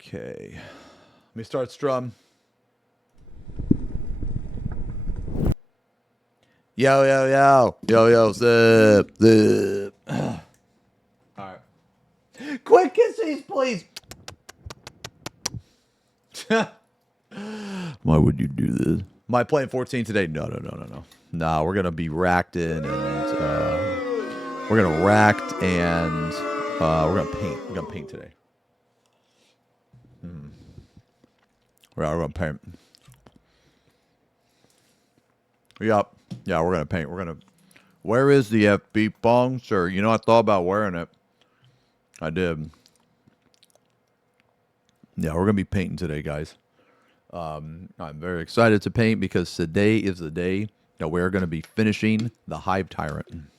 Okay. Let me start strum. Yo, yo, yo. Yo, yo, zip, zip. Alright. Quick kisses, please. Why would you do this? Am I playing 14 today? No, no, no, no, no. Nah, we're gonna be racked in, and we're gonna racked, and we're gonna paint. We're gonna paint today. We're gonna paint. Yup. Yeah, we're gonna paint. We're gonna. Where is the FB bong, sir? You know, I thought about wearing it. I did. Yeah, we're gonna be painting today, guys. I'm very excited to paint because today is the day that we're gonna be finishing the Hive Tyrant.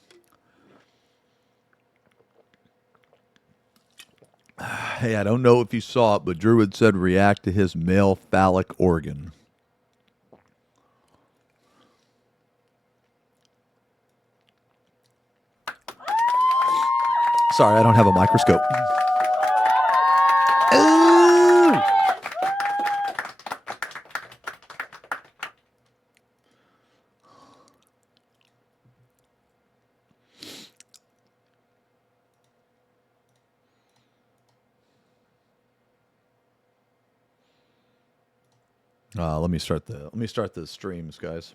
Hey, I don't know if you saw it, but Druid said react to his male phallic organ. Sorry, I don't have a microscope. Ooh! Let me start the streams, guys.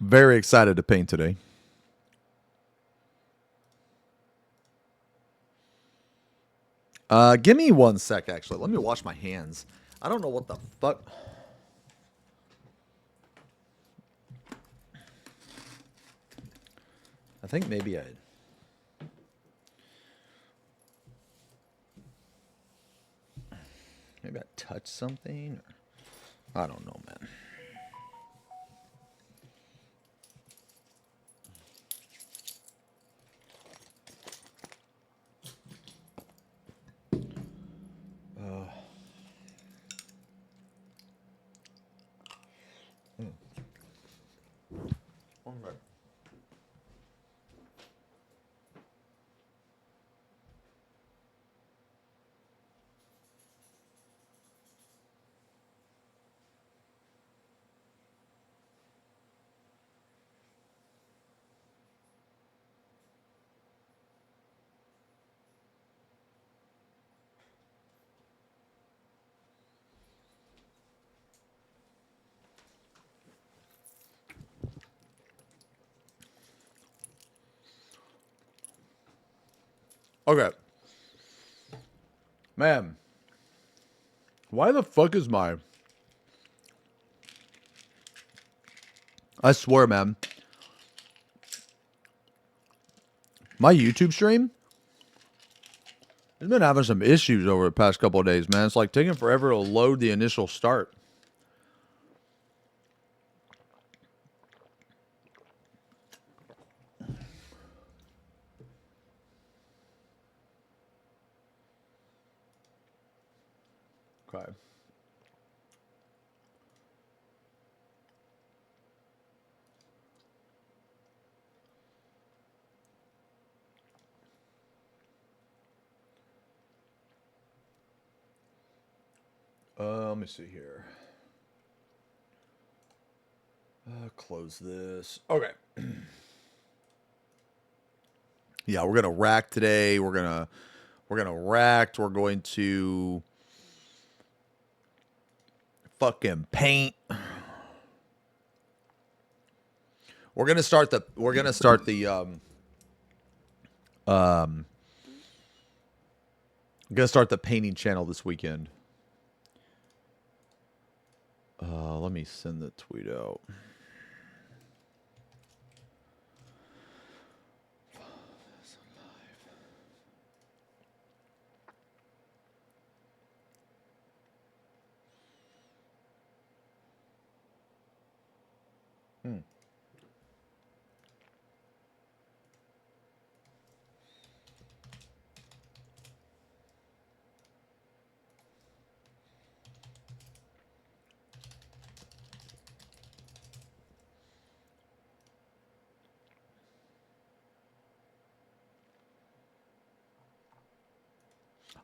Very excited to paint today. Give me 1 sec, actually. Let me wash my hands. I don't know what the fuck. I think maybe I touched something. I don't know, man. Okay. Okay. Man. Why the fuck is my... I swear, man. My YouTube stream has been having some issues over the past couple of days, man. It's like taking forever to load the initial start. Okay. Let me see here. Close this. Okay. Yeah, we're gonna rack today. We're gonna rack. We're going to fucking paint. We're gonna start the painting channel this weekend. Let me send the tweet out.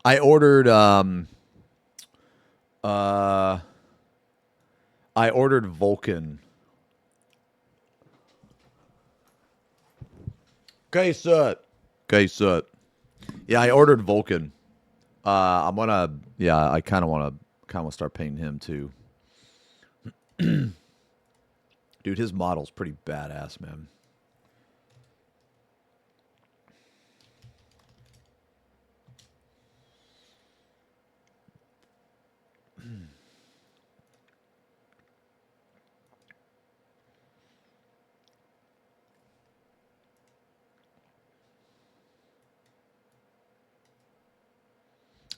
I ordered I ordered Vulcan. K-Sut. K-Sut. Yeah, I ordered Vulcan. I'm gonna. Yeah, I kind of want to start painting him too. Dude, his model's pretty badass, man.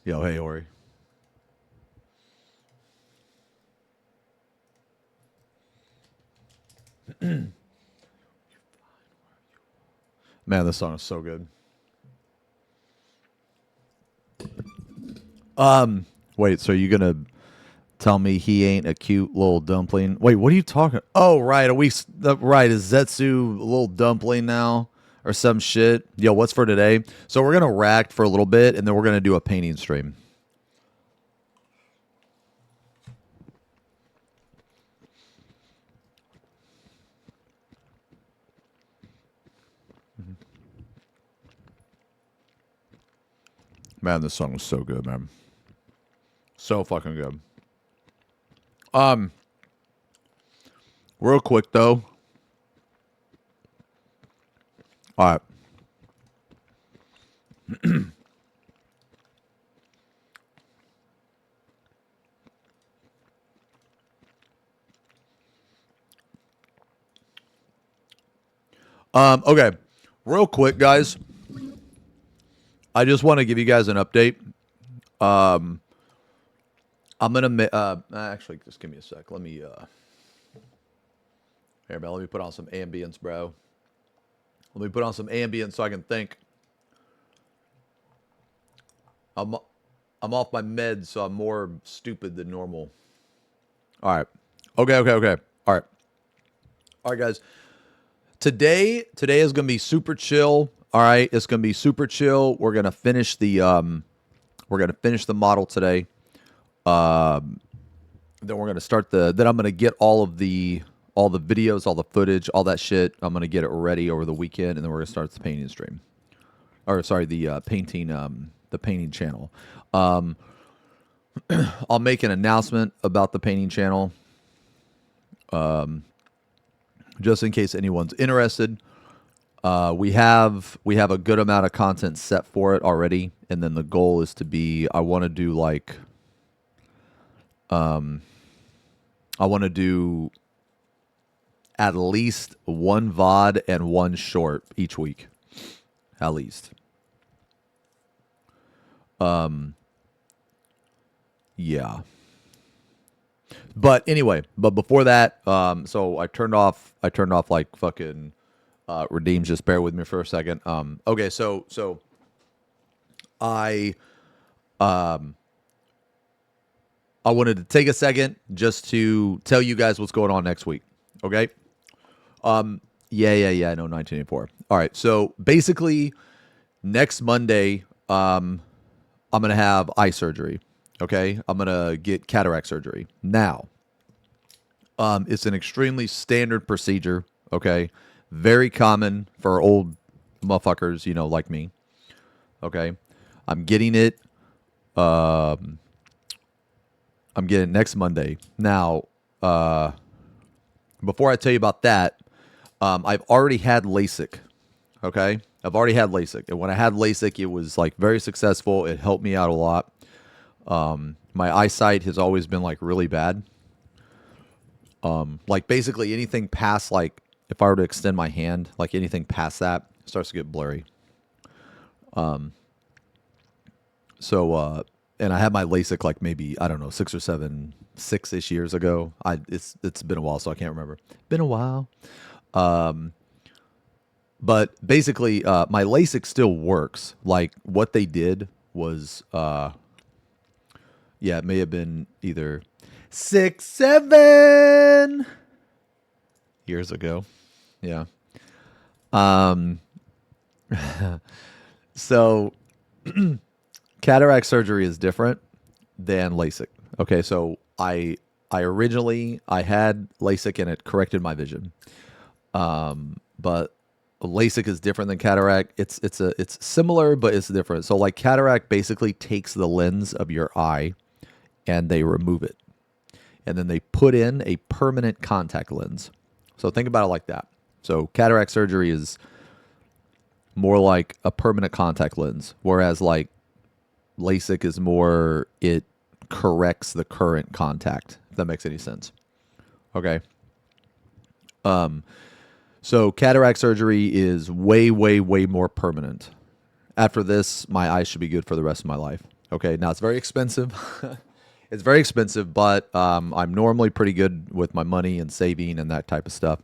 Yo, hey Ori. Man, this song is so good. Wait, so you gonna tell me he ain't a cute little dumpling? Wait, what are you talking? Oh, right, right? Is Zetsu a little dumpling now or some shit? Yo, what's for today? So we're gonna rack for a little bit, and then we're gonna do a painting stream. Man, this song is so good, man. So fucking good. Real quick though. All right. Okay. Real quick, guys. I just want to give you guys an update. I'm gonna actually just give me a sec. Let me here, man. Let me put on some ambience, bro. Let me put on some ambience so I can think. I'm off my meds, so I'm more stupid than normal. All right. Okay. All right, guys. Today is gonna be super chill. All right, it's gonna be super chill. We're gonna finish the model today. Then we're gonna start then I'm gonna get all the videos, all the footage, all that shit. I'm gonna get it ready over the weekend, and then we're gonna start the painting stream. Or sorry, the painting channel. I'll make an announcement about the painting channel, just in case anyone's interested. We have a good amount of content set for it already, and then the goal is to be. I want to do like. I want to do at least one VOD and one short each week, at least. Yeah. But anyway, before that, so I turned off like fucking redeems. Just bear with me for a second. Okay, so I wanted to take a second just to tell you guys what's going on next week. Okay. Yeah. I know 1984. All right. So basically, next Monday, I'm gonna have eye surgery. Okay. I'm gonna get cataract surgery. Now, it's an extremely standard procedure. Okay. Very common for old motherfuckers, like me. Okay. I'm getting it. I'm getting next Monday. Now, before I tell you about that, I've already had LASIK. Okay, I've already had LASIK, and when I had LASIK, it was like very successful. It helped me out a lot. My eyesight has always been like really bad. Like basically anything past like if I were to extend my hand, like anything past that starts to get blurry. So and I had my LASIK like maybe I don't know 6-ish years ago. It's been a while, so I can't remember. Been a while. But basically, my LASIK still works. Like what they did was, it may have been either 6-7 years ago. Yeah. So cataract surgery is different than LASIK. Okay, so I originally I had LASIK and it corrected my vision. But LASIK is different than cataract. It's similar, but it's different. So like cataract basically takes the lens of your eye and they remove it. And then they put in a permanent contact lens. So think about it like that. So cataract surgery is more like a permanent contact lens, whereas like LASIK is more, it corrects the current contact, if that makes any sense. Okay. So cataract surgery is way, way, way more permanent. After this, my eyes should be good for the rest of my life. Okay. Now it's very expensive. It's very expensive, but I'm normally pretty good with my money and saving and that type of stuff.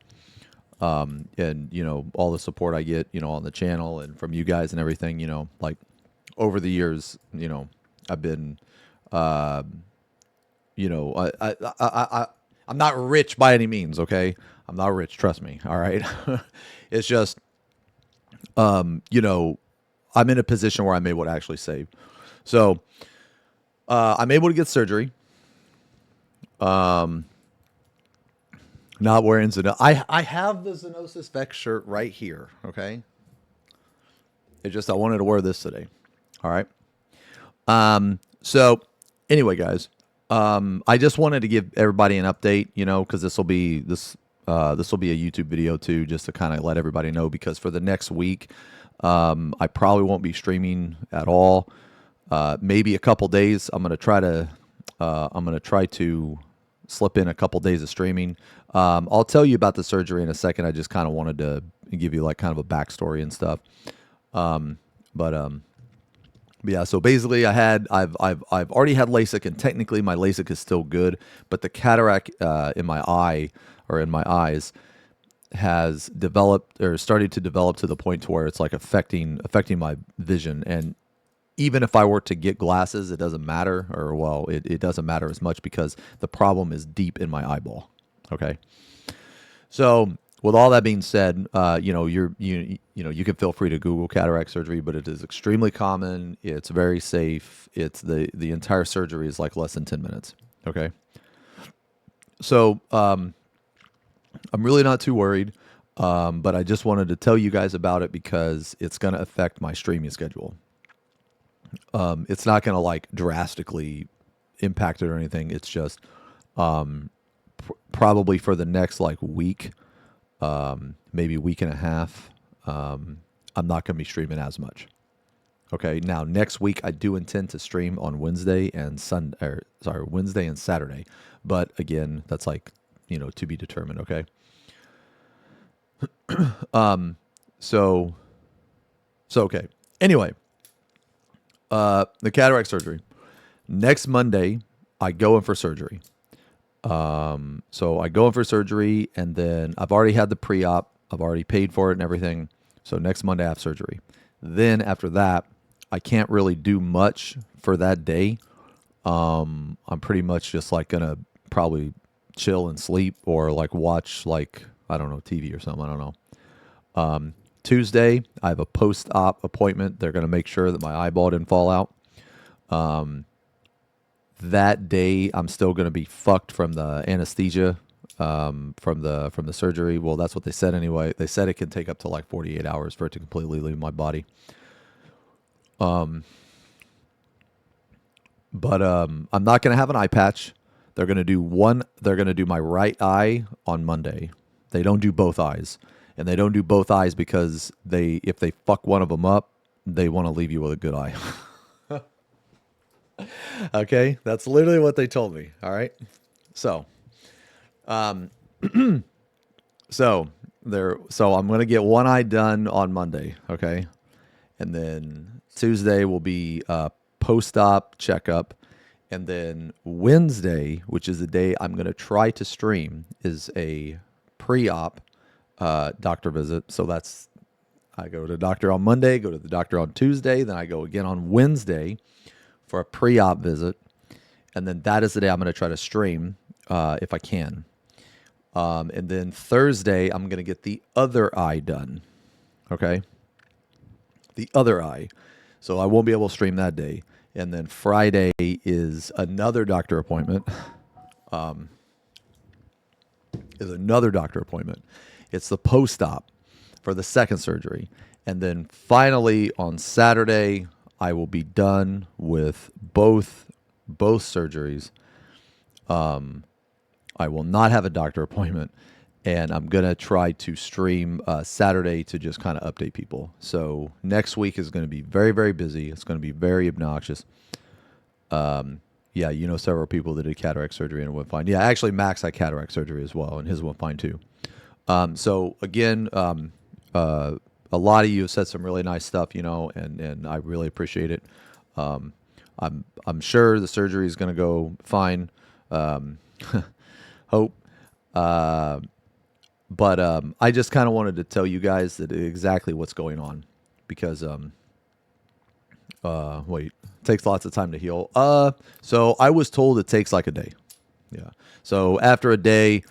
And you know, all the support I get, you know, on the channel and from you guys and everything, you know, like over the years, you know, I've been, you know, I'm not rich by any means. Okay. I'm not rich. Trust me. All right. It's just, you know, I'm in a position where I'm able to actually save. So, I'm able to get surgery. Not wearing Xeno. I have the XenosysVex shirt right here. Okay. It's just I wanted to wear this today. All right. So anyway, guys, I just wanted to give everybody an update, you know, because this will be a YouTube video too, just to kind of let everybody know. Because for the next week, I probably won't be streaming at all. Maybe a couple days. I'm gonna try to slip in a couple days of streaming. I'll tell you about the surgery in a second. I just kind of wanted to give you like kind of a backstory and stuff. But yeah, so basically I've already had LASIK, and technically my LASIK is still good, but the cataract in my eye or in my eyes has developed or started to develop to the point to where it's like affecting my vision. And even if I were to get glasses, it doesn't matter, or well, it doesn't matter as much because the problem is deep in my eyeball. Okay. So with all that being said, you know, you can feel free to Google cataract surgery, but it is extremely common. It's very safe. It's the entire surgery is like less than 10 minutes. Okay. So, I'm really not too worried. But I just wanted to tell you guys about it because it's going to affect my streaming schedule. It's not going to like drastically impact it or anything. It's just, probably for the next like week, maybe week and a half, I'm not going to be streaming as much. Okay. Now next week I do intend to stream on Wednesday and Wednesday and Saturday. But again, that's like, you know, to be determined. Okay. So okay. Anyway, the cataract surgery. Next Monday, I go in for surgery. So I go in for surgery, and then I've already had the pre-op. I've already paid for it and everything. So next Monday, I have surgery. Then after that, I can't really do much for that day. I'm pretty much just like gonna probably chill and sleep, or like watch like, I don't know, TV or something. I don't know. Tuesday, I have a post-op appointment. They're going to make sure that my eyeball didn't fall out. That day, I'm still going to be fucked from the anesthesia, from the surgery. Well, that's what they said anyway. They said it can take up to like 48 hours for it to completely leave my body. But I'm not going to have an eye patch. They're going to do my right eye on Monday. They don't do both eyes. And they don't do both eyes because if they fuck one of them up, they want to leave you with a good eye. Okay, that's literally what they told me. All right, so, so I'm gonna get one eye done on Monday. Okay, and then Tuesday will be a post-op checkup, and then Wednesday, which is the day I'm gonna try to stream, is a pre-op doctor visit. So I go to the doctor on Monday, go to the doctor on Tuesday, then I go again on Wednesday for a pre-op visit. And then that is the day I'm going to try to stream, if I can. And then Thursday, I'm going to get the other eye done. Okay. The other eye. So I won't be able to stream that day. And then Friday is another doctor appointment. It's the post-op for the second surgery. And then finally on Saturday, I will be done with both surgeries. I will not have a doctor appointment, and I'm going to try to stream Saturday to just kind of update people. So next week is going to be very, very busy. It's going to be very obnoxious. Yeah, you know several people that did cataract surgery and it went fine. Yeah, actually Max had cataract surgery as well, and his went fine too. So again, a lot of you have said some really nice stuff, you know, and I really appreciate it. I'm sure the surgery is going to go fine. Hope. But I just kind of wanted to tell you guys that exactly what's going on, because wait, it takes lots of time to heal. So I was told it takes like a day. Yeah. So after a day,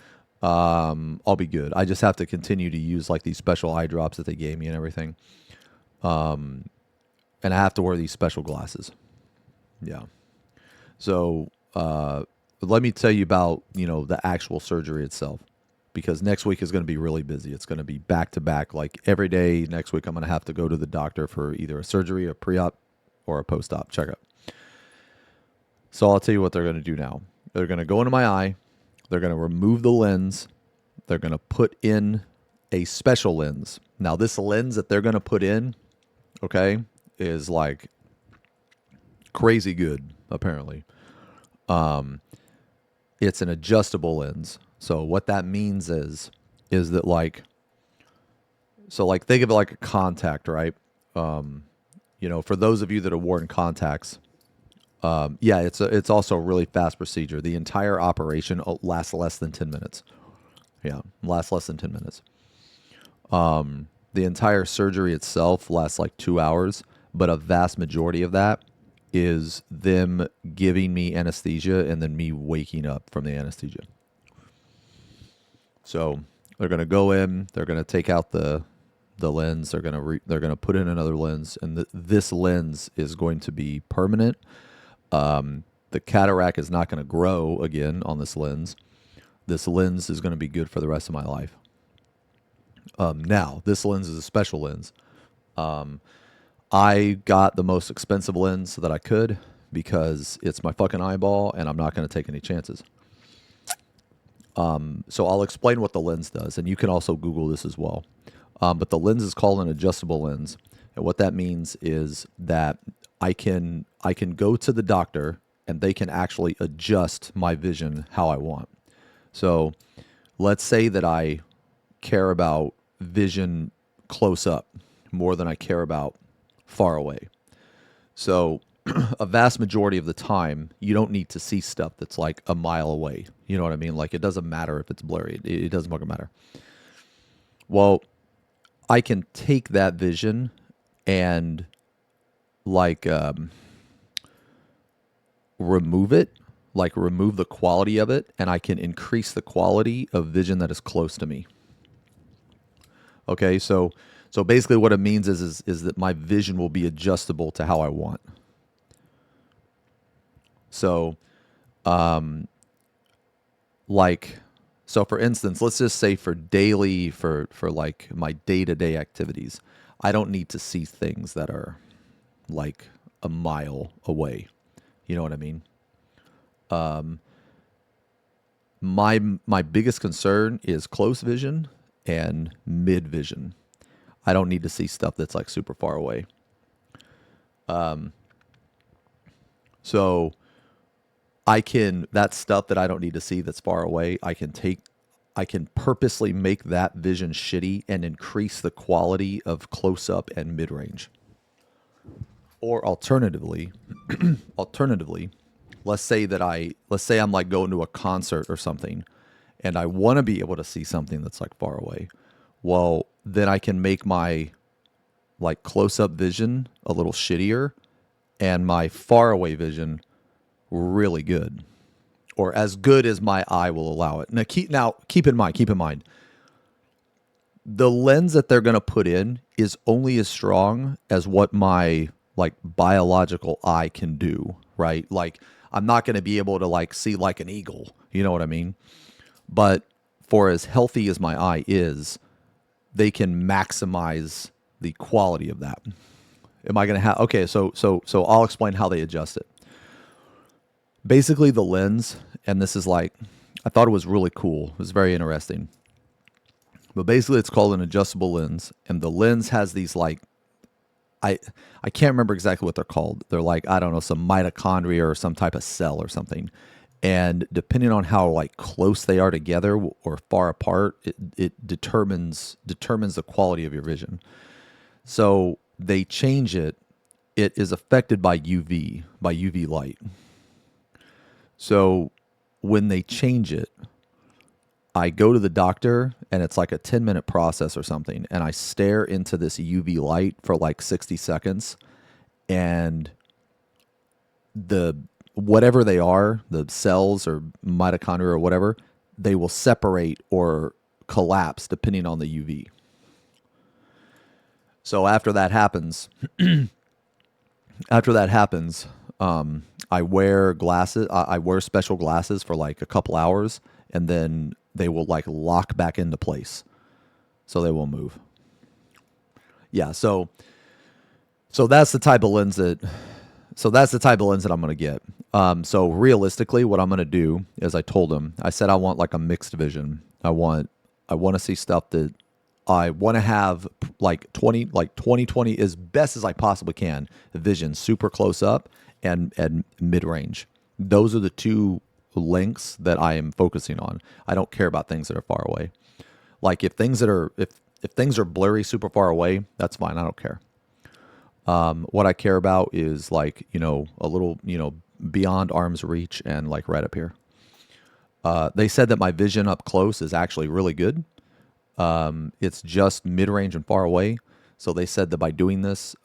I'll be good. I just have to continue to use like these special eye drops that they gave me and everything. And I have to wear these special glasses. Yeah. So let me tell you about, you know, the actual surgery itself, because next week is going to be really busy. It's going to be back to back. Like every day next week, I'm going to have to go to the doctor for either a surgery, a pre-op, or a post-op checkup. So I'll tell you what they're going to do now. They're going to go into my eye. They're going to remove the lens. They're going to put in a special lens. Now, this lens that they're going to put in, okay, is like crazy good, apparently. It's an adjustable lens. So what that means is that like, so like think of it like a contact, right? You know, for those of you that have worn contacts, yeah, it's also a really fast procedure. The entire operation lasts less than 10 minutes. Yeah, lasts less than 10 minutes. The entire surgery itself lasts like 2 hours, but a vast majority of that is them giving me anesthesia and then me waking up from the anesthesia. So they're going to go in, they're going to take out the lens, they're going to put in another lens, and this lens is going to be permanent. The cataract is not going to grow again on this lens. This lens is going to be good for the rest of my life. Now, this lens is a special lens. I got the most expensive lens that I could because it's my fucking eyeball and I'm not going to take any chances. So I'll explain what the lens does, and you can also Google this as well. But the lens is called an adjustable lens. And what that means is that I can go to the doctor and they can actually adjust my vision how I want. So let's say that I care about vision close up more than I care about far away. So a vast majority of the time, you don't need to see stuff that's like a mile away. You know what I mean? Like it doesn't matter if it's blurry. It doesn't fucking matter. Well, I can take that vision and like remove it, like remove the quality of it, and I can increase the quality of vision that is close to me. Okay, so basically what it means is that my vision will be adjustable to how I want. So, so for instance, let's just say for like my day-to-day activities, I don't need to see things that are like a mile away. You know what I mean? My biggest concern is close vision and mid vision. I don't need to see stuff that's like super far away. So that stuff that I don't need to see that's far away, I can purposely make that vision shitty and increase the quality of close up and mid range. Or alternatively, let's say I'm like going to a concert or something and I want to be able to see something that's like far away. Well, then I can make my like close up vision a little shittier and my far away vision really good, or as good as my eye will allow it. Now keep in mind, the lens that they're going to put in is only as strong as what my like biological eye can do, right? Like I'm not going to be able to like see like an eagle, you know what I mean? But for as healthy as my eye is, they can maximize the quality of that. Am I going to have okay, so I'll explain how they adjust it. Basically the lens, and this is like I thought it was really cool. It was very interesting. But basically it's called an adjustable lens, and the lens has these like I I can't remember exactly what they're called. They're like, I don't know, some mitochondria or some type of cell or something. And depending on how like close they are together or far apart, it determines the quality of your vision. So they change it. It is affected by UV light. So when they change it, I go to the doctor and it's like a 10-minute process or something. And I stare into this UV light for like 60 seconds. And the whatever they are, the cells or mitochondria or whatever, they will separate or collapse depending on the UV. So after that happens, I wear glasses. I wear special glasses for like a couple hours, and then they will like lock back into place, so they won't move. Yeah. So that's the type of lens that. So that's the type of lens that I'm going to get. So realistically, what I'm going to do is I told him, I said I want like a mixed vision. I want to see stuff that I want to have like 20/20 as best as I possibly can. Vision super close up and mid range. Those are the two lengths that I am focusing on. I don't care about things that are far away. Like if things are blurry super far away, that's fine. I don't care. What I care about is like, a little, beyond arm's reach and like right up here. They said that my vision up close is actually really good. It's just mid-range and far away. So they said that by doing this,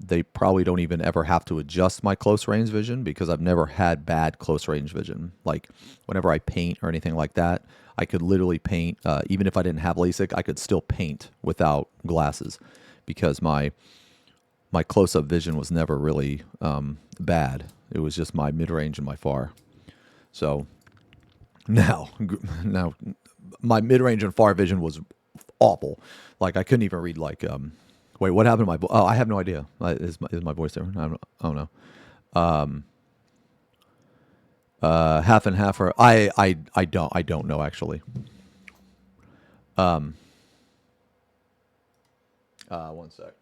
they probably don't even ever have to adjust my close range vision because I've never had bad close range vision. Like whenever I paint or anything like that, I could literally paint, even if I didn't have LASIK, I could still paint without glasses because my close-up vision was never really bad. It was just my mid-range and my far. So now my mid-range and far vision was awful. Like I couldn't even read like wait, what happened to my oh, I have no idea. Is my voice there? I don't know. Half and half or I don't know actually. One sec.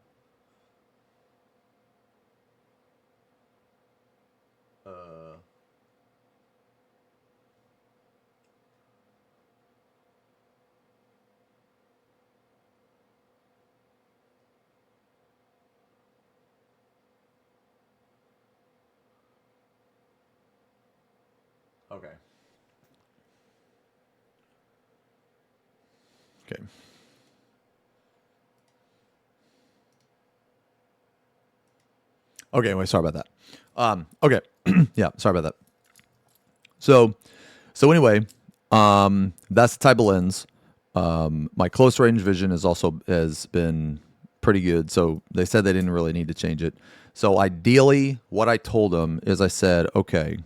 Okay. Okay. Okay. Anyway, sorry about that. Okay. Yeah. Sorry about that. So, anyway, that's the type of lens. My close range vision has been pretty good. So they said they didn't really need to change it. So ideally, what I told them is I said, okay,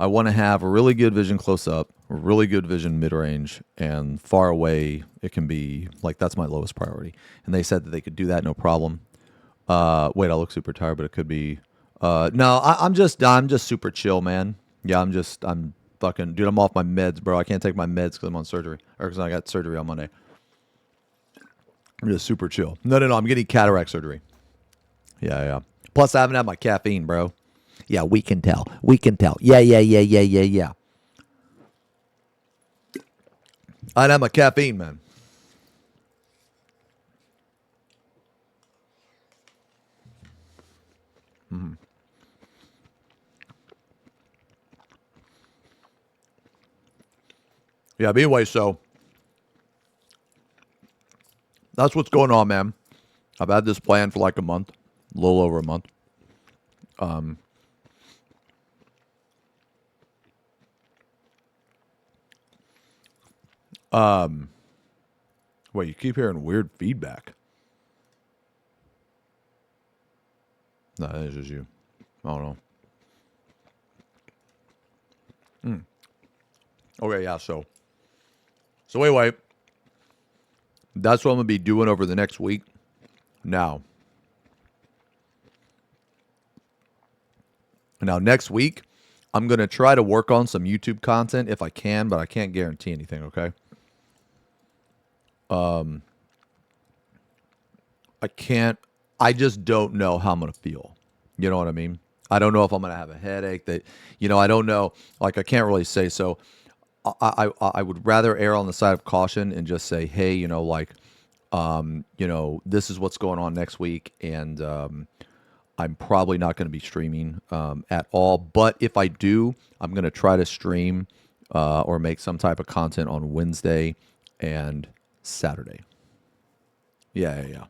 I want to have a really good vision close up, really good vision mid range, and far away. It can be like that's my lowest priority. And they said that they could do that no problem. Wait, I look super tired, but it could be. No, I'm just super chill, man. Yeah, I'm fucking dude. I'm off my meds, bro. I can't take my meds because I'm on surgery or because I got surgery on Monday. I'm just super chill. No. I'm getting cataract surgery. Yeah. Plus, I haven't had my caffeine, bro. Yeah, we can tell. We can tell. Yeah. I didn't have my caffeine, man. Yeah, but anyway, so that's what's going on, man. I've had this plan for like a month, a little over a month. Wait, you keep hearing weird feedback. No, it's just you. I don't know. Okay, yeah. So anyway, that's what I'm gonna be doing over the next week. Now next week, I'm gonna try to work on some YouTube content if I can, but I can't guarantee anything. Okay. I can't. I just don't know how I'm gonna feel. You know what I mean? I don't know if I'm gonna have a headache. I don't know. Like I can't really say. So I would rather err on the side of caution and just say, hey, this is what's going on next week, and I'm probably not going to be streaming at all. But if I do, I'm going to try to stream or make some type of content on Wednesday and Saturday. Yeah.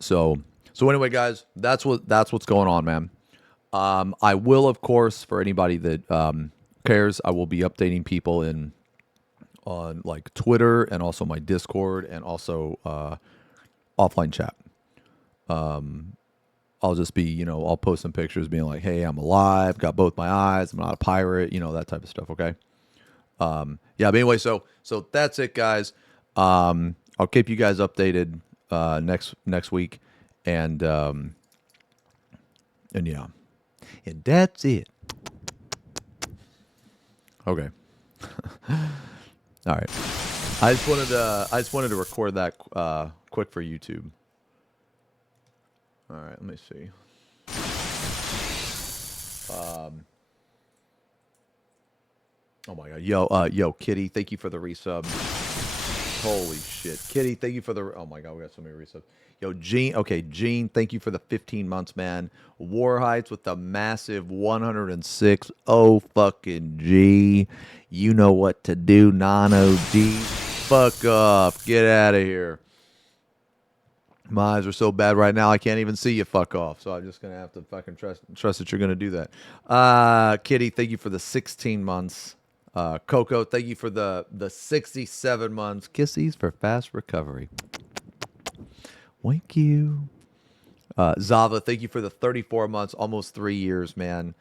So anyway, guys, that's what's going on, man. I will, of course, for anybody that cares, I will be updating people on like Twitter and also my Discord and also offline chat. I'll just be, I'll post some pictures being like, hey, I'm alive, got both my eyes, I'm not a pirate, that type of stuff. Okay. Yeah. But anyway, so that's it, guys. I'll keep you guys updated next week, and yeah, and that's it. Okay. All right. I just wanted to record that quick for YouTube. All right, let me see. Oh my god, yo, Kitty, thank you for the resub. Holy shit, Kitty, thank you for the. Oh my god, we got so many resubs. Yo, Gene, okay, Gene, thank you for the 15 months, man. War Heights with the massive 106. Oh fucking G, you know what to do, non-OG. Fuck off, get out of here. My eyes are so bad right now, I can't even see you. Fuck off. So I'm just gonna have to fucking trust that you're gonna do that. Kitty, thank you for the 16 months. Coco, thank you for the 67 months. Kissies for fast recovery. Thank you. Zava, thank you for the 34 months, almost 3 years, man.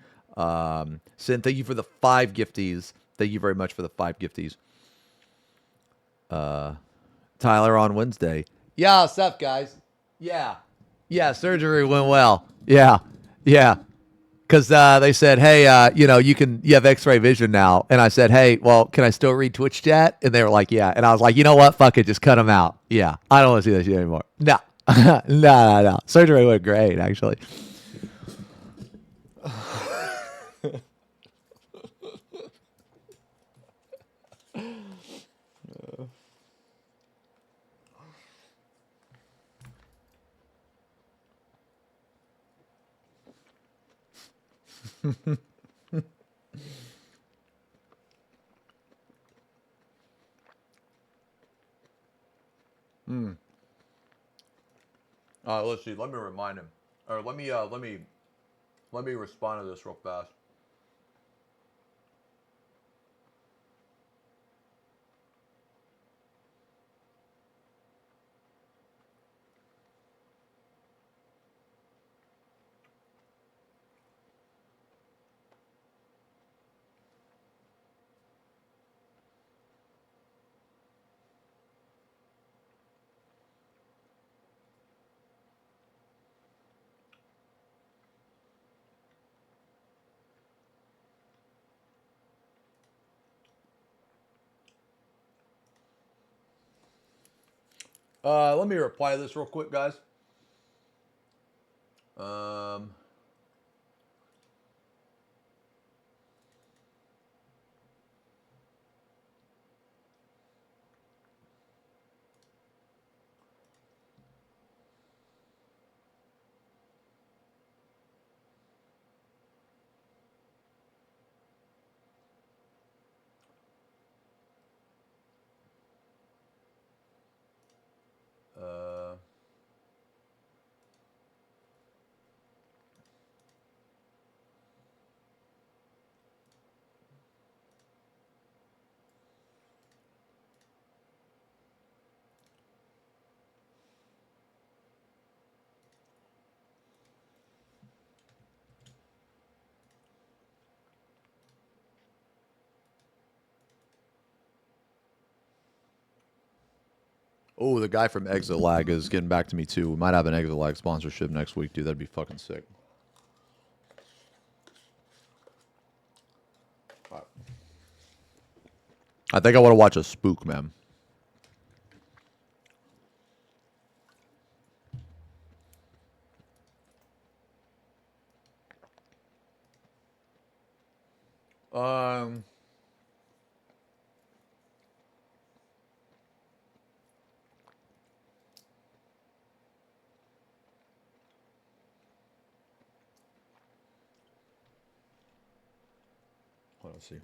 Sin, thank you for the 5 gifties. Thank you very much for the 5 gifties. Tyler on Wednesday. Yeah, what's up, guys? Yeah, surgery went well. Yeah. Because they said, hey, you have X-ray vision now, and I said, hey, well, can I still read Twitch chat? And they were like, yeah, and I was like, you know what? Fuck it, just cut them out. Yeah, I don't want to see that shit anymore. No, no. Surgery went great, actually. Let's see. Let me remind him, or let me respond to this real fast. Let me reply to this real quick, guys. Um, uh, Oh, the guy from Exit Lag is getting back to me too. We might have an Exit Lag sponsorship next week, dude. That'd be fucking sick. I think I want to watch a spook, man. Um, let's see.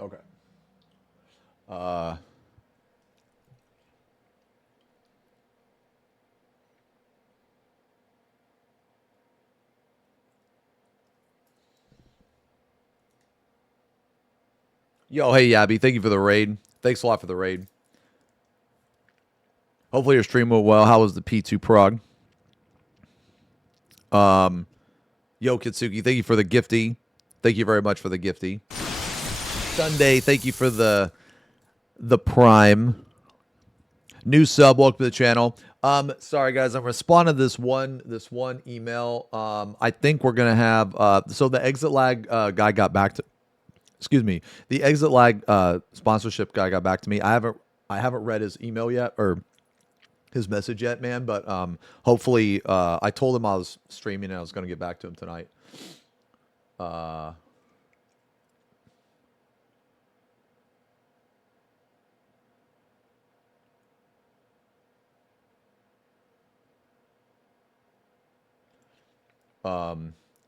Okay. Uh, Yo, hey Yabby, thank you for the raid. Thanks a lot for the raid. Hopefully your stream went well. How was the P2 prog? Yo, Kitsuki, thank you for the gifty. Thank you very much for the gifty. Sunday, thank you for the prime. New sub, welcome to the channel. Sorry guys, I'm responding to this one email. I think we're gonna have so the exit lag guy got back to excuse me. The exit lag sponsorship guy got back to me. I haven't read his email yet or his message yet, man, but hopefully I told him I was streaming and I was gonna get back to him tonight.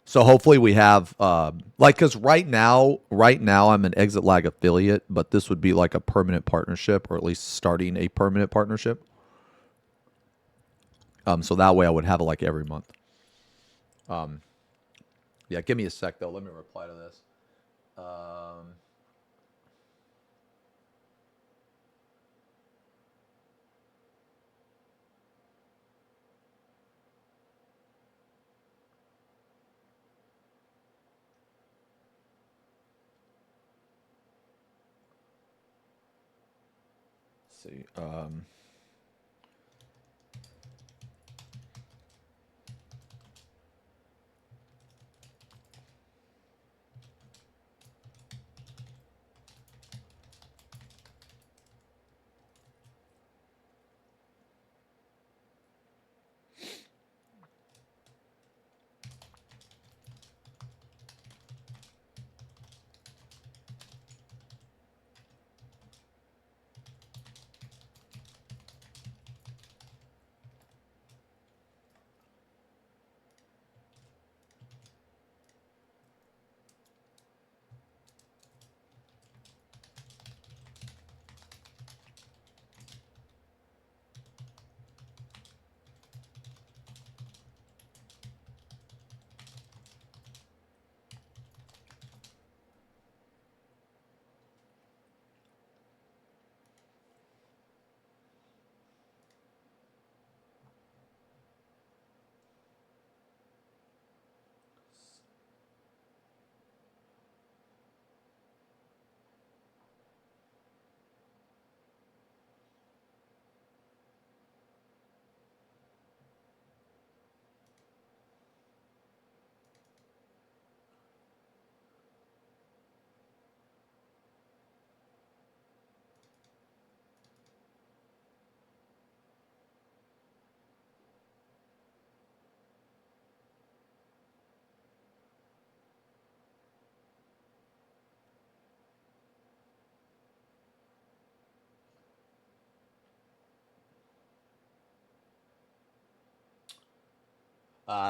So hopefully we have like because right now I'm an exit lag affiliate, but this would be like a permanent partnership or at least starting a permanent partnership. So that way I would have it like every month. Yeah, give me a sec though. Let me reply to this. Let's see.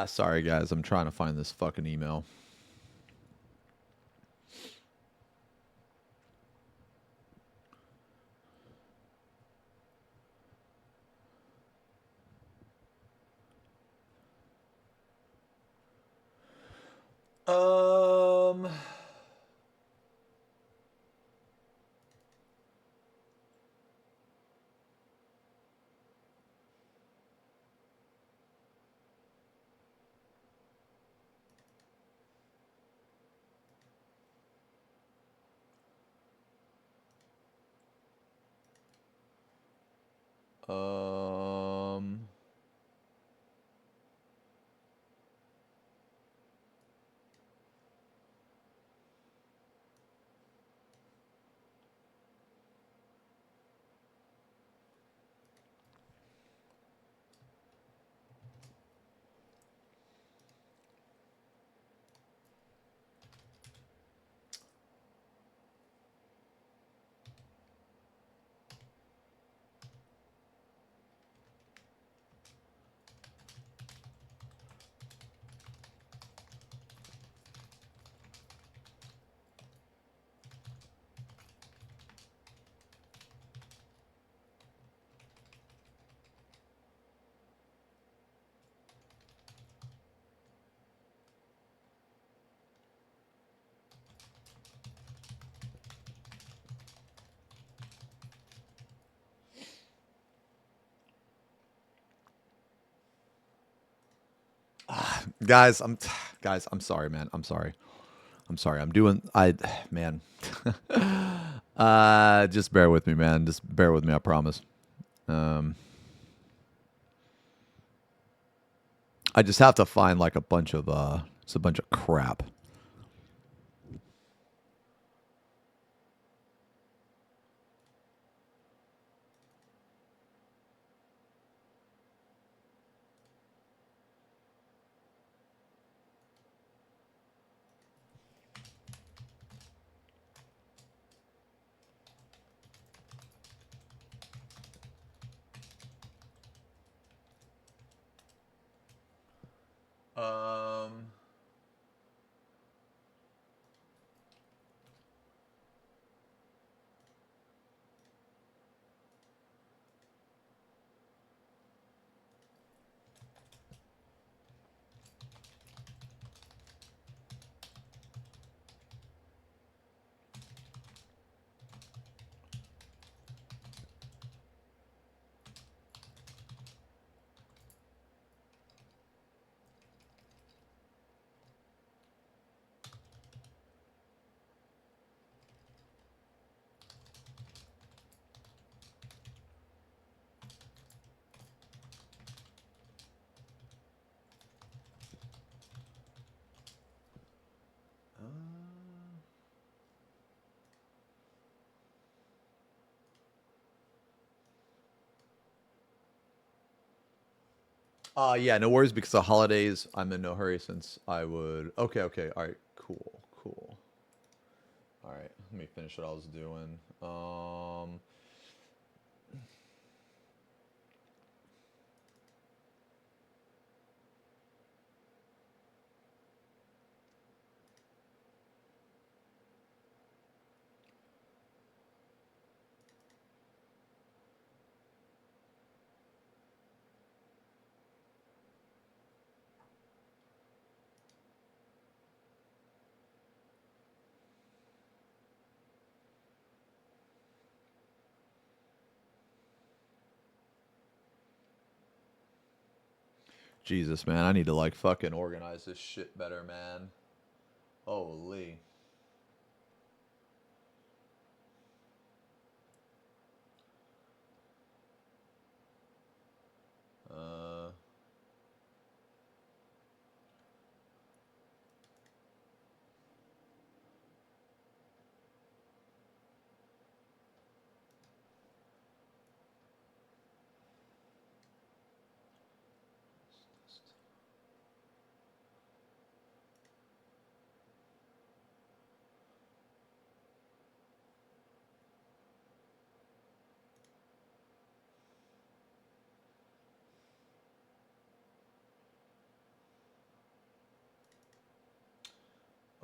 Sorry guys, I'm trying to find this fucking email. Um, Um. Guys, I'm sorry, man. I'm sorry. I'm sorry. I'm doing man. Just bear with me, man. Just bear with me, I promise. Um I just have to find like a bunch of it's a bunch of crap. Um yeah, no worries because the holidays I'm in no hurry since I would okay. All right, cool. All right, let me finish what I was doing. Jesus, man, I need to like fucking organize this shit better, man. Holy. Uh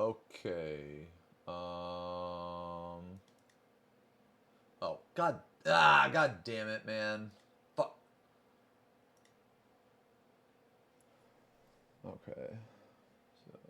okay. Oh, god damn it, man. Fuck. Okay. So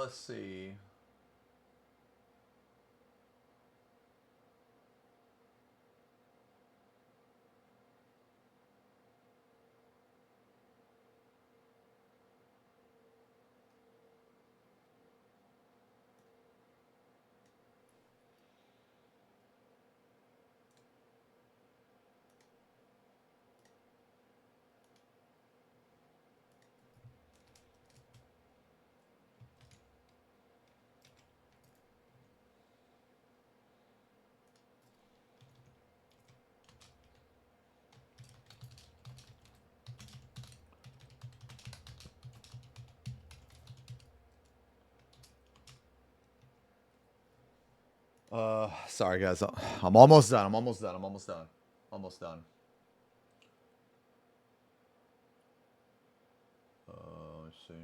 let's see. Sorry guys, I'm almost done. I'm almost done. I'm almost done. Almost done. Let's see.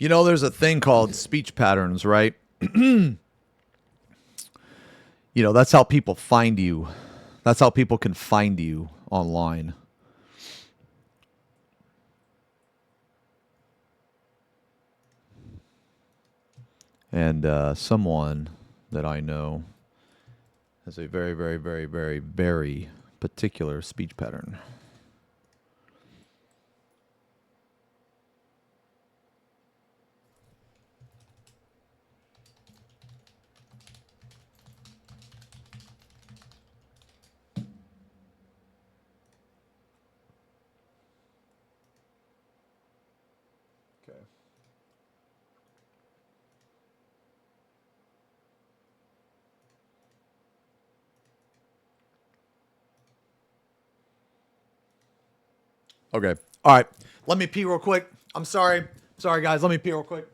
You know, there's a thing called speech patterns, right? You know, that's how people find you. That's how people can find you online. And someone that I know has a very, very, very, very, very particular speech pattern. Okay. Okay. All right. Let me pee real quick. I'm sorry. Sorry, guys. Let me pee real quick.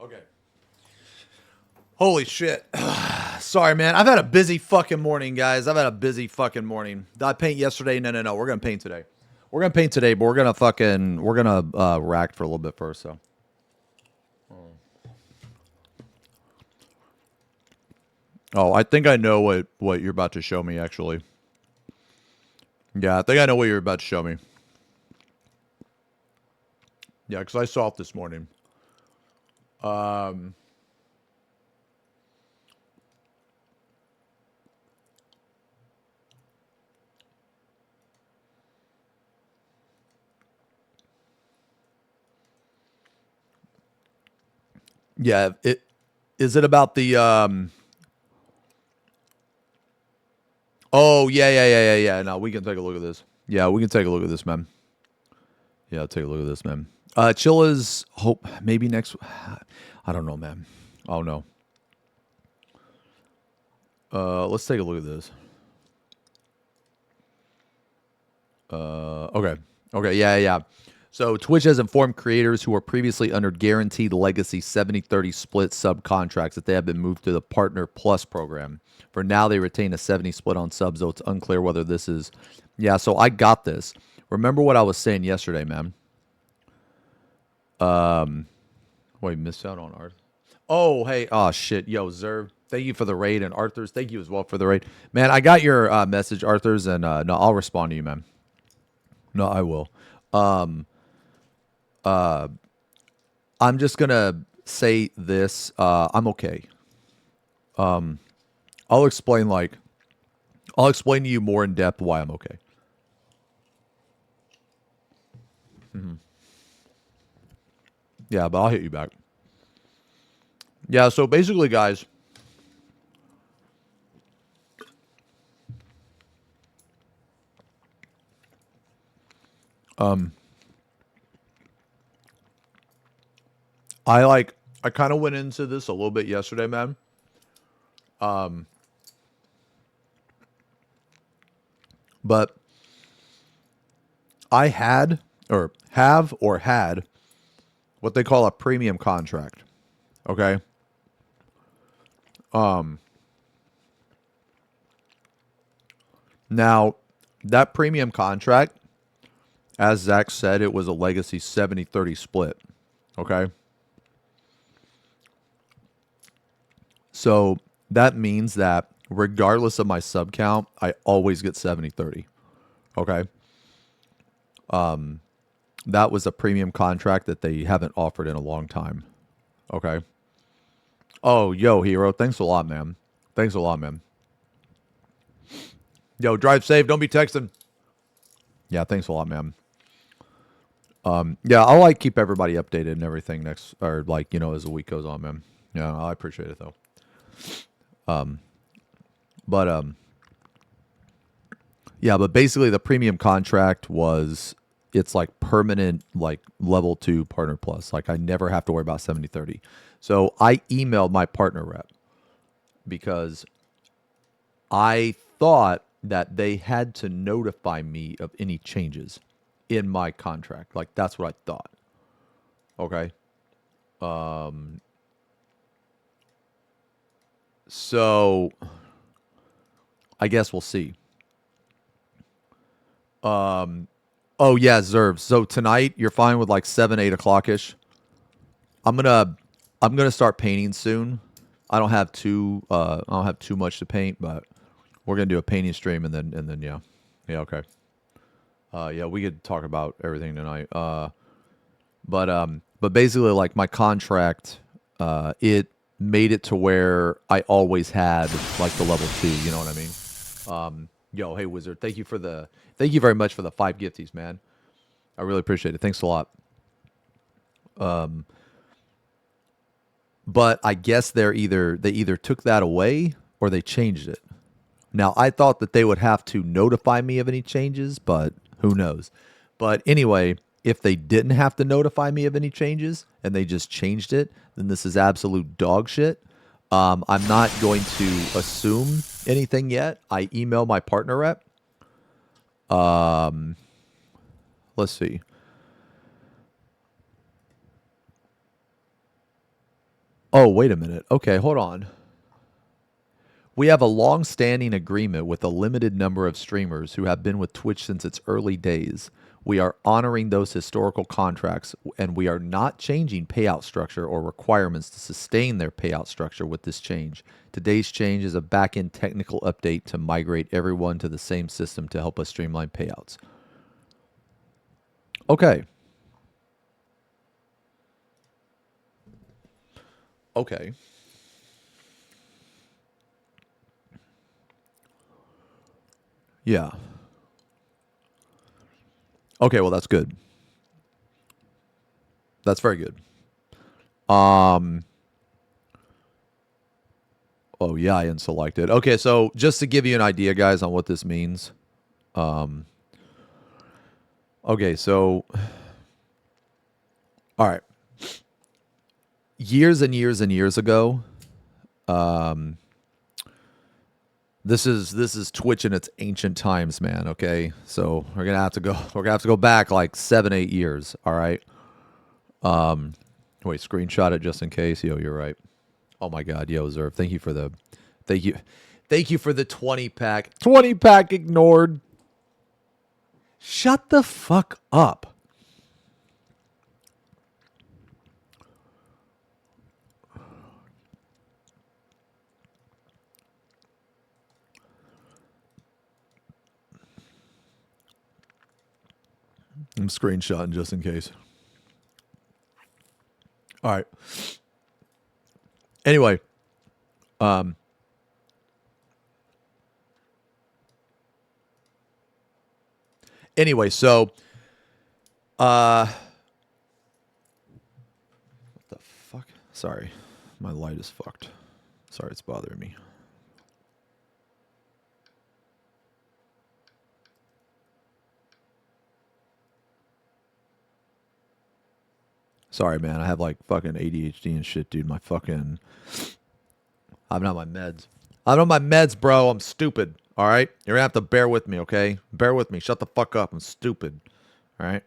Okay. Holy shit. Sorry, man. I've had a busy fucking morning, guys. I've had a busy fucking morning. Did I paint yesterday? No. We're going to paint today. We're going to paint today, but we're going to rack for a little bit first, so. Oh, I think I know what you're about to show me, actually. Yeah, I think I know what you're about to show me. Yeah, because I saw it this morning. Yeah, is it about the Oh, yeah. No, we can take a look at this. Yeah, we can take a look at this, man. Yeah, take a look at this, man. Chilla's hope maybe next. I don't know, man. Oh no. Let's take a look at this. Okay. Okay. Yeah. So Twitch has informed creators who were previously under guaranteed legacy 70-30 split subcontracts that they have been moved to the Partner Plus program. For now, they retain a 70 split on subs, though it's unclear whether this is. Yeah, so I got this. Remember what I was saying yesterday, man. Wait, missed out on Arthur. Oh, hey. Oh, shit. Yo, Zerv, thank you for the raid. And Arthur's, thank you as well for the raid. Man, I got your message, Arthur's, and no, I'll respond to you, man. No, I will. I'm just going to say this. I'm okay. I'll explain, I'll explain to you more in depth why I'm okay. Yeah, but I'll hit you back. Yeah, so basically, guys, I kind of went into this a little bit yesterday, man. But I had or have or had what they call a premium contract. Okay? Now, that premium contract, as Zach said, it was a legacy 70-30 split. Okay? So that means that regardless of my sub count, I always get 70-30. Okay? That was a premium contract that they haven't offered in a long time. Okay? Oh, yo, Hero, thanks a lot, man. Thanks a lot, man. Yo, drive safe. Don't be texting. Yeah, thanks a lot, man. Yeah, I'll keep everybody updated and everything next, or as the week goes on, man. Yeah, I appreciate it though. But yeah, but basically the premium contract was it's like permanent, like level 2 partner plus. Like I never have to worry about 70-30. So I emailed my partner rep because I thought that they had to notify me of any changes in my contract. Like that's what I thought. Okay. So I guess we'll see. Oh yeah, Zerv. So tonight you're fine with like 7-8 o'clock ish. I'm gonna I'm gonna start painting soon. I don't have too much to paint, but we're gonna do a painting stream and then yeah. Yeah, okay. Yeah, we could talk about everything tonight. But basically like my contract, it made it to where I always had like the level 2, you know what I mean? Yo, hey Wizard, thank you very much for the 5 gifties, man. I really appreciate it. Thanks a lot. But I guess they either took that away or they changed it. Now, I thought that they would have to notify me of any changes, but who knows? But anyway, if they didn't have to notify me of any changes and they just changed it, then this is absolute dog shit. I'm not going to assume anything yet. I email my partner rep. Let's see. Oh, wait a minute. Okay, hold on. We have a long-standing agreement with a limited number of streamers who have been with Twitch since its early days. We are honoring those historical contracts, and we are not changing payout structure or requirements to sustain their payout structure with this change. Today's change is a back-end technical update to migrate everyone to the same system to help us streamline payouts. Okay. Okay. Yeah. Okay, well that's good. That's very good. Um Oh, yeah, I unselected. Okay, so just to give you an idea, guys, on what this means. Okay, so all right. Years and years and years ago, this is Twitch in its ancient times, man. Okay, so we're gonna have to go. We're gonna have to go back like 7, 8 years. All right. Wait, screenshot it just in case. Yo, you're right. Oh my God, yo, Zerv, thank you for the, thank you for the 20 pack. 20 pack ignored. Shut the fuck up. I'm screenshotting just in case. All right. Anyway, so what the fuck? Sorry. My light is fucked. Sorry, it's bothering me. Sorry, man. I have like fucking ADHD and shit, dude. My fucking I'm not on my meds. I'm on my meds, bro. I'm stupid. All right? You're gonna have to bear with me, okay? Bear with me. Shut the fuck up. I'm stupid. All right?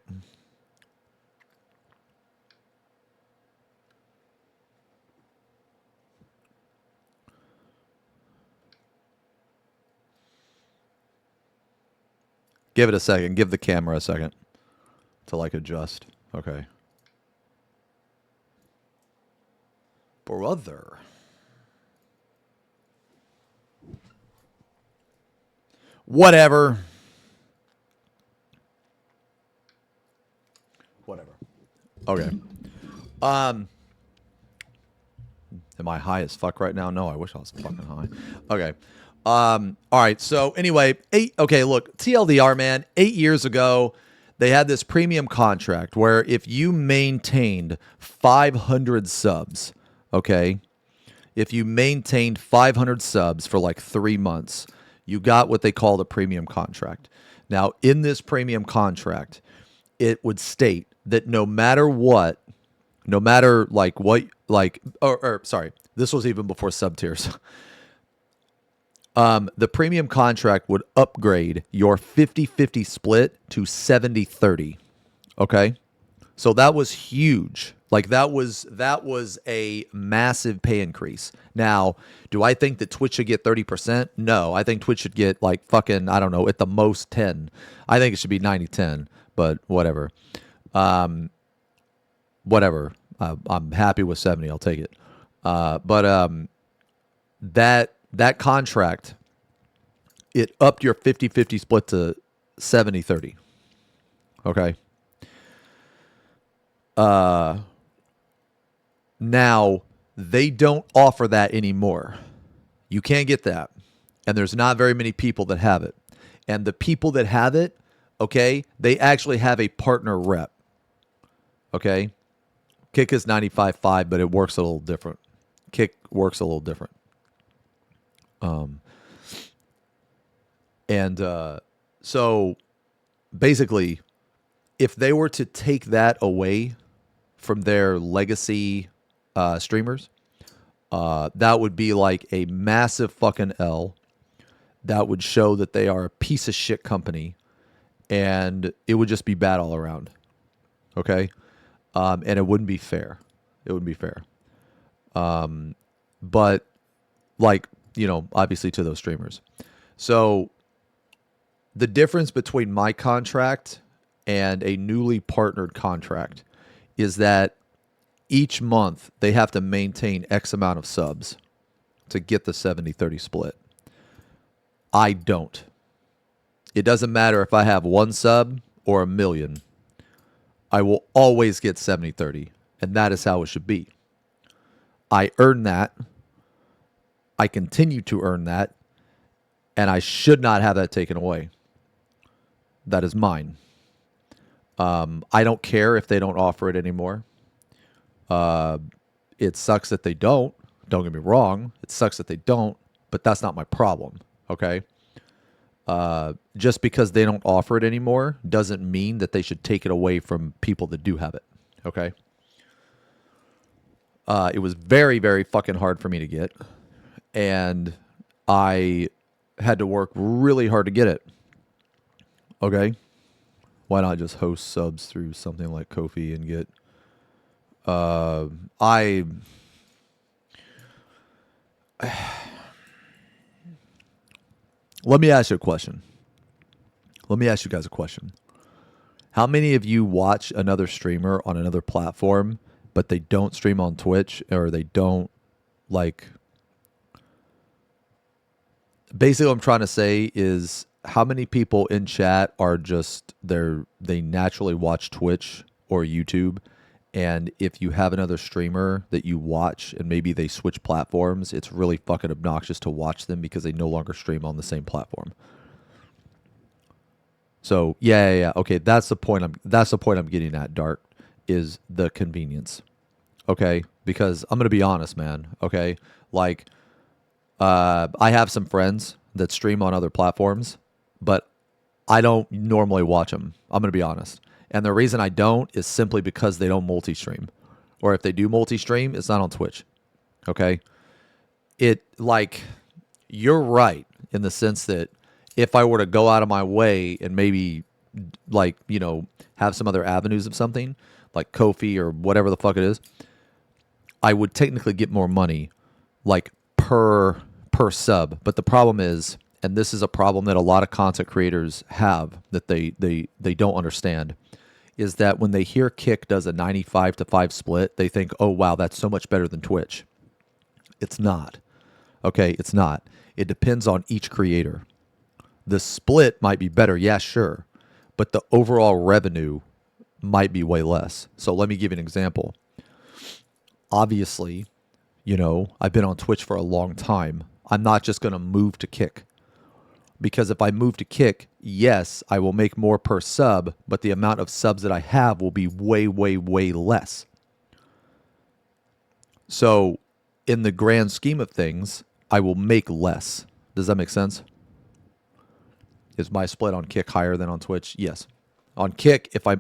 Give it a second. Give the camera a second to like adjust. Okay. Brother. Whatever. Whatever. Okay. Am I high as fuck right now? No, I wish I was fucking high. Okay. All right. So anyway, look, TLDR, man, 8 years ago, they had this premium contract where if you maintained 500 subs, okay, if you maintained 500 subs for like 3 months, you got what they called a premium contract. Now, in this premium contract, it would state that no matter what, no matter like what, like, sorry, this was even before sub tiers. The premium contract would upgrade your 50-50 split to 70-30. Okay. So that was huge. Like that was a massive pay increase. Now, do I think that Twitch should get 30%? No, I think Twitch should get like fucking, I don't know, at the most 10. I think it should be 90-10, but whatever. Whatever. I'm happy with 70. I'll take it. But that contract, it upped your 50-50 split to 70-30. Okay. Now, they don't offer that anymore. You can't get that. And there's not very many people that have it. And the people that have it, okay, they actually have a partner rep. Okay? Kick is 95.5, but it works a little different. Kick works a little different. So basically, if they were to take that away from their legacy streamers, that would be like a massive fucking L. That would show that they are a piece of shit company, and it would just be bad all around. Okay? And it wouldn't be fair. It wouldn't be fair. But like, you know, obviously to those streamers. So the difference between my contract and a newly partnered contract is that each month they have to maintain X amount of subs to get the 70-30 split. I don't. It doesn't matter if I have 1 sub or 1 million. I will always get 70-30, and that is how it should be. I earn that. I continue to earn that, and I should not have that taken away. That is mine. I don't care if they don't offer it anymore. It sucks that they don't, Don't get me wrong. It sucks that they don't, but that's not my problem. Okay. Just because they don't offer it anymore doesn't mean that they should take it away from people that do have it. Okay. It was very, very fucking hard for me to get. And I had to work really hard to get it. Okay. Why not just host subs through something like Ko-fi and get, let me ask you a question. Let me ask you guys a question. How many of you watch another streamer on another platform, but they don't stream on Twitch, or they don't, like... Basically what I'm trying to say is, how many people in chat are just, they naturally watch Twitch or YouTube, and if you have another streamer that you watch and maybe they switch platforms, it's really fucking obnoxious to watch them because they no longer stream on the same platform. So yeah. Okay, that's the point I'm getting at, Dart, is the convenience. Okay, because I'm gonna be honest, man. Okay, like I have some friends that stream on other platforms, but I don't normally watch them. I'm gonna be honest. And the reason I don't is simply because they don't multi-stream. Or if they do multi-stream, it's not on Twitch. Okay? You're right in the sense that if I were to go out of my way and maybe, have some other avenues of something, like Ko-fi or whatever the fuck it is, I would technically get more money, per sub. But the problem is, and this is a problem that a lot of content creators have that they don't understand, is that when they hear Kick does a 95-5 split, they think, oh, wow, that's so much better than Twitch. It's not. Okay, it's not. It depends on each creator. The split might be better, yeah, sure, but the overall revenue might be way less. So let me give you an example. Obviously, I've been on Twitch for a long time. I'm not just going to move to Kick. Because if I move to Kick, yes, I will make more per sub, but the amount of subs that I have will be way, way, way less. So in the grand scheme of things, I will make less. Does that make sense? Is my split on Kick higher than on Twitch? Yes. On Kick, if I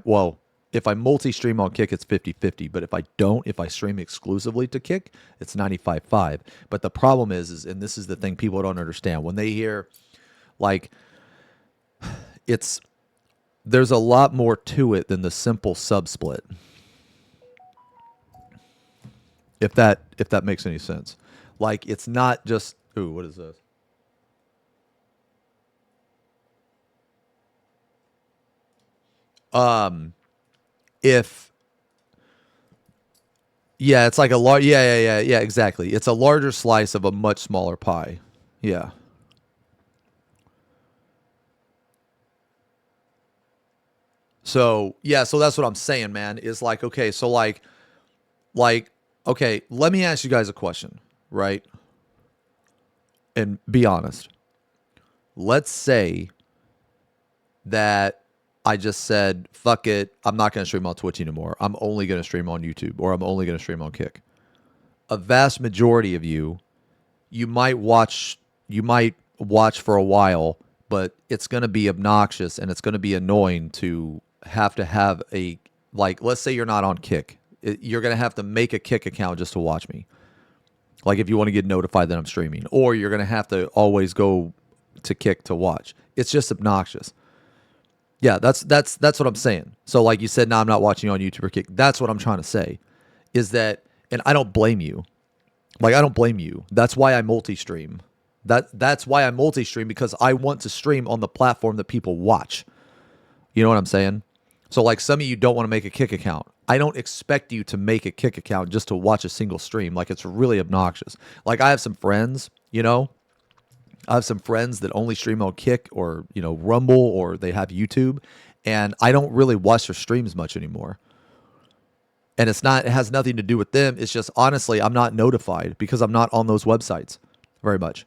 multi-stream on Kick, it's 50-50. But if I stream exclusively to Kick, it's 95-5. But the problem is, and this is the thing people don't understand, when they hear... there's a lot more to it than the simple sub split. If that makes any sense. It's not just, ooh, what is this? It's like a large, yeah, exactly. It's a larger slice of a much smaller pie. Yeah. So that's what I'm saying, man, is okay, so okay, let me ask you guys a question, right? And be honest. Let's say that I just said, fuck it, I'm not going to stream on Twitch anymore. I'm only going to stream on YouTube, or I'm only going to stream on Kick. A vast majority of you might watch for a while, but it's going to be obnoxious and it's going to be annoying to have a, let's say you're not on Kick. You're going to have to make a Kick account just to watch me. If you want to get notified that I'm streaming. Or you're going to have to always go to Kick to watch. It's just obnoxious. Yeah, that's what I'm saying. So you said, no, I'm not watching you on YouTube or Kick. That's what I'm trying to say. Is that, and I don't blame you. I don't blame you. That's why I multi-stream. That's why I multi-stream, because I want to stream on the platform that people watch. You know what I'm saying? So some of you don't want to make a Kick account. I don't expect you to make a Kick account just to watch a single stream. It's really obnoxious. I have some friends, I have some friends that only stream on Kick or, Rumble, or they have YouTube, and I don't really watch their streams much anymore. And it has nothing to do with them. It's just, honestly, I'm not notified because I'm not on those websites very much.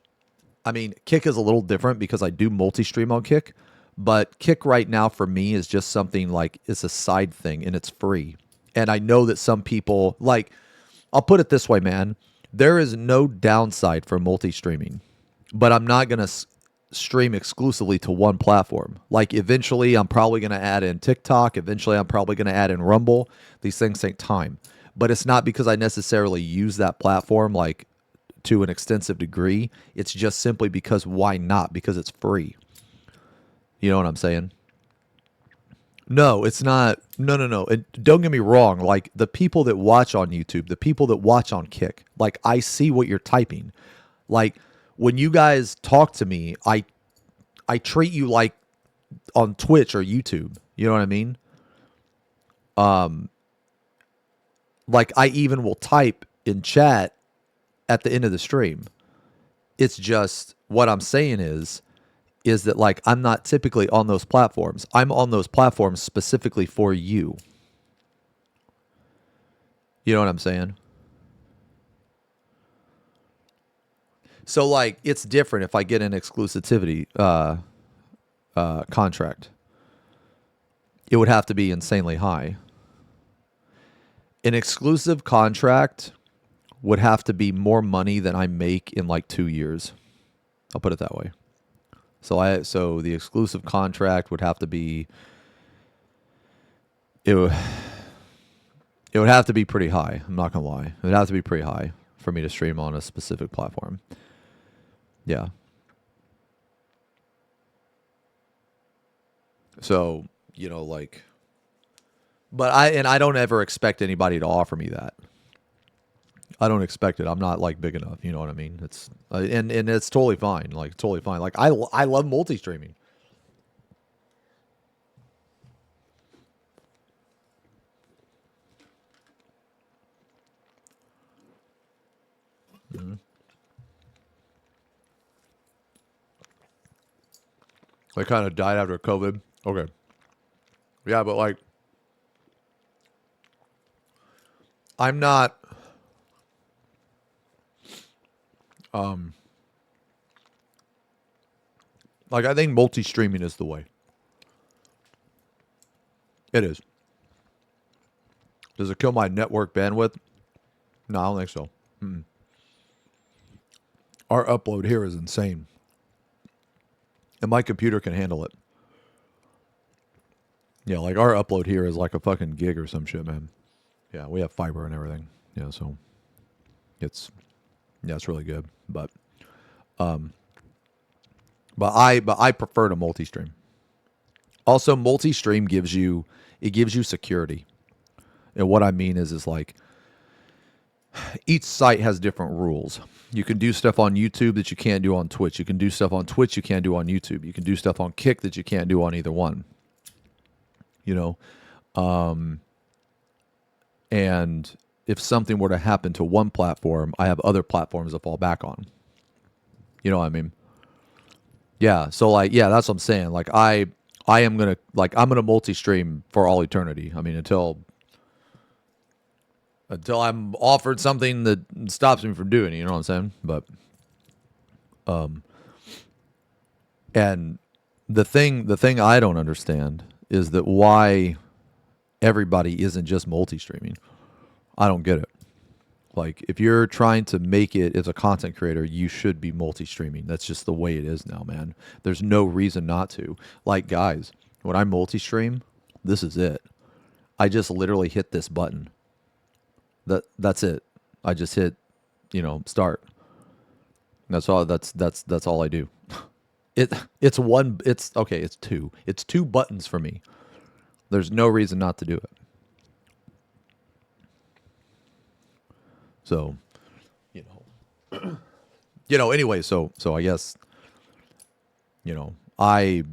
I mean, Kick is a little different because I do multi-stream on Kick, but Kick right now for me is just something it's a side thing and it's free. And I know that some people, I'll put it this way, man. There is no downside for multi-streaming, but I'm not going to stream exclusively to one platform. Like eventually I'm probably going to add in TikTok. Eventually I'm probably going to add in Rumble. These things take time, but it's not because I necessarily use that platform like to an extensive degree. It's just simply because why not? Because it's free. You know what I'm saying? No, it's not. No, no, no. And don't get me wrong. Like the people that watch on YouTube, the people that watch on Kick, like I see what you're typing. Like when you guys talk to me, I treat you like on Twitch or YouTube. You know what I mean? Like I even will type in chat at the end of the stream. It's just what I'm saying is that like I'm not typically on those platforms. I'm on those platforms specifically for you. You know what I'm saying? So like it's different if I get an exclusivity contract. It would have to be insanely high. An exclusive contract would have to be more money than I make in like 2 years. I'll put it that way. So the exclusive contract would have to be it would have to be pretty high. I'm not gonna lie. It would have to be pretty high for me to stream on a specific platform. Yeah. So, you know, like but I don't ever expect anybody to offer me that. I don't expect it. I'm not like big enough. You know what I mean? It's and it's totally fine. Like totally fine. Like I love multi-streaming. Mm-hmm. They kind of died after COVID. Okay. Yeah, but like I'm not like I think multi-streaming is the way. It is. Does it kill my network bandwidth? No, I don't think so. Mm-mm. Our upload here is insane. And my computer can handle it. Yeah, like our upload here is like a fucking gig or some shit, man. Yeah, we have fiber and everything. Yeah, so it's really good. But I prefer to multi-stream. Also, multi-stream gives you security. And what I mean is like each site has different rules. You can do stuff on YouTube that you can't do on Twitch. You can do stuff on Twitch you can't do on YouTube. You can do stuff on Kick that you can't do on either one. You know? And if something were to happen to one platform, I have other platforms to fall back on. You know what I mean? Yeah. So like, yeah, that's what I'm saying. Like I'm going to multi-stream for all eternity. I mean, until I'm offered something that stops me from doing it, you know what I'm saying? But, and the thing I don't understand is that why everybody isn't just multi-streaming. I don't get it. Like, if you're trying to make it as a content creator, you should be multi-streaming. That's just the way it is now, man. There's no reason not to. Like, guys, when I multi-stream, this is it. I just literally hit this button. That's it. I just hit, start. That's all. That's all I do. It's two. It's two buttons for me. There's no reason not to do it. So, anyway, so I guess, I'm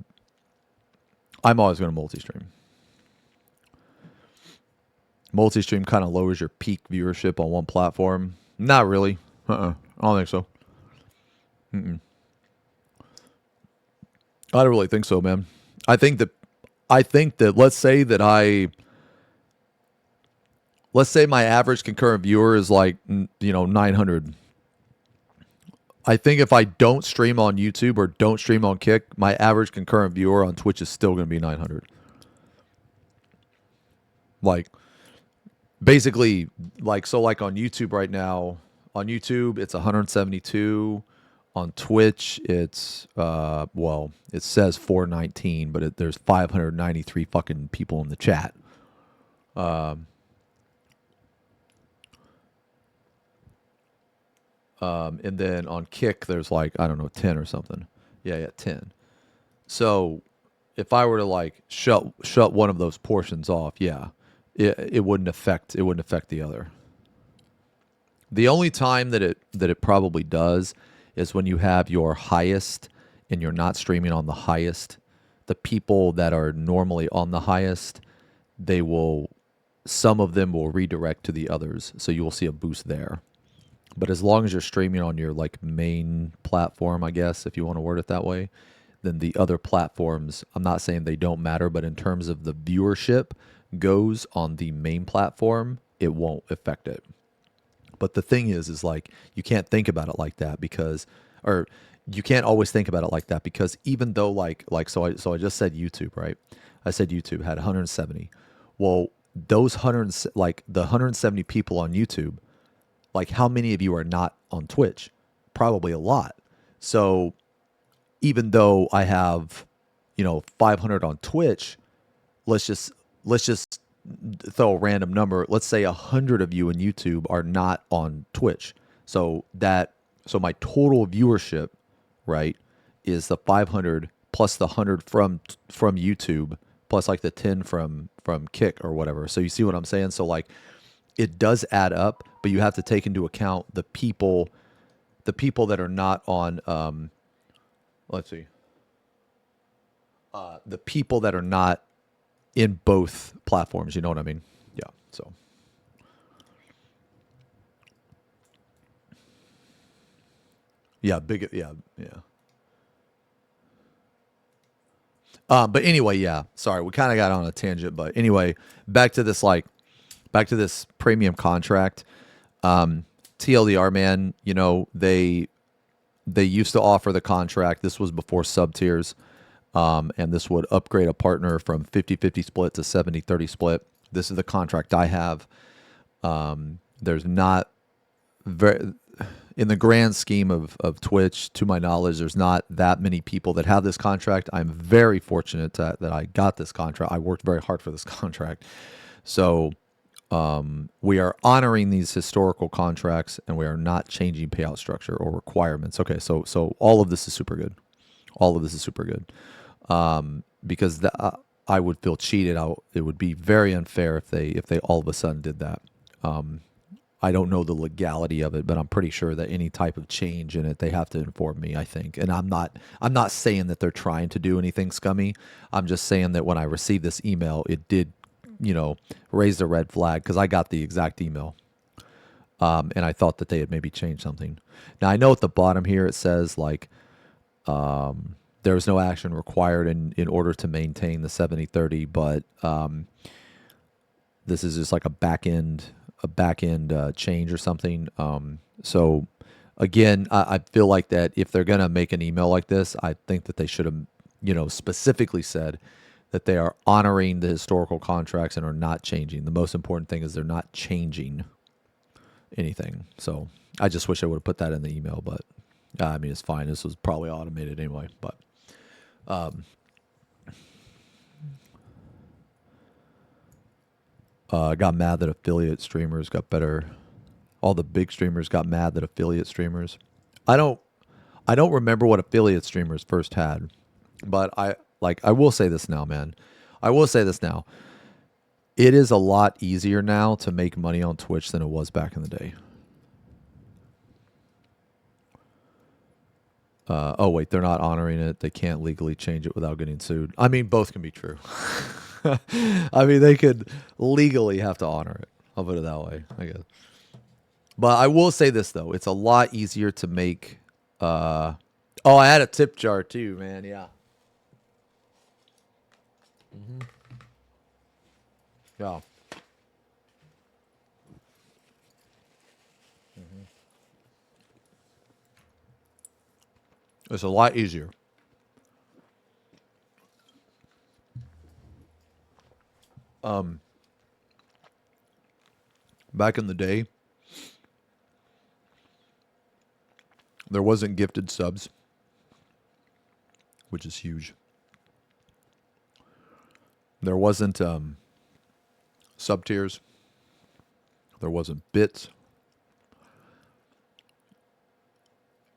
always going to multi-stream. Multi-stream kind of lowers your peak viewership on one platform. Not really. I don't think so. I don't really think so, man. I think that let's say my average concurrent viewer is like, 900. I think if I don't stream on YouTube or don't stream on Kick, my average concurrent viewer on Twitch is still going to be 900. Like, basically, like on YouTube right now, On YouTube, it's 172. On Twitch, it's well, it says 419, but there's 593 fucking people in the chat. And then on Kick, there's like, I don't know, 10 or something. Yeah, 10. So if I were to like shut one of those portions off, yeah, it wouldn't affect the other. The only time that it probably does is when you have your highest and you're not streaming on the highest. The people that are normally on the highest, some of them will redirect to the others, so you will see a boost there. But as long as you're streaming on your like main platform, I guess, if you want to word it that way, then the other platforms, I'm not saying they don't matter, but in terms of the viewership goes on the main platform, it won't affect it. But the thing is like you can't think about it like that or you can't always think about it like that because even though so I just said YouTube, right? I said YouTube had 170. Well, those the 170 people on YouTube, like how many of you are not on Twitch? Probably a lot. So even though I have, 500 on Twitch, let's just throw a random number. Let's say 100 of you in YouTube are not on Twitch. So my total viewership, right, is the 500 plus the 100 from YouTube plus like the 10 from Kick or whatever. So you see what I'm saying? So like it does add up, but you have to take into account the people that are not on let's see. The people that are not in both platforms, you know what I mean? Yeah. So yeah, yeah. But anyway, yeah. Sorry, we kind of got on a tangent, but anyway, back to this premium contract. TLDR, man, they used to offer the contract. This was before sub tiers. And this would upgrade a partner from 50-50 split to 70-30 split. This is the contract I have. There's not very, in the grand scheme of Twitch, to my knowledge, there's not that many people that have this contract. I'm very fortunate that I got this contract. I worked very hard for this contract. So we are honoring these historical contracts and we are not changing payout structure or requirements. Okay, so all of this is super good. All of this is super good. Because I would feel cheated. It would be very unfair if they all of a sudden did that. I don't know the legality of it, but I'm pretty sure that any type of change in it, they have to inform me, I think. And I'm not saying that they're trying to do anything scummy. I'm just saying that when I received this email, it did, raise the red flag because I got the exact email. And I thought that they had maybe changed something. Now I know at the bottom here it says like, there was no action required in order to maintain the 70-30, but this is just like a back end change or something. So again, I feel like that if they're gonna make an email like this, I think that they should have specifically said that they are honoring the historical contracts and are not changing. The most important thing is they're not changing anything. So I just wish I would have put that in the email, but I mean it's fine. This was probably automated anyway, but. Got mad that affiliate streamers got better. All the big streamers got mad that affiliate streamers. I don't remember what affiliate streamers first had, but I will say this now, man. I will say this now. It is a lot easier now to make money on Twitch than it was back in the day. Oh wait, they're not honoring it. They can't legally change it without getting sued. I mean, both can be true. I mean, they could legally have to honor it. I'll put it that way, I guess. But I will say this though, it's a lot easier to make. Oh, I had a tip jar too, man. Yeah. Yeah. It's a lot easier. Back in the day, There wasn't gifted subs, which is huge. There wasn't sub tiers. There wasn't bits.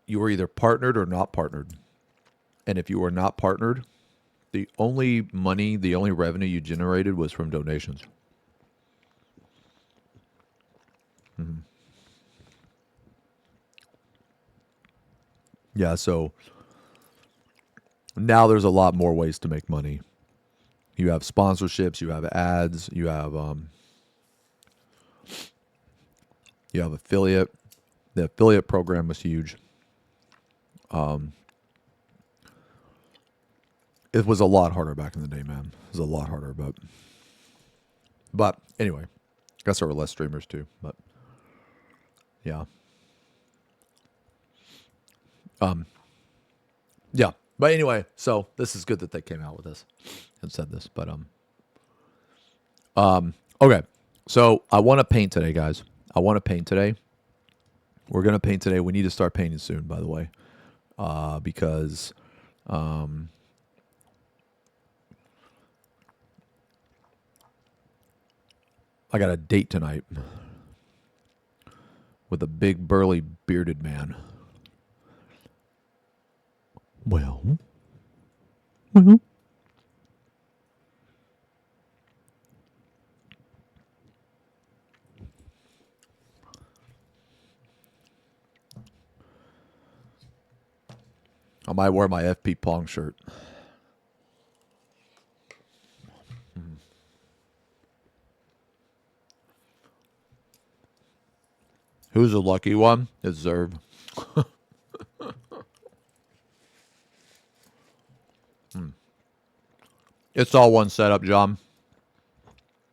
You were either partnered or not partnered. And if you were not partnered, the only money, the only revenue you generated was from donations. Mm-hmm. Yeah, so now there's a lot more ways to make money. You have sponsorships, you have ads, you have affiliate. The affiliate program was huge. It was a lot harder back in the day, man. It was a lot harder, but anyway, I guess there were less streamers too. But yeah, yeah. But anyway, so this is good that they came out with this and said this. But okay. So I want to paint today, guys. I want to paint today. We're gonna paint today. We need to start painting soon, by the way, because I got a date tonight with a big, burly, bearded man. Well. I might wear my FP Pong shirt. Who's the lucky one? It's Zerv. It's all one setup, John.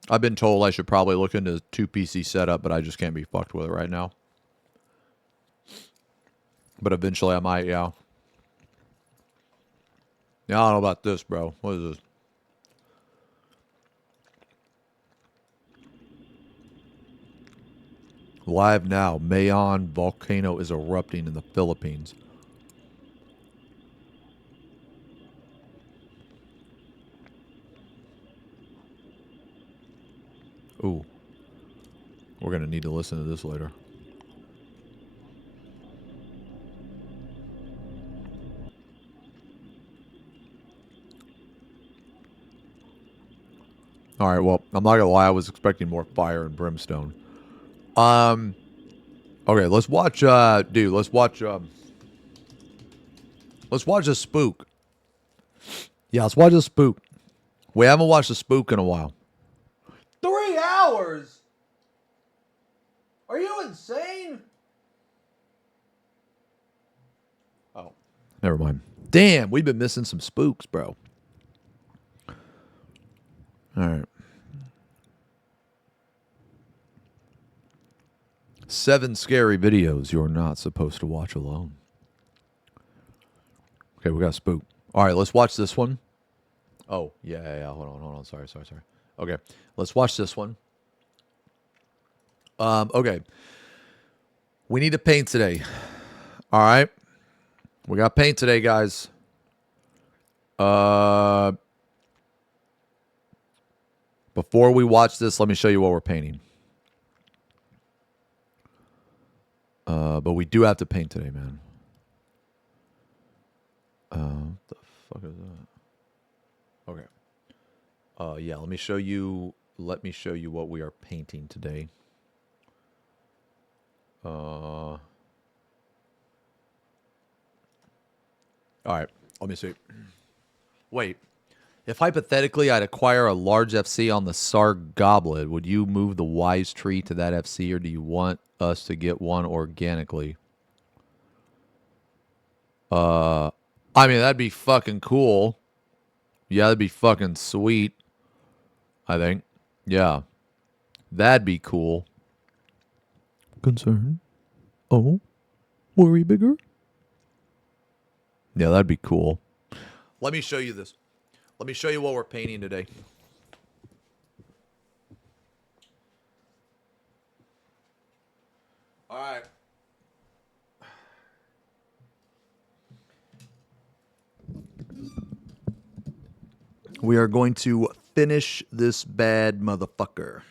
I've been told I should probably look into 2 PC setup, but I just can't be fucked with it right now. But eventually I might, yeah. Yeah, I don't know about this, bro. What is this? Live now. Mayon volcano is erupting in the Philippines. Ooh. We're going to need to listen to this later. All right, well, I'm not going to lie. I was expecting more fire and brimstone. Okay, let's watch, let's watch a spook. Yeah, let's watch a spook. We haven't watched a spook in a while. 3 hours? Are you insane? Oh, never mind. Damn, we've been missing some spooks, bro. All right. 7 scary videos you're not supposed to watch alone. Okay, we got a spook. All right, let's watch this one. Oh, yeah. Hold on. Sorry. Okay, let's watch this one. Okay. We need to paint today. All right. We got paint today, guys. Before we watch this, let me show you what we're painting. But we do have to paint today, man. What the fuck is that? Okay. Yeah, let me show you what we are painting today. All right, let me see. Wait. If hypothetically I'd acquire a large FC on the Sarg Goblet, would you move the Wise Tree to that FC, or do you want us to get one organically? I mean, that'd be fucking cool. Yeah, that'd be fucking sweet, I think. Yeah. That'd be cool. Concern? Oh? Worry bigger? Yeah, that'd be cool. Let me show you this. Let me show you what we're painting today. All right. We are going to finish this bad motherfucker.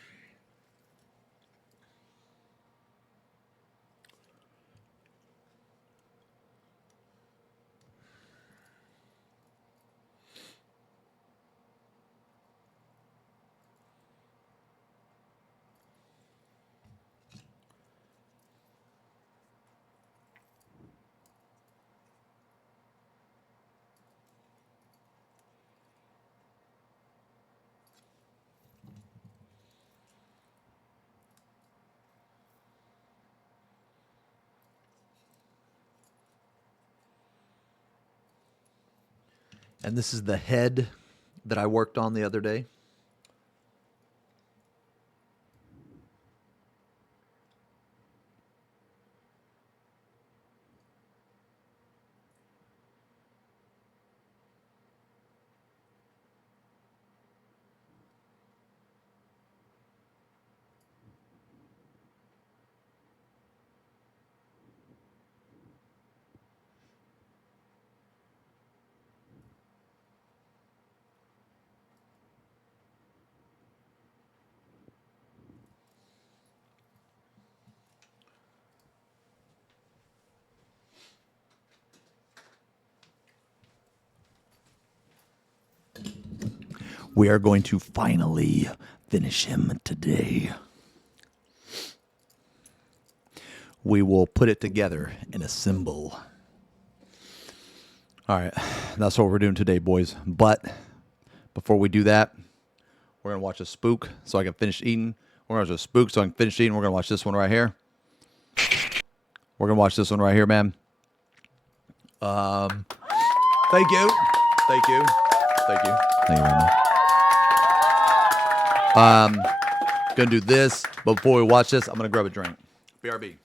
And this is the head that I worked on the other day. We are going to finally finish him today. We will put it together in a symbol. All right, that's what we're doing today, boys. But before we do that, we're going to watch a spook so I can finish eating. We're going to watch a spook so I can finish eating. We're going to watch this one right here. We're going to watch this one right here, man. Thank you. Thank you. Thank you. Thank you very much. Gonna do this, but before we watch this, I'm gonna grab a drink. BRB.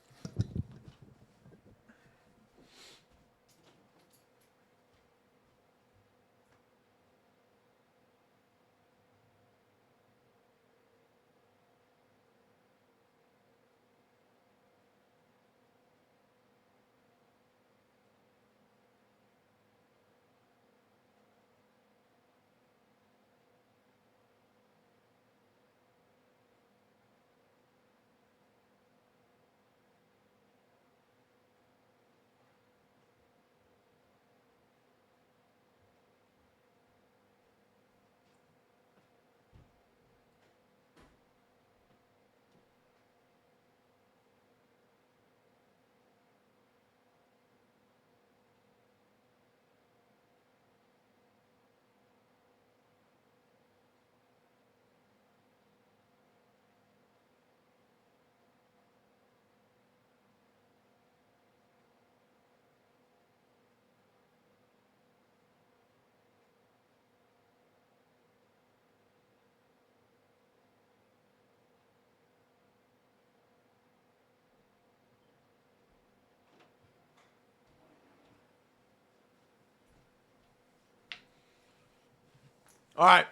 All right.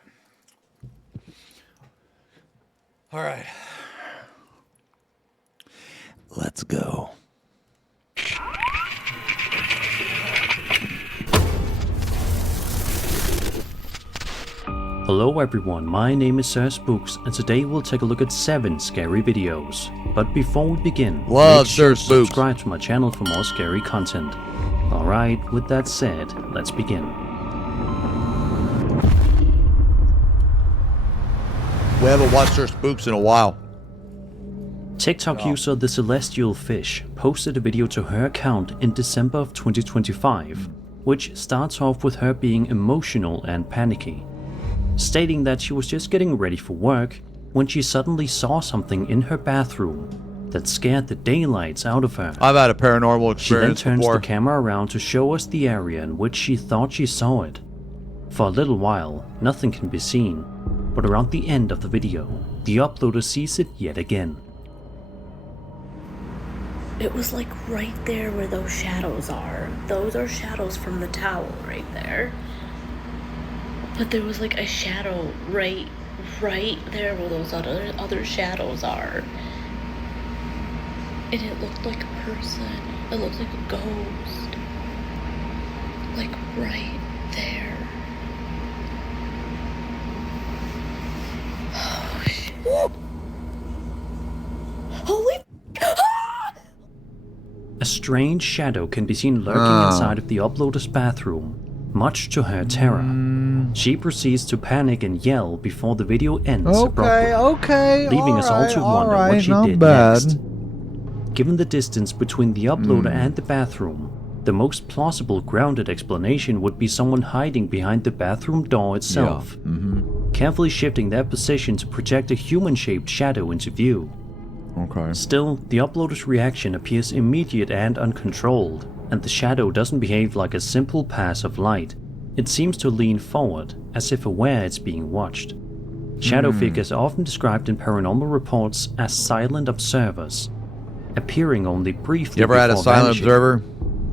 All right. Let's go. Hello everyone, my name is Sir Spooks, and today we'll take a look at 7 scary videos. But before we begin, make sure to subscribe to my channel for more scary content. Alright, with that said, let's begin. We haven't watched Sir Spooks in a while. TikTok user The Celestial Fish posted a video to her account in December of 2025, which starts off with her being emotional and panicky, stating that she was just getting ready for work when she suddenly saw something in her bathroom that scared the daylights out of her. I've had a paranormal experience She then turns before. the camera around to show us the area in which she thought she saw it. For a little while, nothing can be seen, but around the end of the video, the uploader sees it yet again. It was like right there where those shadows are. Those are shadows from the towel right there. But there was like a shadow right there where those other shadows are. And it looked like a person. It looked like a ghost. Like right there. strange shadow can be seen lurking inside of the uploader's bathroom, much to her terror. She proceeds to panic and yell before the video ends abruptly, leaving us all to wonder what she did next. Given the distance between the uploader and the bathroom, the most plausible grounded explanation would be someone hiding behind the bathroom door itself, carefully shifting their position to project a human-shaped shadow into view. Still, the uploader's reaction appears immediate and uncontrolled, and the shadow doesn't behave like a simple pass of light. It seems to lean forward, as if aware it's being watched. Shadow figures are often described in paranormal reports as silent observers, appearing only briefly. You ever had a silent observer?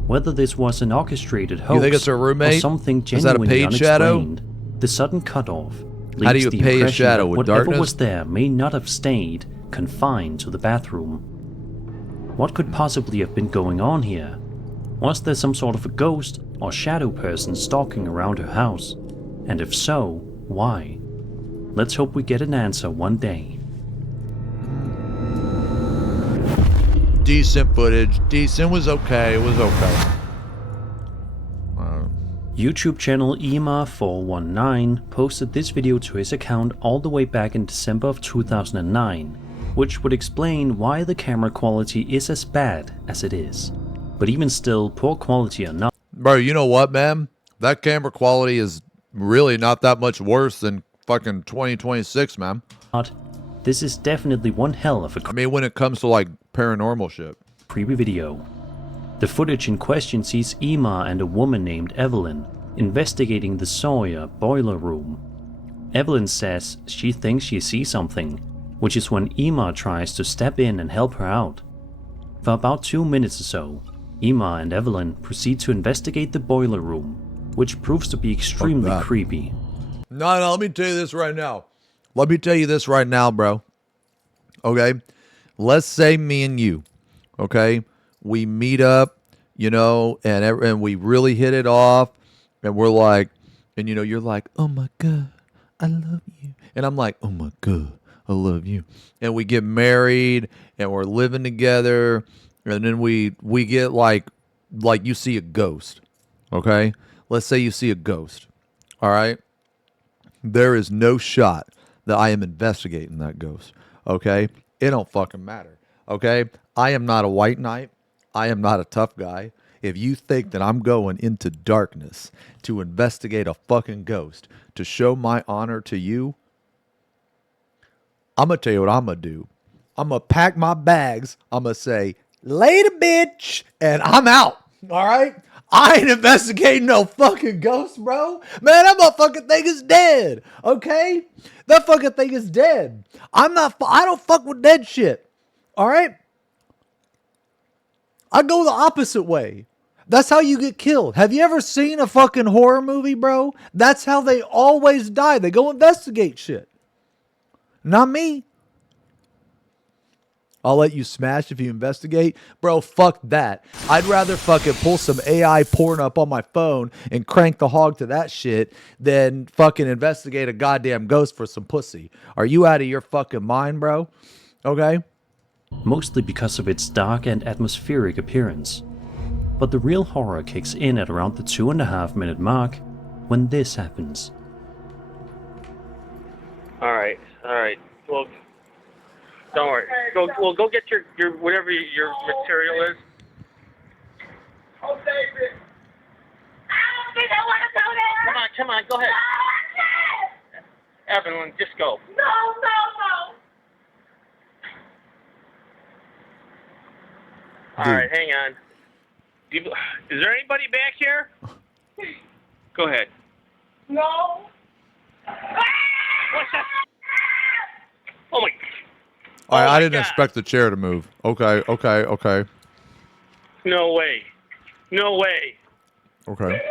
Whether this was an orchestrated hoax you think it's a roommate? Or something Is that a genuinely paid shadow? unexplained, the sudden cutoff leaves How do you the pay a impression shadow that with whatever darkness? was there may not have stayed confined to the bathroom. What could possibly have been going on here? Was there some sort of a ghost or shadow person stalking around her house? And if so, why? Let's hope we get an answer one day. Decent footage. Decent. Was okay. It was okay. YouTube channel Ema419 posted this video to his account all the way back in December of 2009, which would explain why the camera quality is as bad as it is. But even still, poor quality or not, Bro, you know what, man? That camera quality is really not that much worse than fucking 2026, man. this is definitely one hell of a I mean, when it comes to like paranormal shit. creepy video. The footage in question sees Ema and a woman named Evelyn investigating the Sawyer boiler room. Evelyn says she thinks she sees something, which is when Ema tries to step in and help her out. For about 2 minutes or so, Ema and Evelyn proceed to investigate the boiler room, which proves to be extremely creepy. No, let me tell you this right now. Let me tell you this right now, bro. Okay? Let's say me and you, okay? We meet up, you know, and we really hit it off, and we're like, and you know, you're like, oh my God, I love you. And I'm like, oh my God, I love you. And we get married, and we're living together, and then we get like you see a ghost, okay? Let's say you see a ghost, all right? There is no shot that I am investigating that ghost, okay? It don't fucking matter, okay? I am not a white knight. I am not a tough guy. If you think that I'm going into darkness to investigate a fucking ghost to show my honor to you, I'm going to tell you what I'm going to do. I'm going to pack my bags. I'm going to say, later, bitch, and I'm out, all right? I ain't investigating no fucking ghost, bro. Man, that motherfucking thing is dead, okay? That fucking thing is dead. I don't fuck with dead shit, all right? I go the opposite way. That's how you get killed. Have you ever seen a fucking horror movie, bro? That's how they always die. They go investigate shit. Not me. I'll let you smash if you investigate. Bro, fuck that. I'd rather fucking pull some AI porn up on my phone and crank the hog to that shit than fucking investigate a goddamn ghost for some pussy. Are you out of your fucking mind, bro? Okay? Mostly because of its dark and atmospheric appearance. But the real horror kicks in at around the 2.5 minute mark when this happens. Alright. Well, don't worry. Go get your whatever your material is. Oh, David. I don't think I want to go there. Come on, go ahead. No, Evelyn, just go. no. Alright, hang on. Is there anybody back here? Go ahead. No. What's that? Oh my... All right, Oh I my didn't God. expect the chair to move. Okay. No way. Okay.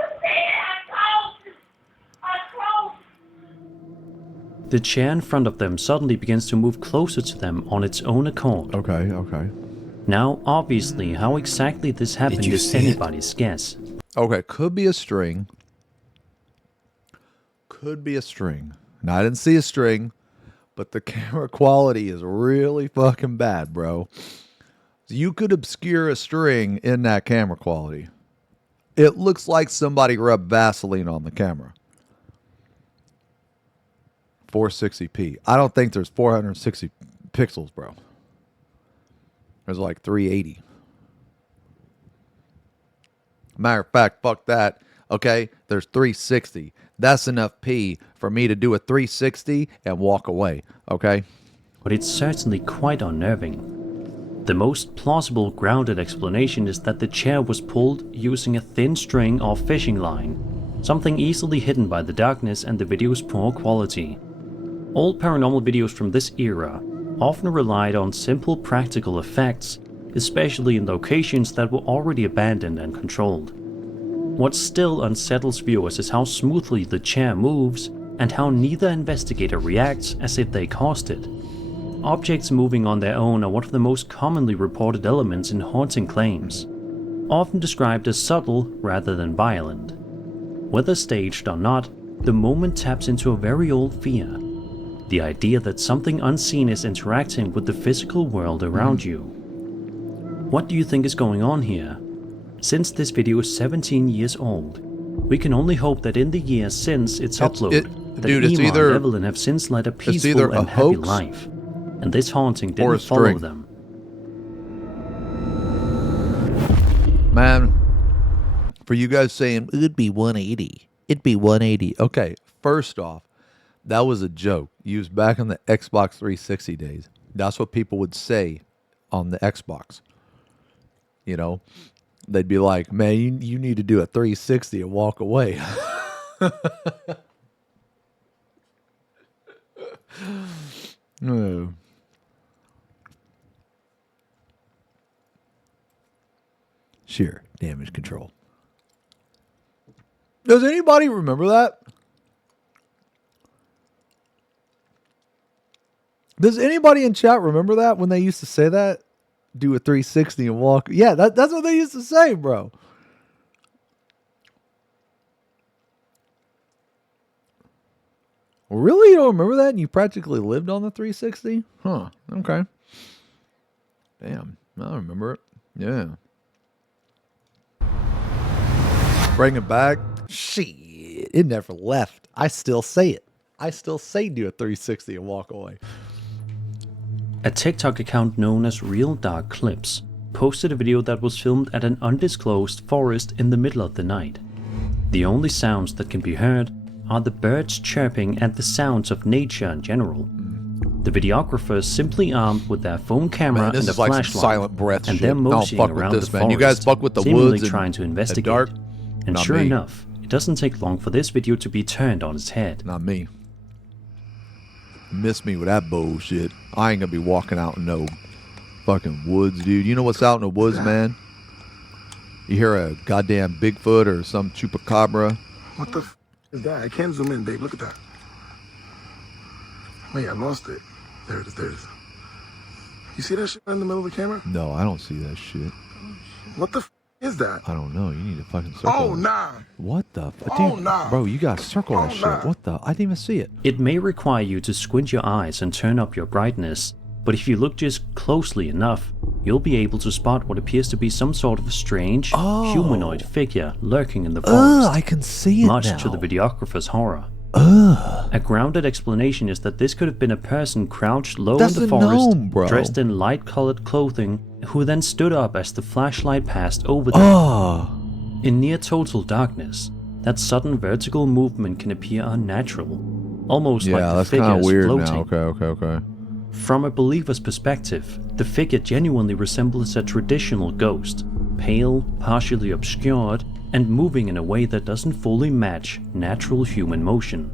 The chair in front of them suddenly begins to move closer to them on its own accord. Okay. Now, obviously, how exactly this happened is anybody's guess. Okay, could be a string. Now, I didn't see a string, but the camera quality is really fucking bad, bro. You could obscure a string in that camera quality. It looks like somebody rubbed Vaseline on the camera. 460p. I don't think there's 460 pixels, bro. There's like 380. Matter of fact, fuck that. Okay, there's 360. That's enough P for me to do a 360 and walk away. Okay? But it's certainly quite unnerving. The most plausible grounded explanation is that the chair was pulled using a thin string or fishing line, something easily hidden by the darkness and the video's poor quality. All paranormal videos from this era often relied on simple practical effects, especially in locations that were already abandoned and controlled. What still unsettles viewers is how smoothly the chair moves and how neither investigator reacts as if they caused it. Objects moving on their own are one of the most commonly reported elements in haunting claims, often described as subtle rather than violent. Whether staged or not, the moment taps into a very old fear: the idea that something unseen is interacting with the physical world around you. What do you think is going on here? Since this video is 17 years old, we can only hope that in the years since its upload, that Ema and Evelyn have since led a peaceful and happy life, and this haunting didn't follow them. Man, for you guys saying, it'd be 180. It'd be 180. Okay, first off, that was a joke used back in the Xbox 360 days. That's what people would say on the Xbox. You know, they'd be like, man, you need to do a 360 and walk away. No. Sheer damage control. Does anybody remember that? Does anybody in chat remember that when they used to say that? Do a 360 and walk. Yeah, that's what they used to say, bro. Really? You don't remember that? And you practically lived on the 360? Huh. Okay. Damn. I remember it. Yeah. Bring it back. Shit. It never left. I still say it. I still say do a 360 and walk away. A TikTok account known as Real Dark Clips posted a video that was filmed at an undisclosed forest in the middle of the night. The only sounds that can be heard are the birds chirping and the sounds of nature in general. The videographers simply armed with their phone camera and a flashlight, silent breath and shit. they're motioning around the forest, you guys fuck with the seemingly woods trying to investigate. dark? And Not sure me. enough, it doesn't take long for this video to be turned on its head. Not me. Miss me with that bullshit. I ain't gonna be walking out in no fucking woods, dude. You know what's out in the woods, man? You hear a goddamn Bigfoot or some chupacabra. What the f is that? I can't zoom in, babe. Look at that. Wait, I lost it. There it is. There it is. You see that shit in the middle of the camera? No, I don't see that shit. What the f is that? I don't know. You need to fucking circle Oh, it. nah. What the? Oh, nah. Bro, you gotta circle that Oh, shit. nah. What the? I didn't even see it. It may require you to squint your eyes and turn up your brightness, but if you look just closely enough, you'll be able to spot what appears to be some sort of strange, humanoid figure lurking in the forest. I can see it much now. to the videographer's horror. A grounded explanation is that this could have been a person crouched low That's in the a forest, gnome, bro. dressed in light-colored clothing, who then stood up as the flashlight passed over them. In near total darkness, that sudden vertical movement can appear unnatural, almost like the that's figure kind of is weird floating. now. Okay. From a believer's perspective, the figure genuinely resembles a traditional ghost, pale, partially obscured, and moving in a way that doesn't fully match natural human motion.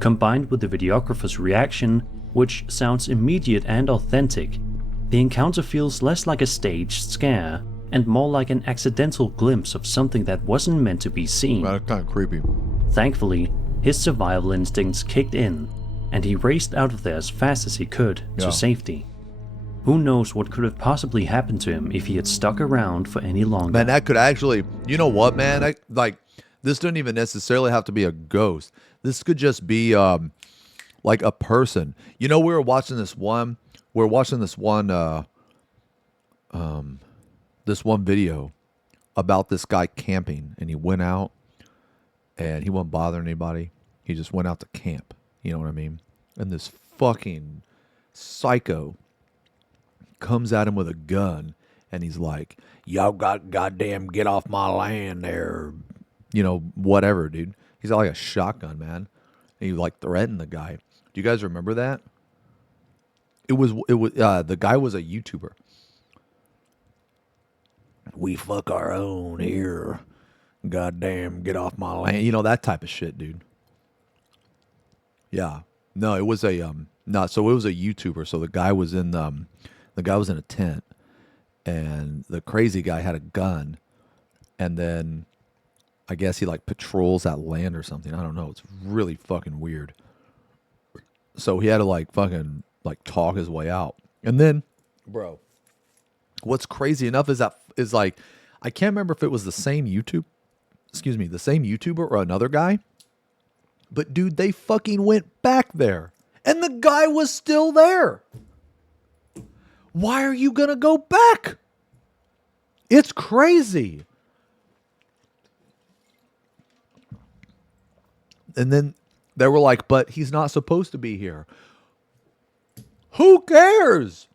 Combined with the videographer's reaction, which sounds immediate and authentic, the encounter feels less like a staged scare and more like an accidental glimpse of something that wasn't meant to be seen. That's kind of creepy. Thankfully, his survival instincts kicked in, and he raced out of there as fast as he could to safety. Who knows what could have possibly happened to him if he had stuck around for any longer. Man, that could actually, you know what, man? This doesn't even necessarily have to be a ghost. This could just be like a person. You know, we were watching this one. this one video about this guy camping, and he went out and he wasn't bothering anybody. He just went out to camp. You know what I mean? And this fucking psycho comes at him with a gun, and he's like, "Y'all got goddamn get off my land there." You know, whatever, dude. He's got like a shotgun, man. And he like threatened the guy. Do you guys remember that? It was the guy was a YouTuber. "We fuck our own here. Goddamn, get off my land." You know, that type of shit, dude. Yeah. No, it was a so it was a YouTuber. So the guy was in a tent, and the crazy guy had a gun, and then I guess he like patrols that land or something. I don't know. It's really fucking weird. So he had to like fucking like talk his way out. And then, bro, what's crazy enough is like I can't remember if it was the same YouTuber or another guy. But dude, they fucking went back there. And the guy was still there. Why are you going to go back? It's crazy. And then they were like, "But he's not supposed to be here." Who cares?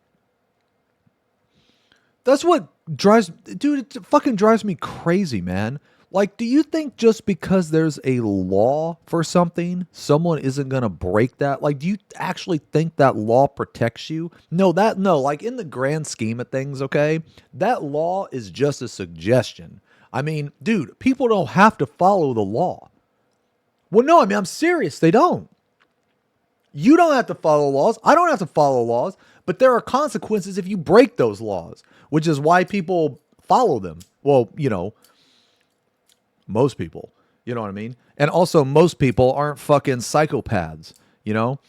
That's what it fucking drives me crazy, man. Like, do you think just because there's a law for something, someone isn't going to break that? Like, do you actually think that law protects you? No, like in the grand scheme of things, okay, that law is just a suggestion. I mean, dude, people don't have to follow the law. Well, no, I mean, I'm serious. They don't. You don't have to follow laws. I don't have to follow laws, but there are consequences if you break those laws, which is why people follow them. Well, you know, most people, you know what I mean? And also most people aren't fucking psychopaths, you know?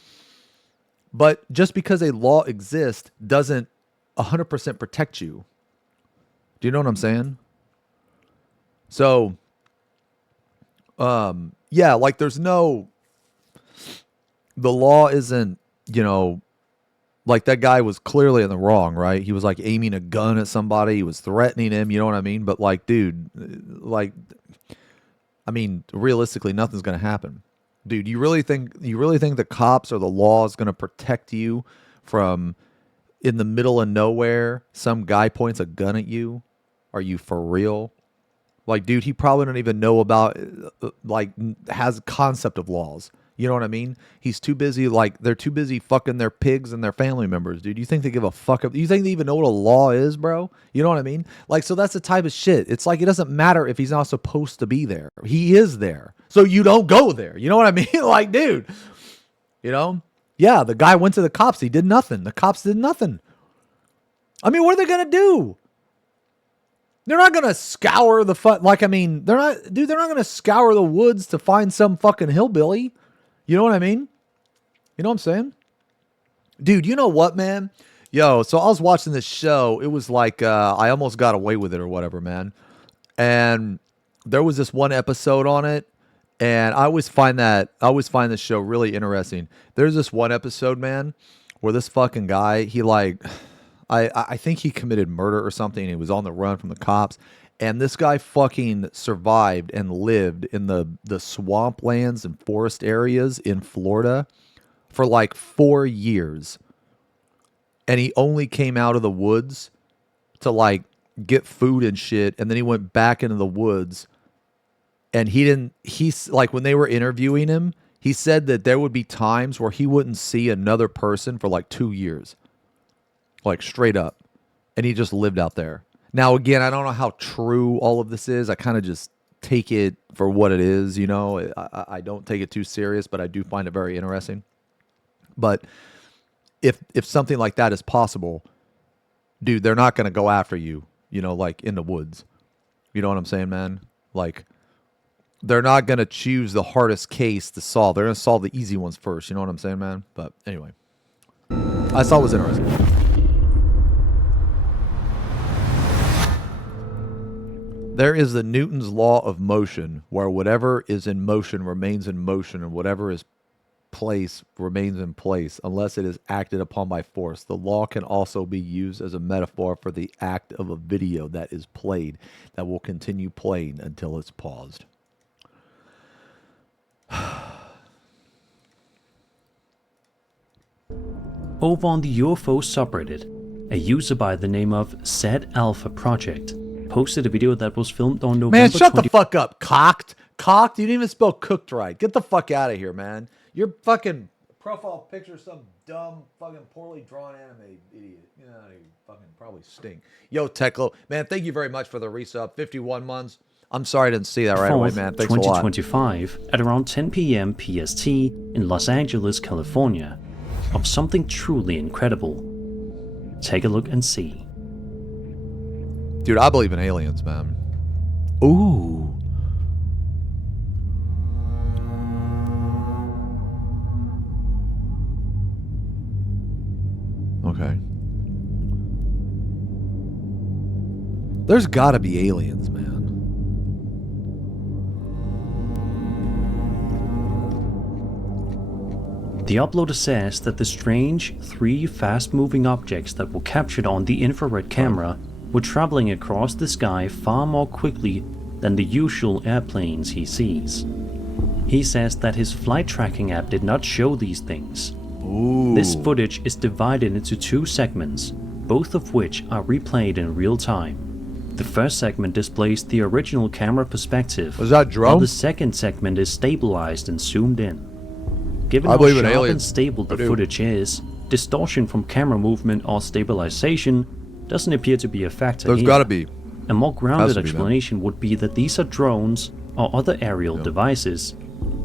But just because a law exists doesn't 100% protect you. Do you know what I'm saying? So, yeah, like the law isn't, you know, like that guy was clearly in the wrong, right? He was like aiming a gun at somebody. He was threatening him. You know what I mean? But like, dude, like, I mean, realistically, nothing's going to happen. Dude, you really think the cops or the law is going to protect you from in the middle of nowhere, some guy points a gun at you? Are you for real? Like, dude, he probably don't even know about, like, has concept of laws. You know what I mean? He's too busy, like, they're too busy fucking their pigs and their family members, dude. You think they give a fuck? You think they even know what a law is, bro? You know what I mean? Like, so that's the type of shit. It's like, it doesn't matter if he's not supposed to be there. He is there. So you don't go there. You know what I mean? Like, dude, you know? Yeah, the guy went to the cops. He did nothing. The cops did nothing. I mean, what are they going to do? They're not going to scour the they're not going to scour the woods to find some fucking hillbilly. You know what I mean? You know what I'm saying? Dude, you know what, man? Yo, so I was watching this show. It was like, I almost got away with it or whatever, man. And there was this one episode on it. And I always find this show really interesting. There's this one episode, man, where this fucking guy, he like, I think he committed murder or something. He was on the run from the cops. And this guy fucking survived and lived in the swamplands and forest areas in Florida for like 4 years. And he only came out of the woods to like get food and shit. And then he went back into the woods. And he's like, when they were interviewing him, he said that there would be times where he wouldn't see another person for like 2 years. Like straight up. And he just lived out there. Now, again, I don't know how true all of this is. I kind of just take it for what it is, you know. I don't take it too serious, but I do find it very interesting. But if something like that is possible, dude, they're not going to go after you, you know, like in the woods. You know what I'm saying, man? Like, they're not going to choose the hardest case to solve. They're going to solve the easy ones first. You know what I'm saying, man? But anyway, I thought it was interesting. There is the Newton's law of motion, where whatever is in motion remains in motion, and whatever is place remains in place unless it is acted upon by force. The law can also be used as a metaphor for the act of a video that is played that will continue playing until it's paused. Over on the UFO subreddit, a user by the name of Zed Alpha Project posted a video that was filmed on November Man, shut 20 the fuck up. Cocked? Cocked? You didn't even spell cooked right. Get the fuck out of here, man. Your fucking profile picture is some dumb, fucking poorly drawn anime idiot. You know, you fucking probably stink. Yo, Teklo. Man, thank you very much for the resub. 51 months. I'm sorry I didn't see that right away, man. Thanks a lot. 2025 at around 10 p.m. PST in Los Angeles, California, of something truly incredible. Take a look and see. Dude, I believe in aliens, man. Ooh. Okay. There's gotta be aliens, man. The uploader says that the strange, 3 fast-moving objects that were captured on the infrared camera were traveling across the sky far more quickly than the usual airplanes he sees. He says that his flight tracking app did not show these things. Ooh. This footage is divided into 2 segments, both of which are replayed in real time. The first segment displays the original camera perspective, Was that while drone? the second segment is stabilized and zoomed in. Given I how believe in sharp and aliens. stable the I do. footage is, distortion from camera movement or stabilization doesn't appear to be a factor There's here. gotta be. A more grounded Has to be, man. explanation would be that these are drones or other aerial devices,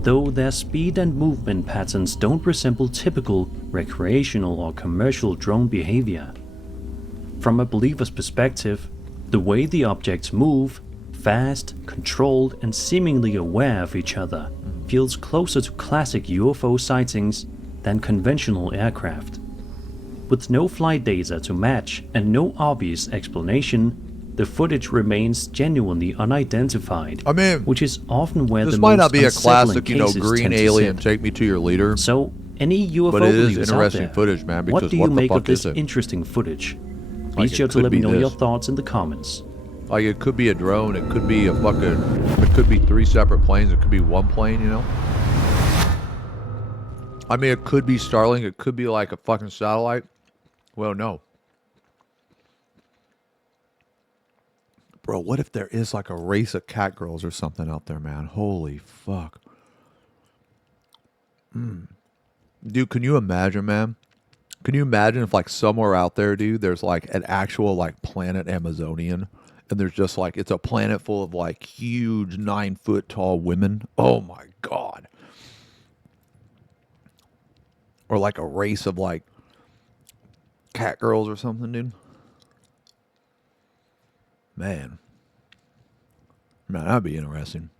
though their speed and movement patterns don't resemble typical recreational or commercial drone behavior. From a believer's perspective, the way the objects move, fast, controlled, and seemingly aware of each other, feels closer to classic UFO sightings than conventional aircraft. With no flight data to match and no obvious explanation, the footage remains genuinely unidentified, I mean, which is often where this the might most not be a unsettling classic, you know, cases green tend to alien, sit. take me to your leader. So, any UFO But it is believers out interesting there, footage, man, because what do what you the make fuck of this is it? interesting footage? Be Like, sure it to could let me be know your this. thoughts in the comments. Like, it could be a drone, it could be a fucking, it could be 3 separate planes, it could be 1 plane, you know? I mean, it could be Starlink, it could be like a fucking satellite. Well, no. Bro, what if there is like a race of cat girls or something out there, man? Holy fuck. Dude, can you imagine, man? Can you imagine if like somewhere out there, dude, there's like an actual like planet Amazonian, and there's just like, it's a planet full of like huge 9-foot tall women? Oh my God. Or like a race of like cat girls or something, dude. Man, that'd be interesting.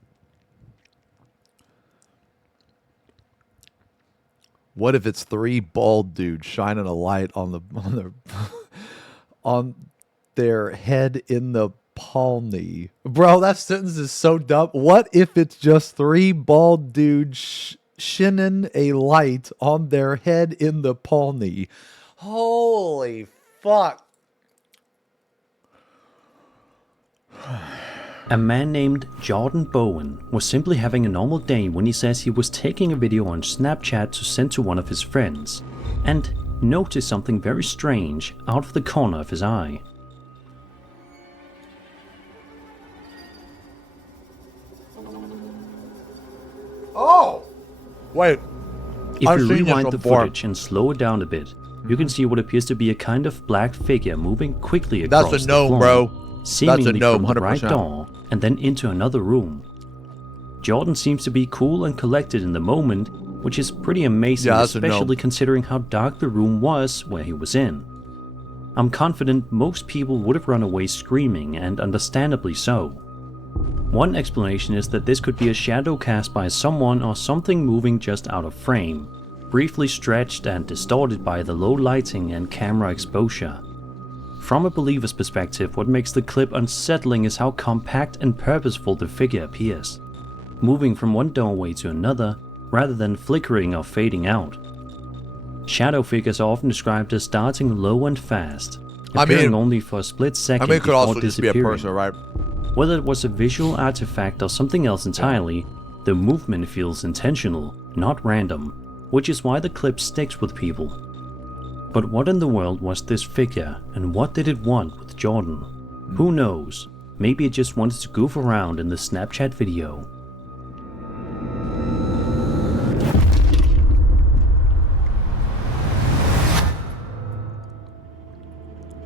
What if it's 3 bald dudes shining a light on on their head in the palmy? Bro, that sentence is so dumb. What if it's just 3 bald dudes shining a light on their head in the palmy? Holy fuck. A man named Jordan Bowen was simply having a normal day when he says he was taking a video on Snapchat to send to one of his friends, and noticed something very strange out of the corner of his eye. Oh! Wait. If I've you seen this rewind the before. footage and slow it down a bit, you can see what appears to be a kind of black figure moving quickly That's across a gnome, the floor, bro. seemingly gnome, from the right 100%. door and then into another room. Jordan seems to be cool and collected in the moment, which is pretty amazing, Yeah, that's a gnome. especially considering how dark the room was where he was in. I'm confident most people would have run away screaming, and understandably so. One explanation is that this could be a shadow cast by someone or something moving just out of frame, briefly stretched and distorted by the low lighting and camera exposure. From a believer's perspective, what makes the clip unsettling is how compact and purposeful the figure appears, moving from one doorway to another rather than flickering or fading out. Shadow figures are often described as starting low and fast, appearing only for a split second it could before also just be a disappearing. person, right? Whether it was a visual artifact or something else entirely, the movement feels intentional, not random, which is why the clip sticks with people. But what in the world was this figure, and what did it want with Jordan? Who knows? Maybe it just wanted to goof around in the Snapchat video.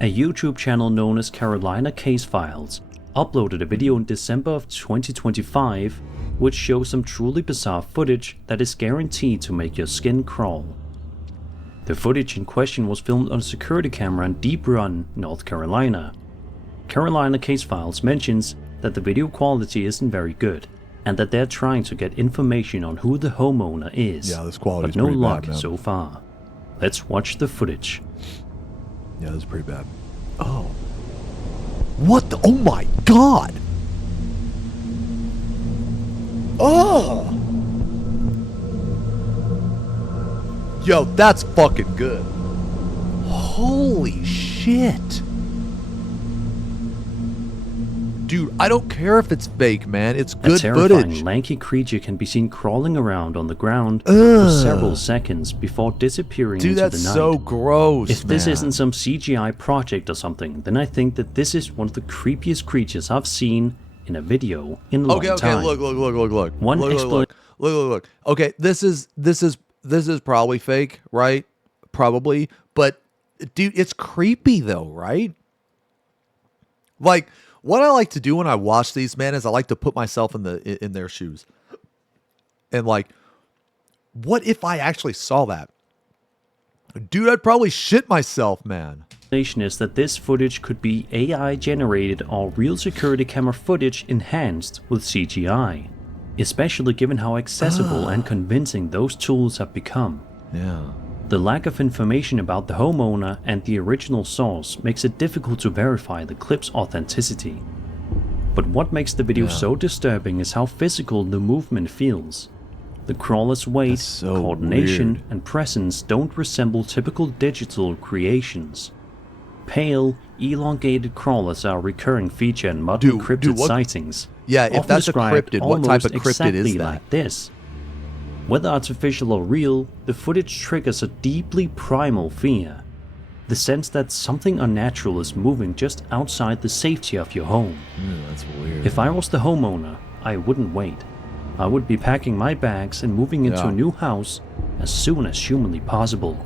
A YouTube channel known as Carolina Case Files uploaded a video in December of 2025 which shows some truly bizarre footage that is guaranteed to make your skin crawl. The footage in question was filmed on a security camera in Deep Run, North Carolina. Carolina Case Files mentions that the video quality isn't very good and that they're trying to get information on who the homeowner is, Yeah, this quality's but no pretty bad, luck man. so far. Let's watch the footage. Yeah, that's pretty bad. Oh. What the? Oh my god! Oh! Yo, that's fucking good. Holy shit. Dude, I don't care if it's fake, man. It's A good terrifying, footage. lanky creature can be seen crawling around on the ground for several seconds before disappearing Dude, into that's the night. so gross, If this man. isn't some CGI project or something, then I think that this is one of the creepiest creatures I've seen in a video in a long Okay, time. look. One Look. Okay, this is probably fake, right? Probably, but dude, it's creepy though, right? Like, what I like to do when I watch these, man, is I like to put myself in their shoes, and like, what if I actually saw that? Dude, I'd probably shit myself, man. Is that this footage could be AI generated or real security camera footage enhanced with CGI, especially given how accessible and convincing those tools have become. Yeah. The lack of information about the homeowner and the original source makes it difficult to verify the clip's authenticity. But what makes the video so disturbing is how physical the movement feels. The crawler's weight, That's so coordination, weird. and presence don't resemble typical digital creations. Pale, elongated crawlers are a recurring feature in modern Dude, cryptid what- sightings. Yeah, if often that's a described cryptid, what type of almost cryptid is exactly that? like this. Whether artificial or real, the footage triggers a deeply primal fear. The sense that something unnatural is moving just outside the safety of your home. That's weird. If I was the homeowner, I wouldn't wait. I would be packing my bags and moving into Yeah. a new house as soon as humanly possible.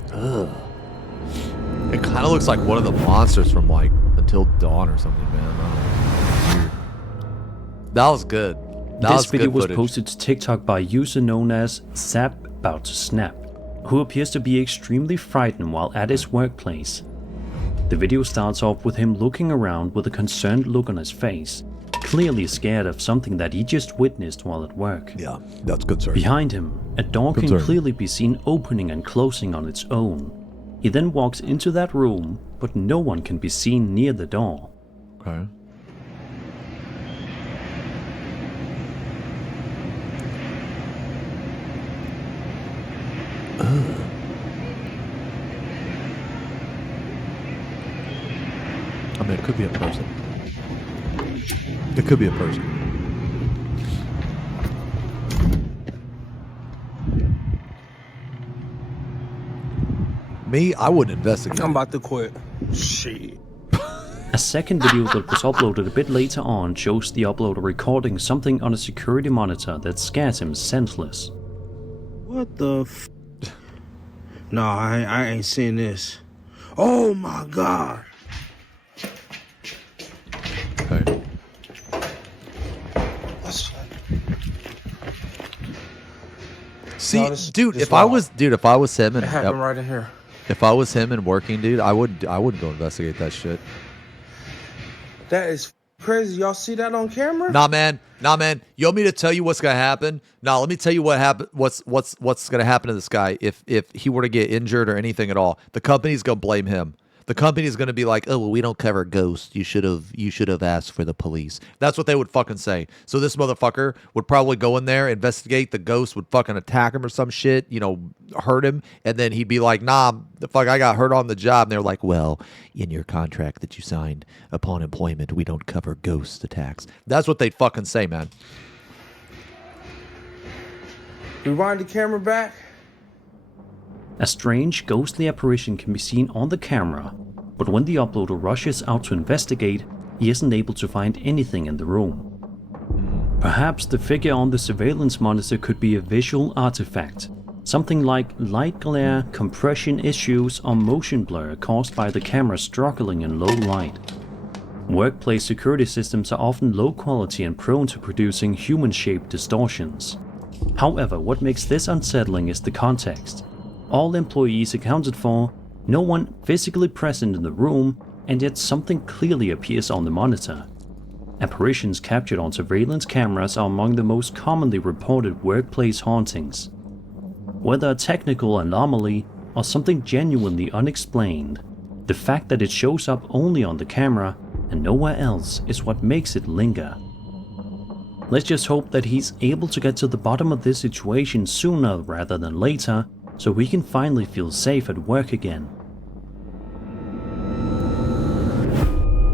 It kind of looks like one of the monsters from like Until Dawn or something, man. I don't know. Weird. That was good. That This was video good was footage. posted to TikTok by a user known as Zap About to Snap, who appears to be extremely frightened while at his workplace. The video starts off with him looking around with a concerned look on his face, clearly scared of something that he just witnessed while at work. Yeah, that's good, sir. Behind him, a door can Concern. clearly be seen opening and closing on its own. He then walks into that room, but no one can be seen near the door. Okay. I mean, it could be a person. It could be a person. Me, I wouldn't investigate. I'm about to quit. Shit. A second video that was uploaded a bit later on shows the uploader recording something on a security monitor that scares him senseless. What the f? No, I ain't seen this. Oh my god. Okay. See, No, this- dude, this if I wild. was him and It happened right in here. if I was him and working, dude, I wouldn't go investigate that shit. That is crazy. Y'all see that on camera? Nah, man. You want me to tell you what's gonna happen? Nah, let me tell you what happen. What's gonna happen to this guy if he were to get injured or anything at all. The company's gonna blame him. The company is going to be like, oh, well, we don't cover ghosts. You should have asked for the police. That's what they would fucking say. So this motherfucker would probably go in there, investigate. The ghost would fucking attack him or some shit, you know, hurt him. And then he'd be like, nah, the fuck, I got hurt on the job. And they're like, well, in your contract that you signed upon employment, we don't cover ghost attacks. That's what they'd fucking say, man. Rewind the camera back. A strange, ghostly apparition can be seen on the camera, but when the uploader rushes out to investigate, he isn't able to find anything in the room. Perhaps the figure on the surveillance monitor could be a visual artifact, something like light glare, compression issues, or motion blur caused by the camera struggling in low light. Workplace security systems are often low quality and prone to producing human-shaped distortions. However, what makes this unsettling is the context. All employees accounted for, no one physically present in the room, and yet something clearly appears on the monitor. Apparitions captured on surveillance cameras are among the most commonly reported workplace hauntings. Whether a technical anomaly or something genuinely unexplained, the fact that it shows up only on the camera and nowhere else is what makes it linger. Let's just hope that he's able to get to the bottom of this situation sooner rather than later, so we can finally feel safe at work again.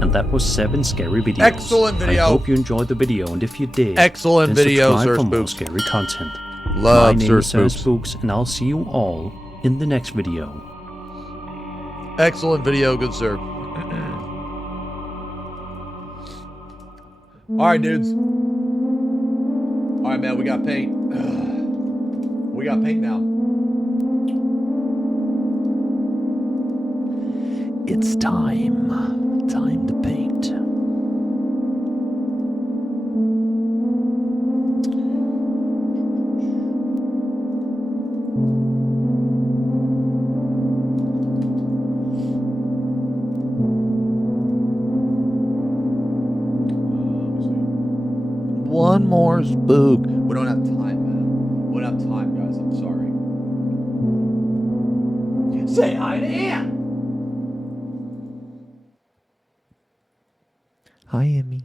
And that was 7 scary videos. Excellent video. I hope you enjoyed the video, and if you did, Excellent then video, subscribe Sir for more Spooks. scary content. Love My name Sir is Sir Spooks. Spooks, and I'll see you all in the next video. Excellent video, good sir. All right, dudes. All right, man, we got paint. We got paint now. It's time. Time to paint. One more spook. We don't have time, man. We don't have time, guys. I'm sorry. Say hi to Ann. Hi, Emmy.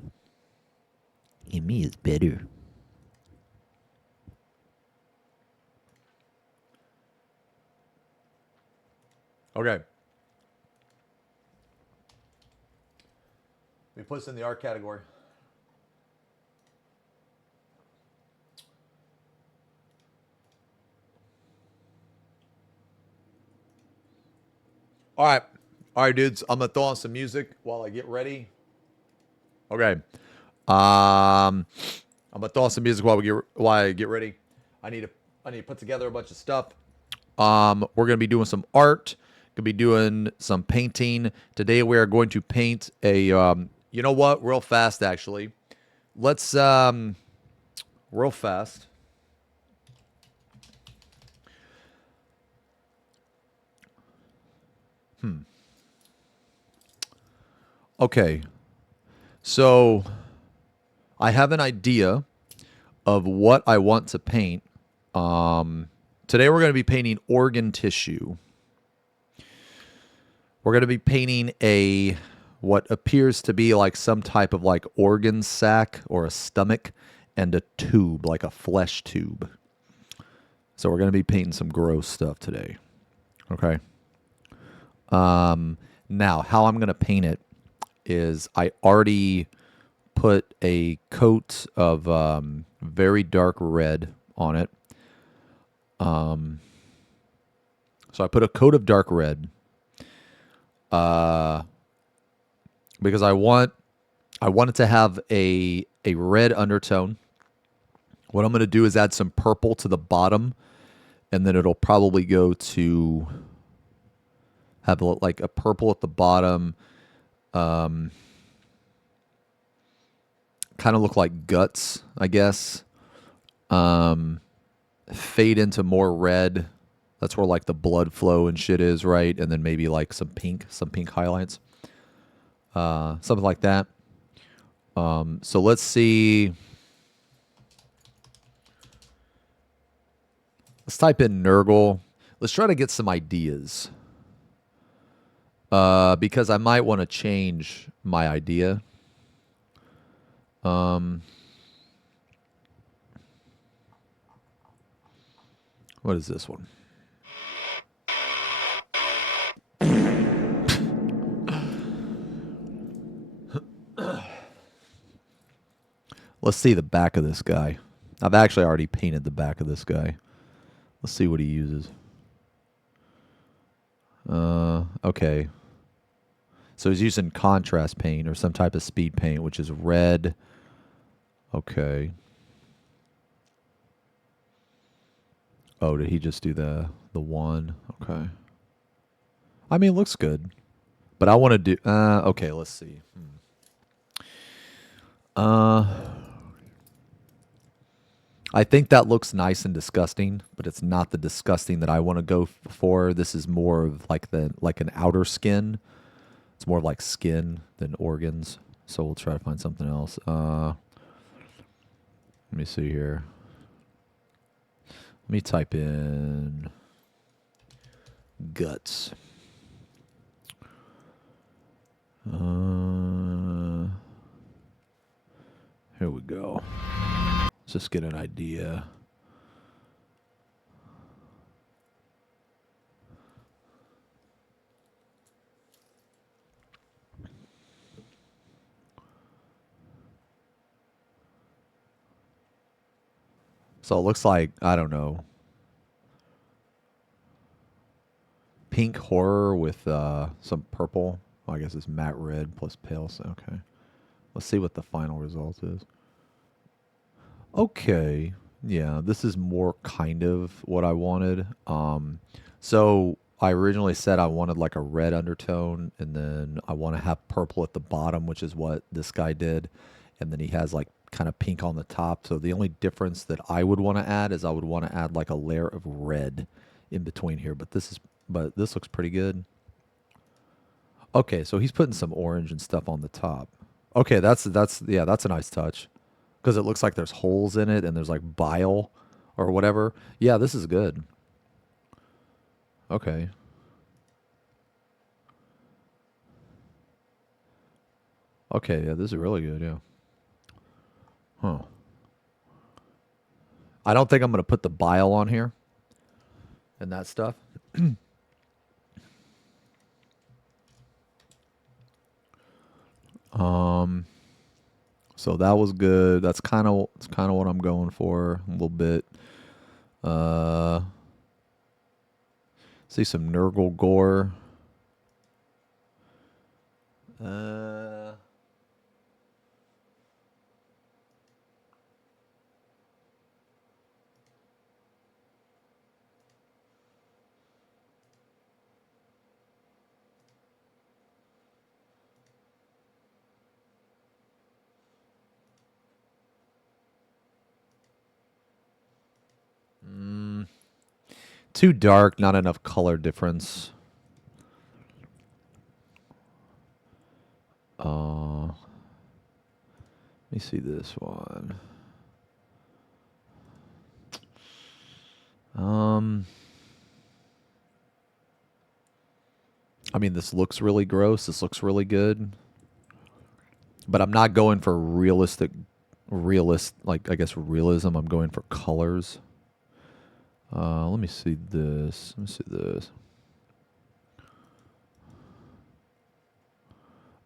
Emmy is better. Okay. We put this in the art category. All right, dudes. I'm gonna throw on some music while I get ready. Okay. I'm gonna throw on some music while I get ready. I need to put together a bunch of stuff. We're gonna be doing some art. Gonna be doing some painting today. We are going to paint a. You know what? Real fast, actually. Let's real fast. Okay. So I have an idea of what I want to paint. Today we're going to be painting organ tissue. We're going to be painting what appears to be like some type of like organ sac or a stomach and a tube, like a flesh tube. So we're going to be painting some gross stuff today. Okay. Now, how I'm going to paint it is I already put a coat of very dark red on it. So I put a coat of dark red because I want it to have a red undertone. What I'm going to do is add some purple to the bottom, and then it'll probably go to have like a purple at the bottom. Kind of look like guts, I guess. Fade into more red. That's where like the blood flow and shit is, right? And then maybe like some pink highlights. Something like that. So let's see. Let's type in Nurgle. Let's try to get some ideas. Because I might want to change my idea. What is this one? Let's see the back of this guy. I've actually already painted the back of this guy. Let's see what he uses. Okay. So he's using contrast paint or some type of speed paint, which is red. Okay. Oh, did he just do the one? Okay. I mean, it looks good. But I want to do... okay, let's see. I think that looks nice and disgusting, but it's not the disgusting that I want to go for. This is more of like an outer skin. It's more of like skin than organs. So we'll try to find something else. Let me see here. Let me type in guts. Here we go. Let's just get an idea. So it looks like, I don't know, pink horror with some purple. Well, I guess it's matte red plus pale. So, okay. Let's see what the final result is. Okay. Yeah, this is more kind of what I wanted. So I originally said I wanted like a red undertone, and then I want to have purple at the bottom, which is what this guy did. And then he has like kind of pink on the top. So the only difference that I would want to add is I would want to add like a layer of red in between here. But this looks pretty good. Okay, so he's putting some orange and stuff on the top. Okay, that's a nice touch. Because it looks like there's holes in it and there's like bile or whatever. Yeah, this is good. Okay. Okay, yeah, this is really good, yeah. Huh. I don't think I'm going to put the bile on here and that stuff. So that was good. That's kind of what I'm going for a little bit. See some Nurgle gore. Too dark, not enough color difference. Let me see this one. I mean, this looks really gross. This looks really good. But I'm not going for realist, like, I guess, realism. I'm going for colors. Let me see this. Let me see this.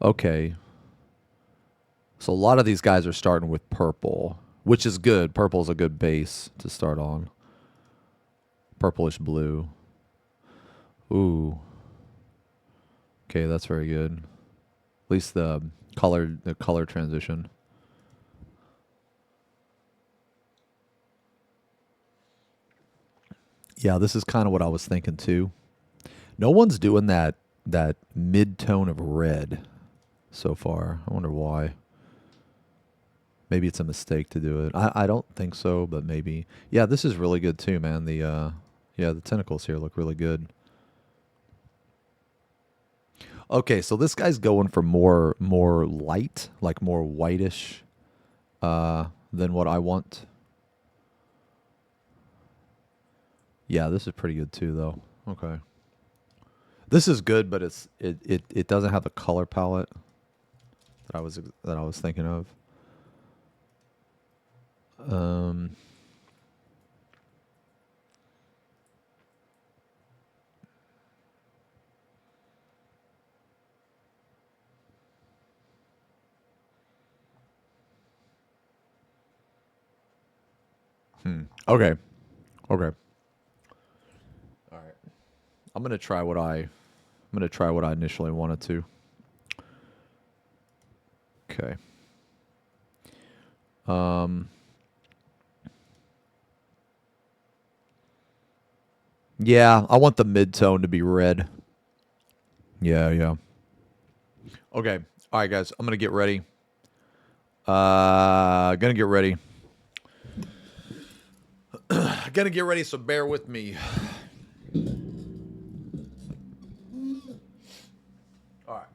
Okay. So a lot of these guys are starting with purple, which is good. Purple is a good base to start on. Purplish blue. Ooh. Okay, that's very good. At least the color transition. Yeah, this is kind of what I was thinking too. No one's doing that mid-tone of red so far. I wonder why. Maybe it's a mistake to do it. I don't think so, but maybe. Yeah, this is really good too, man. The tentacles here look really good. Okay, so this guy's going for more light, like more whitish than what I want. Yeah, this is pretty good too, though. Okay. This is good, but it doesn't have the color palette that I was thinking of. Okay. Okay. All right. I'm gonna try what I initially wanted to. Okay. Yeah, I want the mid-tone to be red. Yeah, yeah. Okay. All right, guys. I'm gonna get ready. Gonna get ready. Gonna get ready, so bear with me. All right.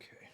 Okay.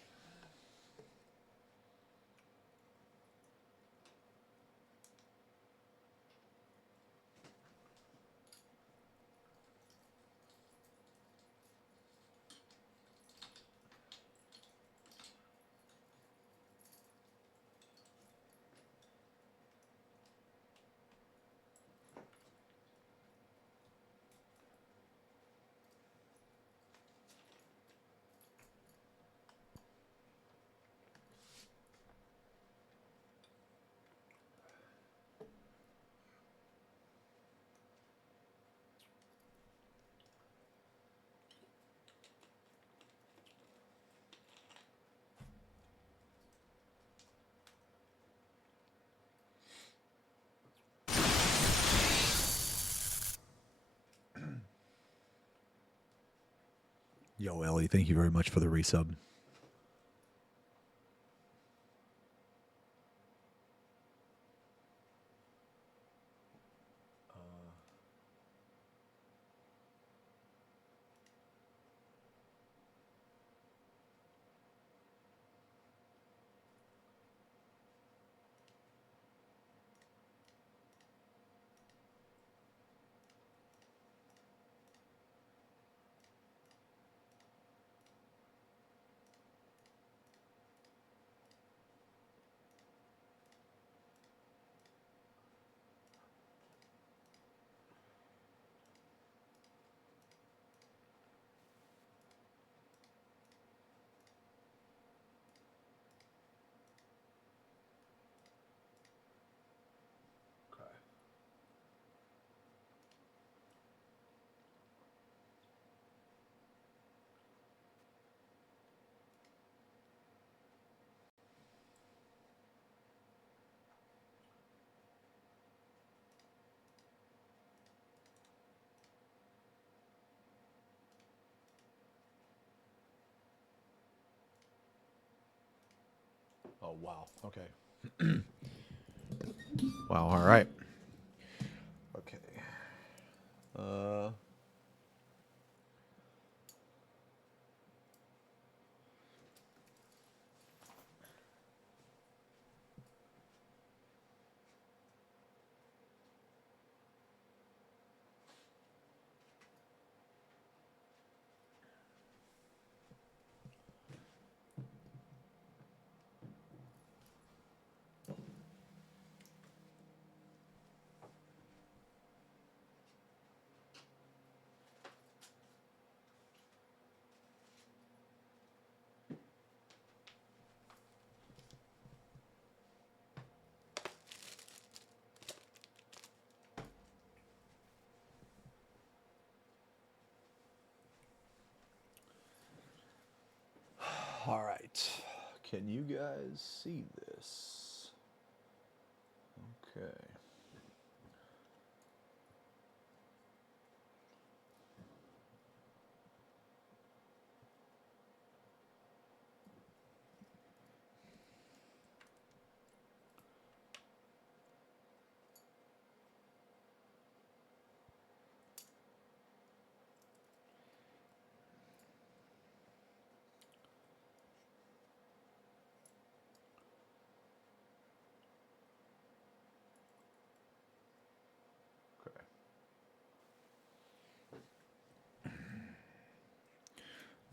Yo, Ellie, thank you very much for the resub. Oh, wow. Okay. Wow, all right. Okay. All right. Can you guys see this? Okay.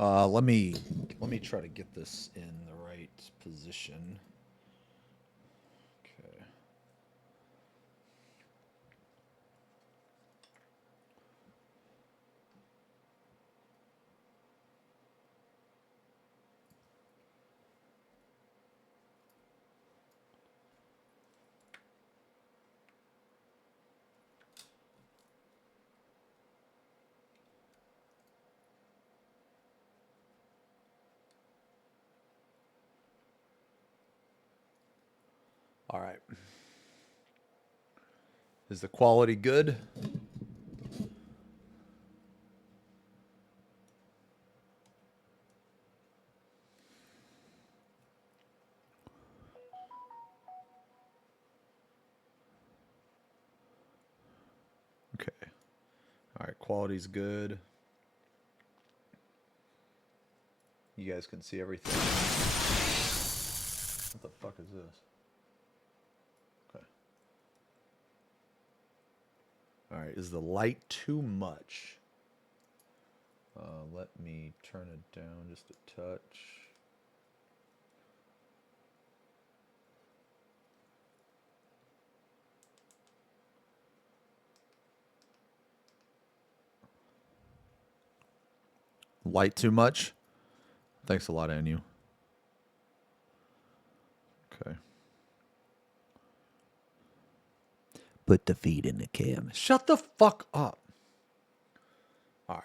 Okay. Let me try to get this in the right position. Okay. All right. Is the quality good? Okay. All right, quality's good. You guys can see everything. What the fuck is this? Okay. All right, is the light too much? Let me turn it down just a touch. Light too much? Thanks a lot, Anu. Okay. Put the feet in the cam. Shut the fuck up. All right.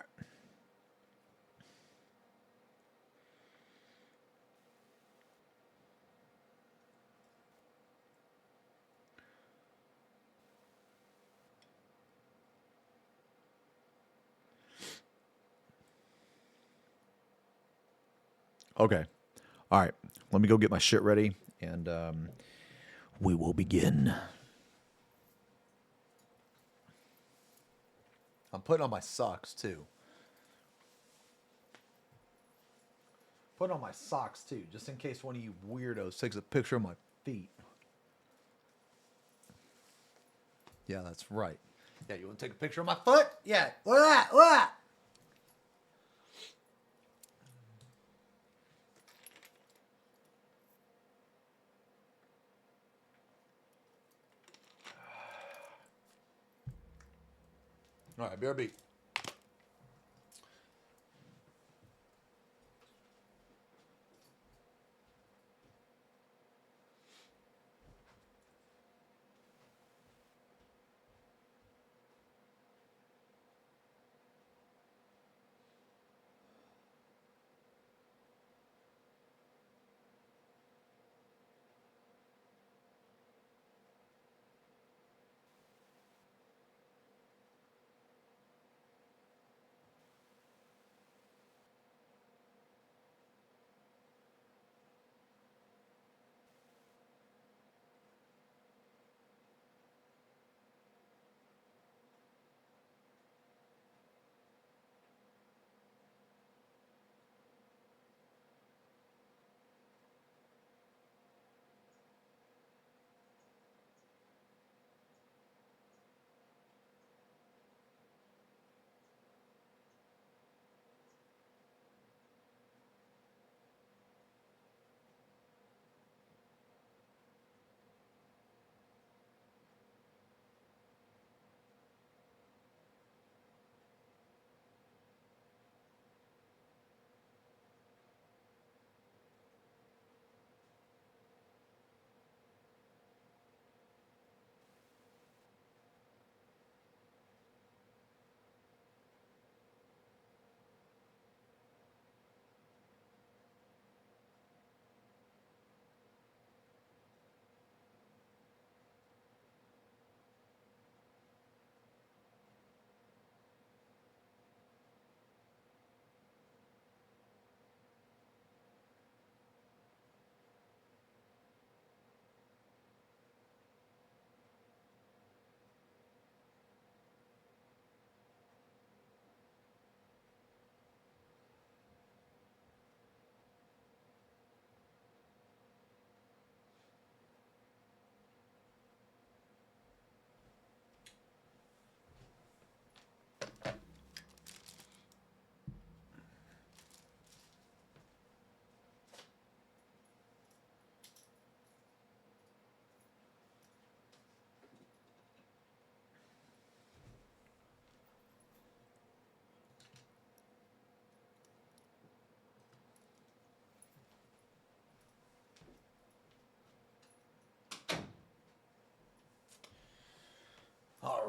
Okay. All right. Let me go get my shit ready, and we will begin. I'm putting on my socks, too. Putting on my socks, too, just in case one of you weirdos takes a picture of my feet. Yeah, that's right. Yeah, you want to take a picture of my foot? Yeah. Look at that. Look at that. All right, BRB.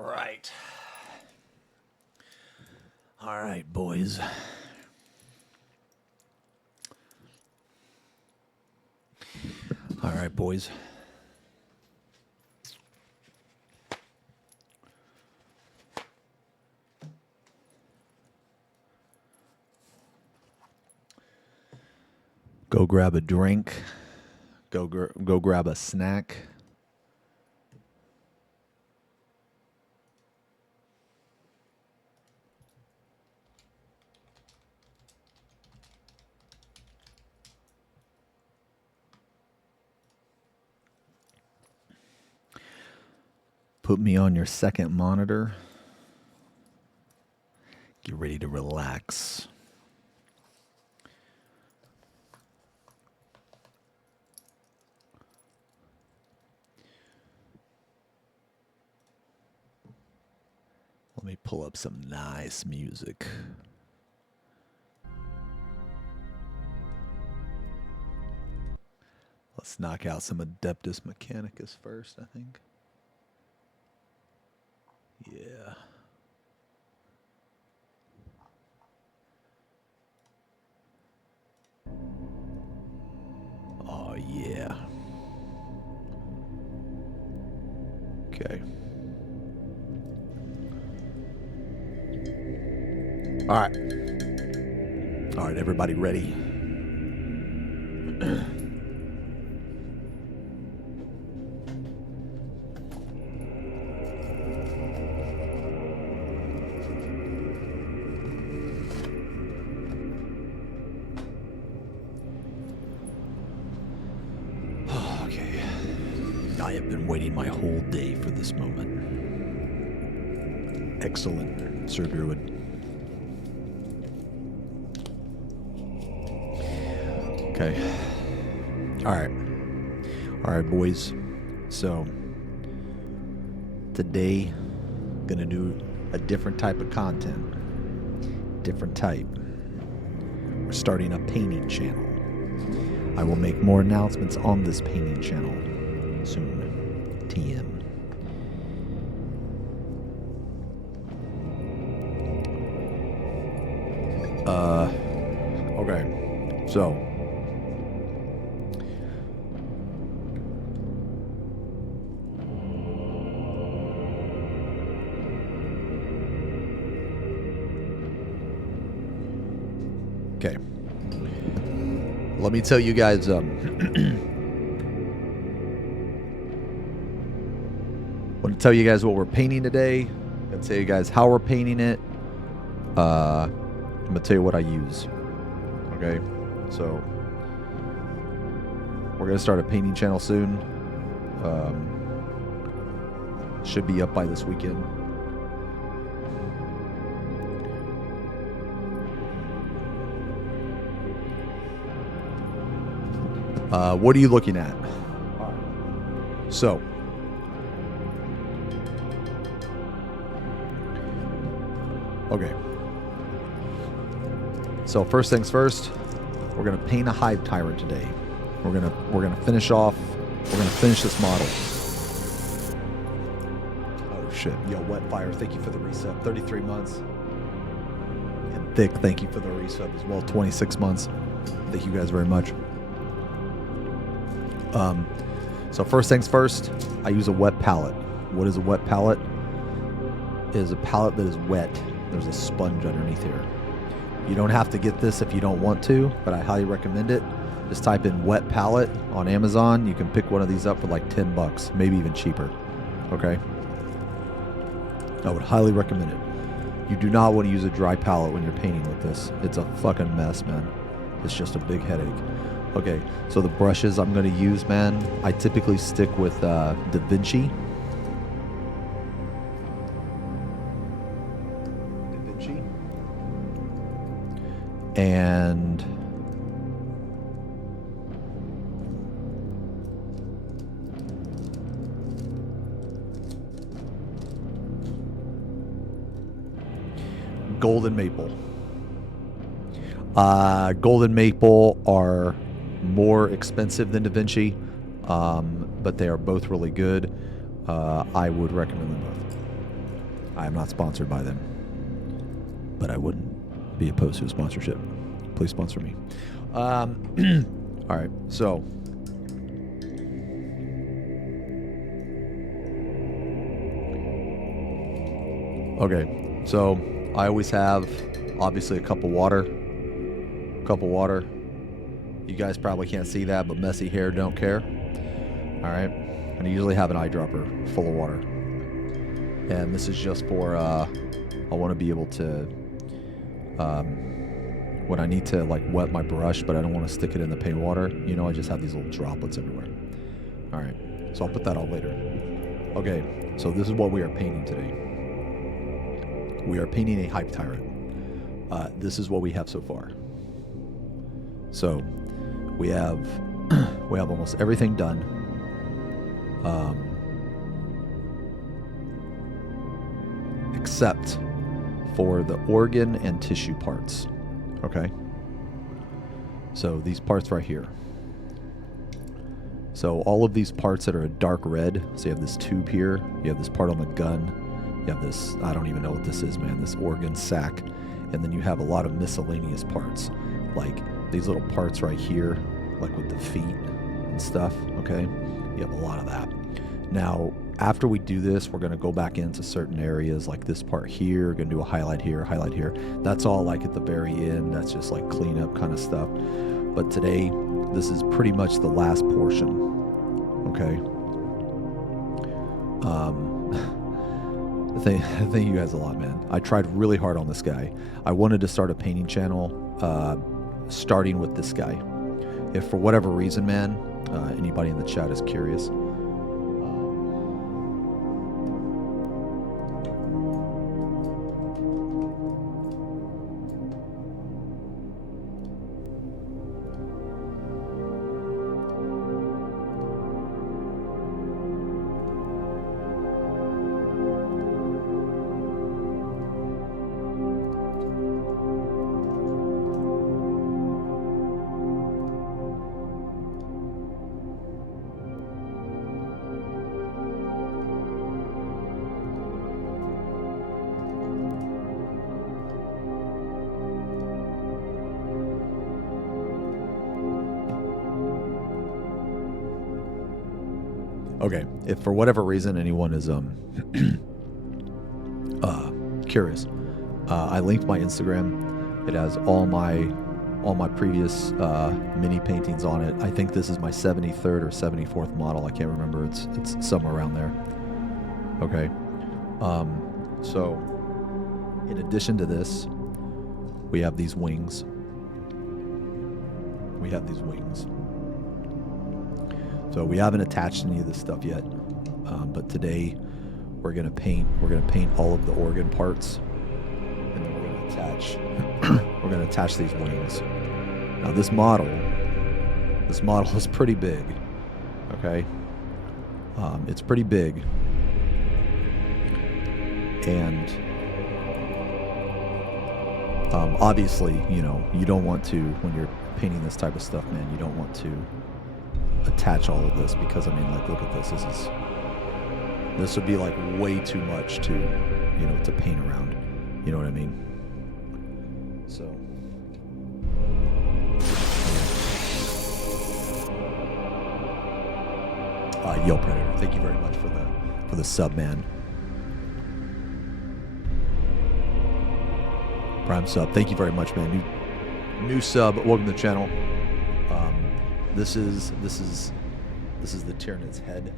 right. All right, boys. All right, boys. Go grab a drink. Go grab a snack. Put me on your second monitor. Get ready to relax. Let me pull up some nice music. Let's knock out some Adeptus Mechanicus first, I think. Yeah. Oh, yeah. Okay. All right. All right, everybody ready? Okay. I have been waiting my whole day for this moment. Excellent, Sir Druid. Okay. All right. All right, boys. So, today, gonna do a different type of content. Different type. We're starting a painting channel. I will make more announcements on this painting channel soon. TM. Okay. So, okay. Let me tell you guys, want to tell you guys what we're painting today. I'm going to tell you guys how we're painting it. I'm going to tell you what I use. Okay? So, we're going to start a painting channel soon. Should be up by this weekend. What are you looking at? So, okay. So first things first, we're gonna paint a hive tyrant today. We're gonna finish off. We're gonna finish this model. Oh shit! Yo, Wetfire, thank you for the resub. 33 months. And Thick, thank you for the resub as well. 26 months. Thank you guys very much. So first things first, I use a wet palette. What is a wet palette? It is a palette that is wet. There's a sponge underneath here. You don't have to get this if you don't want to, but I highly recommend it. Just type in wet palette on Amazon. You can pick one of these up for like 10 bucks, maybe even cheaper. Okay? I would highly recommend it. You do not want to use a dry palette when you're painting with this. It's a fucking mess, man. It's just a big headache. Okay, so the brushes I'm going to use, man, I typically stick with Da Vinci. And Golden Maple. Golden Maple are more expensive than Da Vinci, but they are both really good. I would recommend them both. I am not sponsored by them, but I wouldn't be opposed to a sponsorship. Please sponsor me. All right, so okay, so I always have obviously a cup of water. You guys probably can't see that, but messy hair don't care. All right, and I usually have an eyedropper full of water, and this is just for I want to be able to when I need to like wet my brush, but I don't want to stick it in the paint water. You know, I just have these little droplets everywhere. All right, so I'll put that on later. Okay, so this is what we are painting today. We are painting a hype tyrant. This is what we have so far. So we have almost everything done. Except for the organ and tissue parts. Okay? So these parts right here. So all of these parts that are a dark red, so you have this tube here, you have this part on the gun, you have this, I don't even know what this is, man, this organ sac, and then you have a lot of miscellaneous parts, like these little parts right here, like with the feet and stuff, okay? You have a lot of that. Now, after we do this, we're going to go back into certain areas, like this part here, we're going to do a highlight here, highlight here. That's all like at the very end, that's just like cleanup kind of stuff. But today, this is pretty much the last portion, okay? Thank you guys a lot, man. I tried really hard on this guy. I wanted to start a painting channel, starting with this guy. If for whatever reason, man, anybody in the chat is curious, okay, if for whatever reason anyone is curious, I linked my Instagram. It has all my previous mini paintings on it. I think this is my 73rd or 74th model. I can't remember. It's somewhere around there. Okay. So in addition to this, we have these wings. So we haven't attached any of this stuff yet, but today we're gonna paint all of the organ parts, and then we're gonna attach these wings. Now this model is pretty big. Okay, it's pretty big, and obviously, you know, you don't want to, when you're painting this type of stuff, man, you don't want to attach all of this, because I mean, like, look at this. This would be like way too much to, you know, to paint around. You know what I mean? So Yo Predator, thank you very much for the sub, man. Prime sub, thank you very much, man. New sub, welcome to the channel. This is the Tyrannid's head.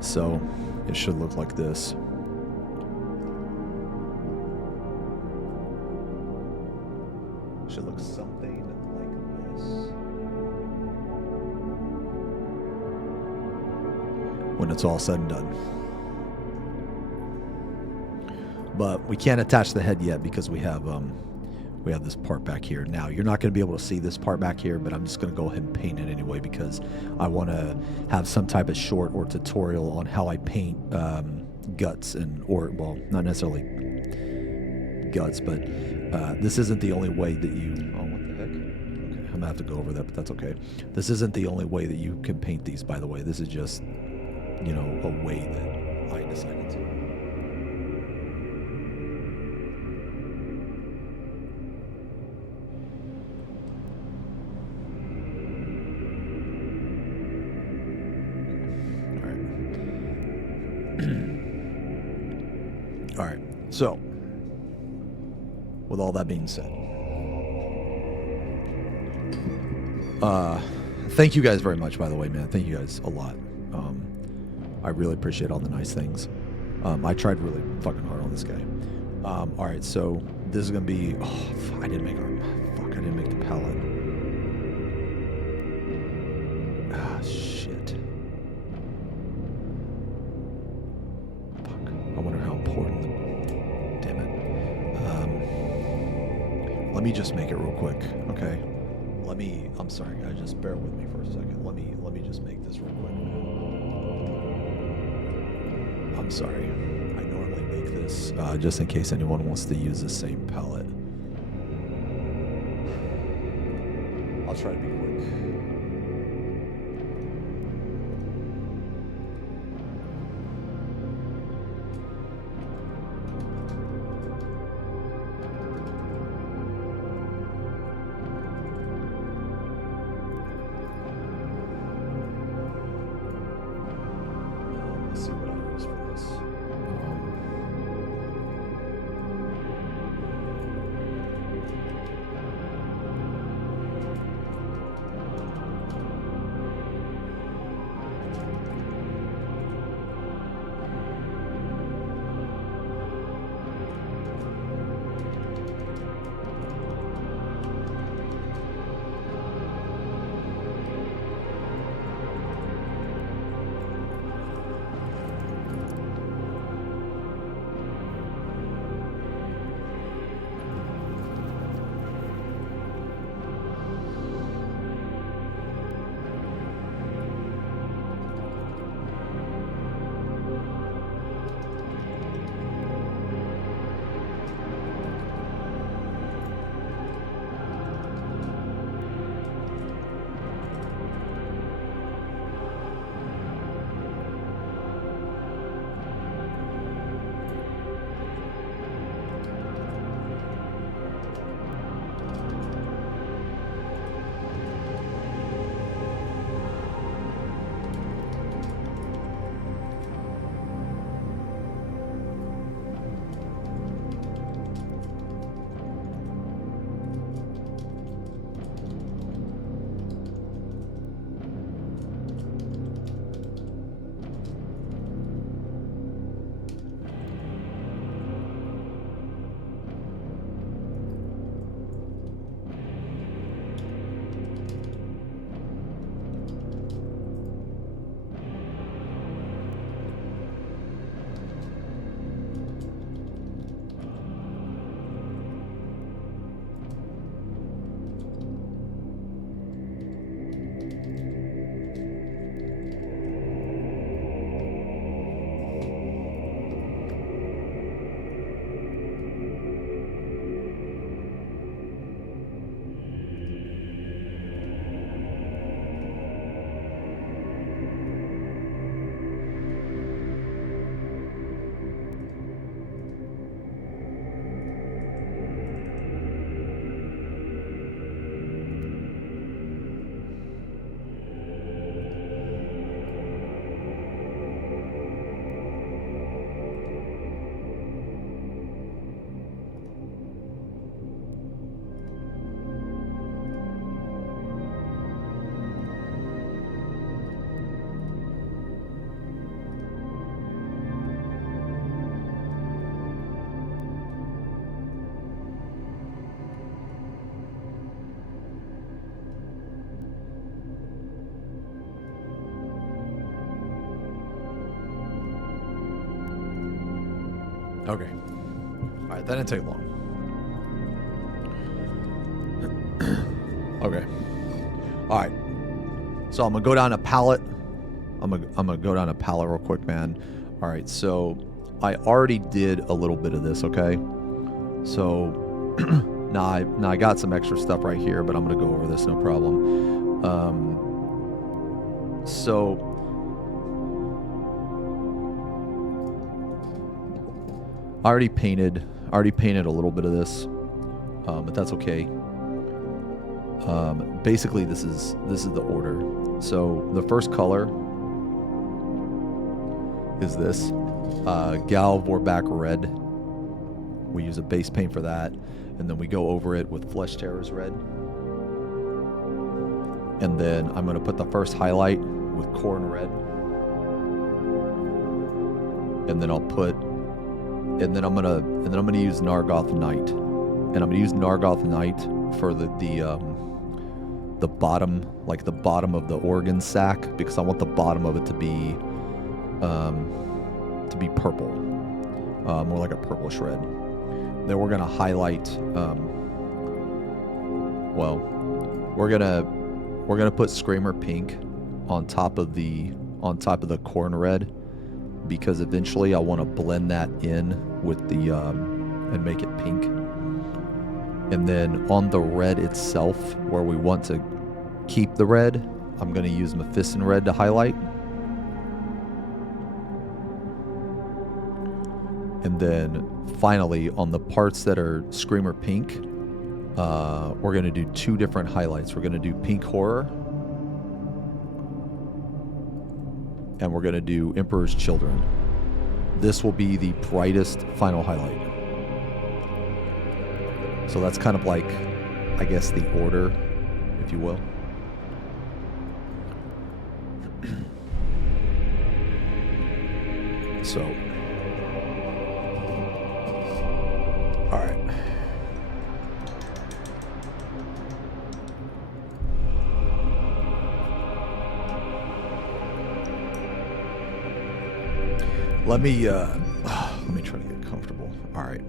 So it should look like this. Should look something like this when it's all said and done. But we can't attach the head yet because we have we have this part back here. Now, you're not going to be able to see this part back here, but I'm just going to go ahead and paint it anyway because I want to have some type of short or tutorial on how I paint guts well, not necessarily guts, but this isn't the only way that you... Oh, what the heck? Okay, I'm going to have to go over that, but that's okay. This isn't the only way that you can paint these, by the way. This is just, you know, a way that I decided to. All right, so with all that being said, thank you guys very much, by the way, man. Thank you guys a lot. I really appreciate all the nice things. I tried really fucking hard on this guy. All right, so this is gonna be. Oh, fuck, I didn't make the palette. Ah, shit. Fuck. I wonder how important. Damn it. Let me just make it real quick, okay? I'm sorry, guys. Just bear with me for a second. Let me just make this real quick, man. I'm sorry. I normally make this just in case anyone wants to use the same palette. I'll try to be quick. Let's see what I use for this. Okay. All right, that didn't take long. All right. So I'm gonna go down a palette. I'm gonna go down a palette real quick, man. All right. So I already did a little bit of this. Okay. So now I got some extra stuff right here, but I'm gonna go over this, no problem. So I already painted a little bit of this, but that's okay. Basically, this is the order. So the first color is this Gal Vorbak Red. We use a base paint for that, and then we go over it with Flesh Terrors Red. And then I'm going to put the first highlight with Corn Red, and then I'm gonna use Nargoth Night, and I'm gonna use Nargoth Night for the bottom, like the bottom of the organ sac, because I want the bottom of it to be purple, more like a purplish red. Then we're gonna highlight. We're gonna put Screamer Pink on top of the Corn Red, because eventually I want to blend that in with the and make it pink. And then on the red itself, where we want to keep the red, I'm going to use Mephiston Red to highlight. And then finally, on the parts that are Screamer Pink, we're going to do two different highlights. We're going to do Pink Horror, and we're going to do Emperor's Children. This will be the brightest final highlight. So that's kind of like, I guess, the order, if you will. So, all right. Let me try to get comfortable. All right.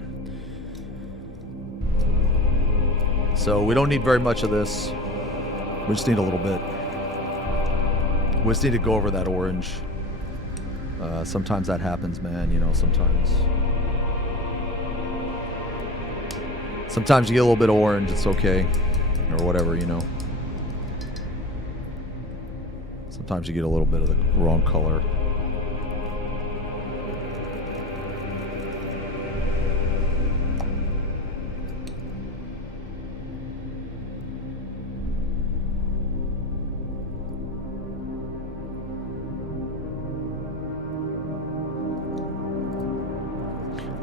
So we don't need very much of this. We just need a little bit. We just need to go over that orange. Sometimes that happens, man. You know, sometimes you get a little bit of orange. It's okay, or whatever, you know. Sometimes you get a little bit of the wrong color.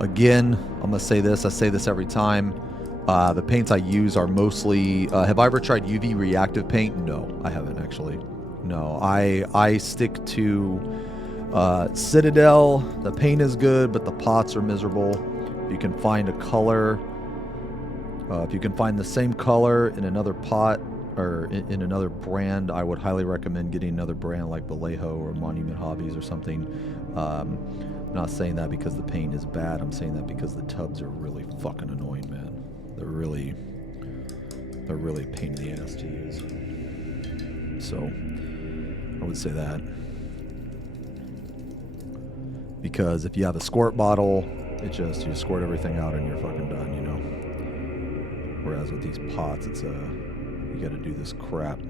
Again, I'm going to say this. I say this every time. The paints I use are mostly... have I ever tried UV reactive paint? No, I haven't actually. No, I stick to Citadel. The paint is good, but the pots are miserable. If you can find a color... if you can find the same color in another pot or in another brand, I would highly recommend getting another brand like Vallejo or Monument Hobbies or something. I'm not saying that because the paint is bad. I'm saying that because the tubs are really fucking annoying, man. They're really a pain in the ass to use. So I would say that. Because if you have a squirt bottle, you just squirt everything out and you're fucking done, you know. Whereas with these pots, it's you got to do this crap.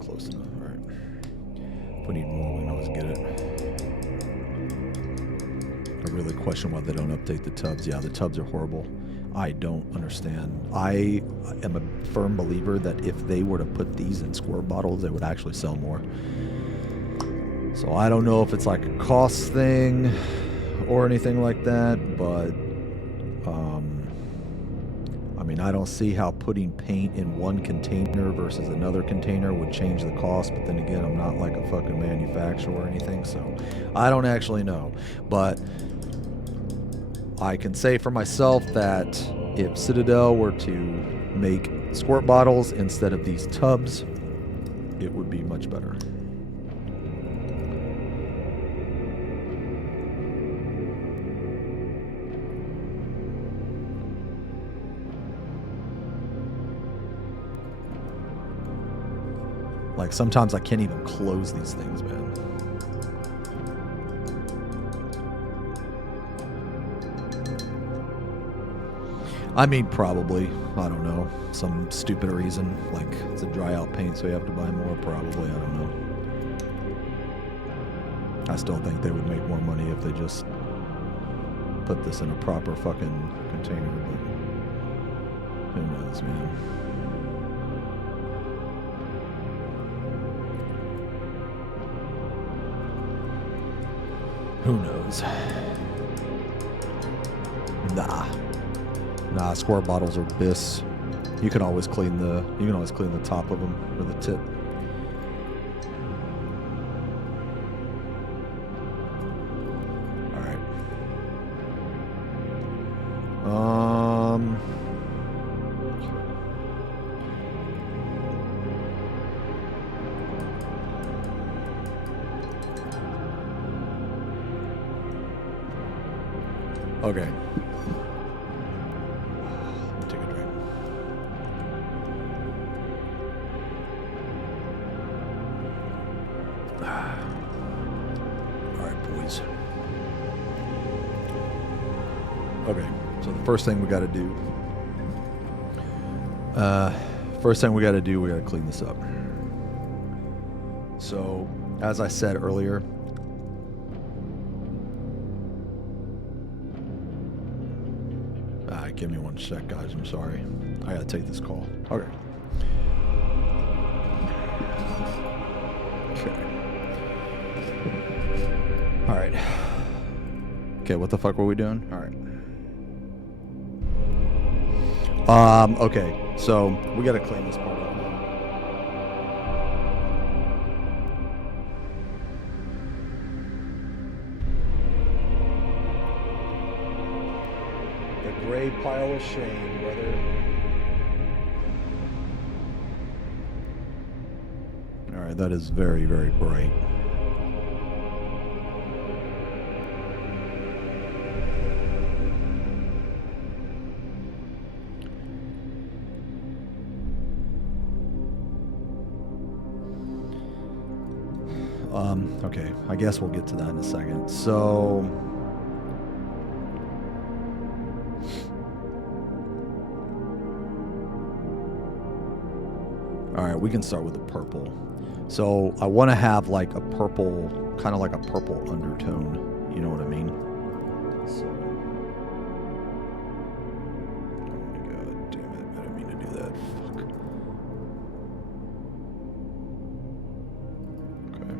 Close enough. All right. If we need more, we can always get it. I really question why they don't update the tubs. Yeah, the tubs are horrible. I don't understand. I am a firm believer that if they were to put these in squirt bottles, they would actually sell more. So I don't know if it's like a cost thing or anything like that, but I mean, I don't see how putting paint in one container versus another container would change the cost, but then again, I'm not like a fucking manufacturer or anything, so I don't actually know. But I can say for myself that if Citadel were to make squirt bottles instead of these tubs, it would be much better. Like, sometimes I can't even close these things, man. I mean, probably. I don't know. Some stupid reason. Like, it's a dry out paint, so you have to buy more, probably. I don't know. I still think they would make more money if they just put this in a proper fucking container, but who knows, man. Who knows? Nah, squirt bottles are bis. You can always clean the top of them or the tip. All right. Okay. Let me take a drink. All right, boys. Okay, so the first thing we got to do. We got to clean this up. So, as I said earlier. Give me one sec, guys. I'm sorry. I gotta take this call. Okay. All right. Okay, what the fuck were we doing? All right. Okay. So we gotta clean this part up now. Gray pile of shame, brother. Alright, that is very, very bright. Okay, I guess we'll get to that in a second. So... Alright, we can start with the purple. So I want to have like a purple, kind of like a purple undertone. You know what I mean? So, oh my god, damn it. I didn't mean to do that. Fuck. Okay.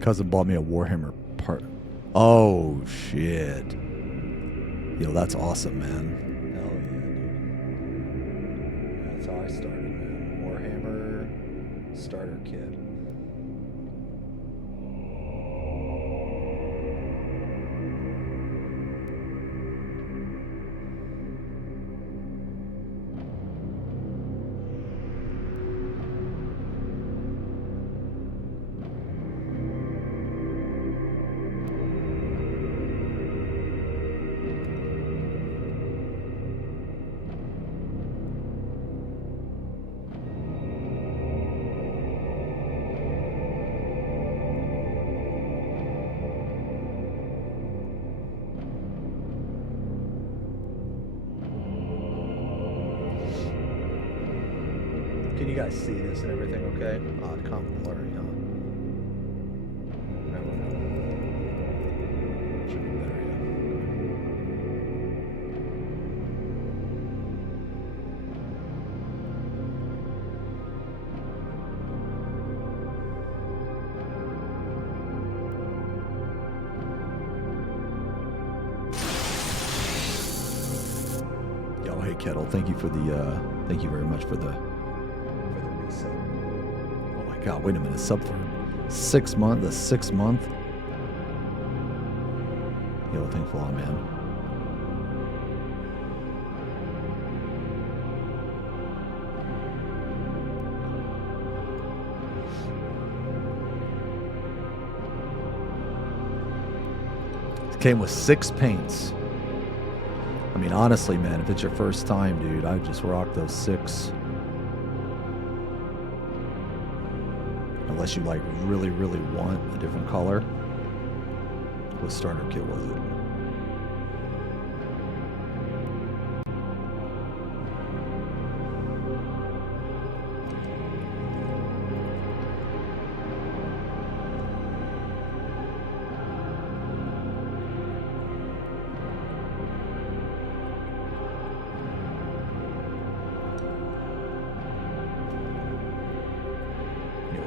Cousin bought me a Warhammer part. Oh shit. Yo, that's awesome, man. Hell yeah, dude. That's how I started, man. Warhammer starter kit. Can you guys see this and everything okay? Oh, it's kind of blurry, huh? I don't know. Should be better, yeah. Yo, hey Kettle, thank you for the thank you very much for the resub. Oh my god, wait a minute, sub for 6 months, the 6 month? Yo, thanks a lot, man. It came with 6 paints. I mean, honestly, man, if it's your first time, dude, I just rock those 6. Unless you like really, really want a different color. What starter kit was it?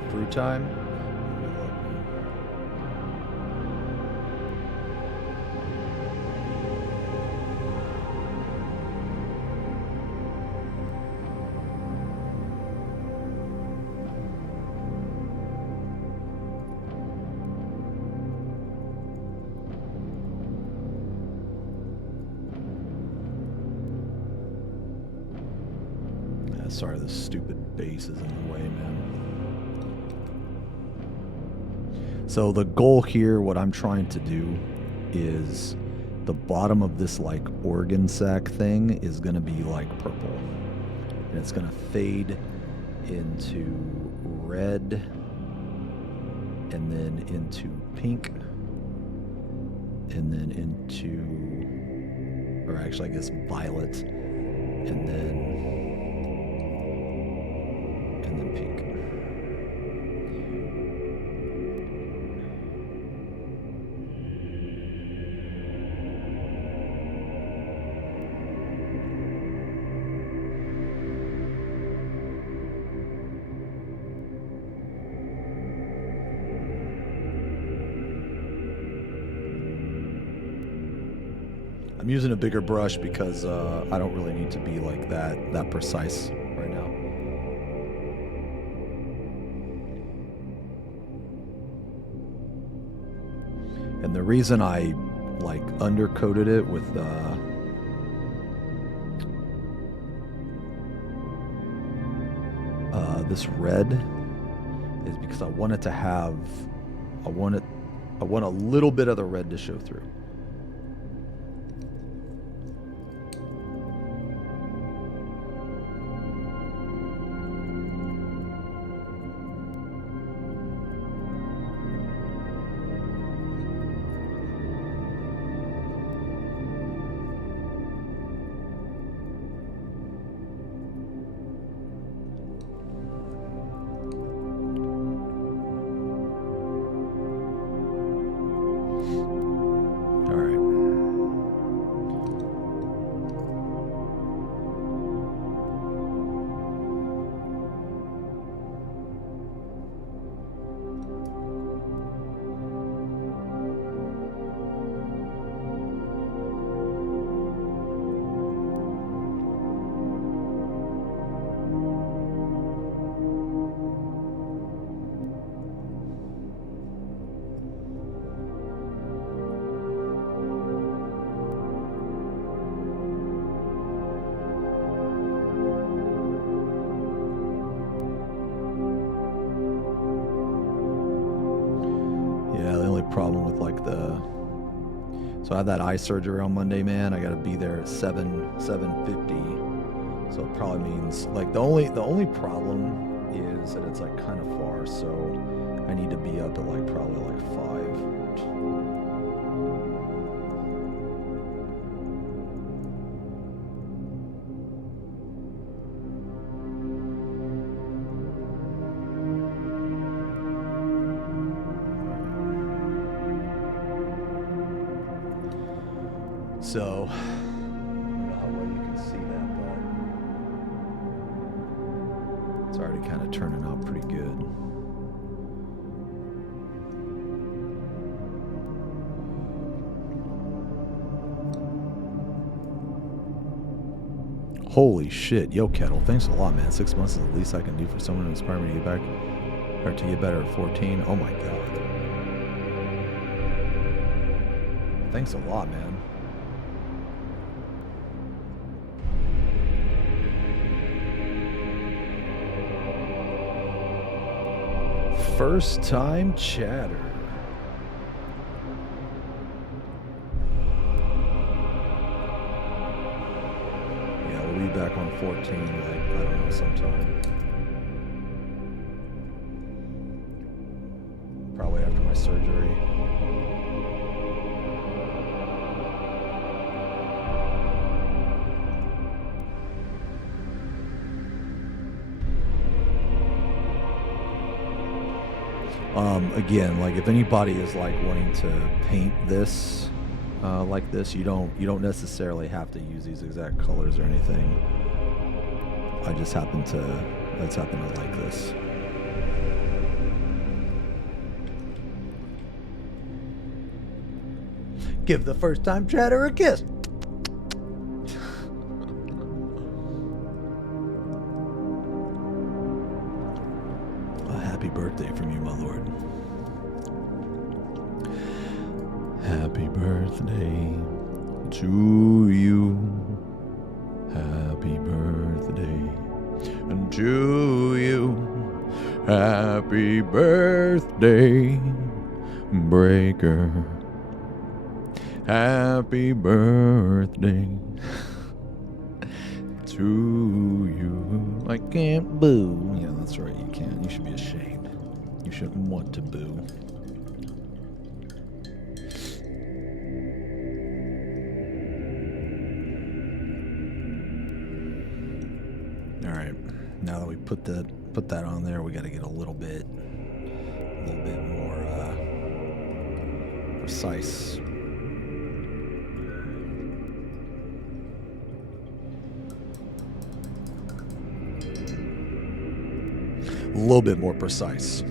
Fruit time. Sorry, this stupid base is in the way, man. So the goal here, what I'm trying to do is the bottom of this like organ sac thing is going to be like purple. And it's going to fade into red and then into pink and then into, or actually I guess violet and then pink. I'm using a bigger brush because I don't really need to be like that precise right now. And the reason I like undercoated it with this red is because I want it to have, I want a little bit of the red to show through. Problem with like so I have that eye surgery on Monday, man. I gotta be there at 7:50, so it probably means like the only problem is that it's like kind of far, so I need to be up at like probably like 5. So, I don't know how well you can see that, but it's already kind of turning out pretty good. Holy shit. Yo, Kettle, thanks a lot, man. 6 months is the least I can do for someone to inspire me to get back, or to get better at 14. Oh my god. Thanks a lot, man. First time chatter. Yeah, we'll be back on 14, like, I don't know, sometime. Probably after my surgery. Again, like if anybody is like wanting to paint this like this, you don't necessarily have to use these exact colors or anything. I just happen to like this. Give the first time chatter a kiss. A happy birthday from you, my lord. Happy birthday to you. Happy birthday to you. Happy birthday, Breaker. Happy birthday to you. I can't boo. Yeah, that's right, you can. You should be ashamed. You shouldn't want to boo. All right, now that we put that on there, we got to get a little bit more precise. A little bit more precise.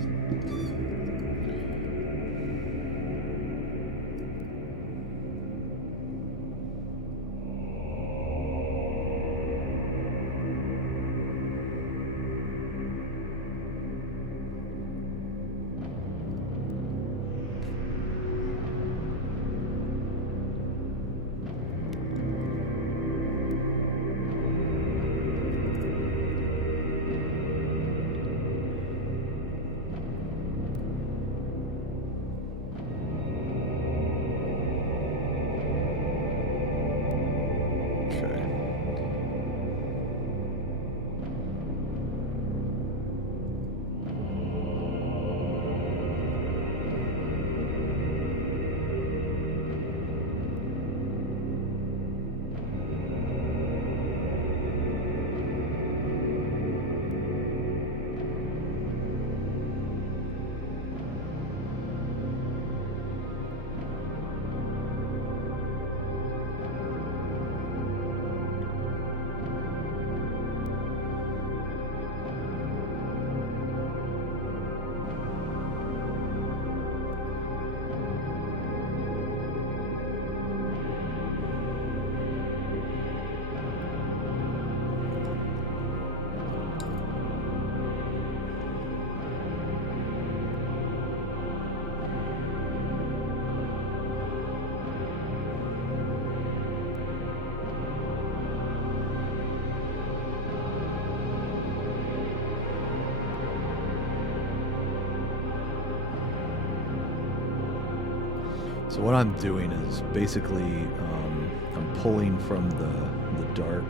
So what I'm doing is basically I'm pulling from the dark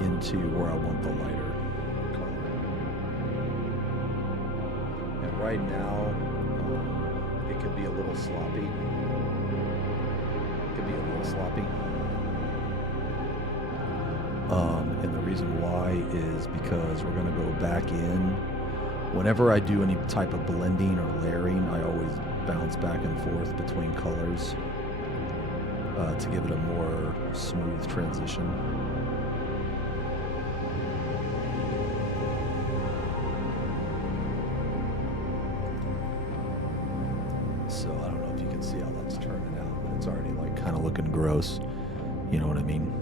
into where I want the lighter color. And right now, it could be a little sloppy. It could be a little sloppy. And the reason why is because we're going to go back in. Whenever I do any type of blending or layering, I always bounce back and forth between colors to give it a more smooth transition. So I don't know if you can see how that's turning out, but it's already like kind of looking gross. You know what I mean?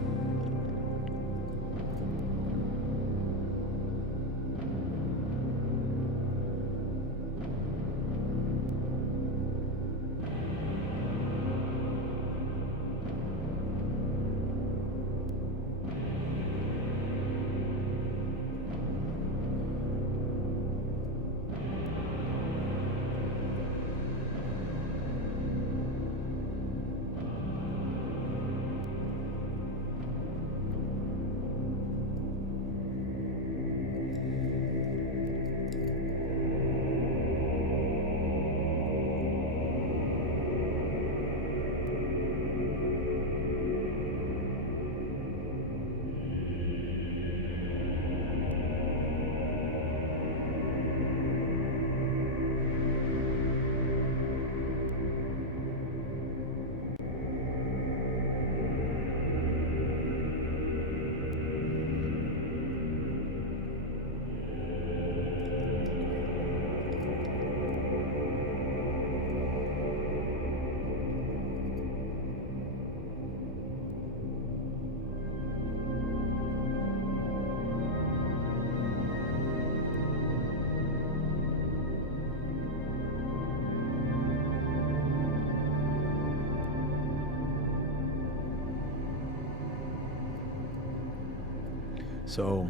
So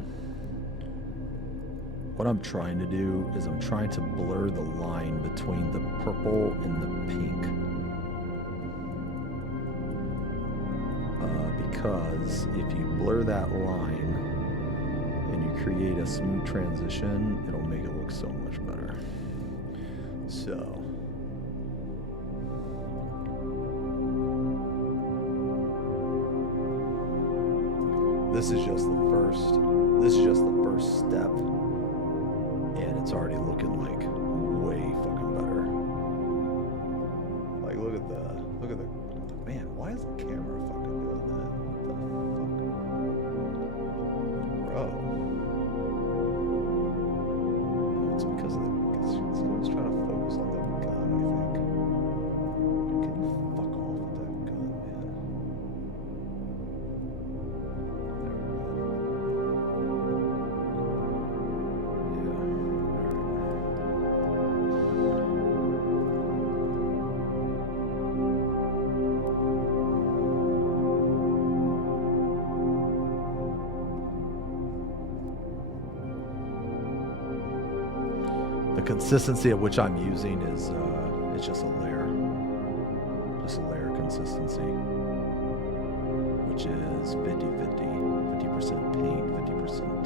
what I'm trying to do is I'm trying to blur the line between the purple and the pink. Because if you blur that line and you create a smooth transition, it'll make it look so much better. So this is just the first step, and it's already looking like way fucking better. Like look at the man, why is the camera fucking doing that? What the fuck? Bro. Oh, it's because of it's trying to focus on the gun, I think. Can you fuck off with that gun, man? There we go. Yeah. The consistency at which I'm using is it's just a layer consistency, which is 50% paint, 50%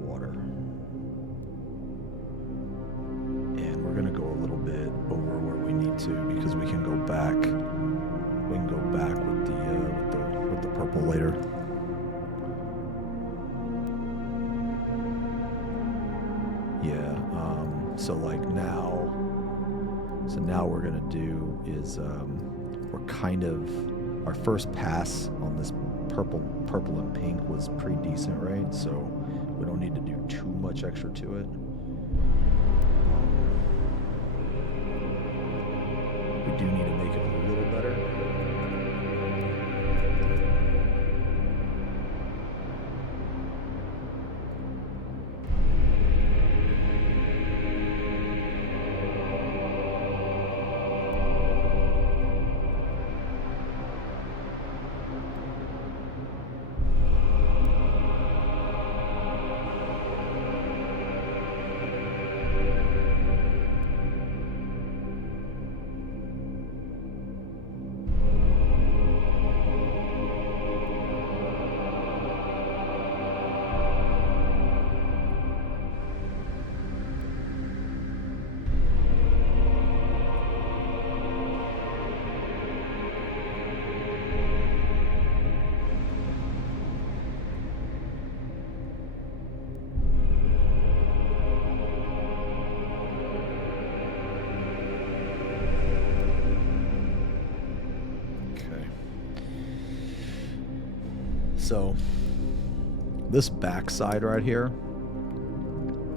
water. And we're gonna go a little bit over where we need to because we can go back. We can go back with the purple later. Yeah, so like now we're gonna do is we're kind of, our first pass on this purple and pink was pretty decent, right? So we don't need to do too much extra to it. We do need to make it a little better. So this backside right here,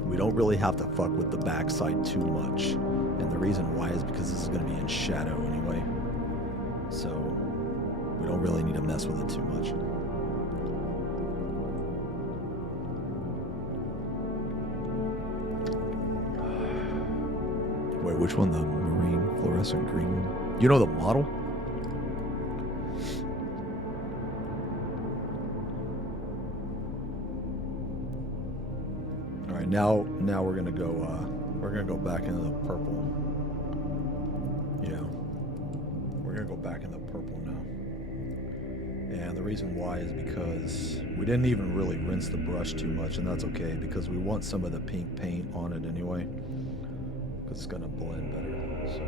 we don't really have to fuck with the backside too much. And the reason why is because this is going to be in shadow anyway. So we don't really need to mess with it too much. Wait, which one? The marine fluorescent green? You know the model? Now we're gonna go back into the purple. Yeah, we're gonna go back in the purple now. And the reason why is because we didn't even really rinse the brush too much, and that's okay because we want some of the pink paint on it anyway, because it's gonna blend better. So.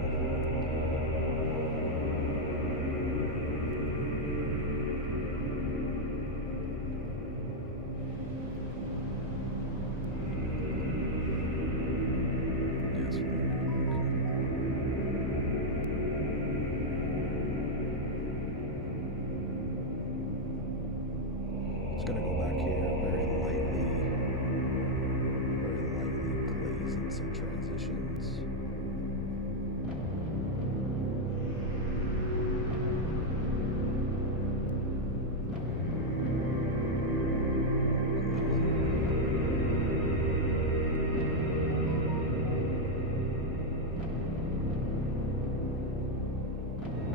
Gonna go back here very lightly glazing some transitions.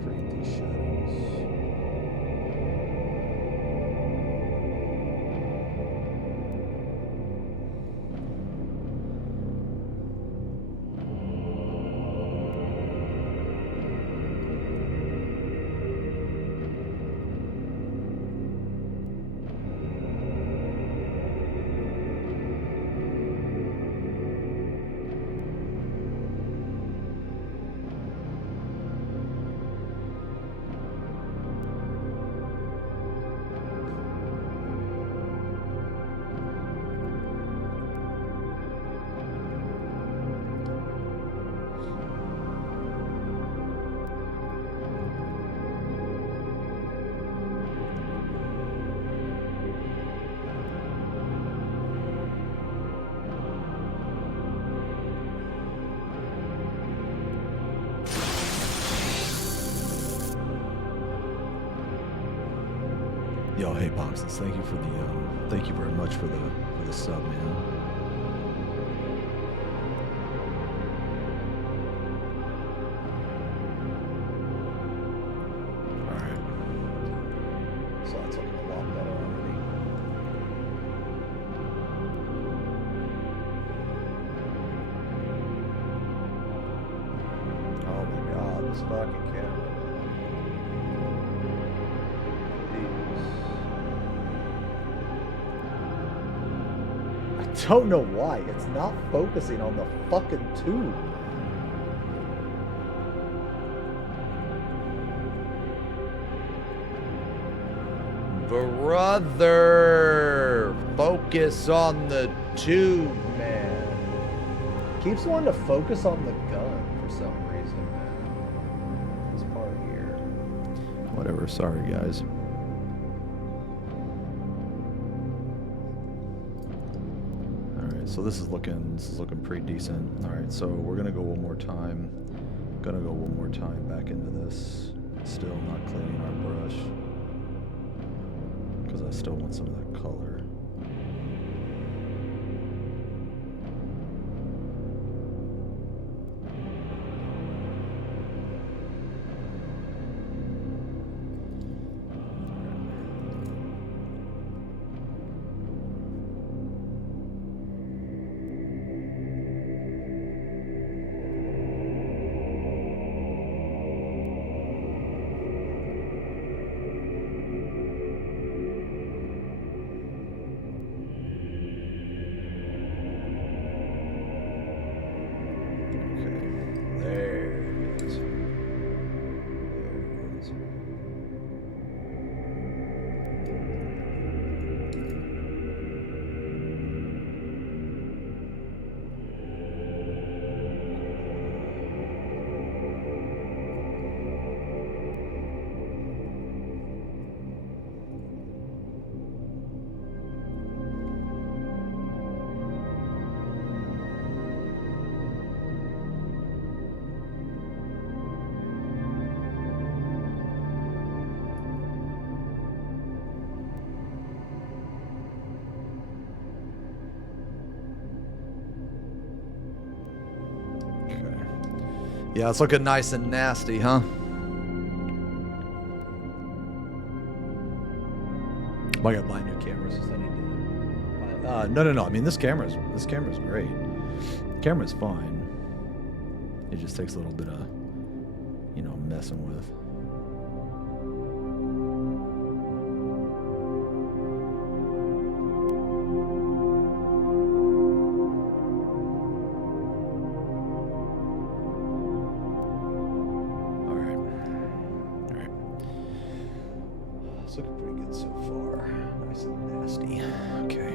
Create these shadows. Yo, hey Boxes, thank you for the thank you very much for the sub, man. All right. So that's looking a lot better already. Oh my God, this fucking camera. I don't know why. It's not focusing on the fucking tube. Brother! Focus on the tube, man. Keeps wanting to focus on the gun for some reason, man. This part here. Whatever, sorry guys. So this is looking pretty decent. All right, so we're gonna go one more time. Gonna go one more time back into this. Still not cleaning our brush because I still want some of that color. Yeah, it's looking nice and nasty, huh? I gotta buy new cameras. I need to. No. I mean, this camera's great. The camera's fine. It just takes a little bit of, messing with. It's looking pretty good so far. Nice and nasty. Okay.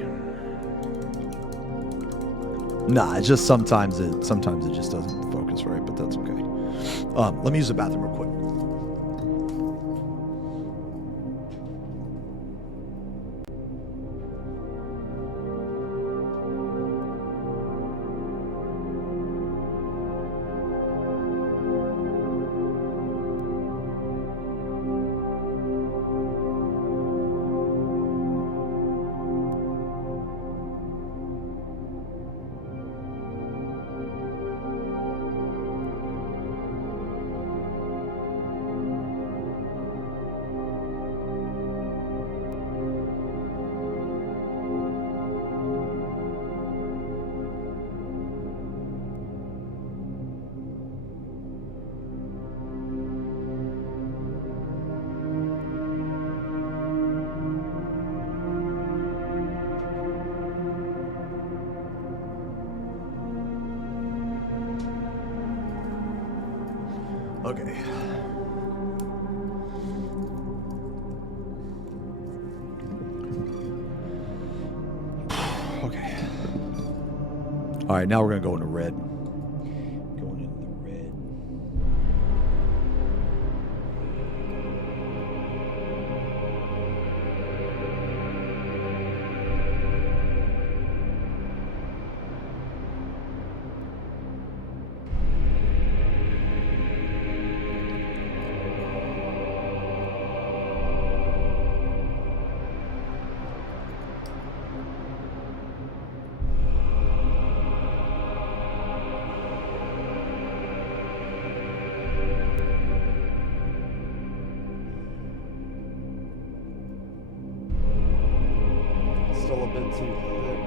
Nah, it's just sometimes it just doesn't focus right, but that's okay. Let me use the bathroom real quick. Okay. Okay. All right, now we're gonna go into red. Going into the red. still a bit too thick.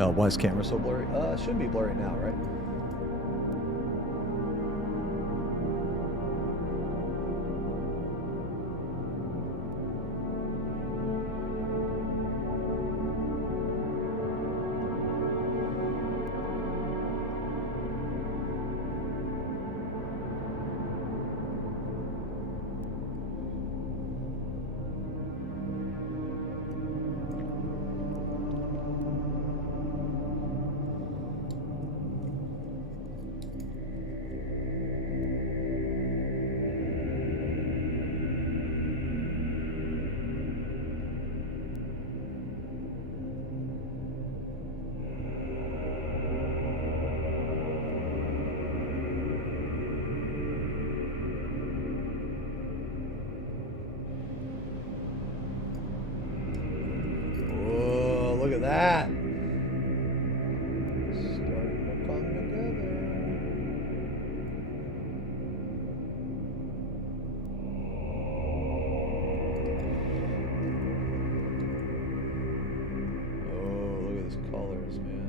Oh, why is camera so blurry? It should be blurry now, right? Look at that. Starting to come together. Oh, look at these colors, man.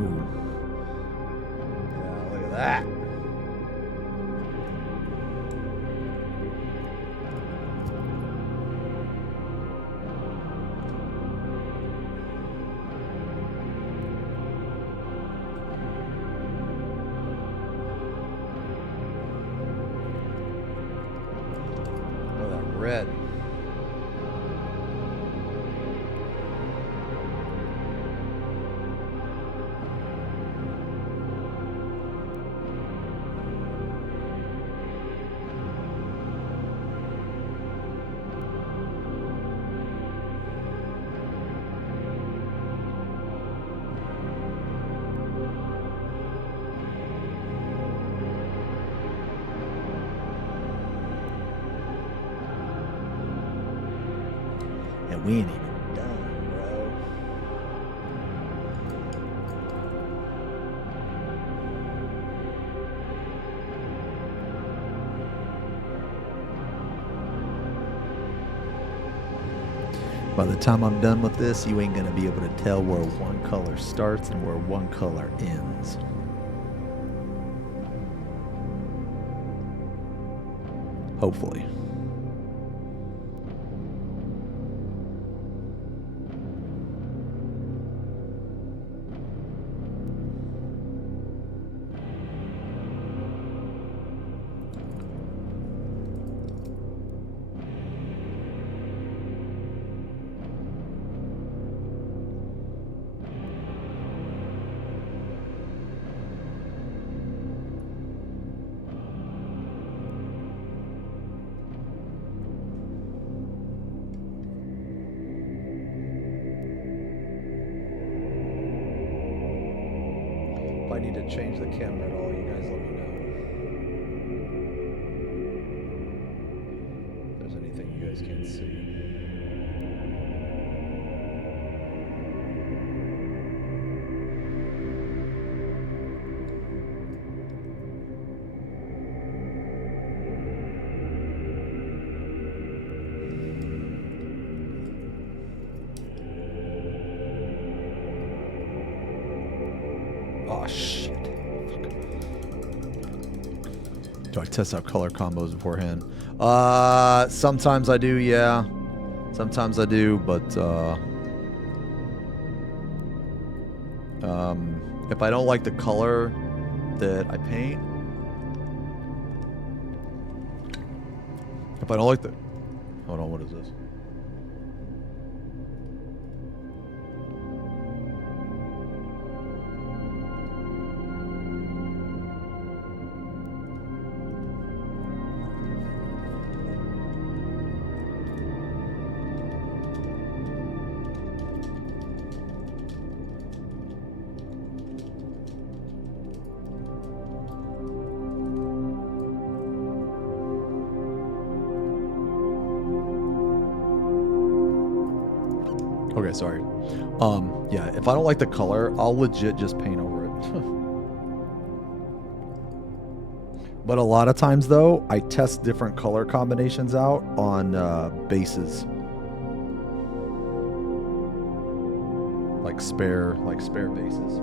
Ooh. Yeah, look at that. Look at that red. And we ain't even done, bro. By the time I'm done with this, you ain't gonna be able to tell where one color starts and where one color ends. Hopefully. If I need to change the camera at all, you guys let me know. guys can't see. Oh shit. Do I test out color combos beforehand? Sometimes I do, yeah. Sometimes I do, but if I don't like the color that I paint, if I don't like the, hold on, what is this? Okay, sorry. Yeah, if I don't like the color, I'll legit just paint over it. But a lot of times, though, I test different color combinations out on bases. Like spare bases.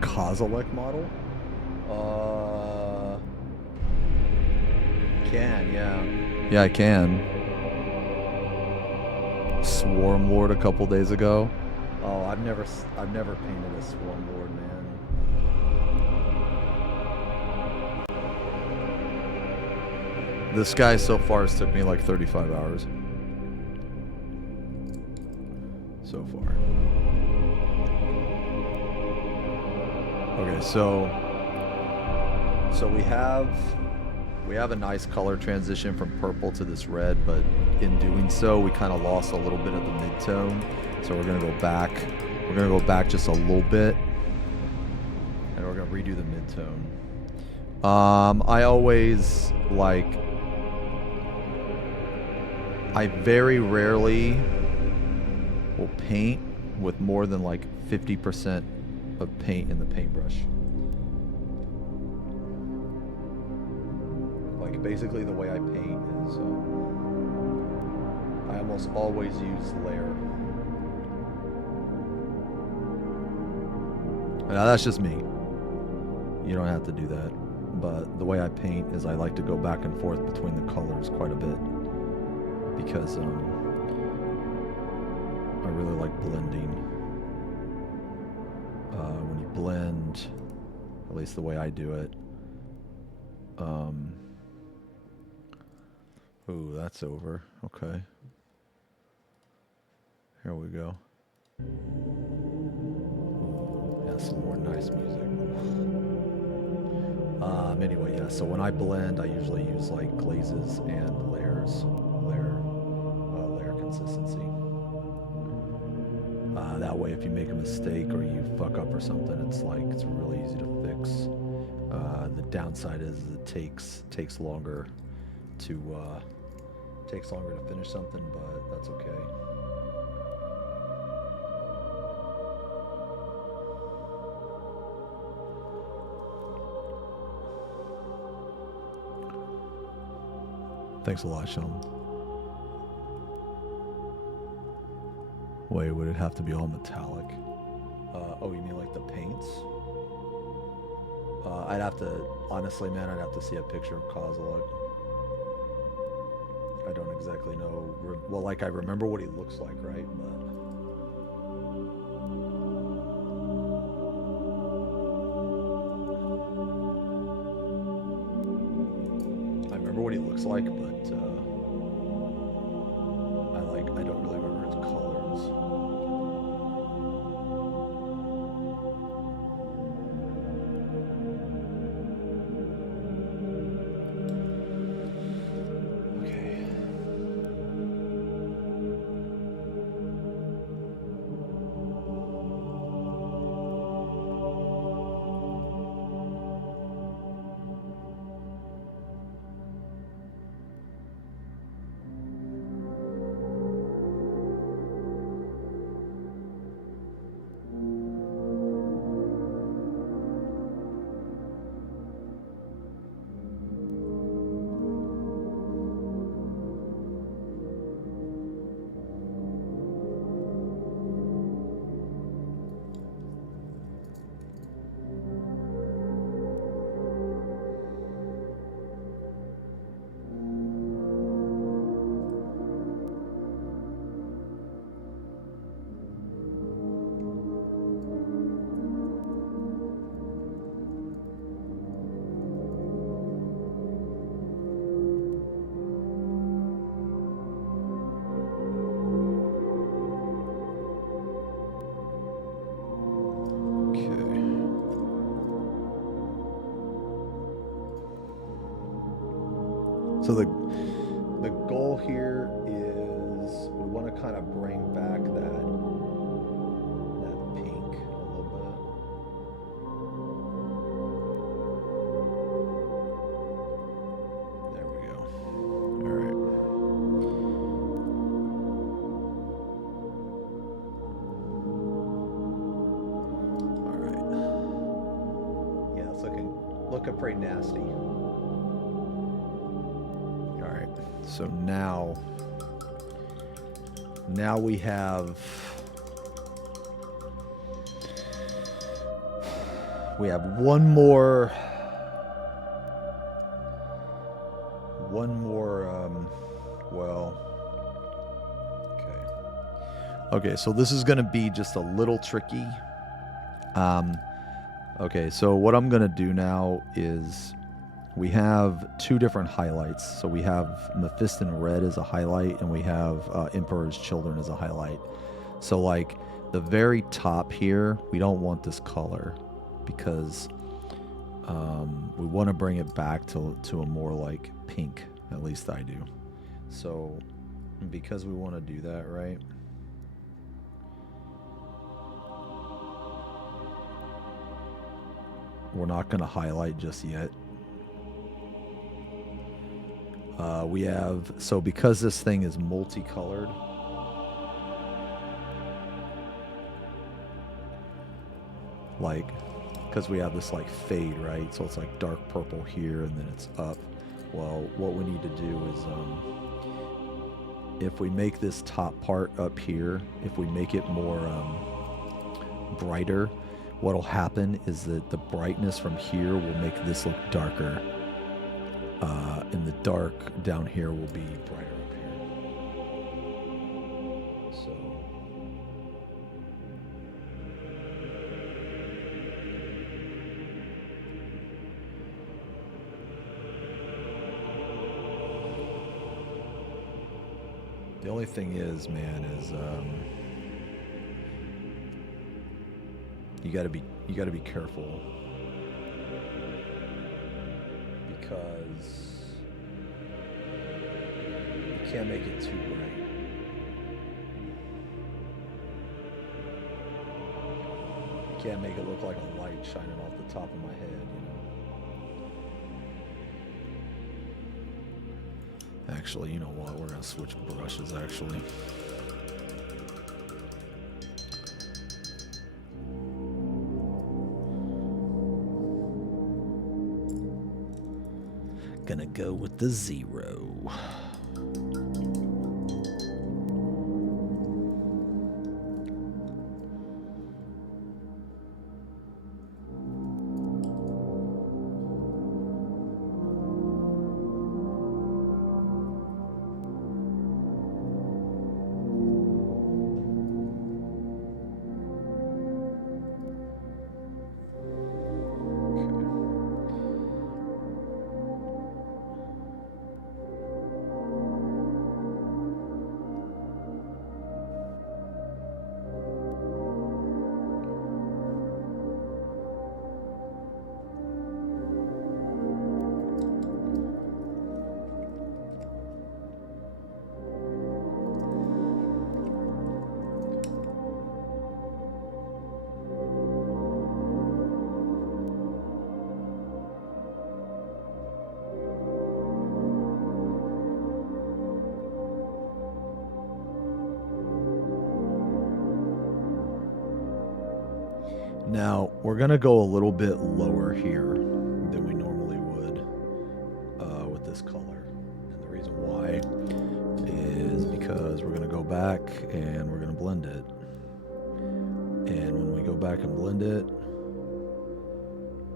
Kozilek model? Can, yeah. Yeah, I can. Swarm Lord a couple days ago. Oh, I've never painted a Swarm Lord, man. This guy so far has took me like 35 hours. So far. Okay, so we have a nice color transition from purple to this red, but in doing so, we kind of lost a little bit of the mid-tone. So we're gonna go back. We're gonna go back just a little bit, and we're gonna redo the mid-tone. I always like. I very rarely will paint with more than like 50% of paint in the paintbrush. Like basically the way I paint is I almost always use layer. Now that's just me. You don't have to do that. But the way I paint is I like to go back and forth between the colors quite a bit. Because I really like blending. When you blend, at least the way I do it. Ooh, that's over. Okay. Here we go. Ooh, yeah, some more nice music. Anyway, yeah, so when I blend, I usually use like glazes and layer consistency. That way, if you make a mistake or you fuck up or something, it's really easy to fix. The downside is it takes longer to finish something, but that's okay. Thanks a lot, Sean. Wait, would it have to be all metallic? Oh, you mean like the paints? I'd have to, honestly, man, I'd have to see a picture of Kozilek. I don't exactly know. Well, like, I remember what he looks like, right? But I remember what he looks like, but I don't really remember his colors. Okay. So the goal here is we want to kind of bring back that pink a little bit. There we go. All right. All right. Yeah, it's looking pretty nasty. So now we have one more well, okay, so this is gonna be just a little tricky. Okay, so what I'm gonna do now is we have two different highlights. So we have Mephiston Red as a highlight, and we have Emperor's Children as a highlight. So like the very top here, we don't want this color because we want to bring it back to a more like pink. At least I do. So because we want to do that, right? We're not going to highlight just yet. We have, so because this thing is multicolored, like, because we have this like fade, right? So it's like dark purple here and then it's up. Well, what we need to do is, if we make this top part up here, if we make it more brighter, what'll happen is that the brightness from here will make this look darker. And the dark down here will be brighter up here. So the only thing is, man, is you gotta be careful, because you can't make it too bright. can't make it look like a light shining off the top of my head, you know. Actually, you know what? We're gonna switch brushes, actually. Gonna go with the 0. Now, we're going to go a little bit lower here than we normally would with this color. And the reason why is because we're going to go back and we're going to blend it. And when we go back and blend it,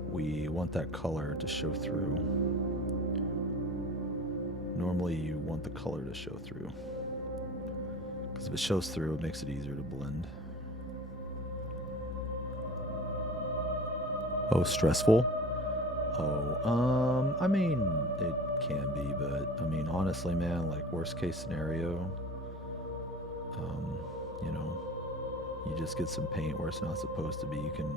we want that color to show through. Normally, you want the color to show through. Because if it shows through, it makes it easier to blend. Oh, stressful? Oh, I mean, it can be, but, I mean, honestly, man, like, worst case scenario, you know, you just get some paint where it's not supposed to be. You can,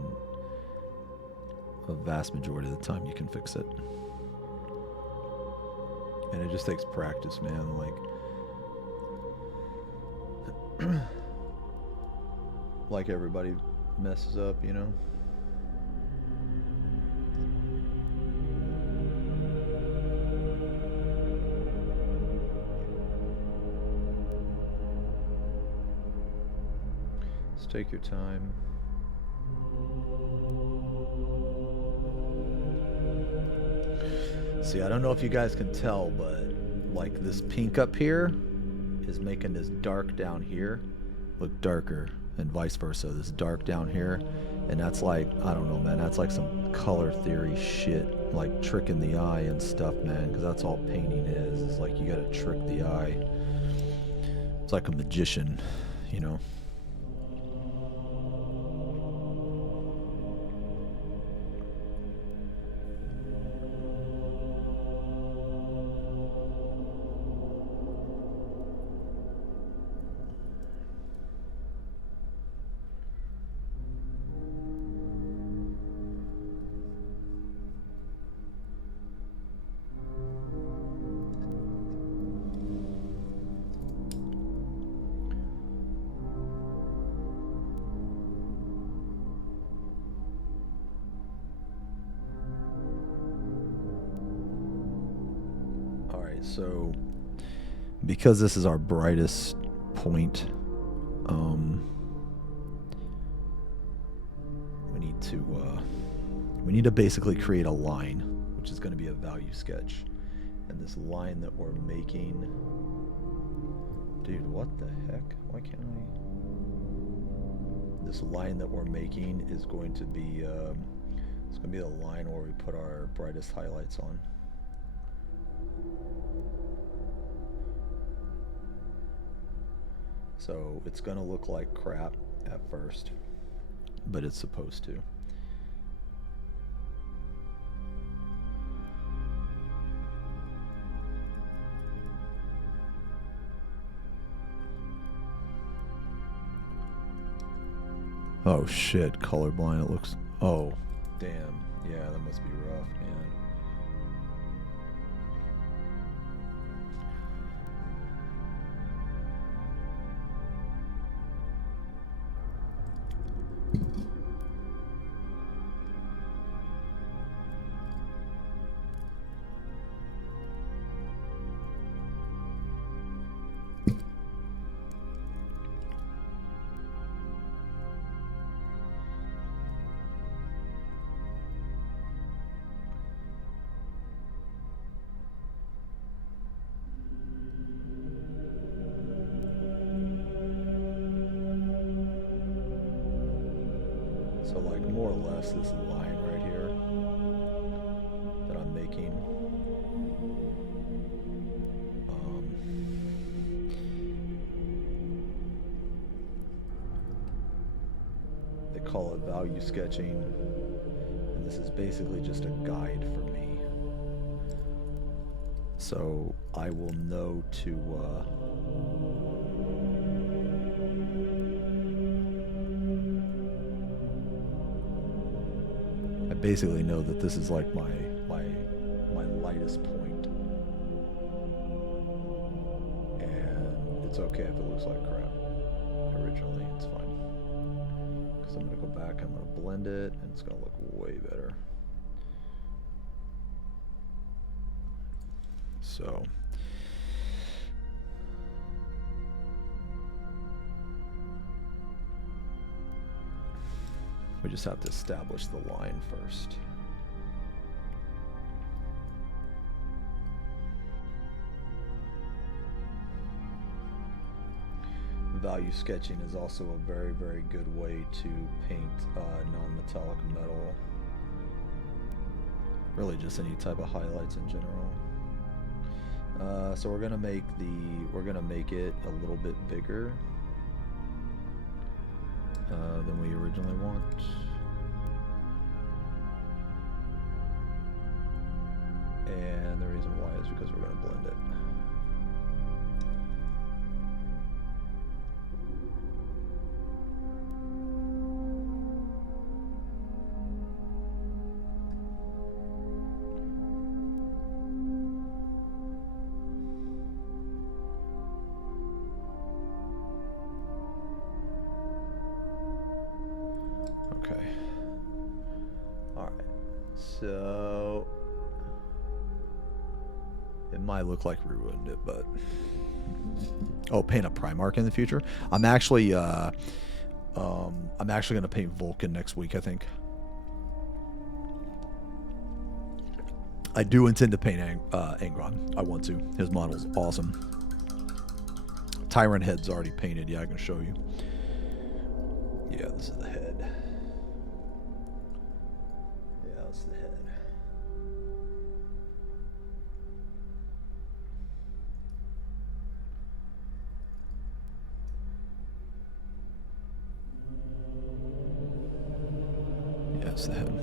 a vast majority of the time, you can fix it. And it just takes practice, man, like, like everybody messes up, you know? Take your time. See, I don't know if you guys can tell, but like this pink up here is making this dark down here look darker, and vice versa. This dark down here, and that's like, I don't know, man, that's like some color theory shit, like tricking the eye and stuff, man, because that's all painting is. It's like you gotta trick the eye. It's like a magician, you know. So, because this is our brightest point, we need to basically create a line, which is going to be a value sketch. And this line that we're making, dude, what the heck? Why can't I? This line that we're making is going to be, it's going to be the line where we put our brightest highlights on. So it's gonna look like crap at first, but it's supposed to. Oh shit, colorblind, it looks, oh, damn, yeah, that must be rough, man. more or less this line right here that I'm making. They call it value sketching, and this is basically just a guide for me. So I will know to I basically know that this is like my lightest point, and it's okay if it looks like crap. Originally, it's fine, because I'm gonna go back, I'm gonna blend it, and it's gonna look way better. So we just have to establish the line first. Value sketching is also a very, very good way to paint non-metallic metal. Really just any type of highlights in general. So we're gonna make it a little bit bigger than we originally want. And the reason why is because we're gonna blend it. Okay. Alright. So it might look like we ruined it, but oh, paint a Primarch in the future. I'm actually gonna paint Vulcan next week, I think. I do intend to paint Angron. I want to. His model's awesome. Tyrant head's already painted. Yeah, I can show you. Yeah, this is the head. Yeah, that's the head. Yeah, that's the head.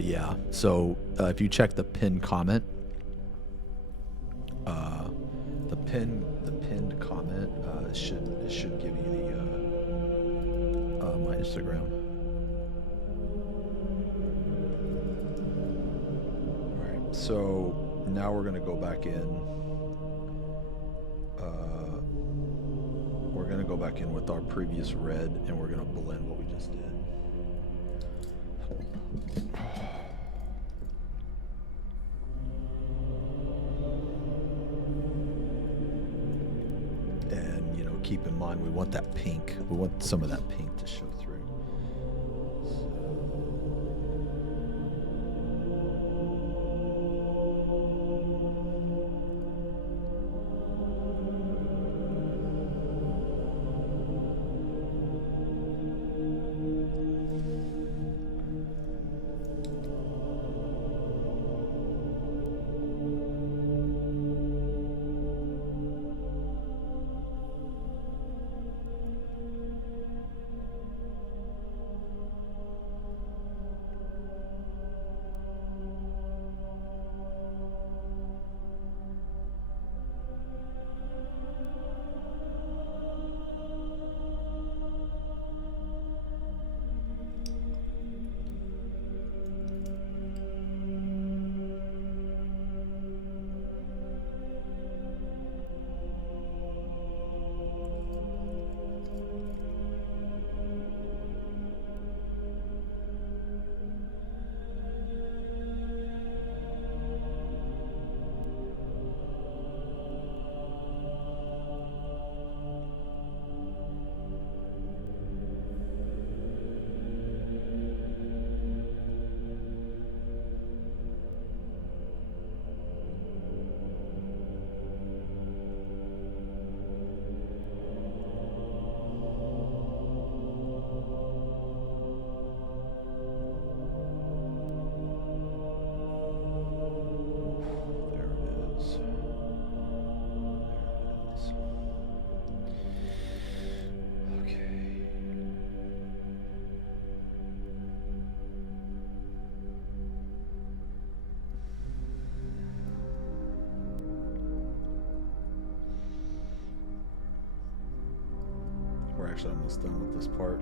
Yeah. So if you check the pinned comment, the pinned comment should give you the my Instagram. All right. So now we're gonna go back in. We're gonna go back in with our previous red, and we're gonna blend what we just did. Keep in mind, we want that pink. We want some of that pink to show through. we're actually almost done with this part.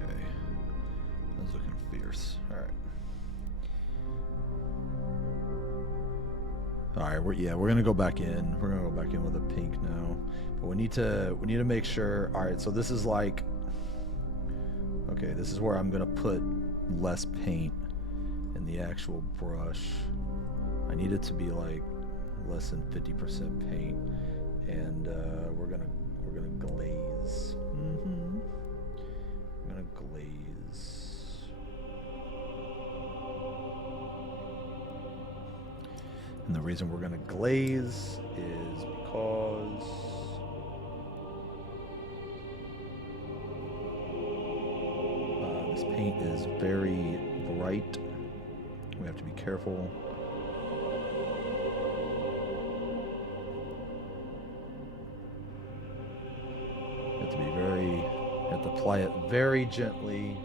Okay, I was looking fierce. All right. All right, we're gonna go back in. We're gonna go back in with a pink now, but we need to make sure. All right, so this is like, okay, this is where I'm gonna put less paint in the actual brush. I need it to be like less than 50% paint, and we're gonna glaze. I'm gonna glaze. And the reason we're gonna glaze is because this paint is very bright. We have to be careful. You have to be very, you have to apply it very gently.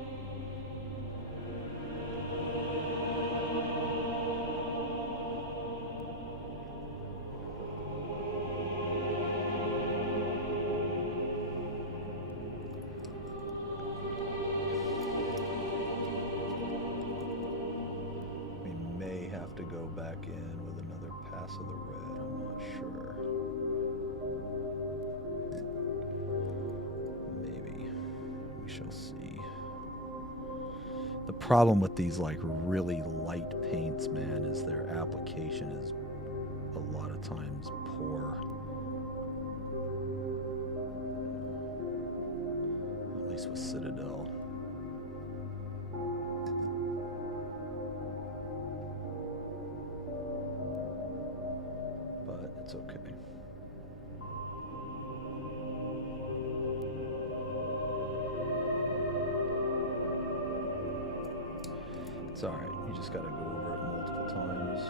To go back in with another pass of the red. I'm not sure. Maybe. We shall see. The problem with these like really light paints, man, is their application is a lot of times poor. At least with Citadel. It's okay. It's alright. You just gotta go over it multiple times.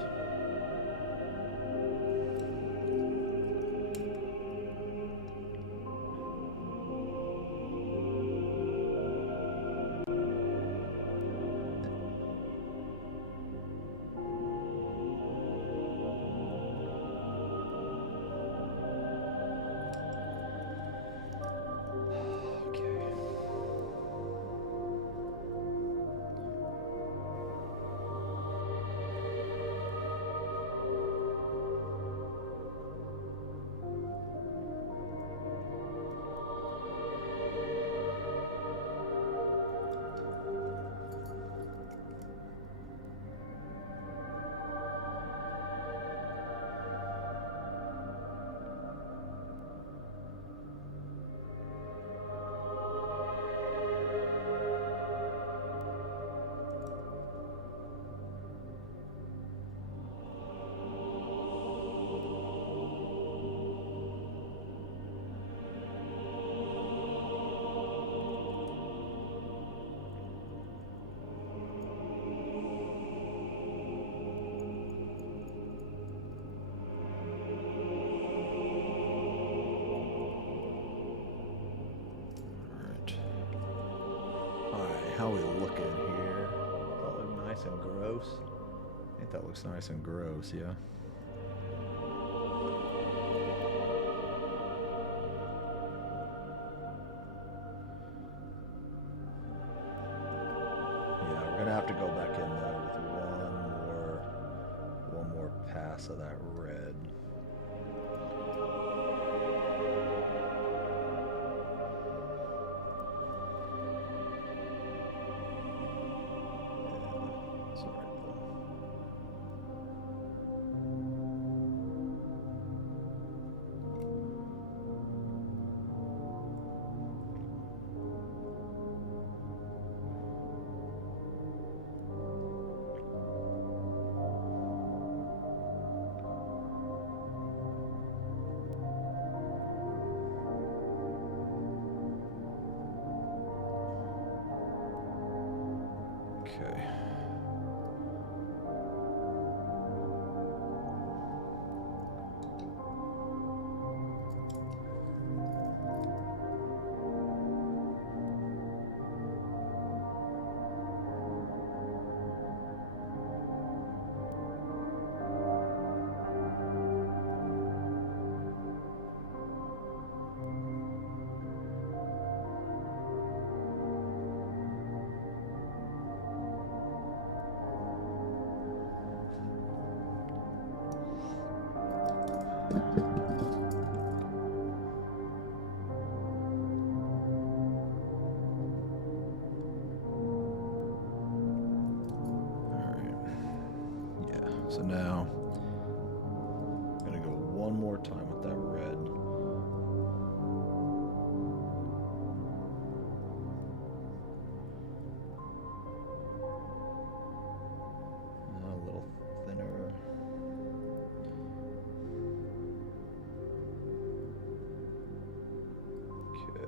How we looking here? That look nice and gross. I think that looks nice and gross, yeah. Yeah, we're gonna have to go back in though with one more pass of that red. So now, I'm going to go one more time with that red. A little thinner. Okay.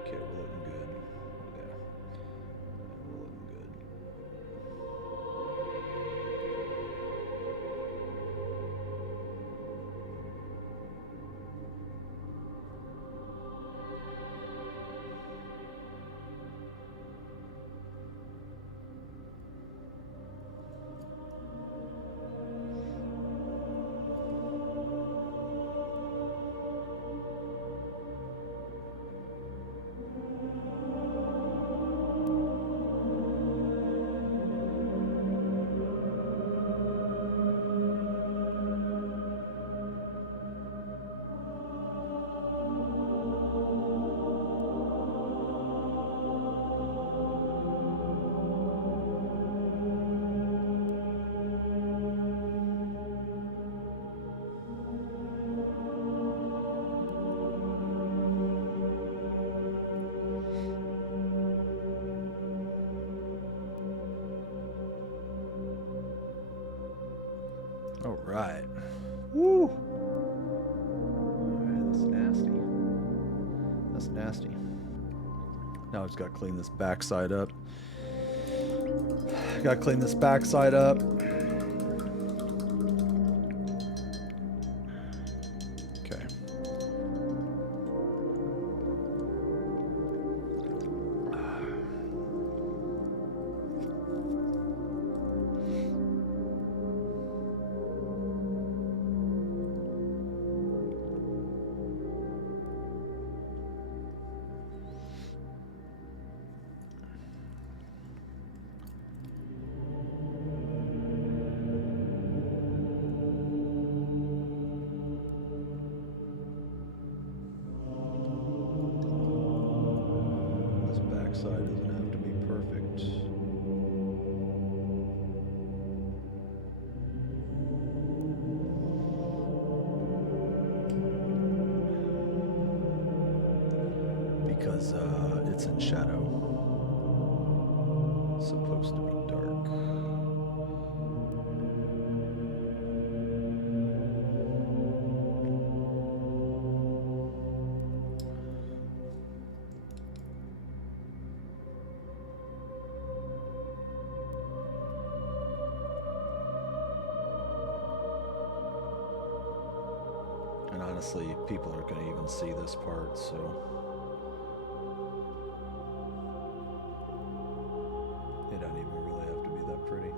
Okay, we're looking good. Yeah, we're looking good. All right. Woo! All right, that's nasty. That's nasty. Now I just gotta clean this backside up. Gotta clean this backside up. Okay. This backside doesn't have to be perfect. Because it's in shadow. It's supposed to be dark. And honestly, people aren't going to even see this part, so it don't even really have to be that pretty.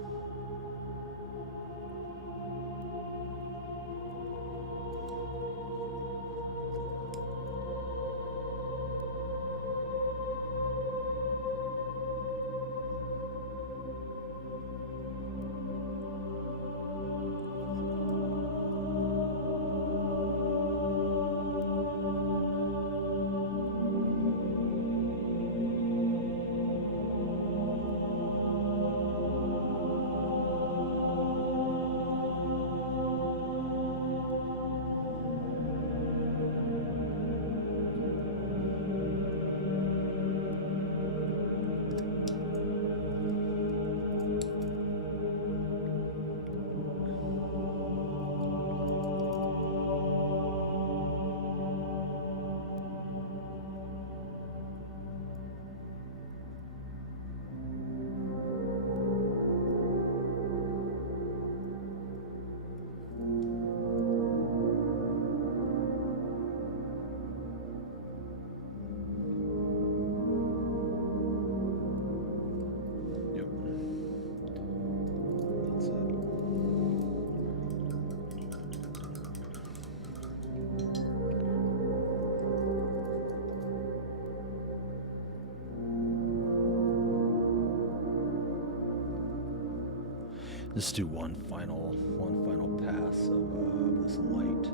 Let's do one final pass of this light.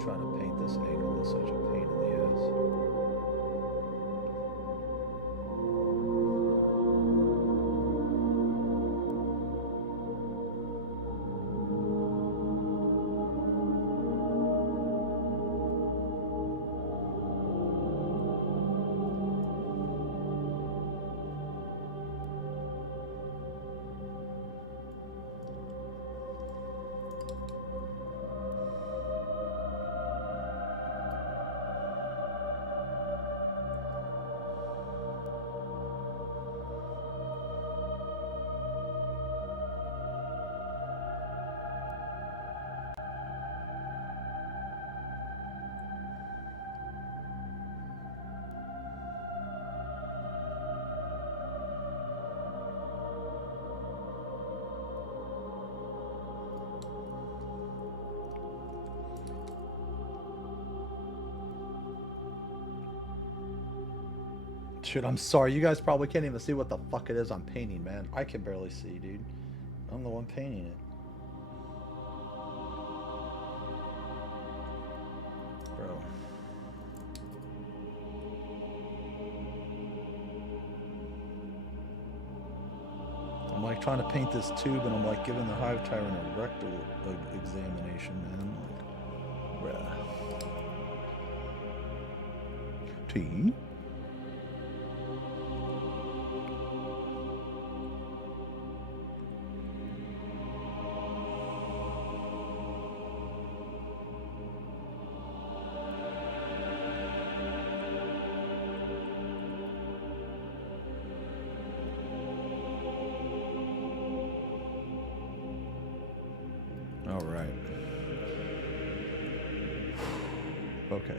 Trying to paint this angle is such a pain in the ass. Shit, I'm sorry. You guys probably can't even see what the fuck it is I'm painting, man. I can barely see, dude. I'm the one painting it. Bro. I'm like trying to paint this tube and I'm like giving the hive tyrant a rectal examination, man. Like, bruh. T? All right. Okay.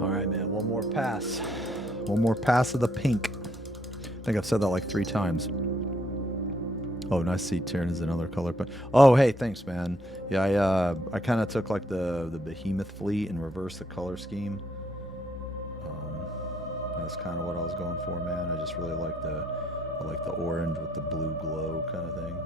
All right. Man, one more pass. One more pass of the pink. I think I've said that like 3 times. Oh, nice to see Tyrann's another color. But oh, hey, thanks, man. Yeah, I kind of took like the Behemoth fleet and reversed the color scheme. That's kind of what I was going for, man. I just really like the orange with the blue glow kind of thing.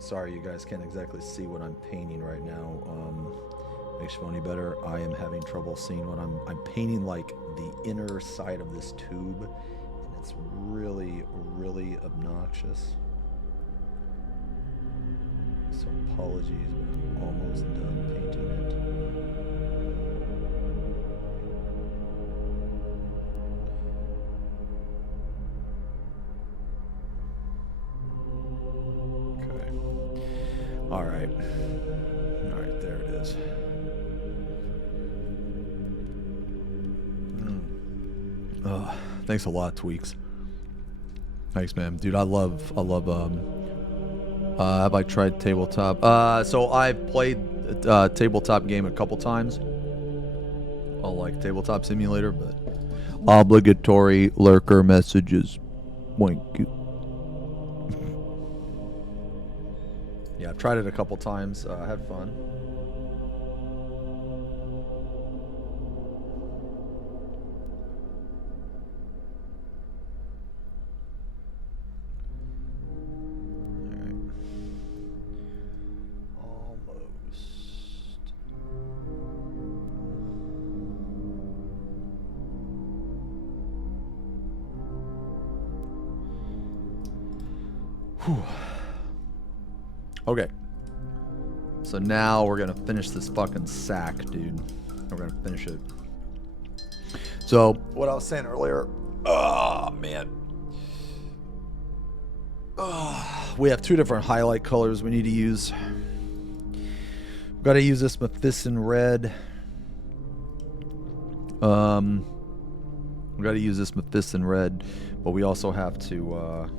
Sorry, you guys can't exactly see what I'm painting right now. Makes you feel any better. I am having trouble seeing what I'm painting, like the inner side of this tube, and it's really, really obnoxious. So apologies, but I'm almost done painting it. All right, there it is. Thanks a lot, Tweaks. Thanks, man. Dude, I love, have I tried tabletop? So I've played a tabletop game a couple times. I like Tabletop Simulator, but obligatory lurker messages. Thank you. Yeah, I've tried it a couple times. I had fun. Whew. Okay. So now we're gonna finish this fucking sack, dude. We're gonna finish it. So what I was saying earlier, oh man. We have two different highlight colors we need to use. We've got to use this Mephiston red. We've got to use this Mephiston red, but we also have to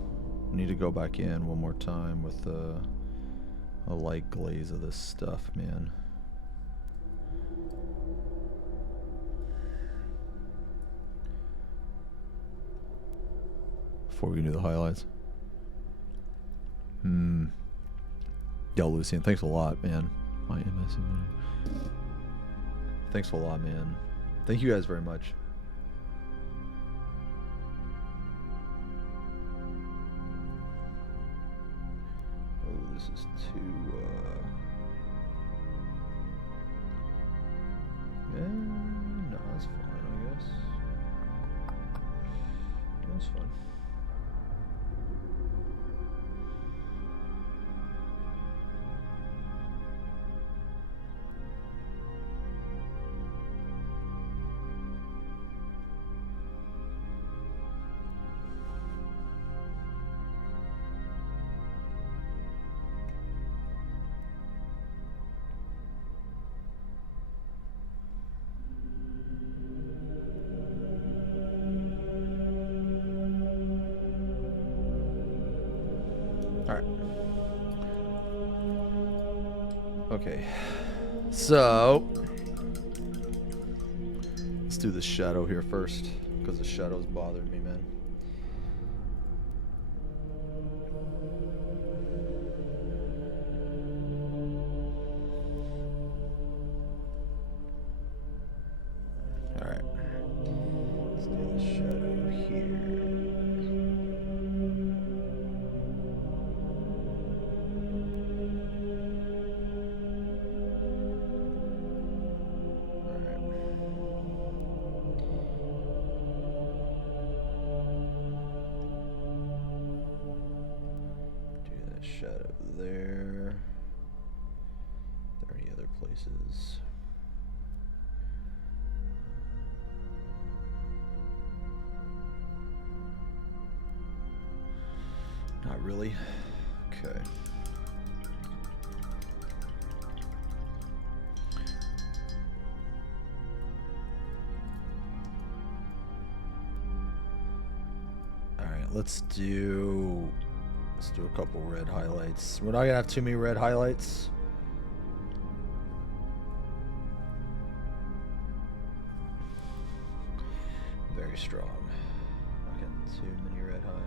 need to go back in one more time with a light glaze of this stuff, man. Before we can do the highlights. Yo, Lucian, thanks a lot, man. My MS. Thanks a lot, man. Thank you guys very much. Oh, this is too, yeah, no, that's fine, I guess. That's fine. Okay, so let's do the shadow here first, because the shadow's bothering me, man. All right, let's do the shadow here. Shadow there. Are there any other places? Not really. Okay. All right, let's do a couple red highlights. We're not gonna have too many red highlights. very strong. Not getting too many red highlights.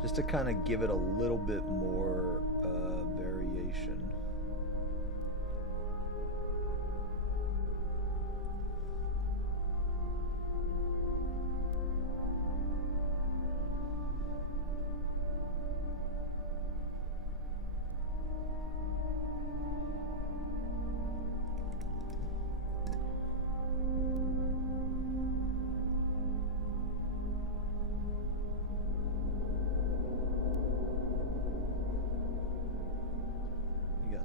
Just to kind of give it a little bit more variation.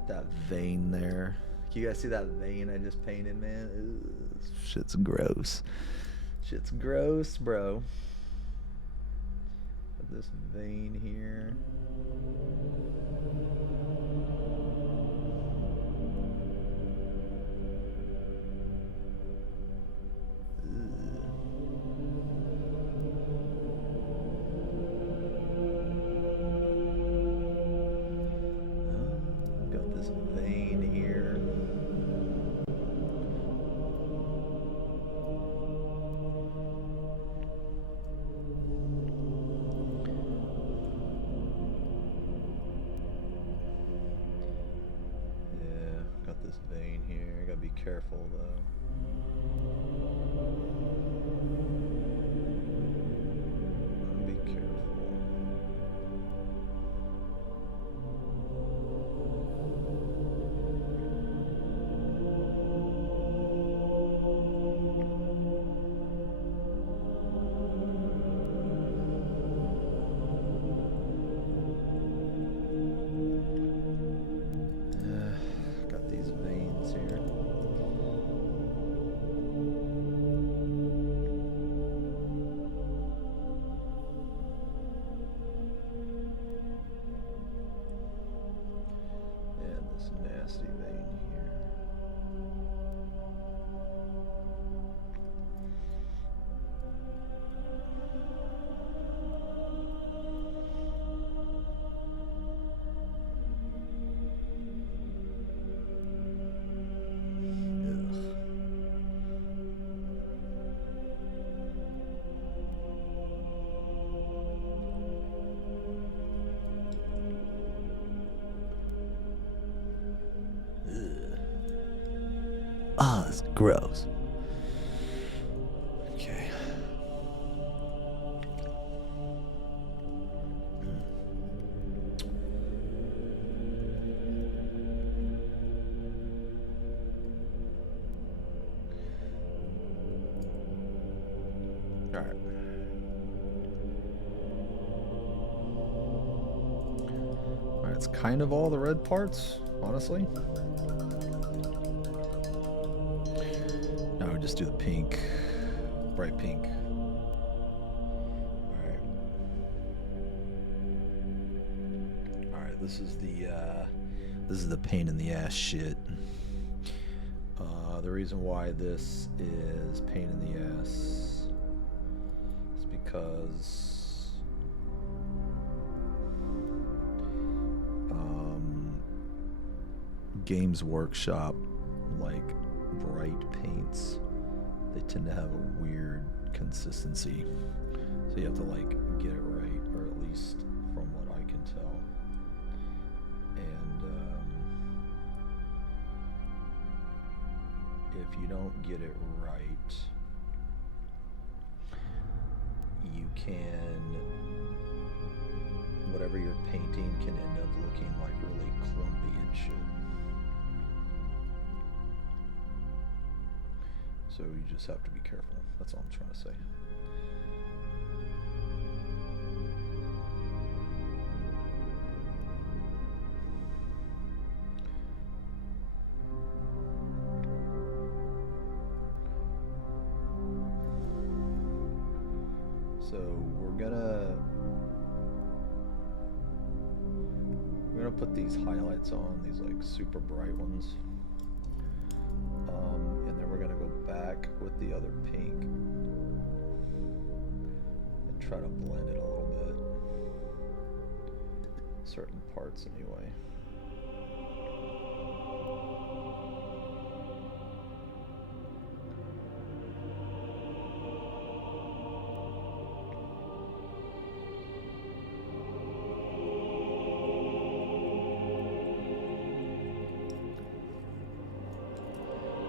That vein there. Can you guys see that vein I just painted, man? Ew, shit's gross. Shit's gross, bro. Got this vein here. Careful though. Be careful. Got these veins here. Nasty vein here. Ah, it's gross. Okay. All right. All right, it's kind of all the red parts, honestly. Just do the pink, bright pink. All right, this is the pain in the ass shit. The reason why this is pain in the ass is because Games Workshop, like bright paints, they tend to have a weird consistency, so you have to like get it right, or at least from what I can tell. And if you don't get it right, you can, whatever you're painting can end up looking like really clumpy and shit. So you just have to be careful. That's all I'm trying to say. So we're gonna put these highlights on, these like super bright ones. And then we're gonna go back with the other pink and try to blend it a little bit. Certain parts anyway.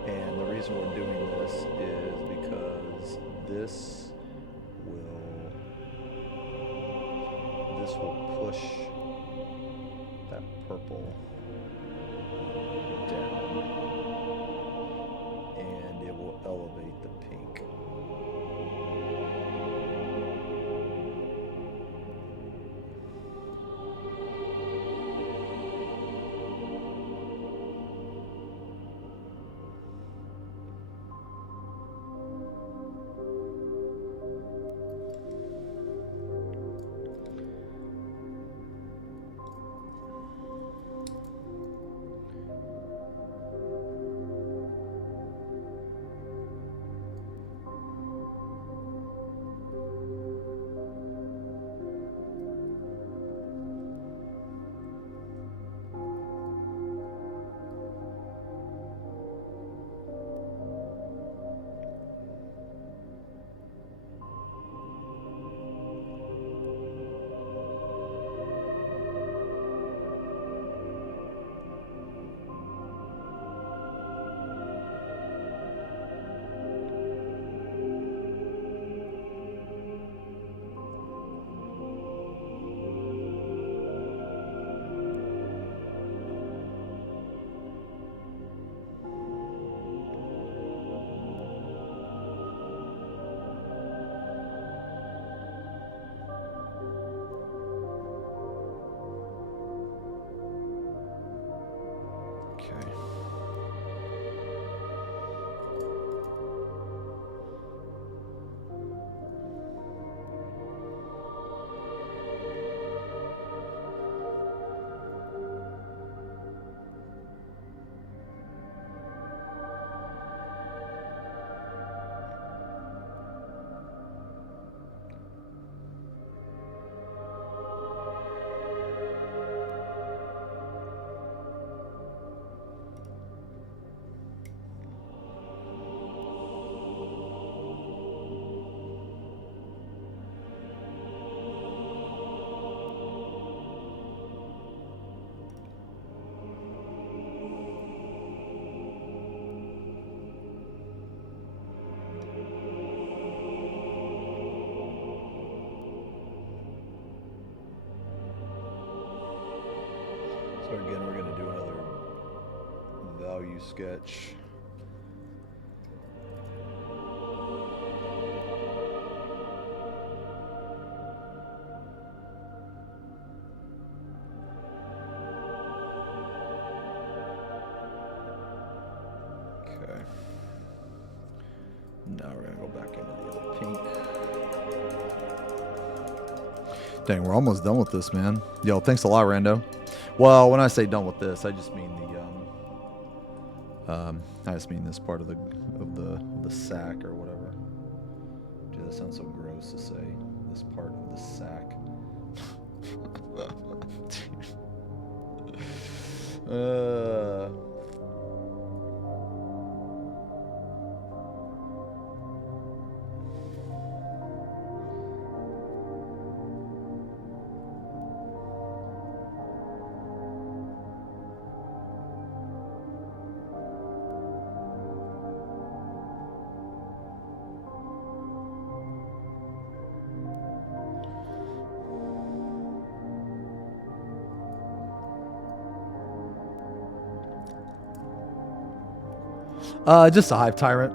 And the reason we're doing this is because this will push that purple down, and it will elevate the pink. Okay. So again, we're going to do another value sketch. Okay. Now we're going to go back into the other pink. Dang, we're almost done with this, man. Yo, thanks a lot, Rando. Well, when I say done with this, I just mean this part of the sack or whatever. Dude, that sounds so gross to say. This part of the sack. Just a Hive Tyrant.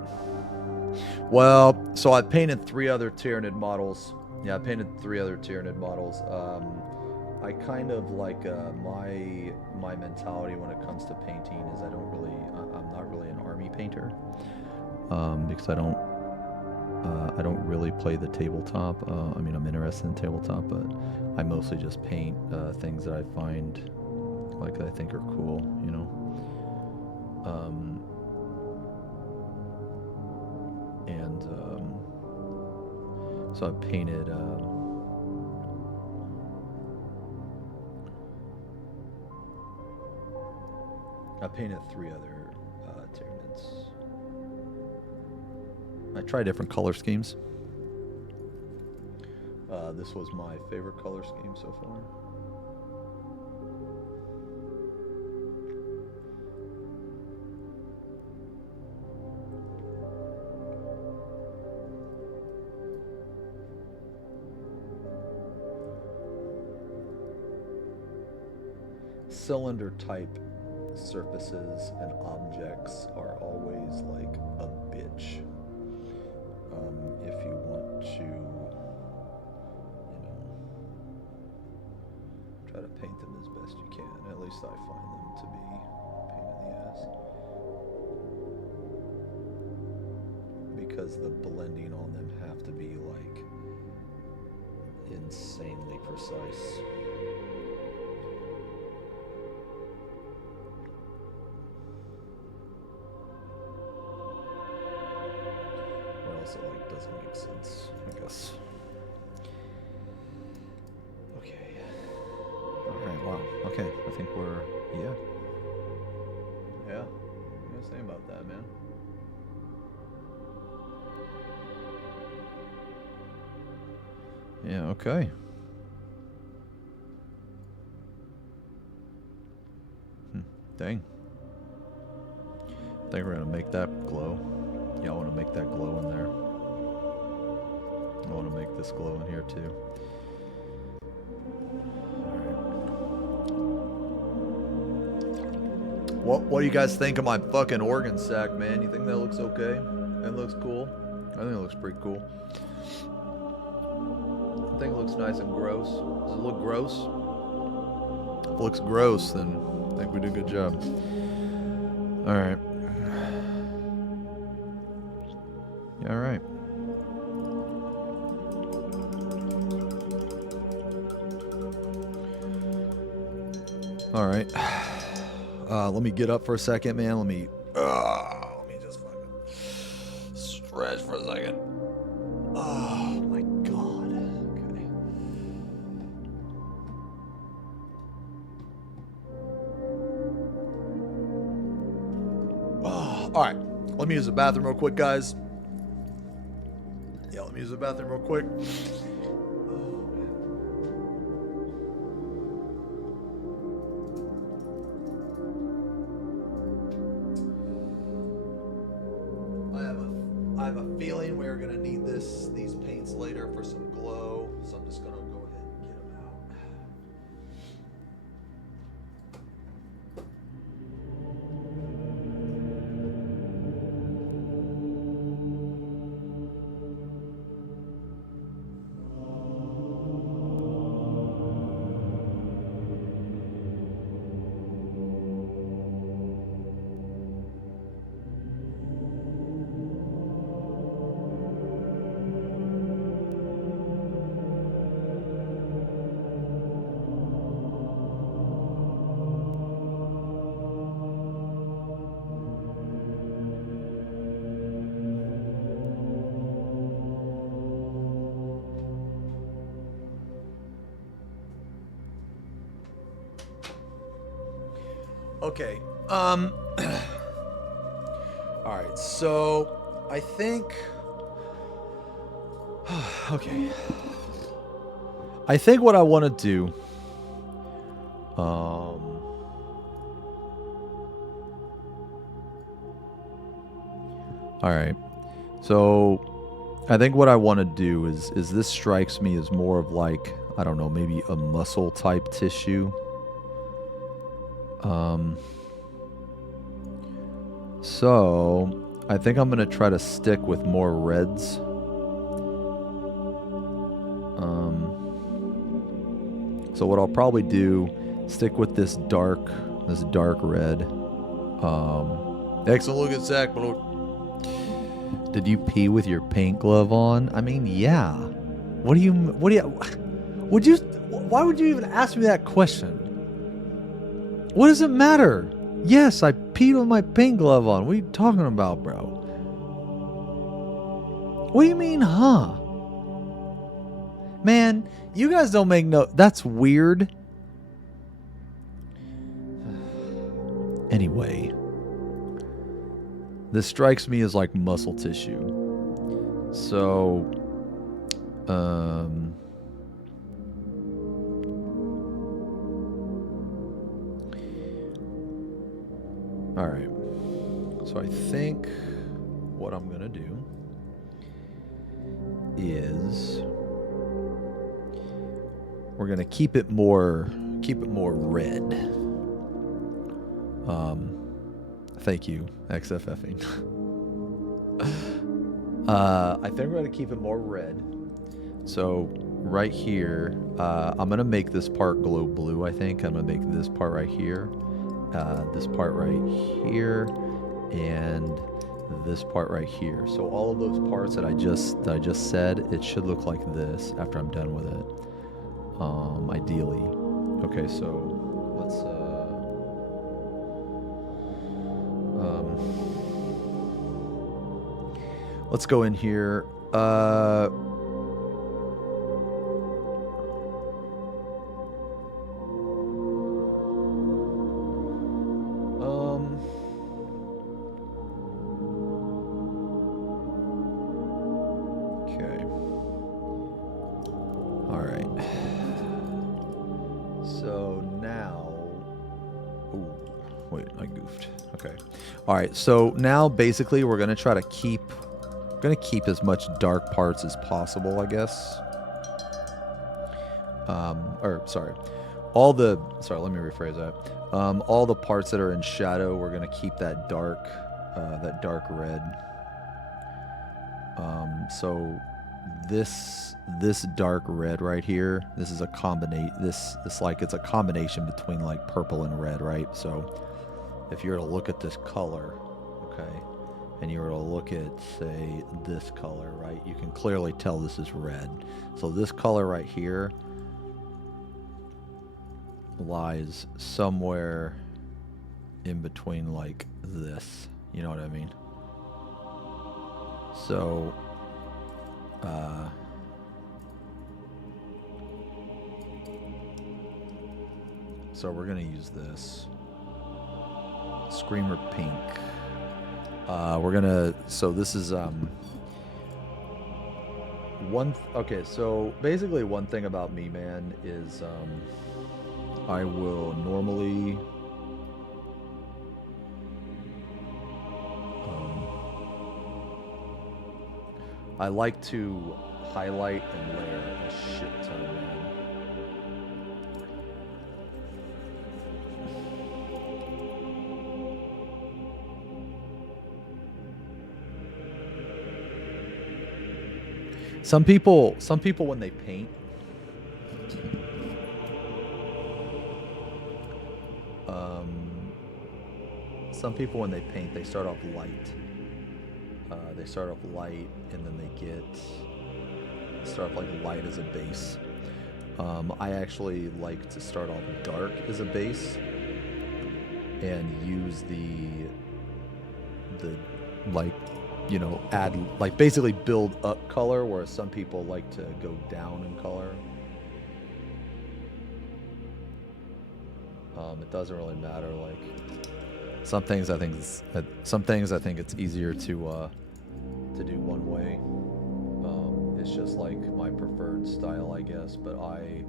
Well, so I painted 3 other Tyranid models. Yeah, I painted 3 other Tyranid models. I kind of like my mentality when it comes to painting is I'm not really an army painter, because I don't I don't really play the tabletop. I mean, I'm interested in tabletop, but I mostly just paint things that I find like that I think are cool, you know. So I painted. I painted 3 other Tyranids. I tried different color schemes. This was my favorite color scheme so far. Cylinder type surfaces and objects are always like a bitch. If you want to, you know, try to paint them as best you can. At least I find them to be a pain in the ass. Because the blending on them have to be like insanely precise. It like doesn't make sense, I guess. Okay. Alright, wow. Okay, I think we're yeah. Yeah. What are you gonna say about that, man? Yeah, okay. Dang. I think we're gonna make that glow. Yeah, I want to make that glow in there. I want to make this glow in here too. Alright. What do you guys think of my fucking organ sack, man? You think that looks okay? That looks cool? I think it looks pretty cool. I think it looks nice and gross. Does it look gross? If it looks gross, then I think we did a good job. Alright. All right. All right. Let me get up for a second, man. Let me just fucking stretch for a second. Oh my god. Okay. Oh, all right. Let me use the bathroom real quick, guys. Yeah, let me use the bathroom real quick. I have a feeling we're gonna need these paints later for some glow, so I'm just gonna go ahead and get them out. Okay. All right. So I think. Okay. I think what I want to do. All right. So I think what I want to do is this strikes me as more of like, I don't know, maybe a muscle type tissue. So I think I'm gonna try to stick with more reds. So what I'll probably do, stick with this dark red. Excellent looking sack, but Did you pee with your paint glove on? I mean, yeah. Why would you even ask me that question? What does it matter? Yes, I peed with my paint glove on. What are you talking about, bro? What do you mean, huh? Man, you guys don't make no... That's weird. Anyway. This strikes me as like muscle tissue. So... Alright. So I think what I'm going to do is we're going to keep it more red. Thank you, XFFing. I think we're going to keep it more red. So right here, I'm going to make this part glow blue, I think. I'm going to make this part right here. This part right here, and this part right here. So all of those parts that I just said, it should look like this after I'm done with it. Ideally. Okay, so let's go in here. Alright, so now basically we're going to try to keep as much dark parts as possible, I guess. Let me rephrase that. All the parts that are in shadow, we're going to keep that dark red. So this dark red right here, this is a combination, it's a combination between like purple and red, right? So if you were to look at this color, okay, and you were to look at, say, this color, right, you can clearly tell this is red. So this color right here lies somewhere in between, like, this. You know what I mean? So, we're going to use this. Screamer pink. So this is so basically one thing about me, man, is I will normally I like to highlight and layer a shit ton, man. Some people when they paint, they start off light. They start off light, and then they start off like light as a base. I actually like to start off dark as a base, and use the like, you know, add, like, basically build up color, whereas some people like to go down in color. It doesn't really matter. Like, some things I think it's easier to do one way. It's just like my preferred style, I guess. But I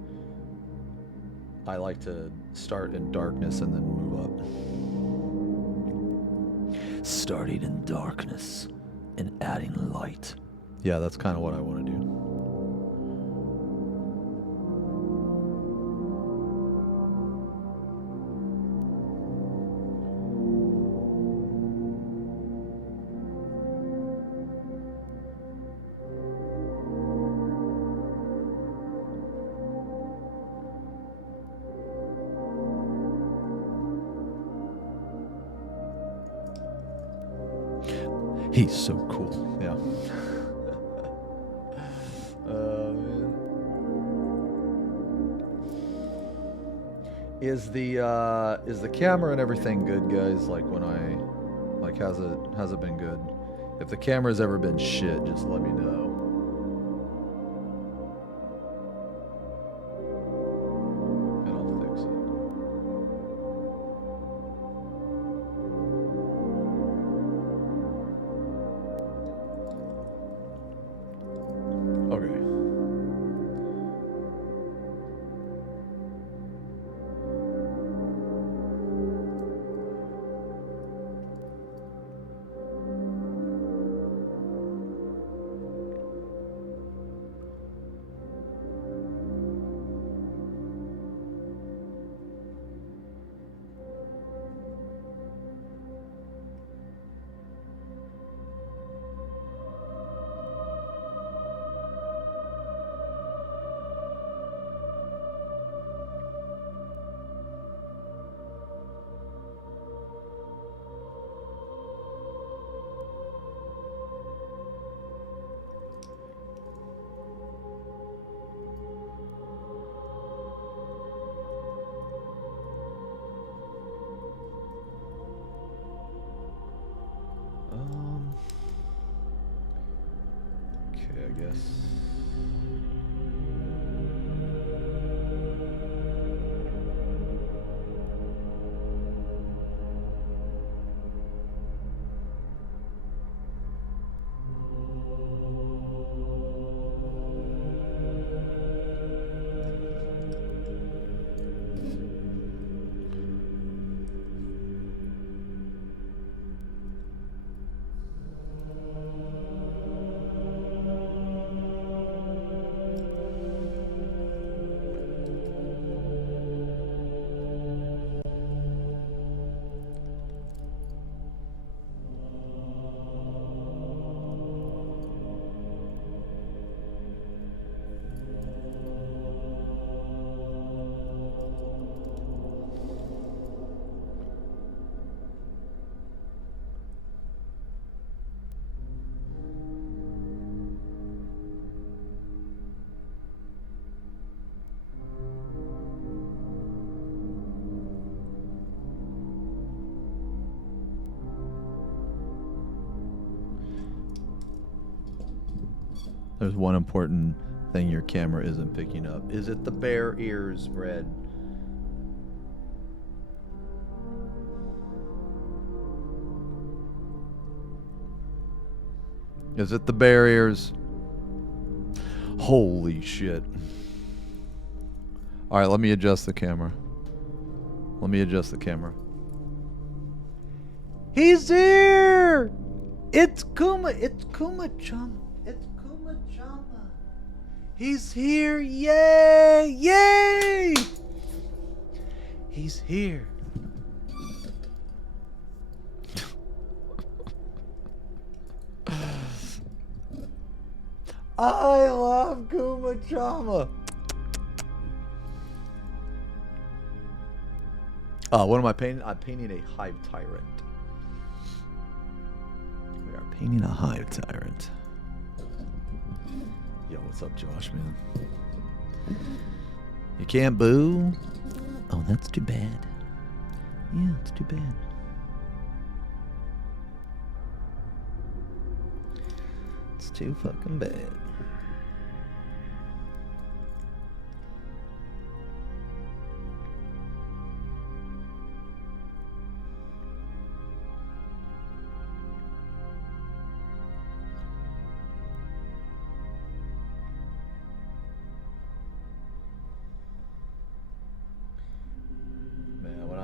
like to start in darkness and then move up. Starting in darkness and adding light. Yeah, that's kind of what I want to do. He's so cool. Yeah. Man. Is the camera and everything good, guys? Like when has it been good? If the camera's ever been shit, just let me know. And I'll fix it. Okay. Okay, I guess. There's one important thing your camera isn't picking up. Is it the bear ears, Brad? Is it the bear ears? Holy shit. Alright, let me adjust the camera. Let me adjust the camera. He's here! It's Kuma Chama. It's Kuma Chama. He's here. Yay! Yay! He's here. I love Kuma Chama. What am I painting? I'm painting a hive tyrant. We are painting a hive tyrant. Yo, what's up, Josh, man? You can't boo? Oh, that's too bad. Yeah, it's too bad. It's too fucking bad.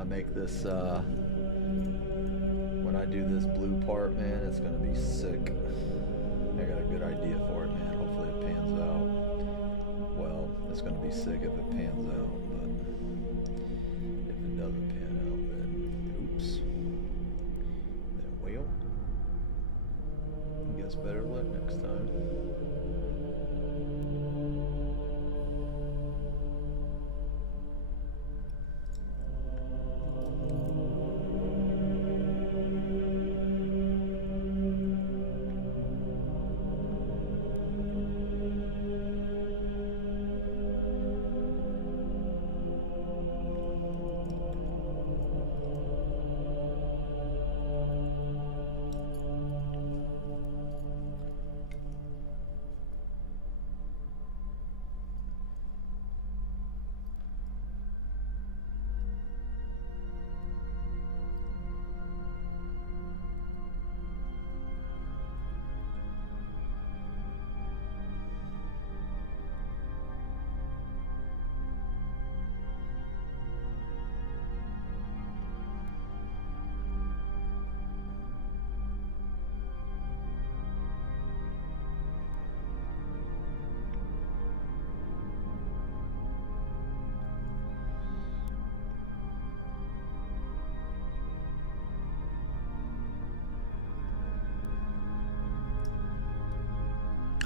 Make this when I do this blue part, man, it's gonna be sick. I got a good idea for it, man. Hopefully it pans out well. It's gonna be sick if it pans out, but if it doesn't pan out, then oops. Then well, I guess better luck next time.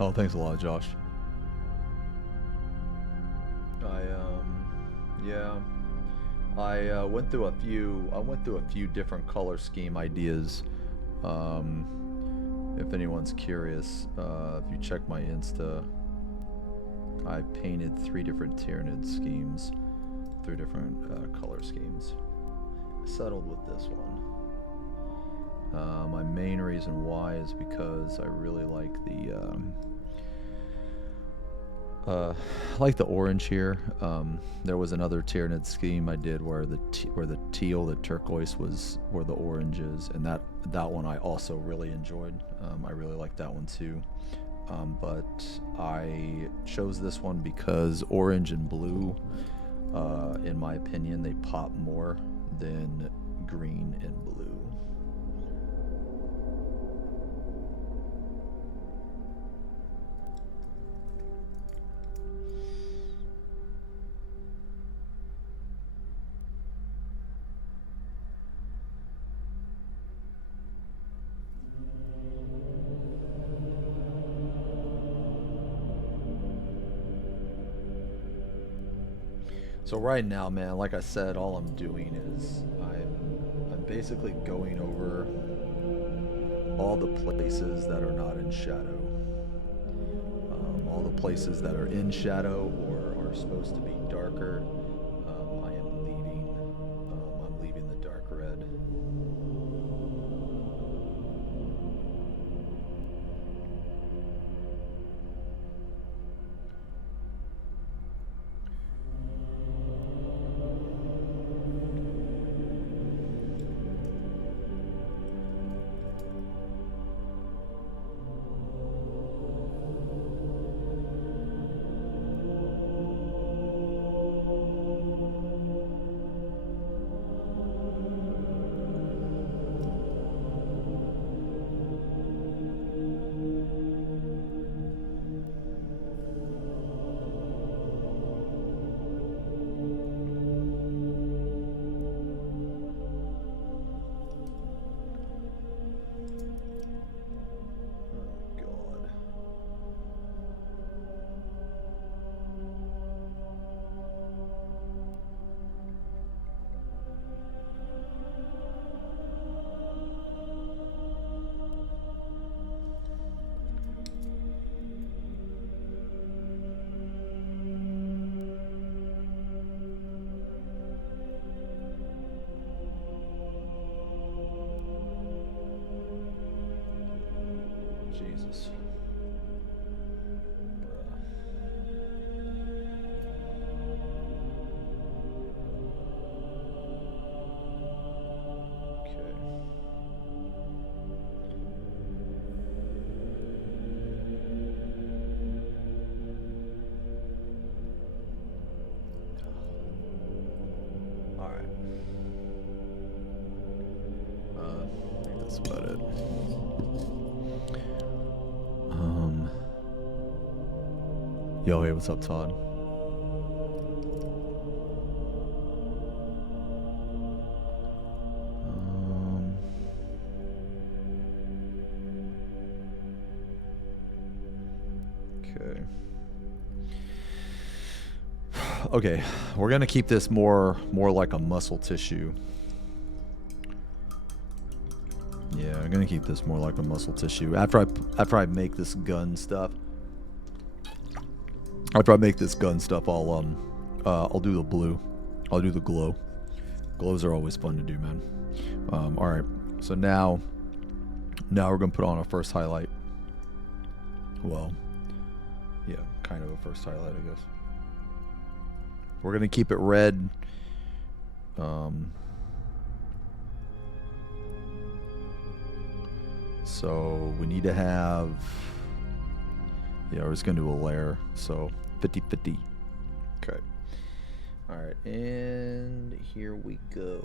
Oh, thanks a lot, Josh. I went through a few different color scheme ideas. If anyone's curious, if you check my Insta, I painted 3 different Tyranid schemes, 3 different color schemes. Settled with this one. My main reason why is because I really like the orange here. There was another Tyranid scheme I did where the teal, the turquoise were the oranges, and that one I also really enjoyed. I really like that one too. But I chose this one because orange and blue, in my opinion, they pop more than green and blue. So right now, man, like I said, all I'm doing is I'm basically going over all the places that are not in shadow. All the places that are in shadow or are supposed to be darker, I'm leaving the dark red. Jesus. That's about it. Yo, hey, what's up, Todd? Okay. Okay, we're gonna keep this more like a muscle tissue. Yeah, I'm gonna keep this more like a muscle tissue. After I make this gun stuff. After I make this gun stuff, I'll do the blue. I'll do the glow. Glows are always fun to do, man. All right. So now we're gonna put on our first highlight. Well, yeah, kind of a first highlight, I guess. We're gonna keep it red. So we need to have. Yeah, we're just gonna do a layer. So 50-50. Okay. All right, and here we go.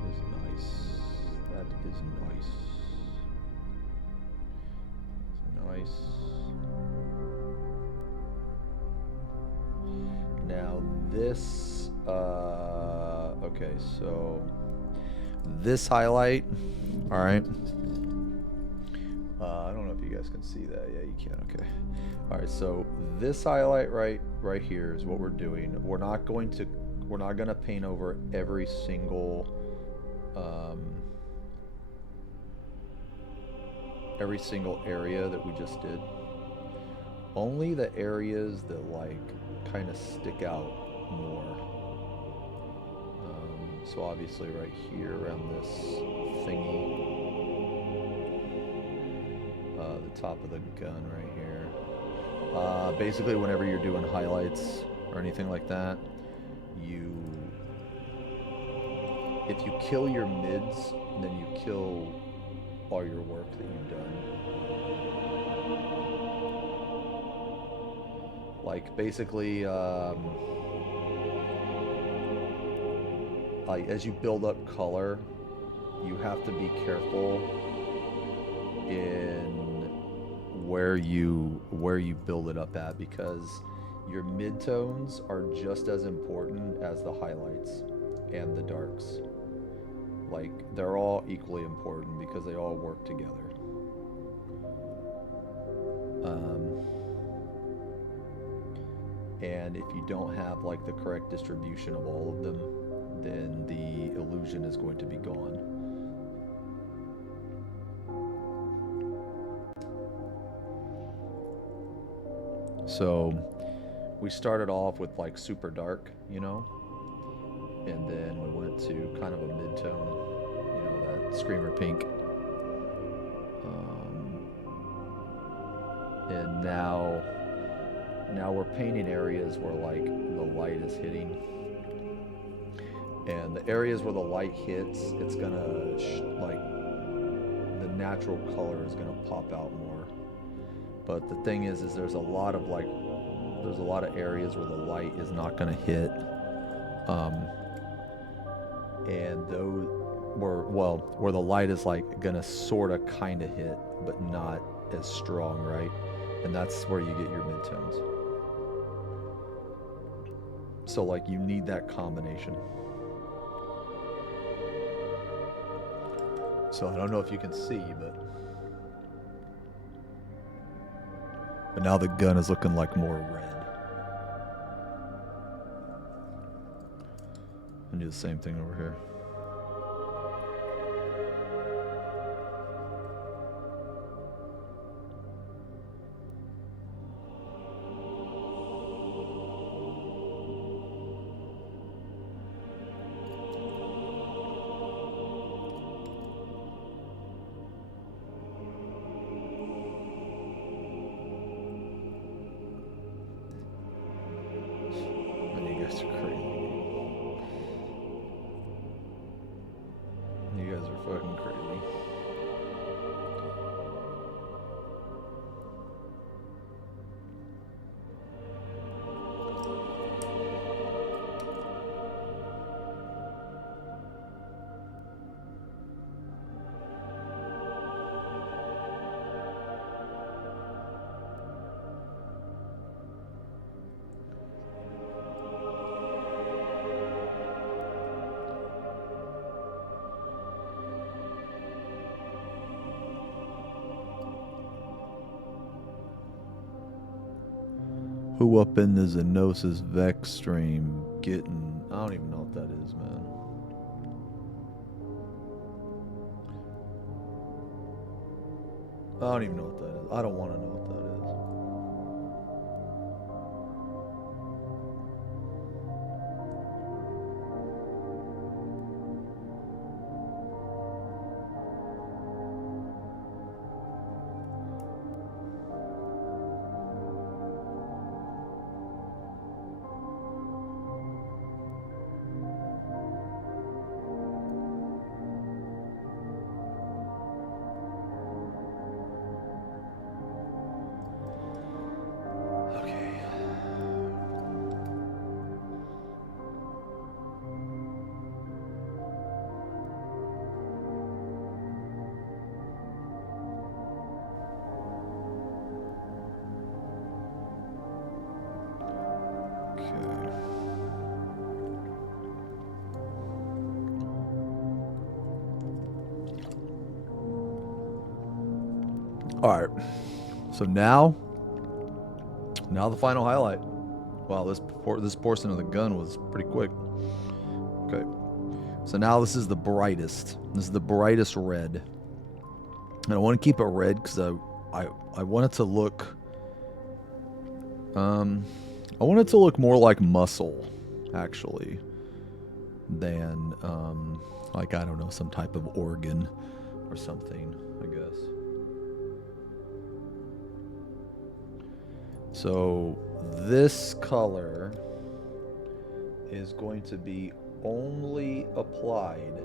That is nice. That is nice. Nice. Now this. Okay, so this highlight. All right. I don't know if you guys can see that. Yeah, you can. Okay. All right. So this highlight right here is what we're doing. We're not going to paint over every single area that we just did. Only the areas that like kind of stick out more. So obviously right here around this thingy, the top of the gun right here. Basically whenever you're doing highlights or anything like that, if you kill your mids, then you kill all your work that you've done. Like basically, like as you build up color, you have to be careful in where you build it up at, because your midtones are just as important as the highlights and the darks. Like they're all equally important because they all work together. And if you don't have like the correct distribution of all of them, then the illusion is going to be gone. So we started off with like super dark, you know, and then we went to kind of a mid-tone, you know, that screamer pink. And now we're painting areas where like the light is hitting. And the areas where the light hits, it's gonna, like, the natural color is gonna pop out more. But the thing is there's a lot of areas where the light is not gonna hit. And those where the light is like gonna sorta kinda hit, but not as strong, right? And that's where you get your midtones. So like you need that combination. So I don't know if you can see, but now the gun is looking like more red. And do the same thing over here. Who up in the XenosysVex stream getting... I don't even know what that is, man. I don't even know what that is. I don't want to know what that is. All right. So now the final highlight. Wow, this portion of the gun was pretty quick. Okay. So now this is the brightest. This is the brightest red. And I want to keep it red because I want it to look I want it to look more like muscle, actually, than like, I don't know, some type of organ or something, I guess. So this color is going to be only applied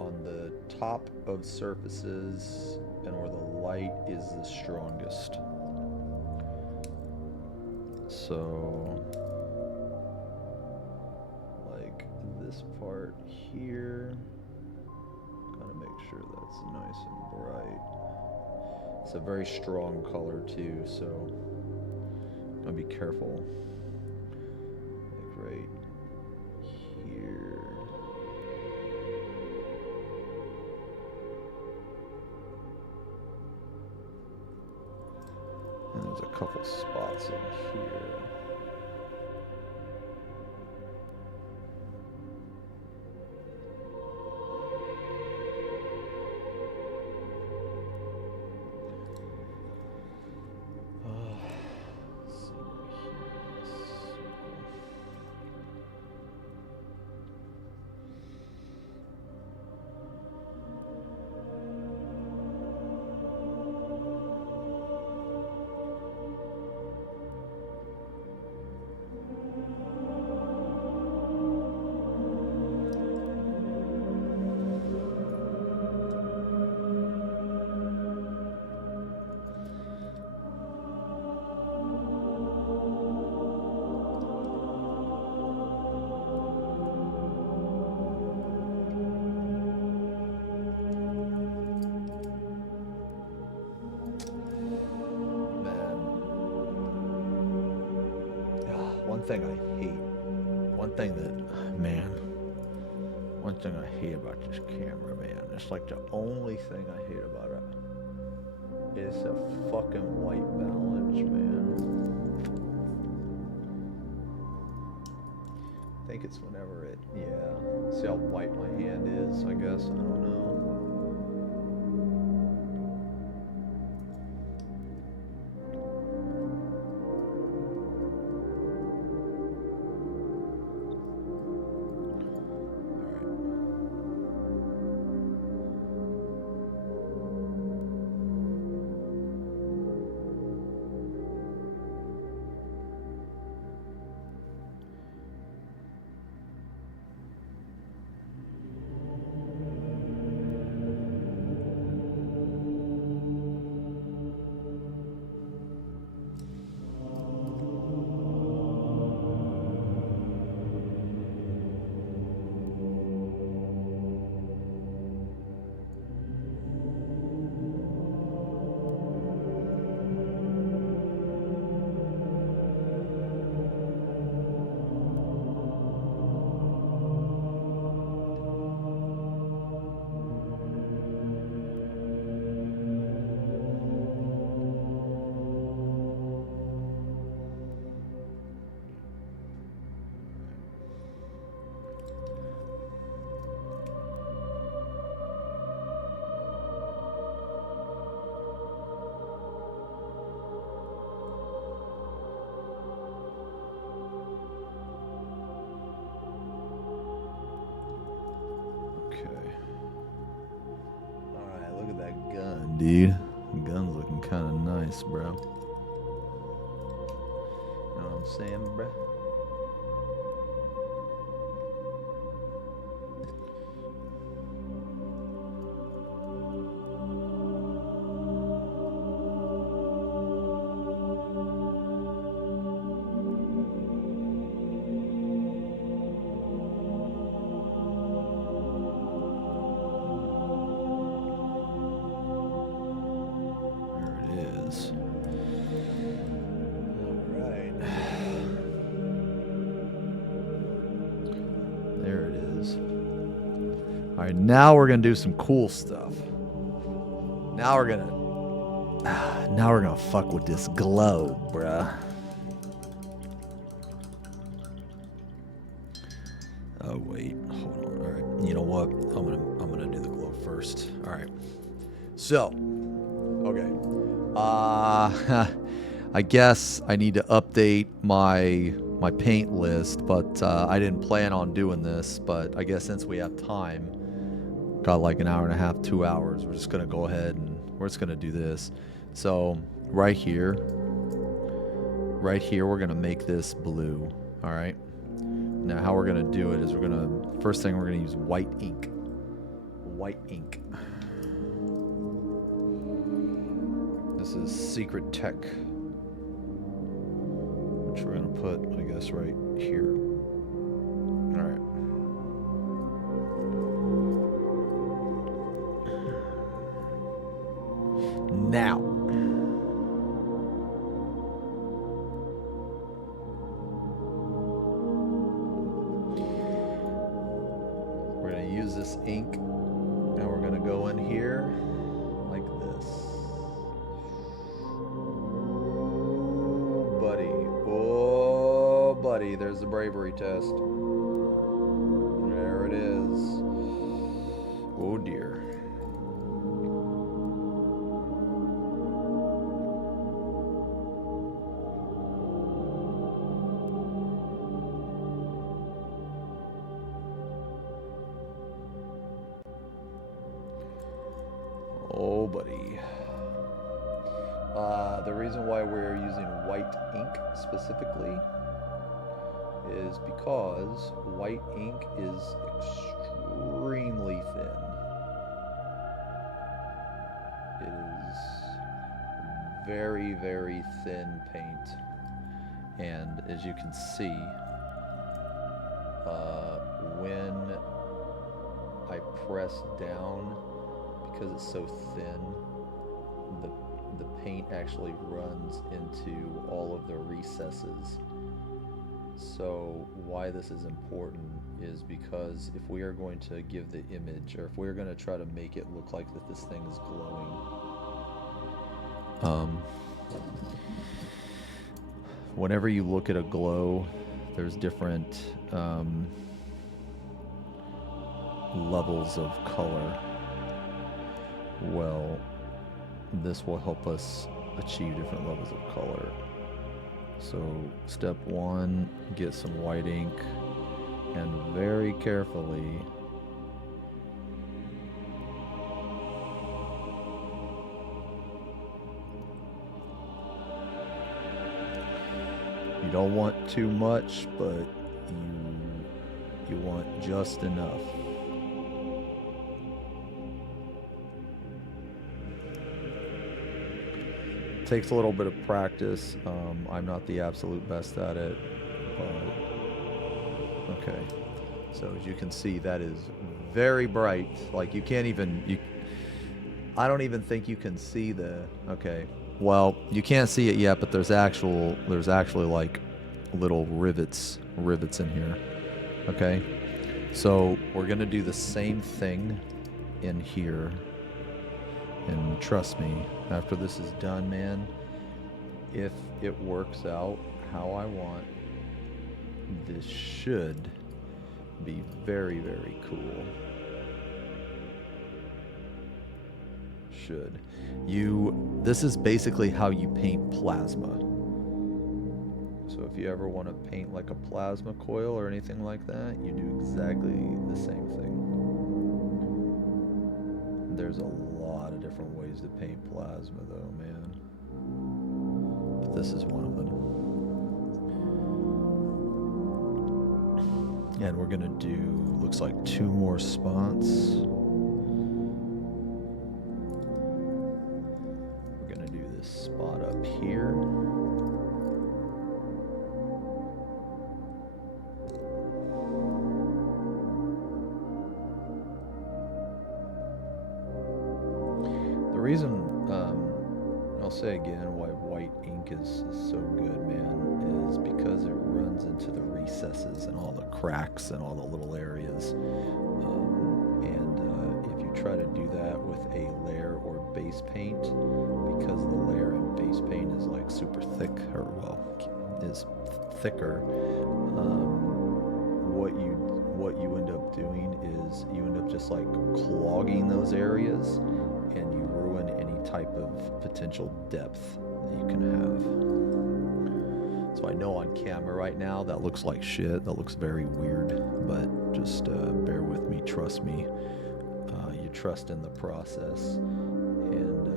on the top of surfaces and where the light is the strongest. So, like this part here, gotta make sure that's nice and bright. It's a very strong color too, so gotta be careful. Like right here. And there's a couple spots in here. One thing I hate about this camera, man, it's like the only thing I hate about it is the fucking white balance, man. I think it's whenever it, yeah. See how white my hand is, I guess, I don't know. Dude, the gun's looking kind of nice, bro. You know what I'm saying, bro? Now we're gonna do some cool stuff. Now we're gonna fuck with this glow, bruh. Oh wait, hold on. All right, you know what? I'm gonna do the glow first. All right. So, okay. I guess I need to update my paint list, but I didn't plan on doing this. But I guess since we have time, got like an hour and a half, 2 hours, we're just gonna go ahead and we're just gonna do this. So right here, we're gonna make this blue. All right. Now how we're gonna do it is first thing we're gonna use white ink. White ink. This is Secret Tech, which we're gonna put, I guess, right here. All right. Now, we're going to use this ink, and we're going to go in here like this. Oh, buddy. Oh, buddy. There's the bravery test. There it is. Oh, dear. Oh, buddy. The reason why we're using white ink specifically is because white ink is extremely thin. It is very, very thin paint. And as you can see, when I press down, because it's so thin, the paint actually runs into all of the recesses. So why this is important is because if we are going to give the image, or if we're going to try to make it look like that this thing is glowing, whenever you look at a glow, there's different levels of color. Well, this will help us achieve different levels of color. So step one, get some white ink, and very carefully you don't want too much, but you want just enough. Takes a little bit of practice. I'm not the absolute best at it, but okay. So as you can see, that is very bright. Like you can't even, I don't even think you can see okay. Well, you can't see it yet, but there's actually like little rivets in here. Okay. So we're gonna do the same thing in here. And trust me, after this is done, man, if it works out how I want, this should be very, very cool. Should. This is basically how you paint plasma. So if you ever want to paint like a plasma coil or anything like that, you do exactly the same thing. There's a lot of different ways to paint plasma though, man. But this is one of them. And we're gonna do, looks like 2 more spots. We're gonna do this spot up here. The reason, I'll say again, why white ink is so good, man, is because it runs into the recesses and all the cracks and all the little areas. And if you try to do that with a layer or base paint, because the layer and base paint is like super thick, or well, is thicker. What you end up doing is you end up just like clogging those areas, and you ruin any type of potential depth that you can have. So I know on camera right now that looks like shit. That looks very weird, but just bear with me. Trust me. You trust in the process, and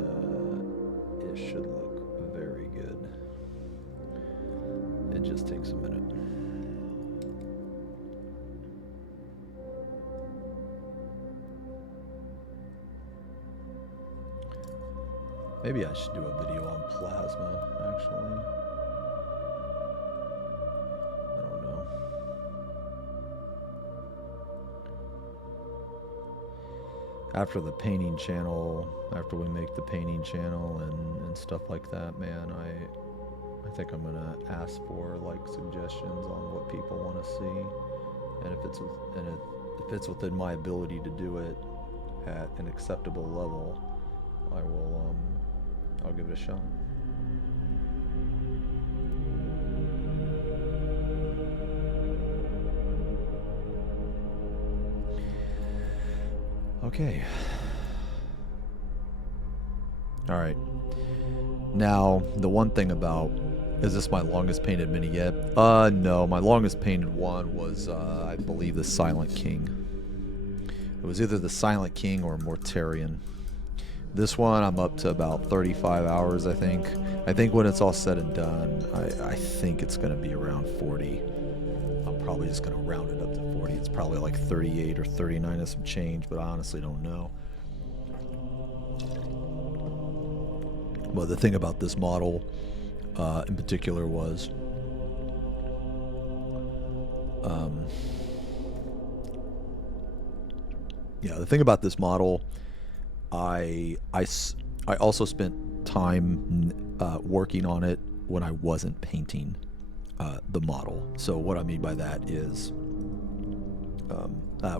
it should look very good. It just takes a minute. Maybe I should do a video on plasma, actually. I don't know. After the painting channel, after we make the painting channel and stuff like that, man, I think I'm gonna ask for like suggestions on what people want to see, and if it's within my ability to do it at an acceptable level, I'll give it a shot. Okay. All right. Now, the one thing about, is this my longest painted mini yet? No, my longest painted one was, I believe, the Silent King. It was either the Silent King or Mortarion. This one, I'm up to about 35 hours, I think. I think when it's all said and done, I think it's going to be around 40. I'm probably just going to round it up to 40. It's probably like 38 or 39 and some change, but I honestly don't know. But the thing about this model in particular was the thing about this model, I also spent time working on it when I wasn't painting the model. So what I mean by that is,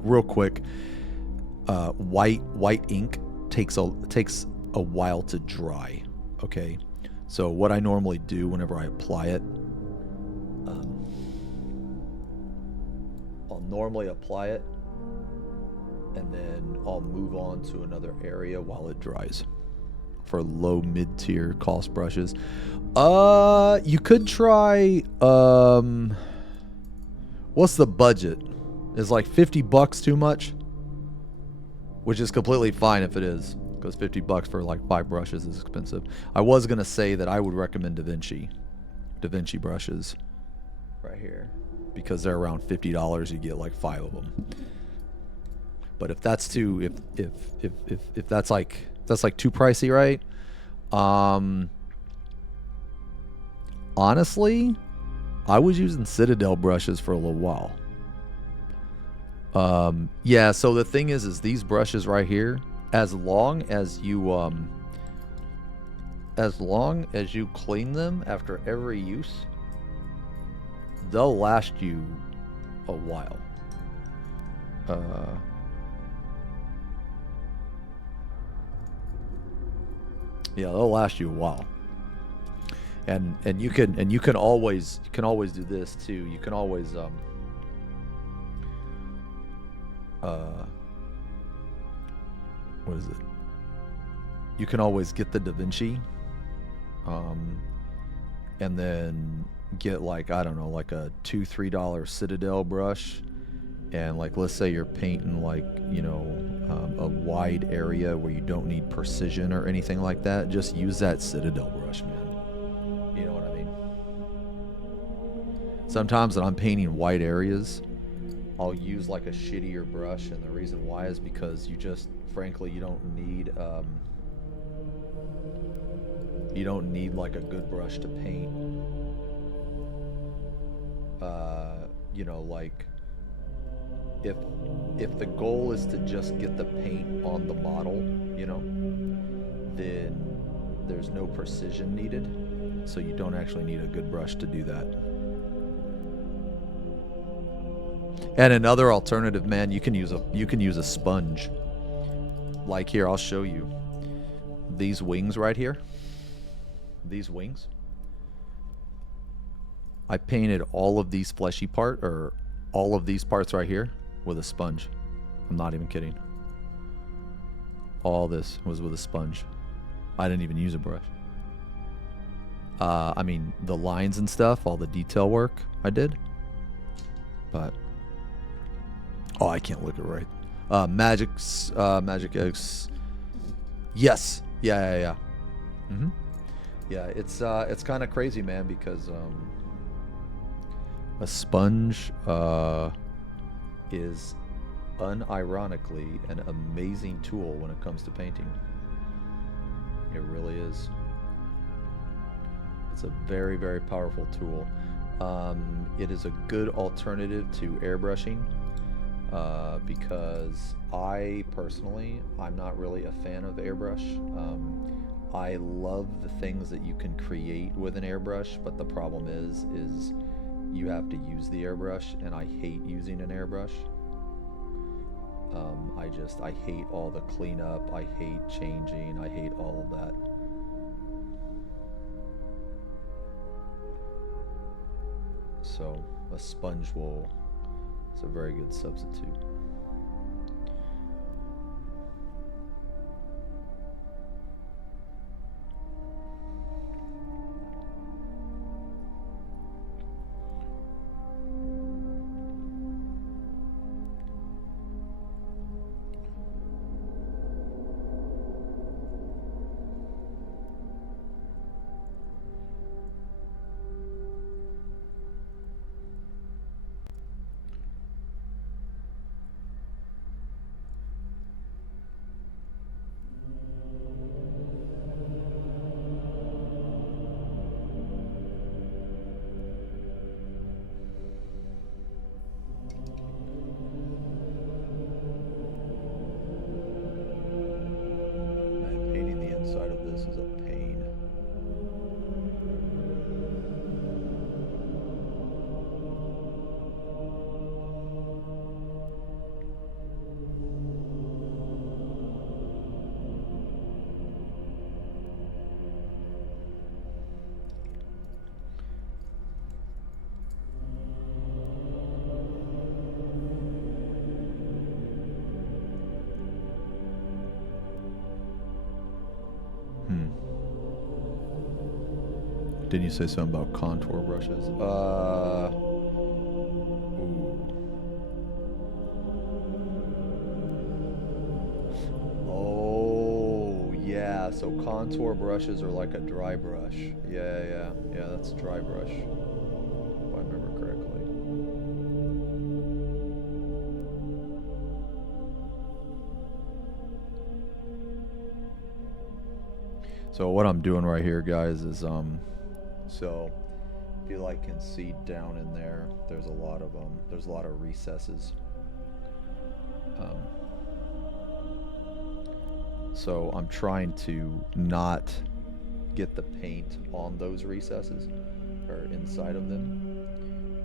real quick, white ink takes a while to dry. Okay, so what I normally do whenever I apply it, I'll normally apply it, and then I'll move on to another area while it dries. For low mid-tier cost brushes, you could try, what's the budget? Is like $50 too much? Which is completely fine if it is, because $50 for like 5 brushes is expensive. I was gonna say that I would recommend Da Vinci brushes right here, because they're around $50. You get like 5 of them. But if that's too, if that's like too pricey, right? Honestly, I was using Citadel brushes for a little while. Yeah. So the thing is these brushes right here, as long as you clean them after every use, they'll last you a while. Yeah, they'll last you a while. And you can always do this too. You can always what is it? You can always get the Da Vinci, and then get like, I don't know, like a $2-3 Citadel brush, and like, let's say you're painting like, you know, a wide area where you don't need precision or anything like that. Just use that Citadel brush, man. You know what I mean? Sometimes when I'm painting wide areas, I'll use like a shittier brush, and the reason why is because you just, frankly, you don't need like a good brush to paint. You know, like if the goal is to just get the paint on the model, you know, then there's no precision needed, so you don't actually need a good brush to do that. And another alternative, man, you can use a sponge. like here, I'll show you. These wings right here. These wings. I painted all of these fleshy all of these parts right here with a sponge. I'm not even kidding. All this was with a sponge. I didn't even use a brush. I mean, the lines and stuff, all the detail work I did. But, oh, I can't look it right. Magic X. Yes. Yeah. Mm-hmm. Yeah, it's kind of crazy, man, because a sponge is unironically an amazing tool when it comes to painting. It really is. It's a very, very powerful tool. It is a good alternative to airbrushing because I personally, I'm not really a fan of airbrush. I love the things that you can create with an airbrush, but the problem is you have to use the airbrush, and I hate using an airbrush. I hate all the cleanup, I hate changing, I hate all of that. So a sponge it's a very good substitute. Inside of this is a pain. Didn't you say something about contour brushes? Oh, yeah. So contour brushes are like a dry brush. Yeah, that's a dry brush, if I remember correctly. So what I'm doing right here, guys, is so if you can see down in there, there's a lot of recesses. So I'm trying to not get the paint on those recesses or inside of them,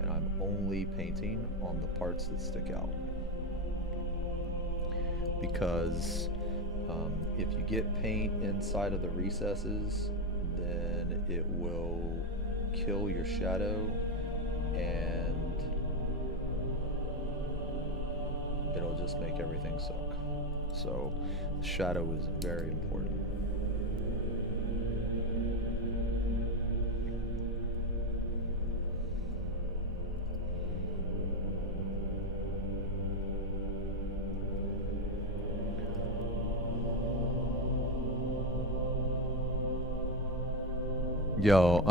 and I'm only painting on the parts that stick out, because if you get paint inside of the recesses, then it will kill your shadow and it'll just make everything suck. So the shadow is very important. Yo,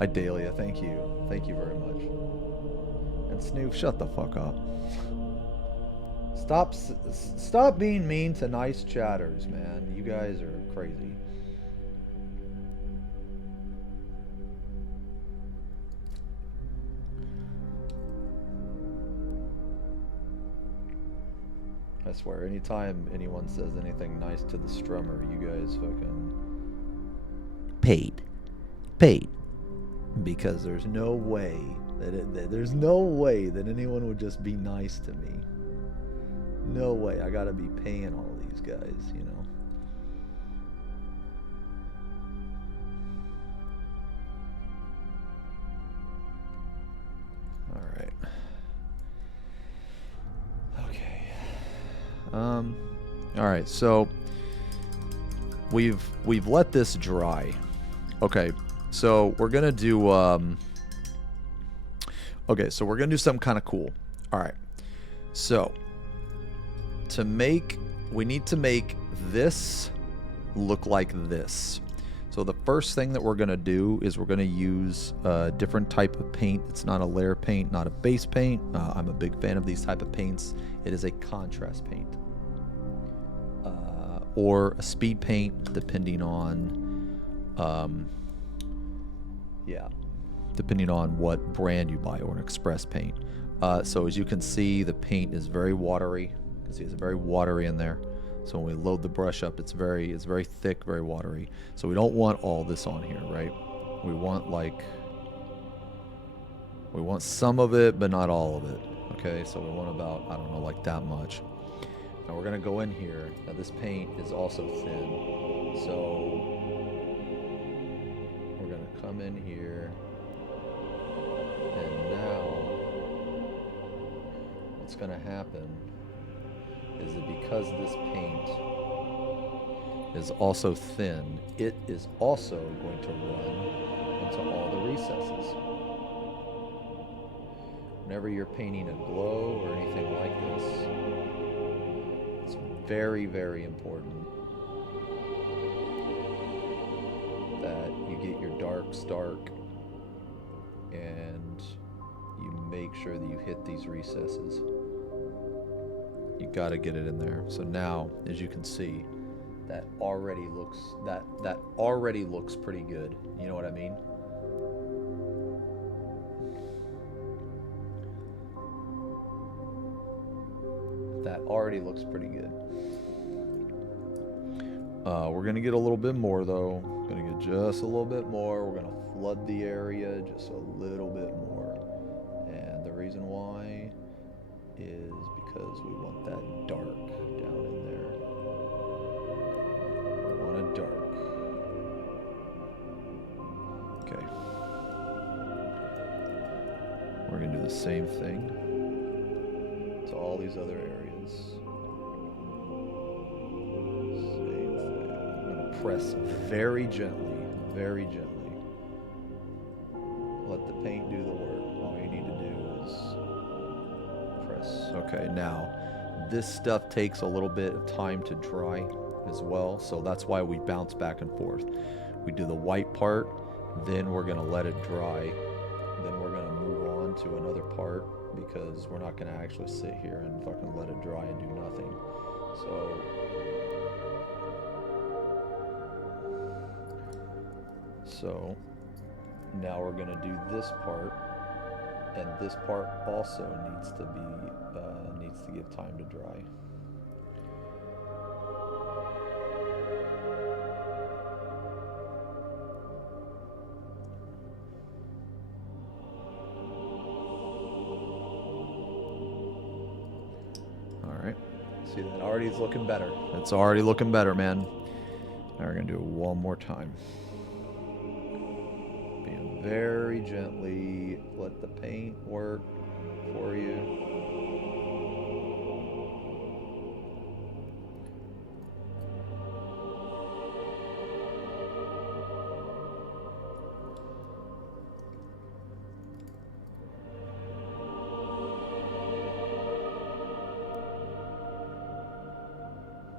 Idalia, thank you. Thank you very much. And Snoop, shut the fuck up. Stop being mean to nice chatters, man. You guys are crazy. I swear, anytime anyone says anything nice to the strummer, you guys fucking paid, because there's no way that anyone would just be nice to me. No way. I gotta be paying all these these guys, you know. All right. Okay. All right. So we've let this dry. Okay. So we're gonna do. Okay. So we're gonna do something kind of cool. All right. So we need to make this look like this. So the first thing that we're going to do is we're going to use a different type of paint. It's not a layer paint, not a base paint. I'm a big fan of these type of paints. It is a contrast paint. Or a speed paint, depending on, depending on what brand you buy, or an express paint. So as you can see, the paint is very watery. You can see it's very watery in there. So when we load the brush up, it's very thick, very watery. So we don't want all this on here, right? We want some of it, but not all of it. Okay, so we want about, I don't know, like that much. Now we're gonna go in here. Now this paint is also thin. So we're gonna come in here. And now what's gonna happen is that because this paint is also thin, it is also going to run into all the recesses. Whenever you're painting a glow or anything like this, it's very, very important that you get your darks dark and you make sure that you hit these recesses. You got to get it in there. So now, as you can see, that already looks pretty good. You know what I mean? That already looks pretty good. We're gonna get a little bit more though. Gonna get just a little bit more. We're gonna flood the area just a little bit more. And the reason why is because we want that dark down in there. We want it dark. Okay. We're gonna do the same thing to all these other areas. Same thing. I'm gonna press very gently, very gently. Let the paint do the work. All you need to do is press. Okay, now this stuff takes a little bit of time to dry as well, so that's why we bounce back and forth. We do the white part, then we're gonna let it dry, then we're gonna move on to another part, because we're not gonna actually sit here and fucking let it dry and do nothing. So now we're gonna do this part, and this part also needs to give time to dry. All right, see, that already is looking better. It's already looking better, man. Now we're gonna do it one more time. Being very gently, let the paint work for you.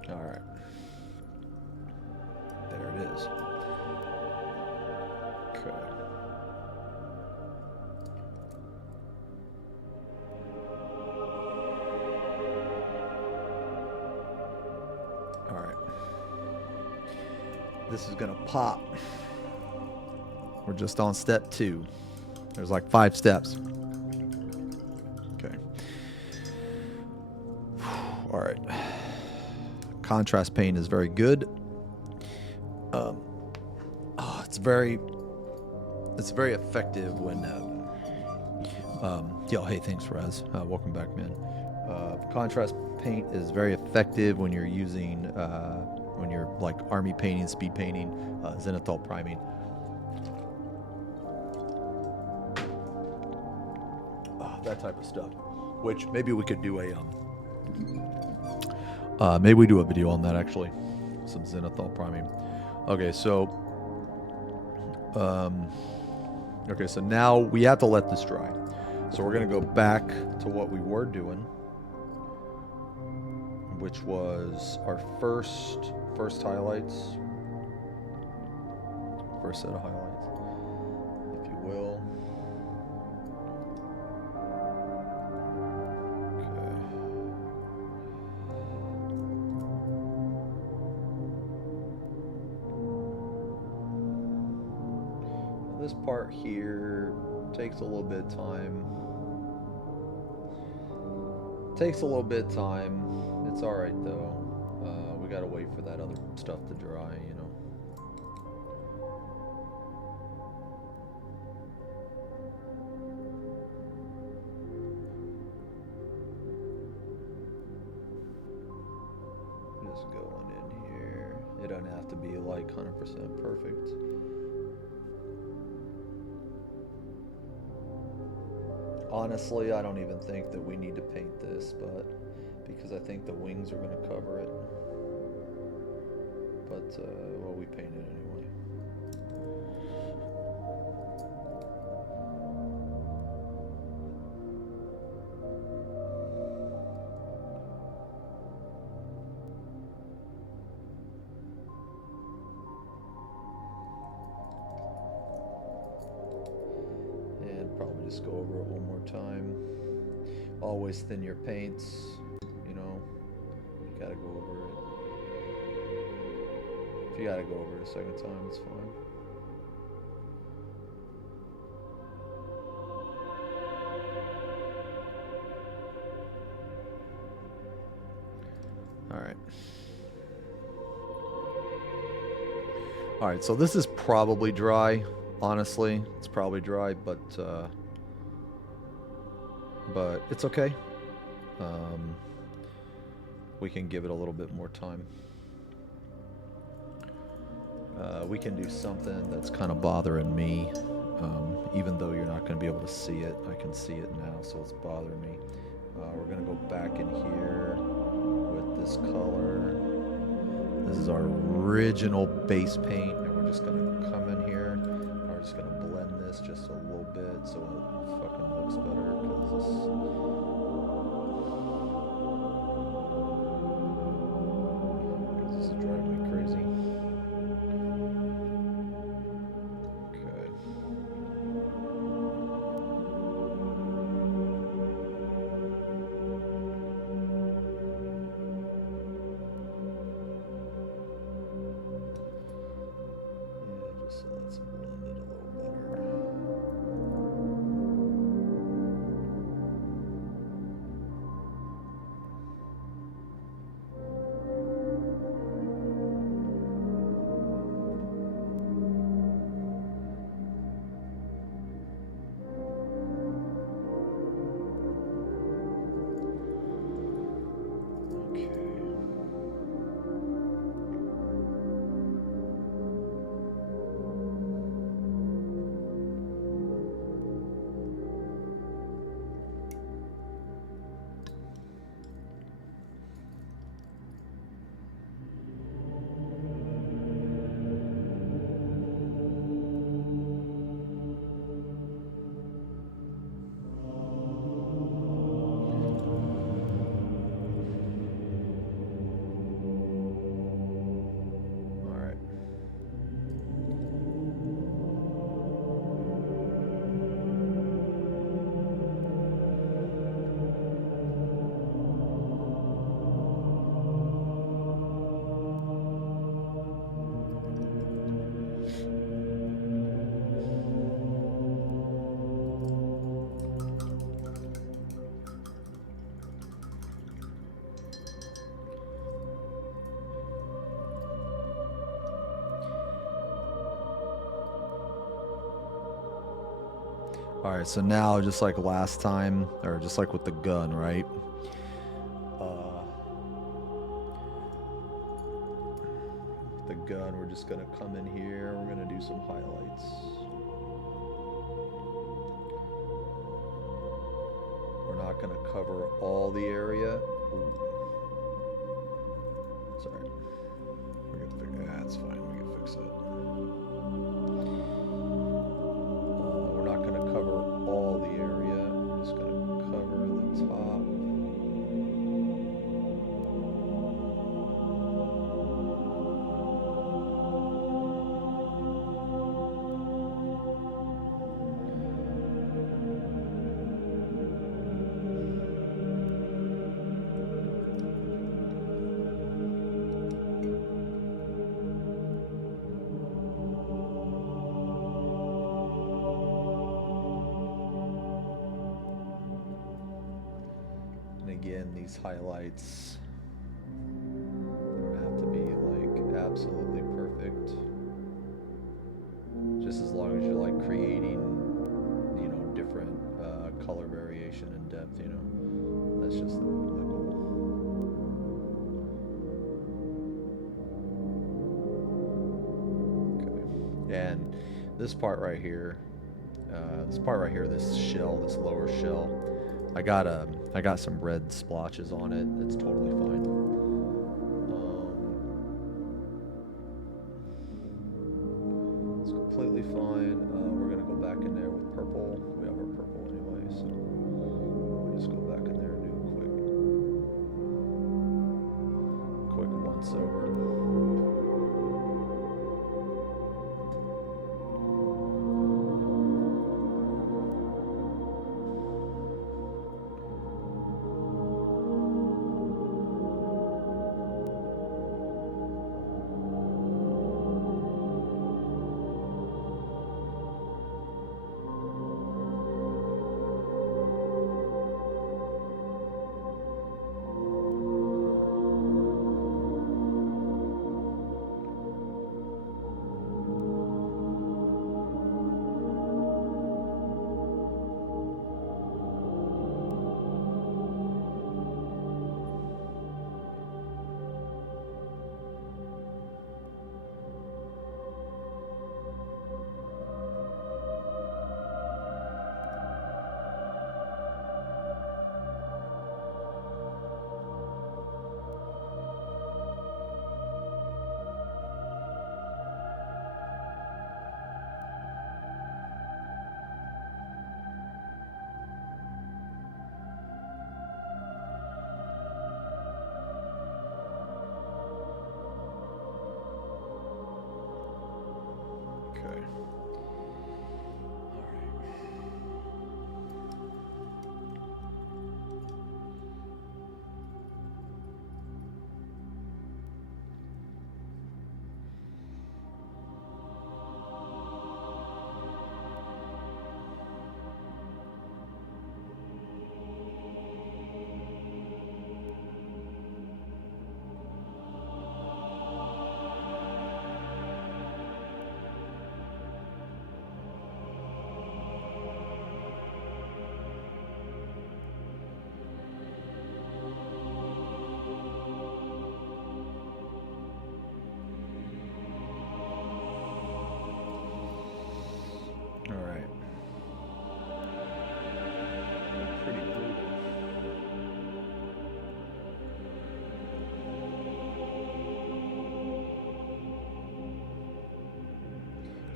All right. There it is. Okay. All right. This is gonna pop. We're just on step 2. There's like 5 steps. Okay. All right. Contrast paint is very good. It's very effective when yo, hey, thanks, Raz. Welcome back, man. Contrast paint is very effective when you're using, when you're like army painting, speed painting, zenithal priming. That type of stuff. Which maybe we could do a, maybe we do a video on that actually. Some zenithal priming. Okay, so, okay, so now we have to let this dry. So we're gonna go back to what we were doing, which was our first highlights, first set of highlights, if you will. Okay. This part here takes a little bit of time. Takes a little bit of time. It's all right though. We gotta wait for that other stuff to dry, you know. Just going in here. It doesn't have to be like 100% perfect. Honestly, I don't even think that we need to paint this, but because I think the wings are going to cover it. But, well, we paint it anyway. And probably just go over it one more time. Always thin your paints, you know, you gotta go over it. If you gotta go over it a second time, it's fine. Alright. Alright, so this is probably dry, honestly. It's probably dry, but it's okay. We can give it a little bit more time. We can do something that's kind of bothering me, even though you're not going to be able to see it. I can see it now, so it's bothering me. We're going to go back in here with this color. This is our original base paint, and we're just going to come in here. And we're just going to blend this just a little bit so it fucking looks better, because this is driving me crazy. Okay. Yeah, just so that's blended a little better. Okay. All right. All right, so now just like last time, or just like with the gun, right? just gonna come in here. We're gonna do some highlights. We're not gonna cover all the area. Ooh. Sorry. We're gonna fix that's fine. We can fix it. We're not gonna cover all the area. We're just gonna cover the top. Again, these highlights don't have to be like absolutely perfect. Just as long as you're like creating, you know, different color variation and depth, you know. That's just the goal. Okay. And this part right here, this shell, this lower shell, I got some red splotches on it. It's totally fine. It's completely fine. We're gonna go back in there with purple. We have our purple anyway, so we'll just go back in there and do a quick once over. Okay.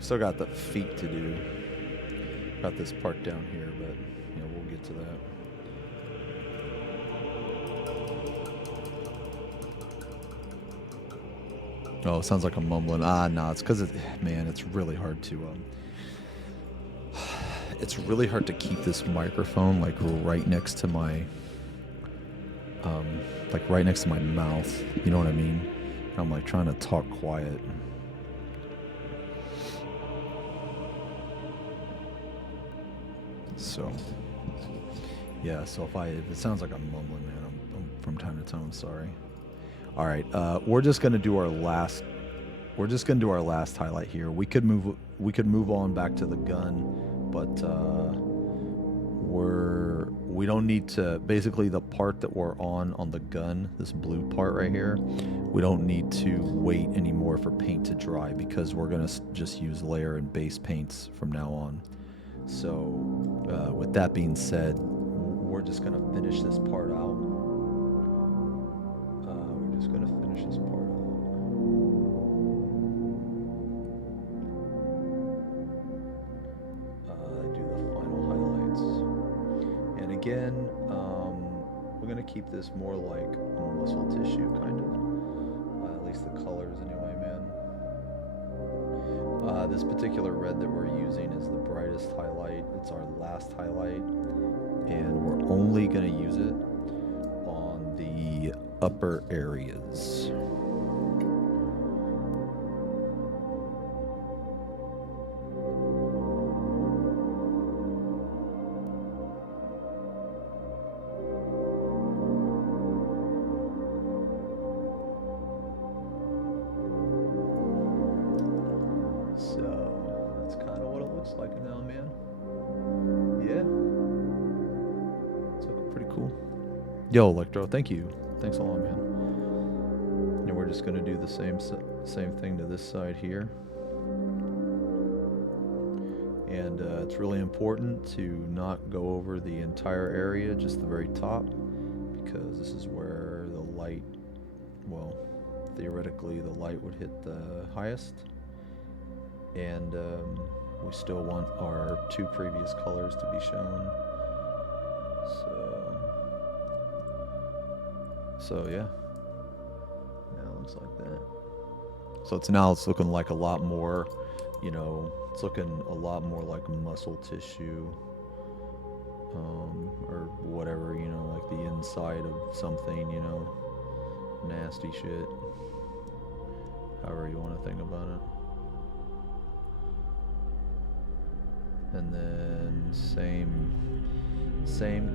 Still got the feet to do. Got this part down here, but you know, we'll get to that. Oh, it sounds like I'm mumbling. Ah, no, it's because man, it's really hard to keep this microphone like right next to my mouth. You know what I mean? I'm like trying to talk quiet. So, yeah. So if it sounds like I'm mumbling, man, I'm from time to time. I'm sorry. All right, we're just gonna do our last highlight here. We could move on back to the gun, but we don't need to, basically the part that we're on the gun, this blue part right here, we don't need to wait anymore for paint to dry because we're gonna just use layer and base paints from now on. So with that being said, we're just gonna finish this part out. We're just gonna finish this part out. Do the final highlights. And again, we're gonna keep this more like muscle tissue, kind of. At least the colors, anyway, man. This particular red that we're using is the brightest highlight. It's our last highlight, and we're only gonna use it on the upper areas. So that's kind of what it looks like now, man. Yeah, it's looking pretty cool. Yo, Electro, thank you. Thanks a lot, man. And we're just gonna do the same thing to this side here. And it's really important to not go over the entire area, just the very top, because this is where the light, well, theoretically the light would hit the highest. And we still want our two previous colors to be shown. So yeah, now it looks like that. So it's looking like a lot more, you know, it's looking a lot more like muscle tissue, or whatever, you know, like the inside of something, you know, nasty shit, however you want to think about it. And then same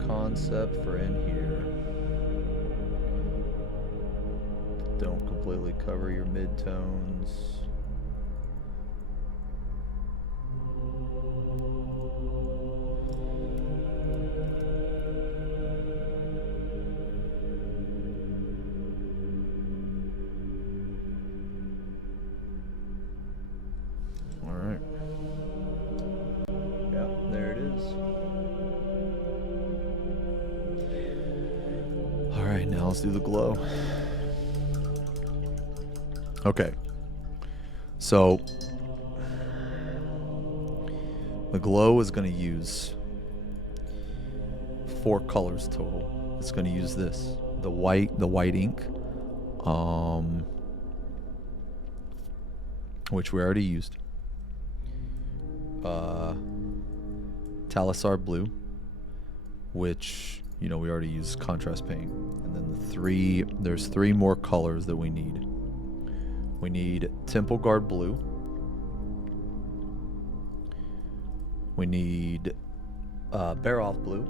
concept for in here. Don't completely cover your midtones. All right. Yep, there it is. All right, now let's do the glow. Okay, so the glow is going to use 4 colors total. It's going to use this, the white ink, which we already used, Talisar blue, which, you know, we already used contrast paint, and then there's 3 more colors that we need. We need Temple Guard blue. We need Baroth blue.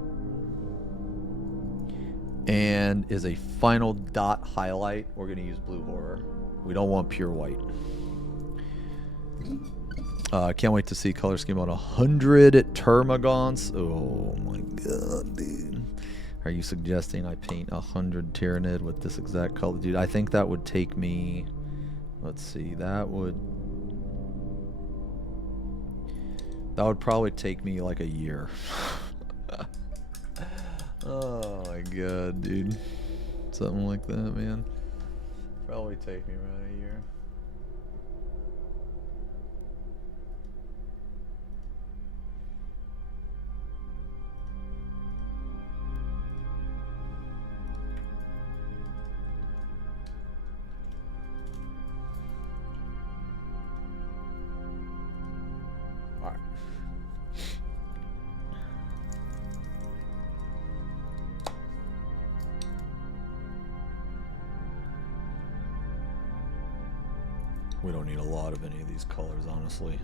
And as a final dot highlight, we're going to use blue horror. We don't want pure white. Can't wait to see color scheme on 100 Termagants. Oh my god, dude. Are you suggesting I paint 100 Tyranid with this exact color? Dude, I think that would take me... Let's see, that would probably take me like a year. Oh my god, dude. Something like that, man. Probably take me around a year. We don't need a lot of any of these colors, honestly.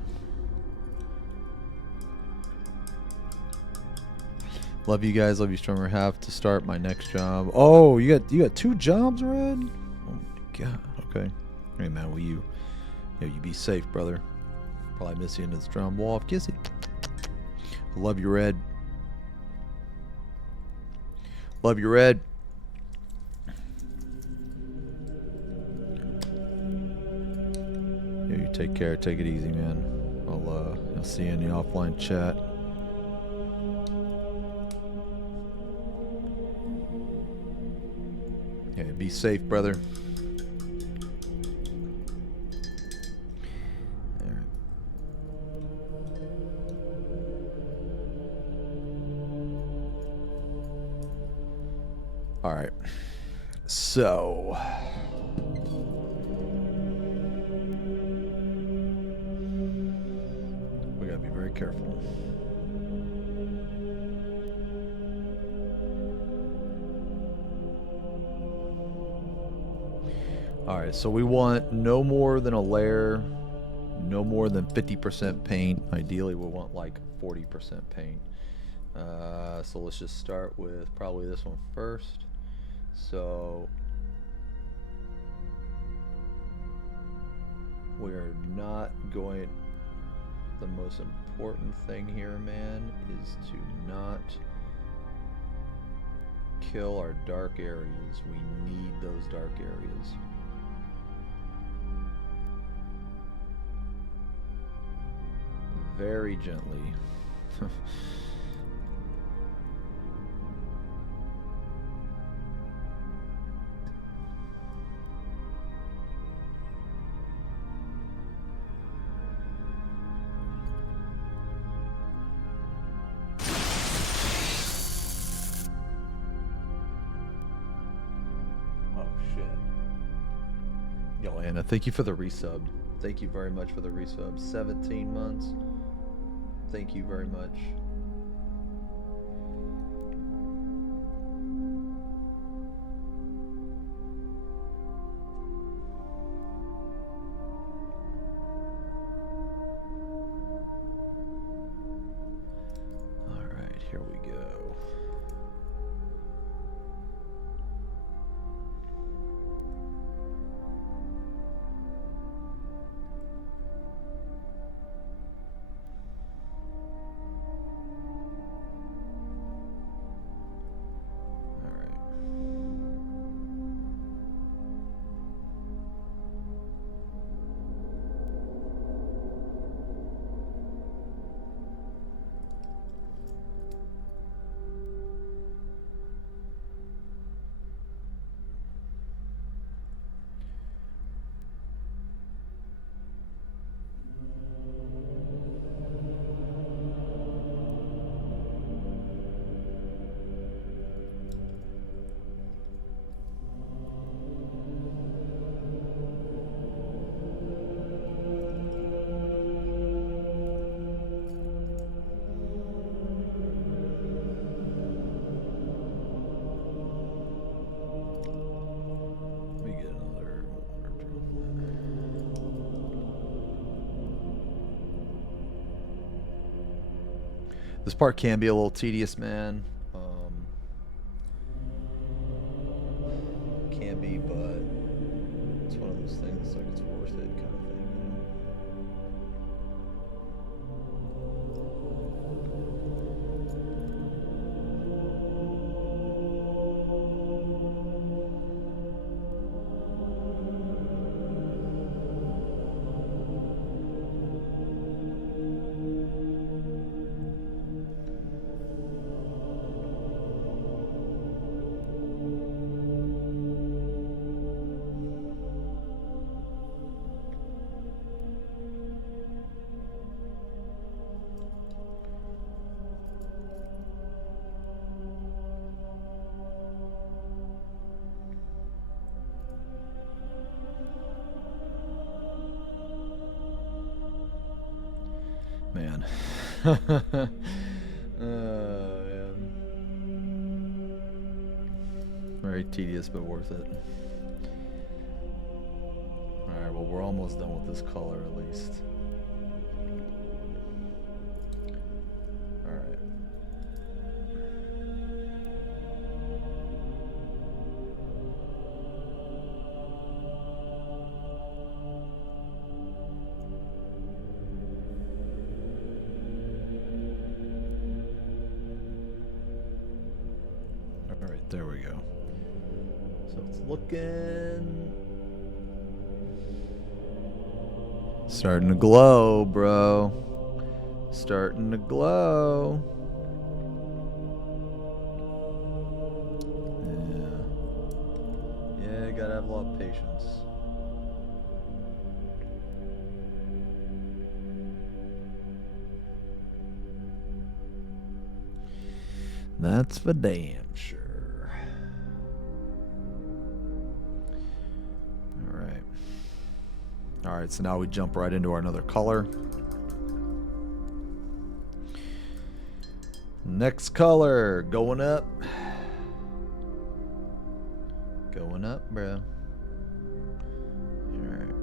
Love you guys. Love you, Strummer. Have to start my next job. Oh, you got 2 jobs, Red? Oh my god. Okay. Hey man, will you? Yo, you be safe, brother. Probably miss you into this drum wall. Kissy. I love you, Red. Love you, Red. Yeah, you take care. Take it easy, man. I'll see you in the offline chat. Yeah, be safe, brother. All right. So we gotta be very careful. All right, so we want no more than a layer, no more than 50% paint. Ideally, we want like 40% paint. So let's just start with probably this one first. So we're not going, the most important thing here, man, is to not kill our dark areas. We need those dark areas. Very gently. Yolanda, thank you for the resub. Thank you very much for the resub. 17 months. Thank you very much. All right, here we go. This part can be a little tedious, man. Can be, but it's one of those things, like, it's worth it kind of thing, you know? Man. Man. Very tedious, but worth it. Alright, well, we're almost done with this color, at least. Alright. Alright, There we go. So it's looking... starting to glow, bro. Starting to glow. Yeah. Yeah, you gotta have a lot of patience. That's for damn sure. All right. All right, so now we jump right into our another color. Next color, going up. Going up, bro. All right.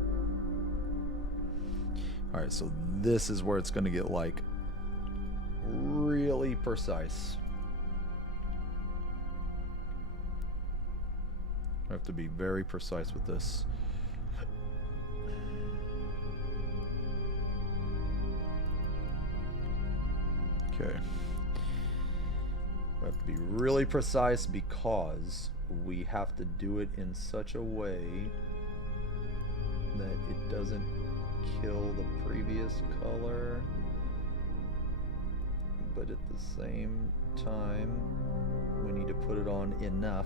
All right, so this is where it's going to get like really precise. I have to be very precise with this. Okay. We have to be really precise because we have to do it in such a way that it doesn't kill the previous color, but at the same time we need to put it on enough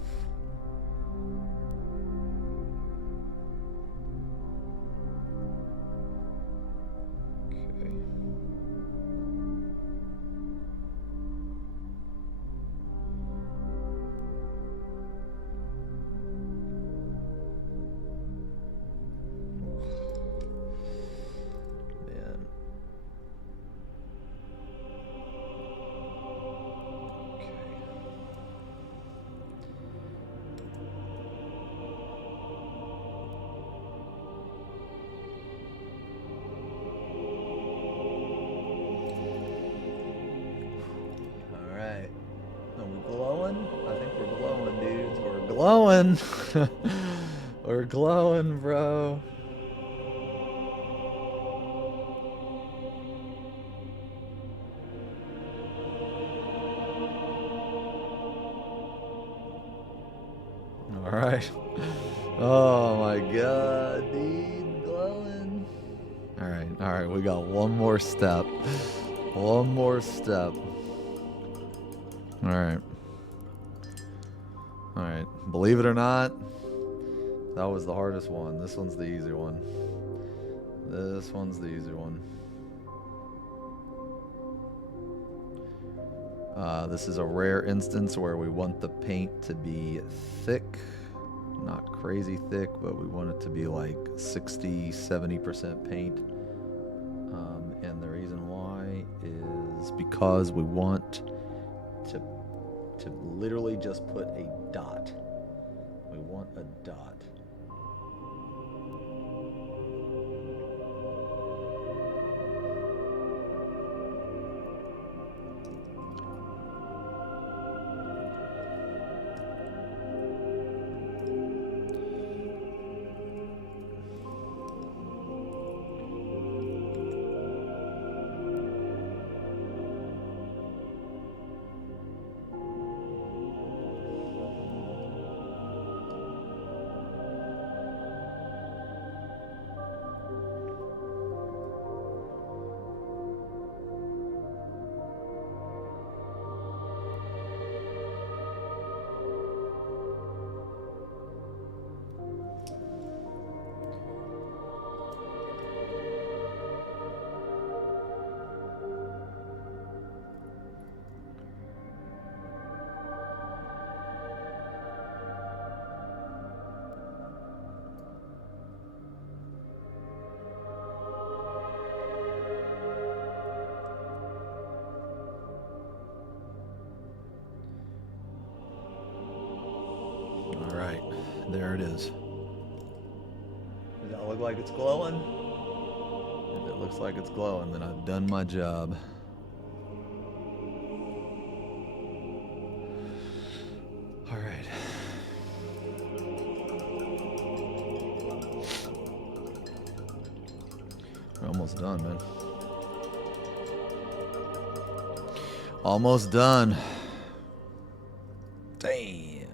glowing. We're glowing, bro. All right. Oh my god, dude, glowing. All right, we got one more step. One more step. All right. All right, believe it or not, that was the hardest one. This one's the easy one. This one's the easy one. This is a rare instance where we want the paint to be thick, not crazy thick, but we want it to be like 60-70% paint. And the reason why is because we want to literally just put a dot. We want a dot. There it is. Does that look like it's glowing? If it looks like it's glowing, then I've done my job. All right. We're almost done, man. Almost done. Damn.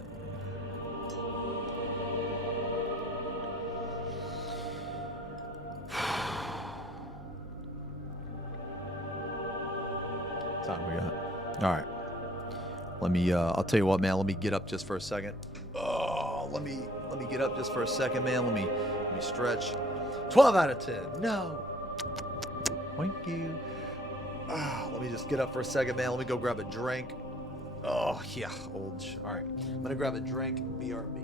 we got? All right. Let me. I'll tell you what, man. Let me get up just for a second. Oh, let me get up just for a second, man. Let me stretch. 12 out of 10. No. Thank you. Let me just get up for a second, man. Let me go grab a drink. Oh yeah, old. All right. I'm gonna grab a drink. BRB.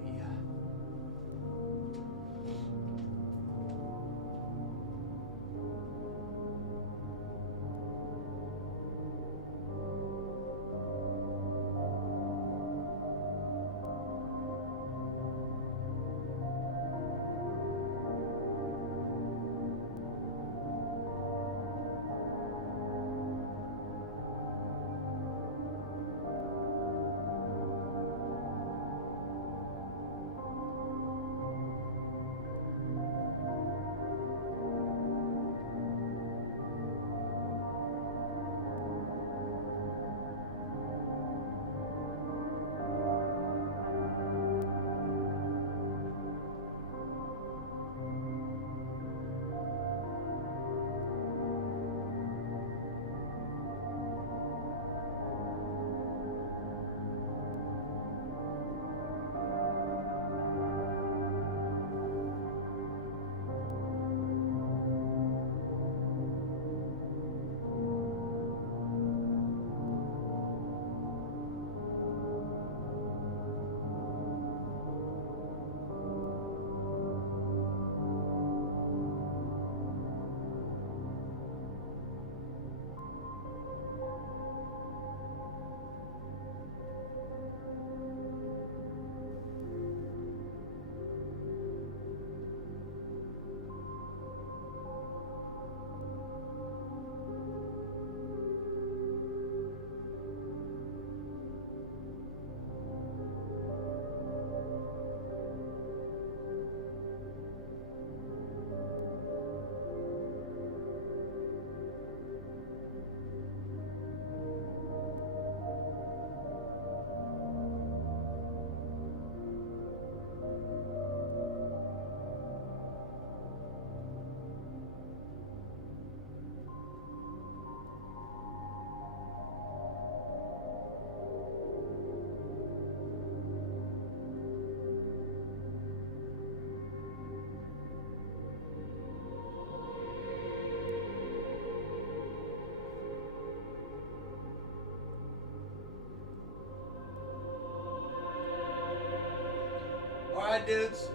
Alright, dudes.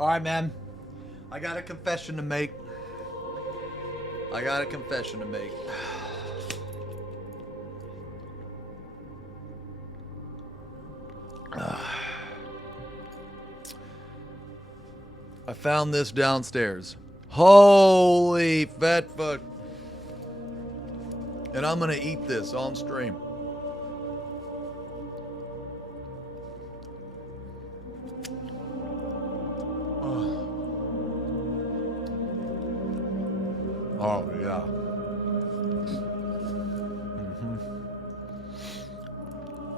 Alright, man. I got a confession to make. I found this downstairs. Holy fat fuck. And I'm gonna eat this on stream. Oh, yeah.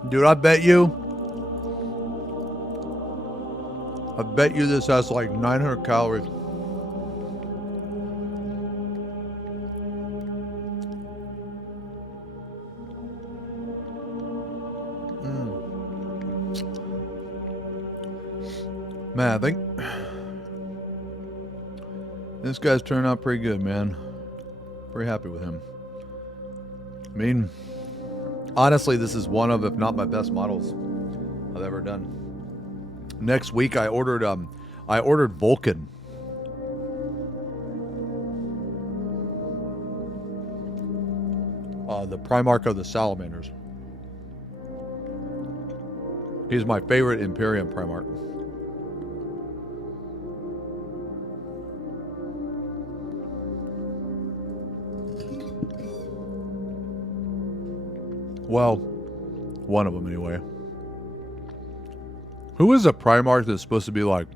Dude, I bet you this has like 900 calories. Man, I think this guy's turned out pretty good, man. Pretty happy with him. I mean, honestly, this is one of, if not my best models I've ever done. Next week, I ordered Vulcan. The Primarch of the Salamanders. He's my favorite Imperium Primarch. Well, one of them anyway. Who is a Primarch that's supposed to be like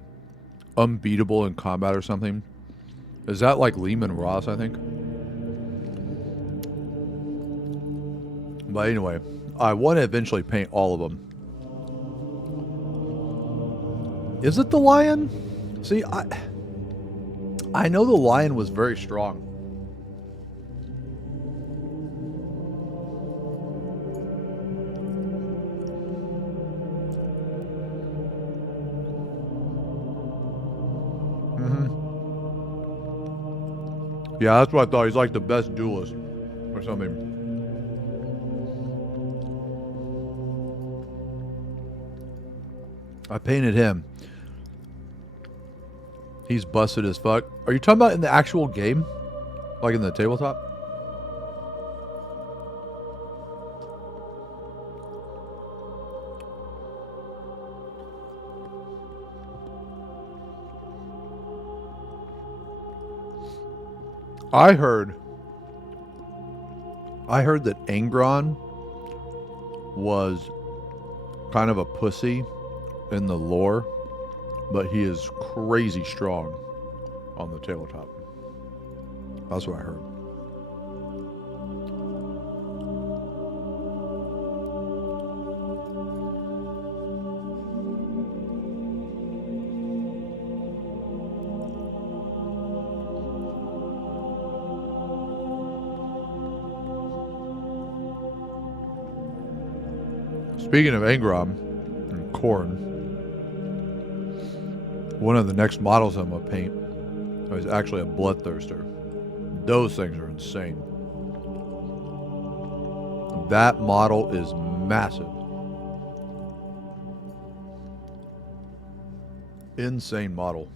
unbeatable in combat or something? Is that like Lehman Ross, I think? But anyway, I want to eventually paint all of them. Is it the lion? See, I know the lion was very strong. Yeah, that's what I thought. He's like the best duelist or something. I painted him. He's busted as fuck. Are you talking about in the actual game? Like in the tabletop? I heard that Angron was kind of a pussy in the lore, but he is crazy strong on the tabletop. That's what I heard. Speaking of Angron and Korn, one of the next models I'm going to paint is actually a Bloodthirster. Those things are insane. That model is massive. Insane model.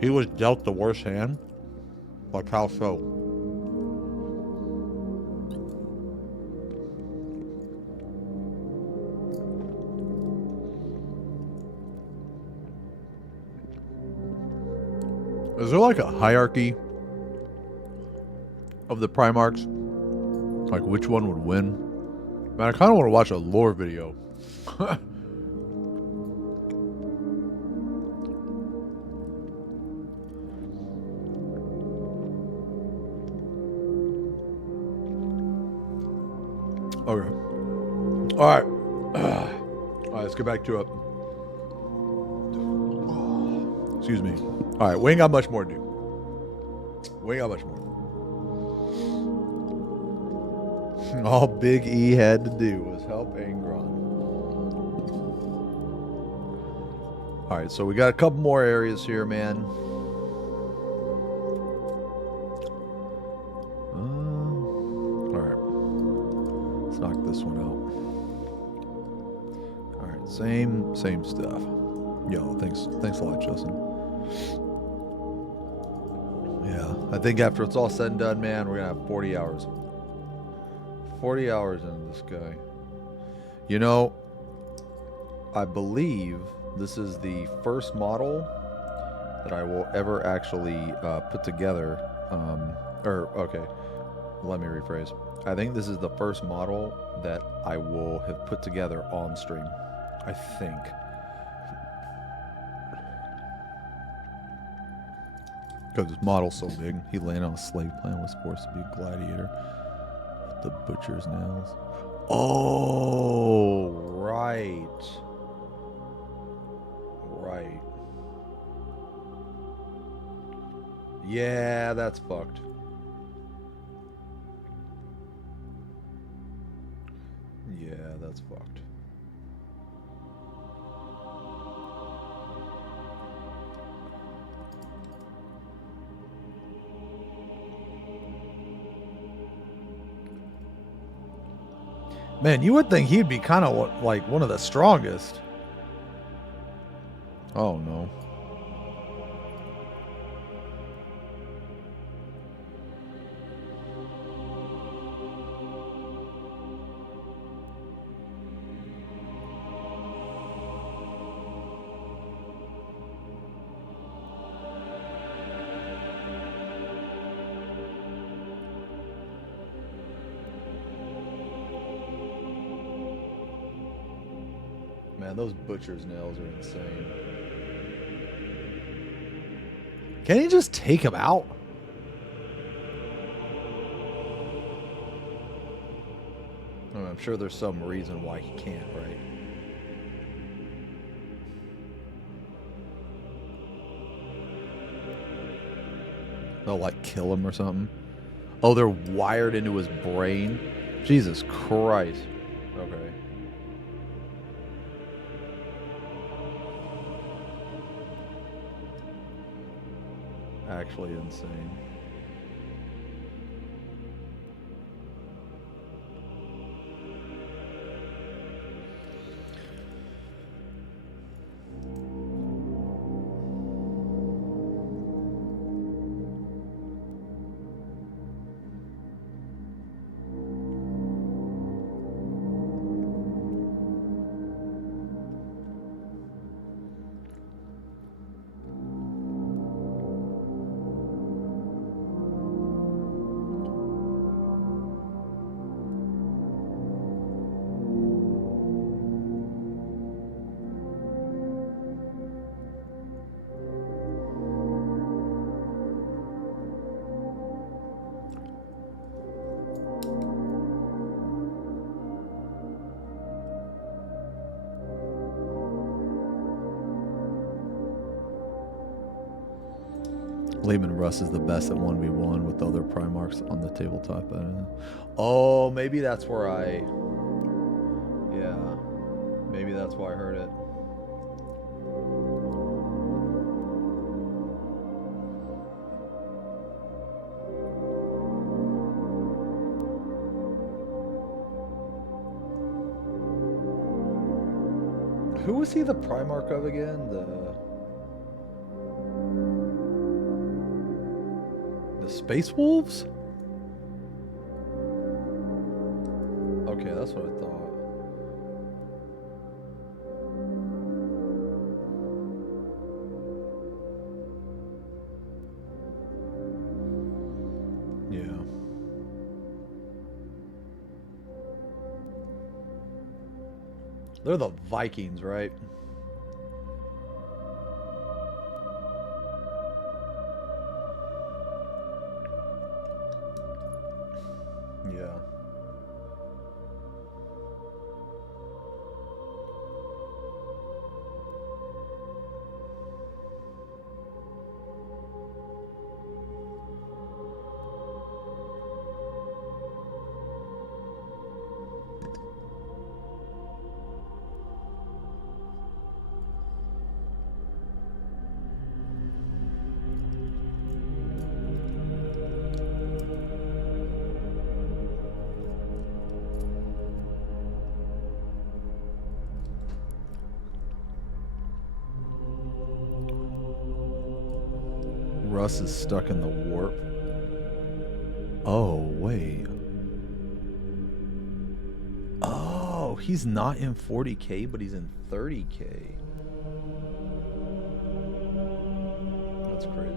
He was dealt the worst hand? Like how so? Is there like a hierarchy of the Primarchs? Like which one would win? Man, I kind of want to watch a lore video. Okay. All right. All right, let's get back to it. Excuse me. All right, we ain't got much more to do. We ain't got much more. All Big E had to do was help Angron. All right, so we got a couple more areas here, man. All right. Let's knock this one out. All right, same stuff. Yo, thanks a lot, Justin. Yeah, I think after it's all said and done, man, we're gonna have 40 hours. 40 hours in this guy. You know, I believe this is the first model that I will ever actually put together. Okay, let me rephrase. I think this is the first model that I will have put together on stream. I think. Because his model's so big. He landed on a slave planet, was forced to be a gladiator. With the butcher's nails. Oh, right. Right. Yeah, that's fucked. Yeah, that's fucked. Man, you would think he'd be kind of like one of the strongest. Oh, no. Man, those butcher's nails are insane. Can he just take him out? I mean, I'm sure there's some reason why he can't, right? They'll like kill him or something. Oh, they're wired into his brain? Jesus Christ. Okay. actually insane. Lehman Russ is the best at 1v1 with the other Primarchs on the tabletop. Oh, maybe that's where I... Yeah. Maybe that's why I heard it. Who was he the Primarch of again? The Space Wolves? Okay, that's what I thought. Yeah. They're the Vikings, right? Yeah. Russ is stuck in the warp. Oh, wait. Oh, he's not in 40k, but he's in 30k. That's crazy.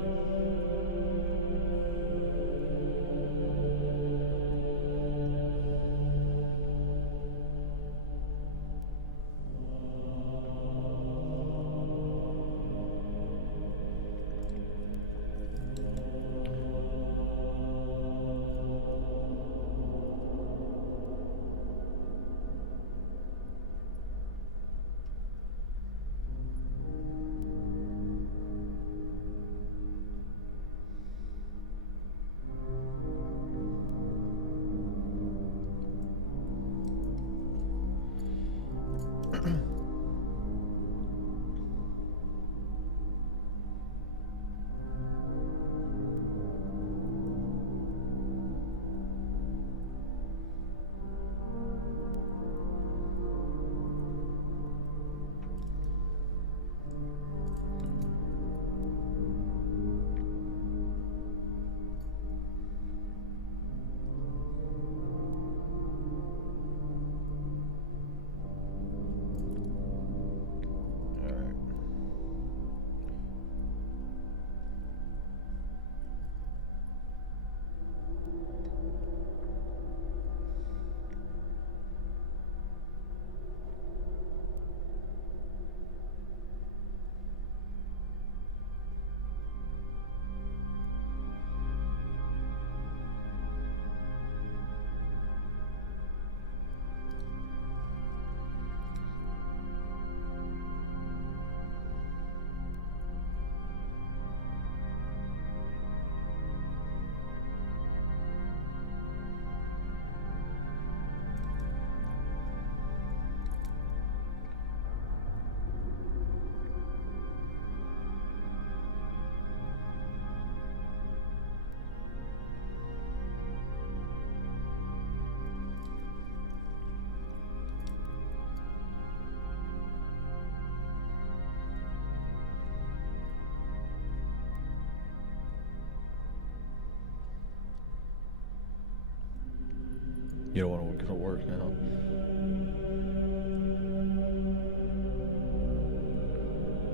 You don't want to go to work now.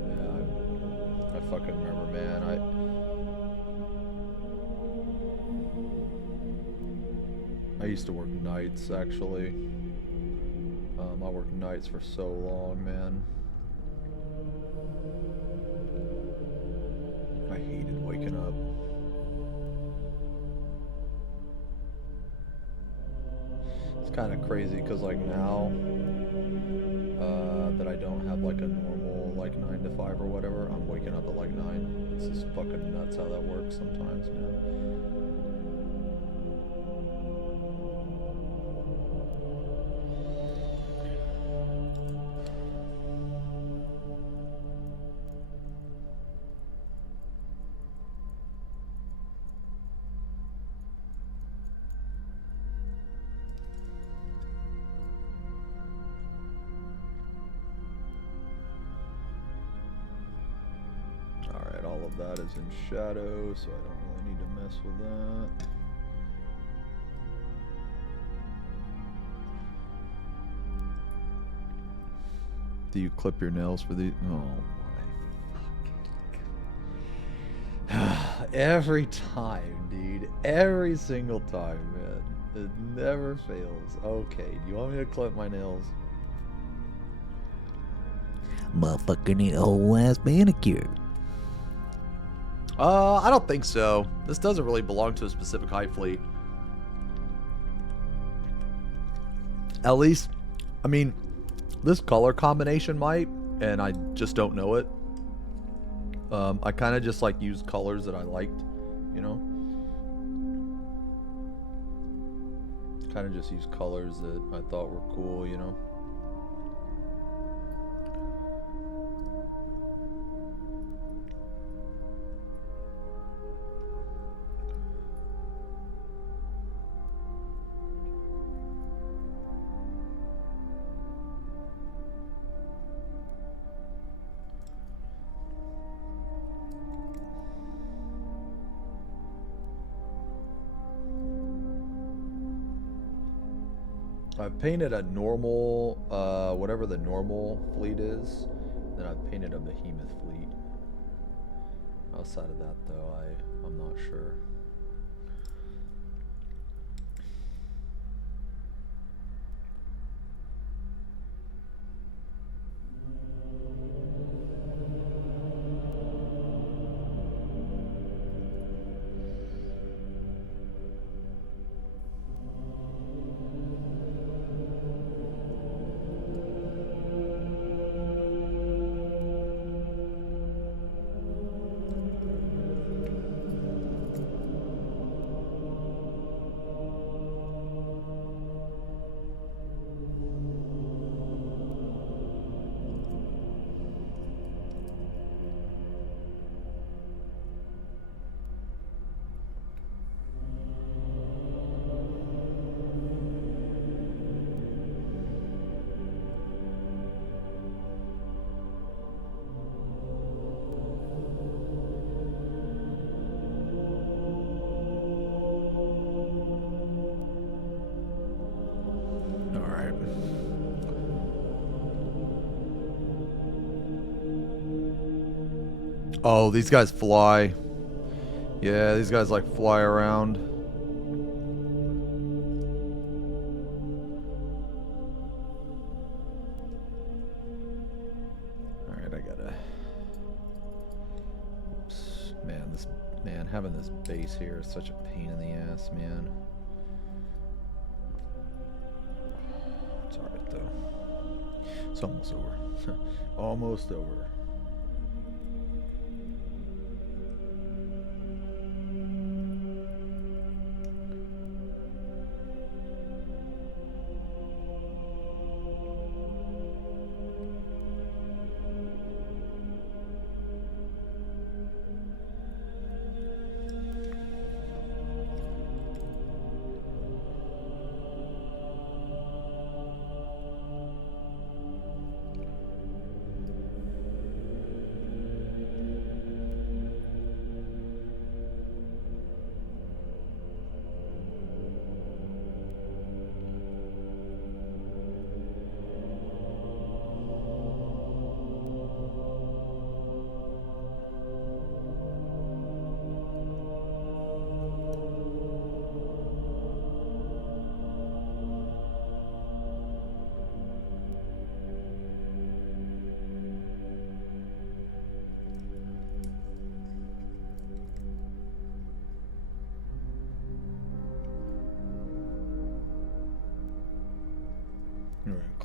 Yeah, I fucking remember, man. I used to work nights, actually. I worked nights for so long, man. I hated waking up. It's kind of crazy because like now that I don't have like a normal like 9 to 5 or whatever, I'm waking up at like 9. It's just fucking nuts how that works sometimes, man. Alright, all of that is in shadow, so I don't really need to mess with that. Do you clip your nails for these? Oh my fucking... Every time, dude. Every single time, man. It never fails. Okay, do you want me to clip my nails? Motherfucker need a whole ass manicure. I don't think so. This doesn't really belong to a specific hive fleet. At least, I mean, this color combination might, and I just don't know it. I kind of just like used colors that I liked, you know? Kind of just used colors that I thought were cool, you know? I've painted a normal, whatever the normal fleet is. Then I've painted a behemoth fleet. Outside of that, though, I'm not sure. Oh, these guys fly. Yeah, these guys like fly around. Alright, I gotta... Oops. Man, having this base here is such a pain in the ass, man. It's alright, though. It's almost over. Almost over.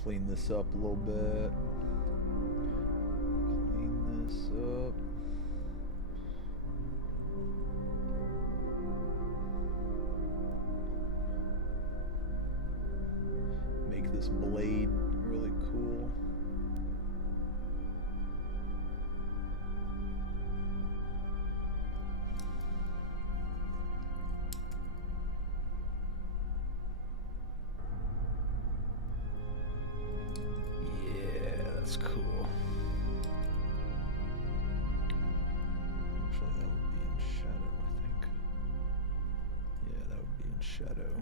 clean this up a little bit. Clean this up. Make this blade really cool. Yeah, that's cool. Actually, that would be in shadow, I think. Yeah, that would be in shadow.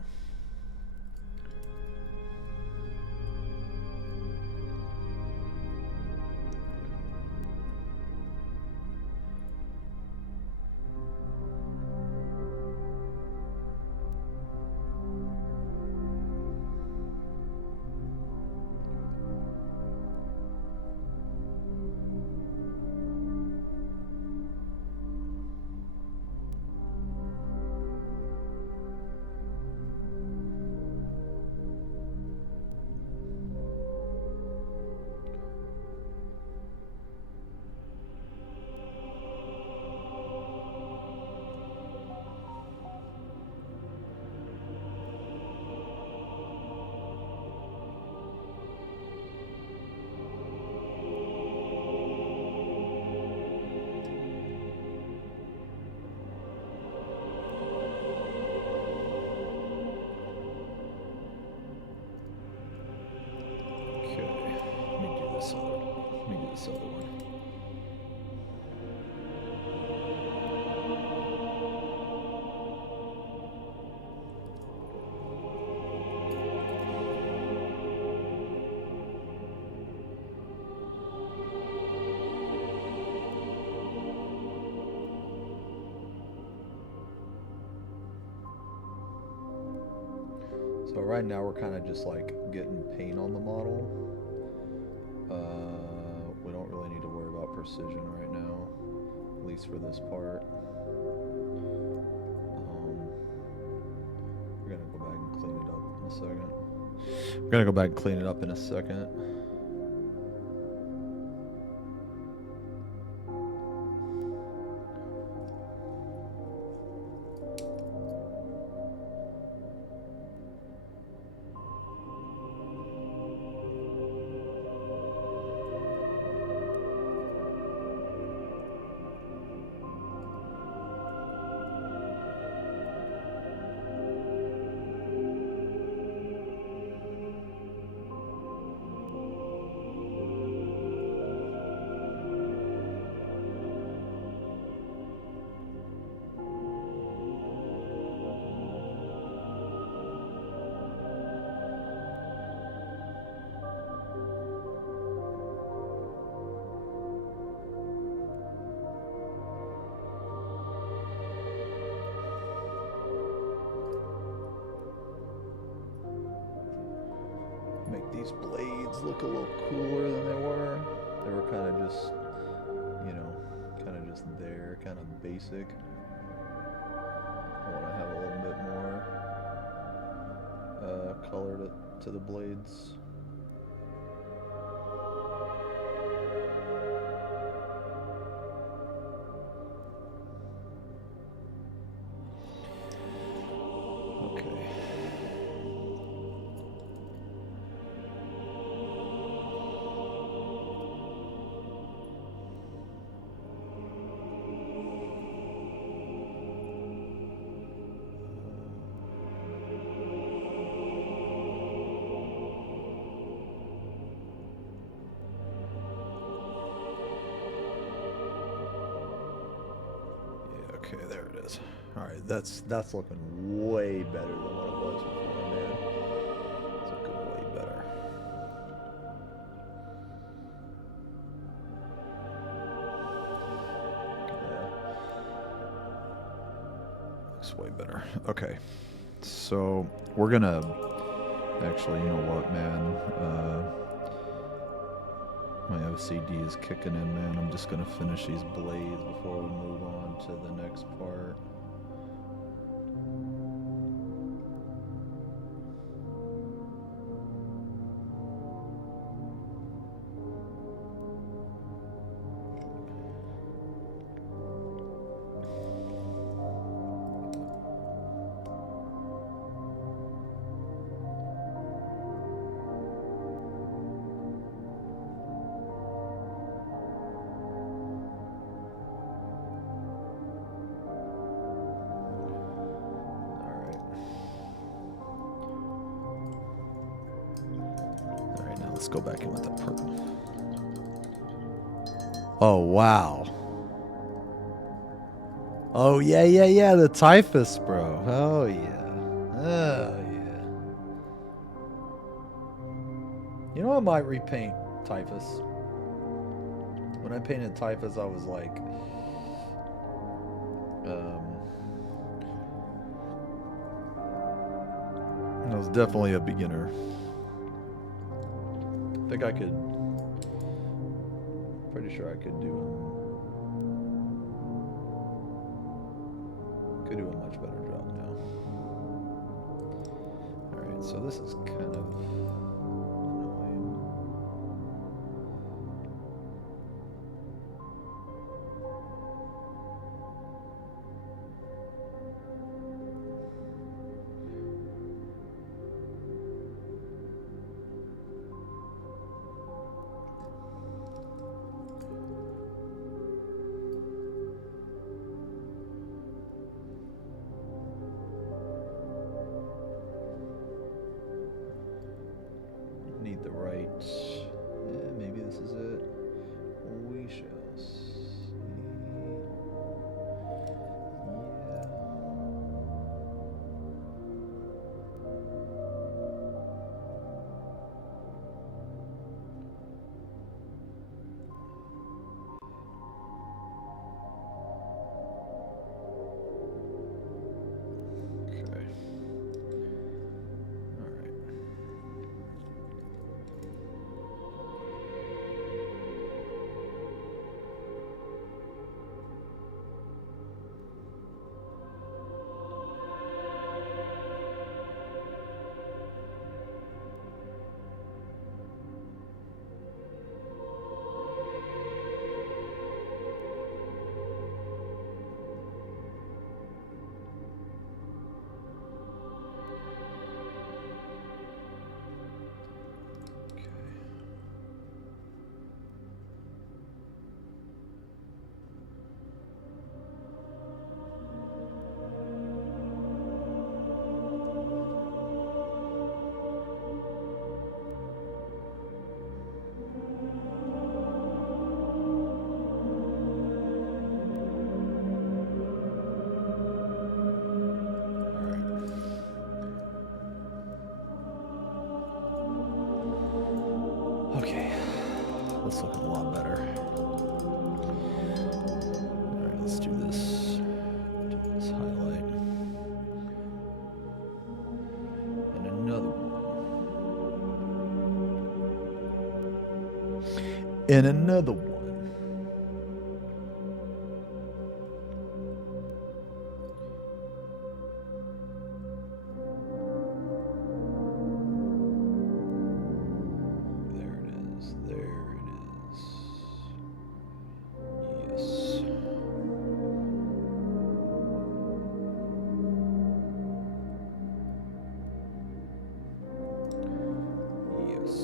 Let me do this other one. So right now we're kind of just like getting paint on the model. We don't really need to worry about precision right now, at least for this part. We're gonna go back and clean it up in a second. We're gonna go back and clean it up in a second. Make these blades look a little cooler than they were. They were kind of just, you know, kind of just there, kind of basic. I want to have a little bit more color to the blades. Okay. Okay, there it is. All right, that's looking way better than what it was before, man. It's looking way better. Yeah. Looks way better. Okay, so we're gonna actually, you know what, man? My OCD is kicking in, man. I'm just gonna finish these blades before we move on to the next part. let's go back in with that purple. Oh, wow. Oh, yeah, yeah, yeah, the typhus, bro. Oh, yeah. Oh, yeah. You know, I might repaint typhus. When I painted typhus, I was like, I was definitely a beginner. I think I could, pretty sure I could do a much better job now. Alright, so this is kind of annoying. Need the right. Yeah, maybe this is it. We shall see. Yeah. Okay. All right. Okay, that's looking a lot better. All right, let's do this. Do this highlight. And another one. And another one. There it is. There it is. Yes. Yes.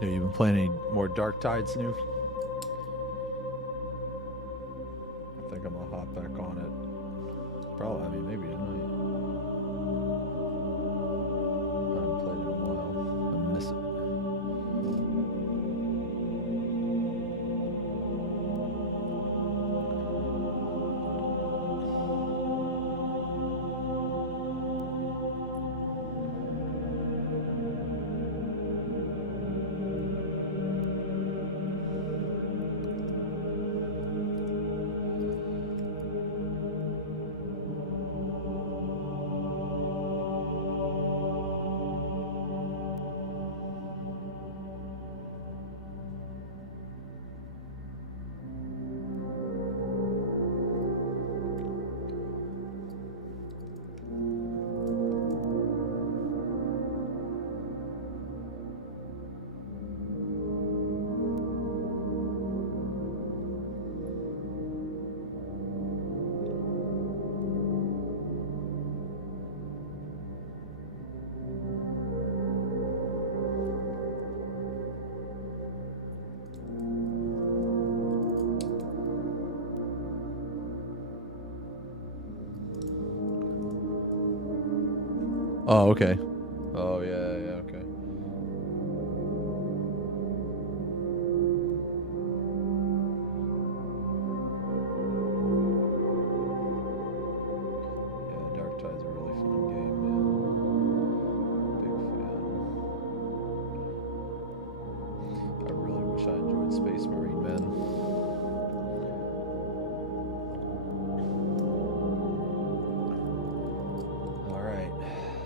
Yeah, you been playing any more Dark Tide, Snoop? I think I'm gonna hop back on it. Probably, I mean, maybe tonight. I haven't played it in a while. I miss it. Oh, okay. Oh, yeah, okay. Yeah, Dark Tide's a really fun game, man. Big fan. I really wish I enjoyed Space Marine, man. Alright,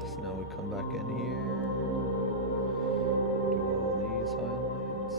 so now we come back in here. Do all these highlights.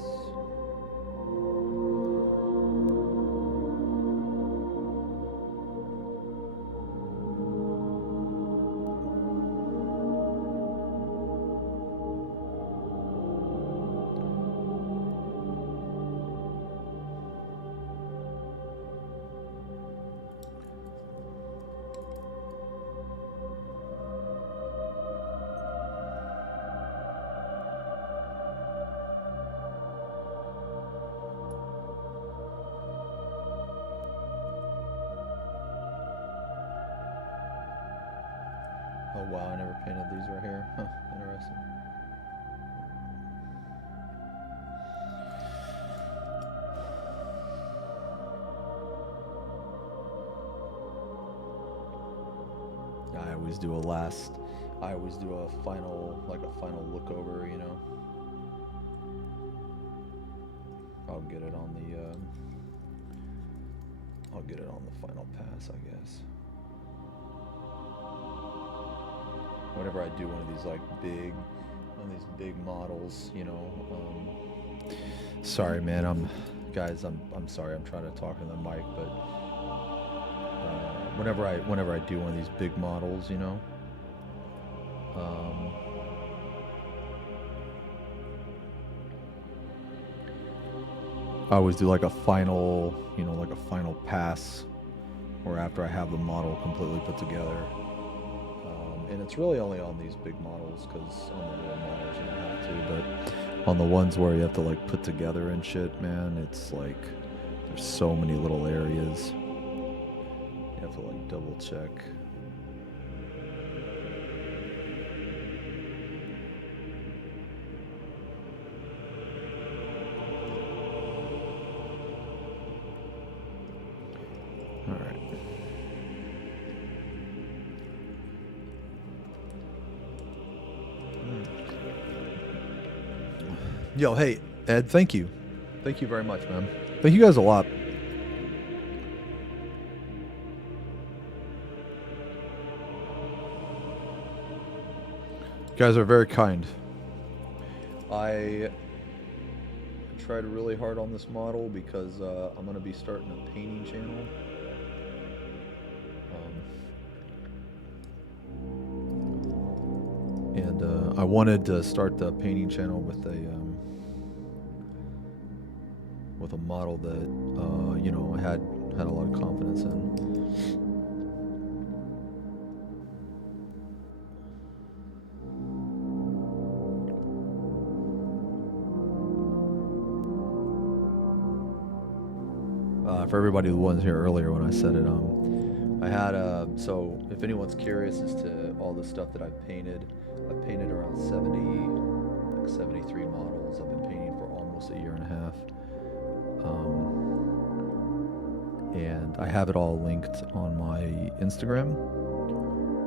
Oh wow, I never painted these right here. Huh, interesting. I always do a final look over, you know. I'll get it on the final pass, I guess. Whenever I do one of these big models, you know. Sorry, man. I'm sorry. I'm trying to talk in the mic, but whenever I do one of these big models, you know. I always do like a final pass, or after I have the model completely put together. And it's really only on these big models, because on the little models you don't have to, but on the ones where you have to like put together and shit, man, it's like there's so many little areas. You have to like double check. Yo, hey, Ed, thank you. Thank you very much, man. Thank you guys a lot. You guys are very kind. I tried really hard on this model because I'm going to be starting a painting channel. And I wanted to start the painting channel with a model that you know, I had a lot of confidence in. for everybody who wasn't here earlier when I said it, I had so if anyone's curious as to all the stuff that I've painted around 73 models. I've been painting for almost a year and a half. And I have it all linked on my Instagram.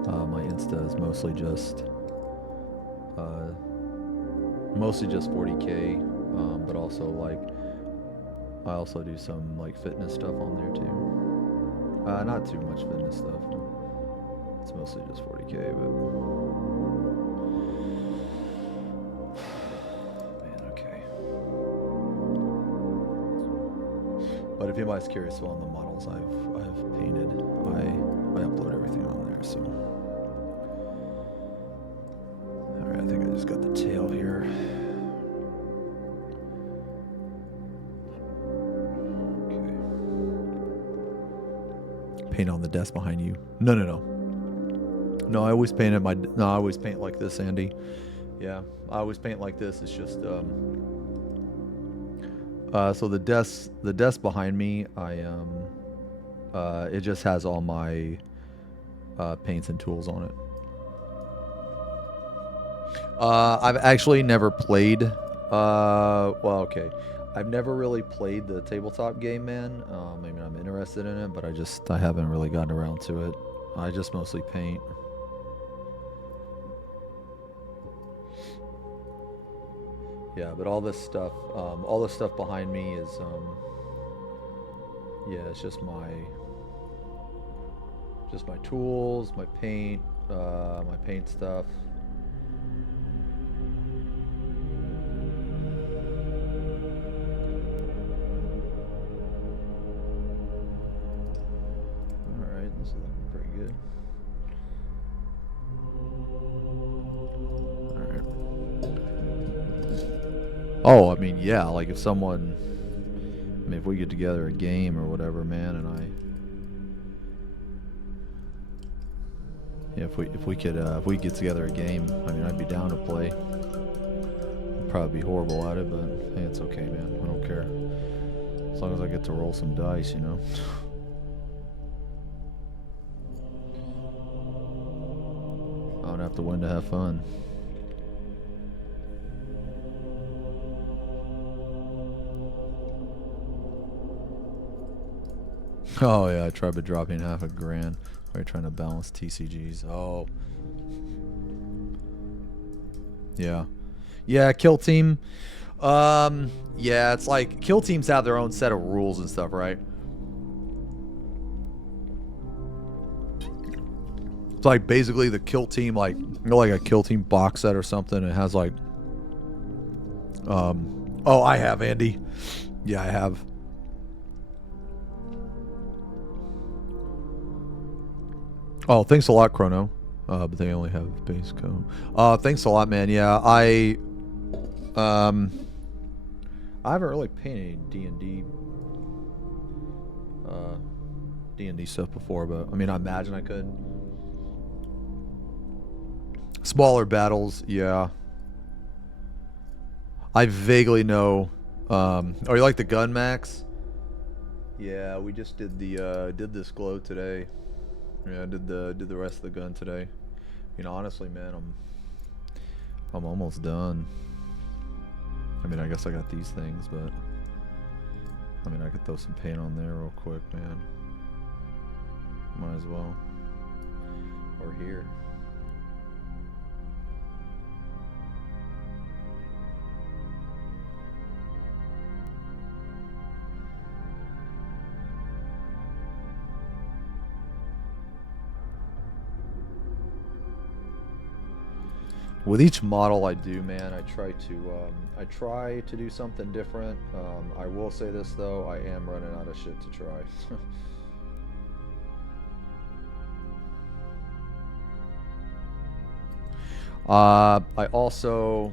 My Insta is mostly just 40K, but also like I also do some like fitness stuff on there too. Not too much fitness stuff. It's mostly just 40K, but man, okay. But if anybody's curious on the models I've painted, I upload everything on there. So, all right, I think I just got the tail here. Paint on the desk behind you. No. No, I always paint like this, Andy. Yeah, I always paint like this. It's just so the desk behind me, it just has all my paints and tools on it. I've actually never played I've never really played the tabletop game, man. I mean, I'm interested in it, but I haven't really gotten around to it. I just mostly paint. Yeah, but all this stuff behind me is, yeah, it's just my tools, my paint stuff. This is looking pretty good. Alright. Oh, I mean, yeah, like if we get together a game or whatever, man, and if we get together a game, I mean, I'd be down to play. I'd probably be horrible at it, but hey, it's okay, man. I don't care. As long as I get to roll some dice, you know. I don't have to win to have fun. Oh yeah, I tried to dropping $500,000. We're trying to balance TCGs. Oh. Yeah. Yeah, Kill Team. Yeah, it's like Kill Teams have their own set of rules and stuff, right? It's like basically the Kill Team, like, you know, like a Kill Team box set or something. It has like, oh, I have, Andy. Yeah, I have. Oh, thanks a lot, Chrono. But they only have base code. Thanks a lot, man. Yeah, I haven't really painted D&D stuff before, but I mean, I imagine I could. Smaller battles, yeah. I vaguely know. Oh, you like the gun, Max? Yeah, we just did this glow today. Yeah, I did the rest of the gun today. You know, honestly, man, I'm almost done. I mean, I guess I got these things, but I mean, I could throw some paint on there real quick, man. Might as well. Or here. With each model I do, man, I try to do something different. I will say this though, I am running out of shit to try. I also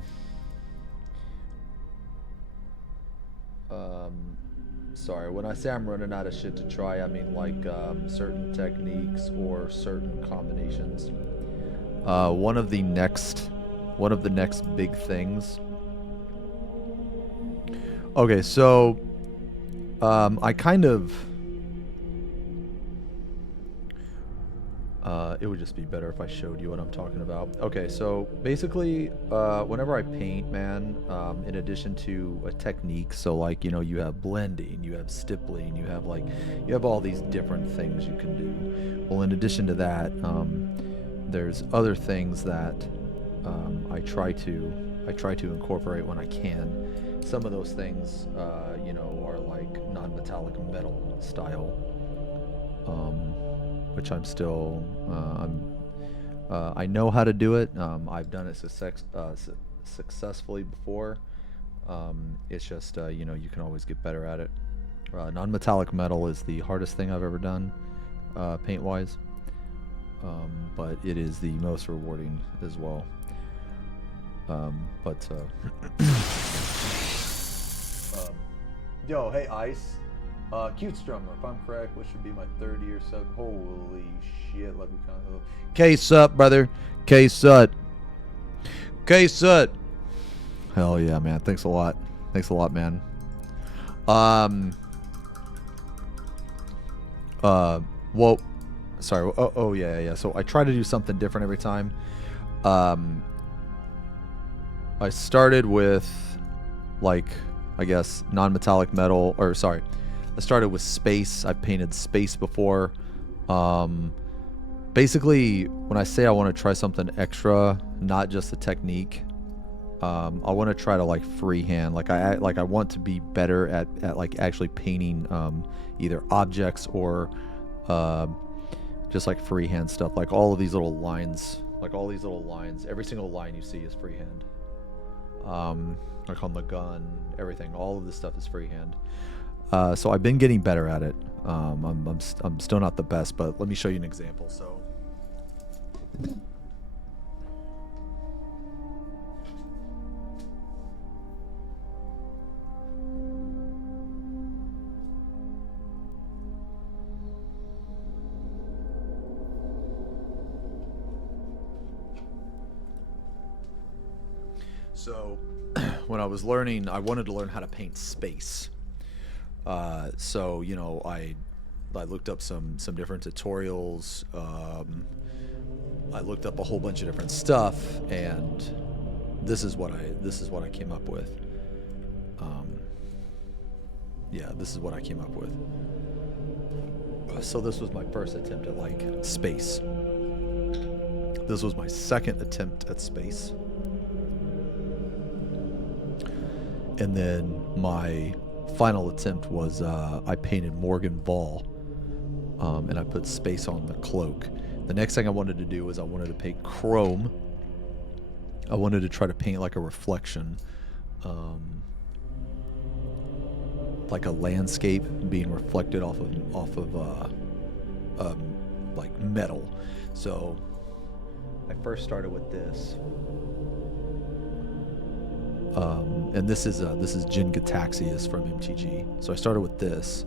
sorry, when I say I'm running out of shit to try, I mean like certain techniques or certain combinations. One of the next big things. Okay, so I kind of It would just be better if I showed you what I'm talking about. Okay, so basically, whenever I paint, man, in addition to a technique, so like, you know, you have blending, you have stippling, you have all these different things you can do. Well, in addition to that, there's other things that I try to incorporate when I can. Some of those things, you know, are like non-metallic metal style. Which I'm still, I know how to do it. I've done it successfully before. It's just, you know, you can always get better at it. Non-metallic metal is the hardest thing I've ever done, paint-wise. But it is the most rewarding as well. Yo, hey, Ice. Cute Strummer, if I'm correct, which should be my third year sub. Holy shit, let me count. Case up, brother. Case up. Case up. Hell yeah, man. Thanks a lot. Thanks a lot, man. Well, sorry. Oh yeah. So I try to do something different every time. I started with, like, I guess, non-metallic metal, or sorry. I started with space. I've painted space before. Basically, when I say I want to try something extra, not just the technique, I want to try to like freehand. Like I want to be better at like actually painting either objects or just like freehand stuff. Like all of these little lines, every single line you see is freehand. Like on the gun, everything, all of this stuff is freehand. So I've been getting better at it. I'm still not the best, but let me show you an example. So when I was learning, I wanted to learn how to paint space. So, you know, I looked up some different tutorials. I looked up a whole bunch of different stuff, and this is what I came up with. Yeah, this is what I came up with. So this was my first attempt at like space. This was my second attempt at space. And then my final attempt was I painted Morgan Vol, and I put space on the cloak. The next thing I wanted to do was I wanted to paint chrome. I wanted to try to paint like a reflection, like a landscape being reflected off of like metal. So I first started with this. And this is Jin Gataxias from MTG. So I started with this,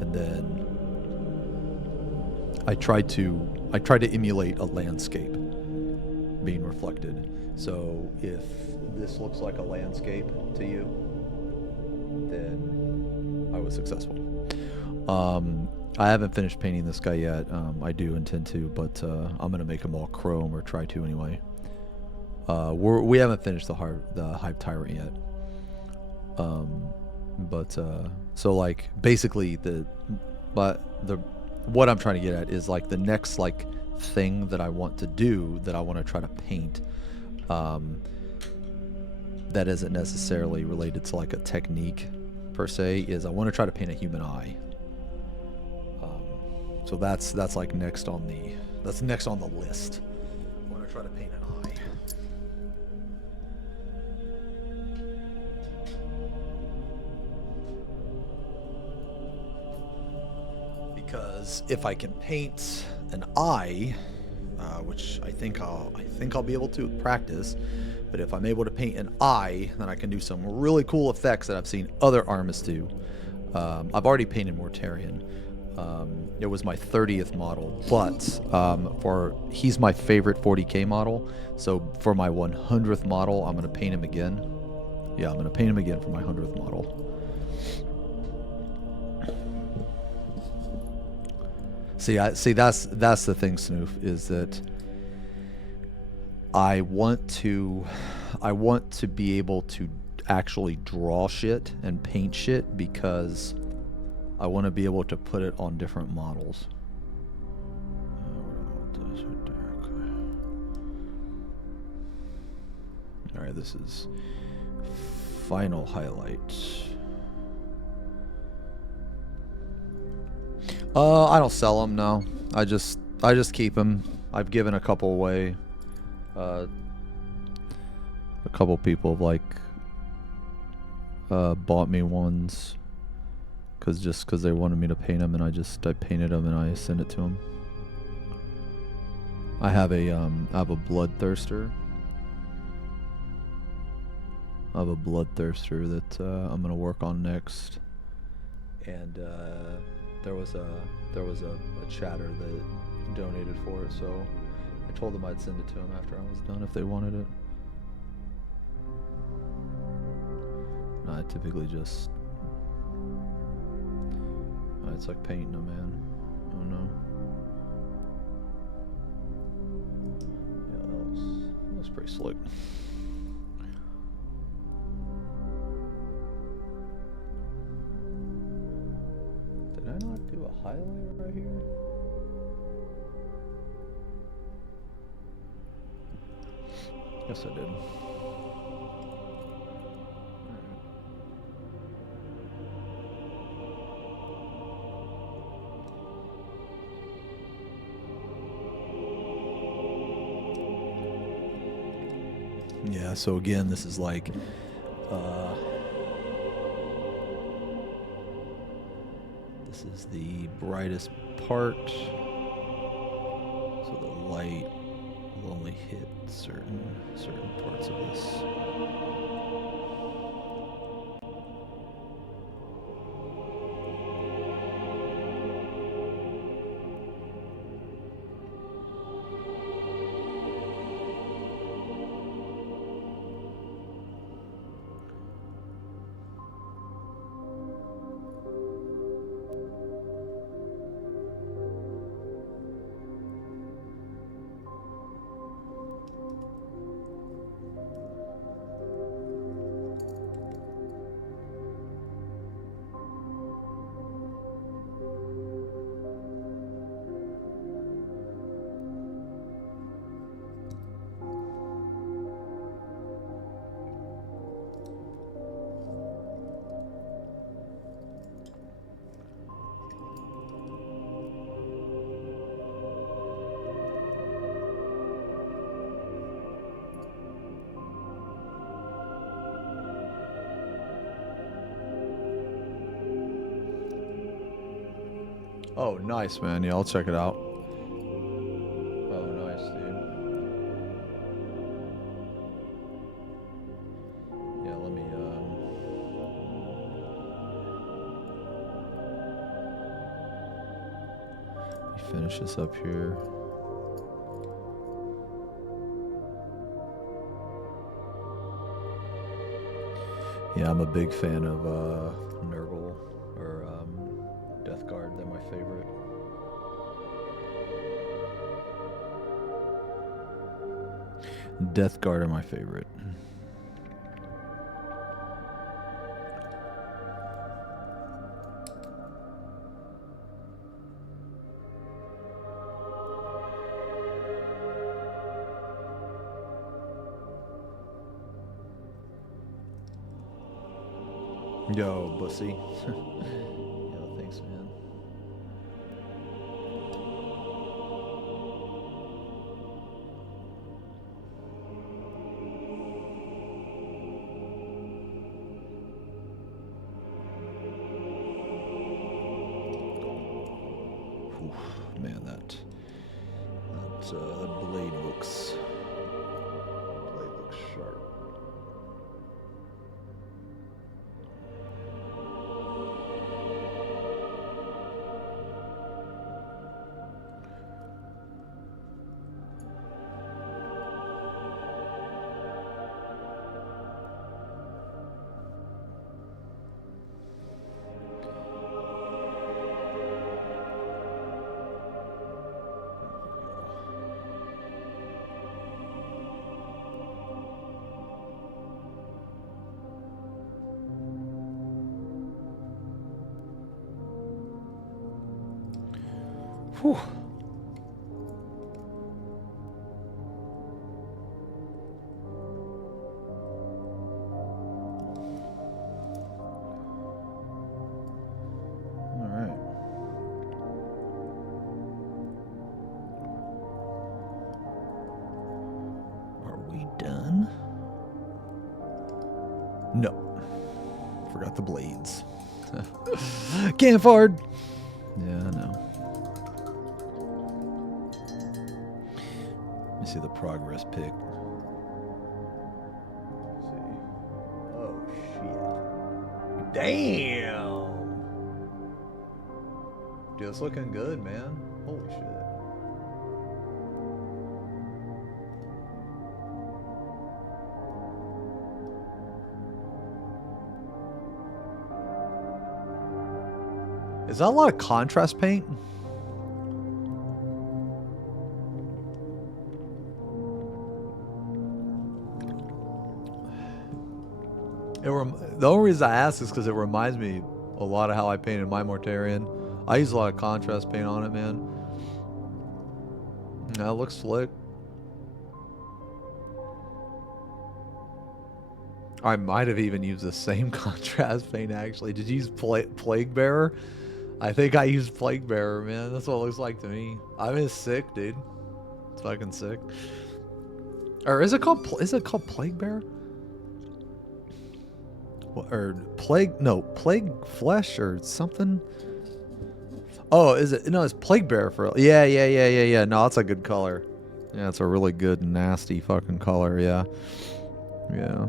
and then I tried to emulate a landscape being reflected. So if this looks like a landscape to you, then I was successful. I haven't finished painting this guy yet. I do intend to, but I'm gonna make him all chrome, or try to anyway. We haven't finished the Hive Tyrant yet. So like basically what I'm trying to get at is like the next like thing that I want to do, that I want to try to paint, that isn't necessarily related to like a technique per se, is I want to try to paint a human eye. So that's like next on the list. I want to try to paint an eye. Because if I can paint an eye, which I think I'll be able to practice, but if I'm able to paint an eye, then I can do some really cool effects that I've seen other artists do. I've already painted Mortarion. It was my 30th model, but he's my favorite 40k model. So for my 100th model, I'm gonna paint him again. Yeah, I'm gonna paint him again for my 100th model. See, that's the thing, Snoof, is that I want to be able to actually draw shit and paint shit because I want to be able to put it on different models. All right, this is final highlights. I don't sell them, no. I just keep them. I've given a couple away. A couple people have like bought me ones because they wanted me to paint them, and I painted them and I sent it to them. I have a bloodthirster. I have a bloodthirster that I'm gonna work on next, and there was a chatter that donated for it, so I told them I'd send it to them after I was done if they wanted it. No, I typically just it's like painting them, man. Oh no. Yeah, that was pretty slick. Did I not do a highlight right here? Yes, I did. Yeah, so again, this is like this is the brightest part, so the light will only hit certain parts of this. Oh, nice, man. Yeah, I'll check it out. Oh, nice, dude. Yeah, let me, finish this up here. Yeah, I'm a big fan of, Nurgle, or, Death Guard. They're my favorite. Death Guard are my favorite. Yo, bussy. Yo, thanks, man. Oof, man, that blade looks sharp. Whew. All right. Are we done? No. Forgot the blades. Can't afford. Yeah, I know. Let me see the progress pic. Let's see. Oh, shit. Damn. Dude, it's looking good, man. Holy shit. Is that a lot of contrast paint? The only reason I ask is because it reminds me a lot of how I painted my Mortarion. I use a lot of contrast paint on it, man. That looks slick. I might have even used the same contrast paint, actually. Did you use Plague Bearer? I think I used Plague Bearer, man. That's what it looks like to me. I mean, it's sick, dude. It's fucking sick. Or is it called Plague Bearer? Or Plague Flesh or something? Oh, is it? No, it's Plague Bearer for... Yeah. No, that's a good color. Yeah, it's a really good, nasty fucking color, yeah. Yeah.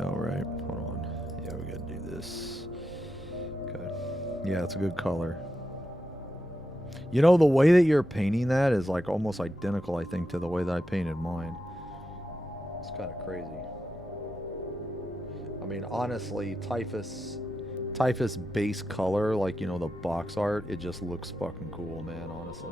Alright, hold on. Yeah, we gotta do this. Okay. Yeah, it's a good color. You know, the way that you're painting that is like almost identical, I think, to the way that I painted mine. It's kind of crazy. I mean, honestly, Typhus base color, like, you know, the box art, it just looks fucking cool, man, honestly.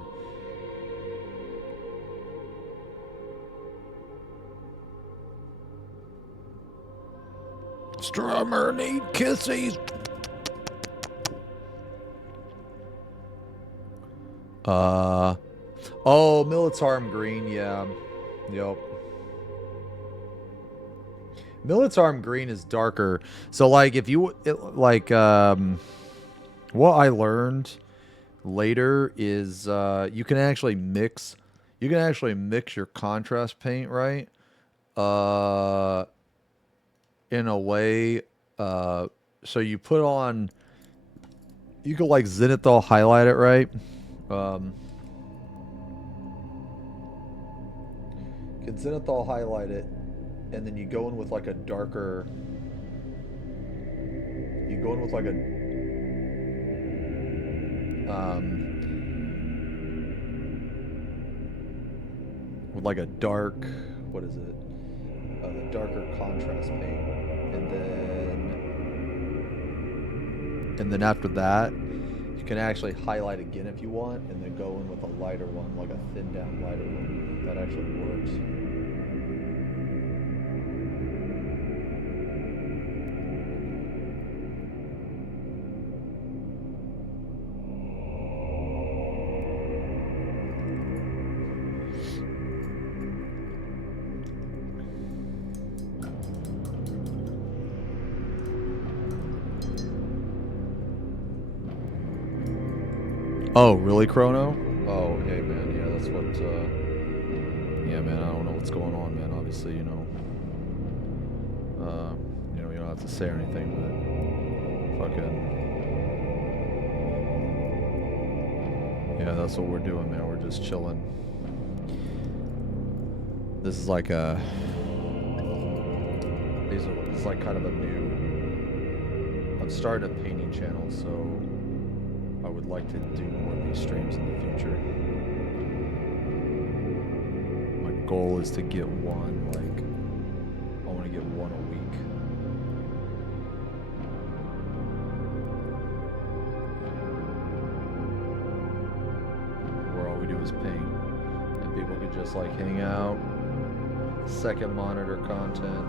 Strummer need kissies. Oh, Militarm green, yeah. Yep. Militarm green is darker. So like if you what I learned later is you can actually mix your contrast paint, right? In a way, so you put on, you could like zenithal highlight it, right? You can zenithal highlight it, and then you go in with like a darker, with like a dark, what is it? The darker contrast paint, and then after that, you can actually highlight again if you want, and then go in with a lighter one, like a thin down lighter one. That actually works. Oh, really, Chrono? Oh, hey, man. Yeah, that's what, yeah, man, I don't know what's going on, man. Obviously, you know, you don't have to say or anything, but fucking, yeah, that's what we're doing, man. We're just chilling. This is like a, it's like kind of a new, I'm starting a painting channel, so I would like to do more of these streams in the future. My goal is to get one, like, I want to get one a week. Where all we do is paint. And people could just, like, hang out, second monitor content.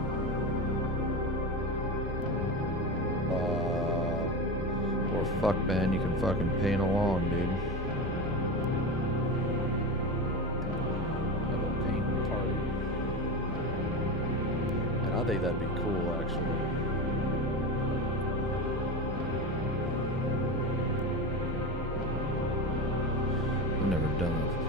Or fuck, man, you can fucking paint along, dude. I think that'd be cool, actually. I've never done that before.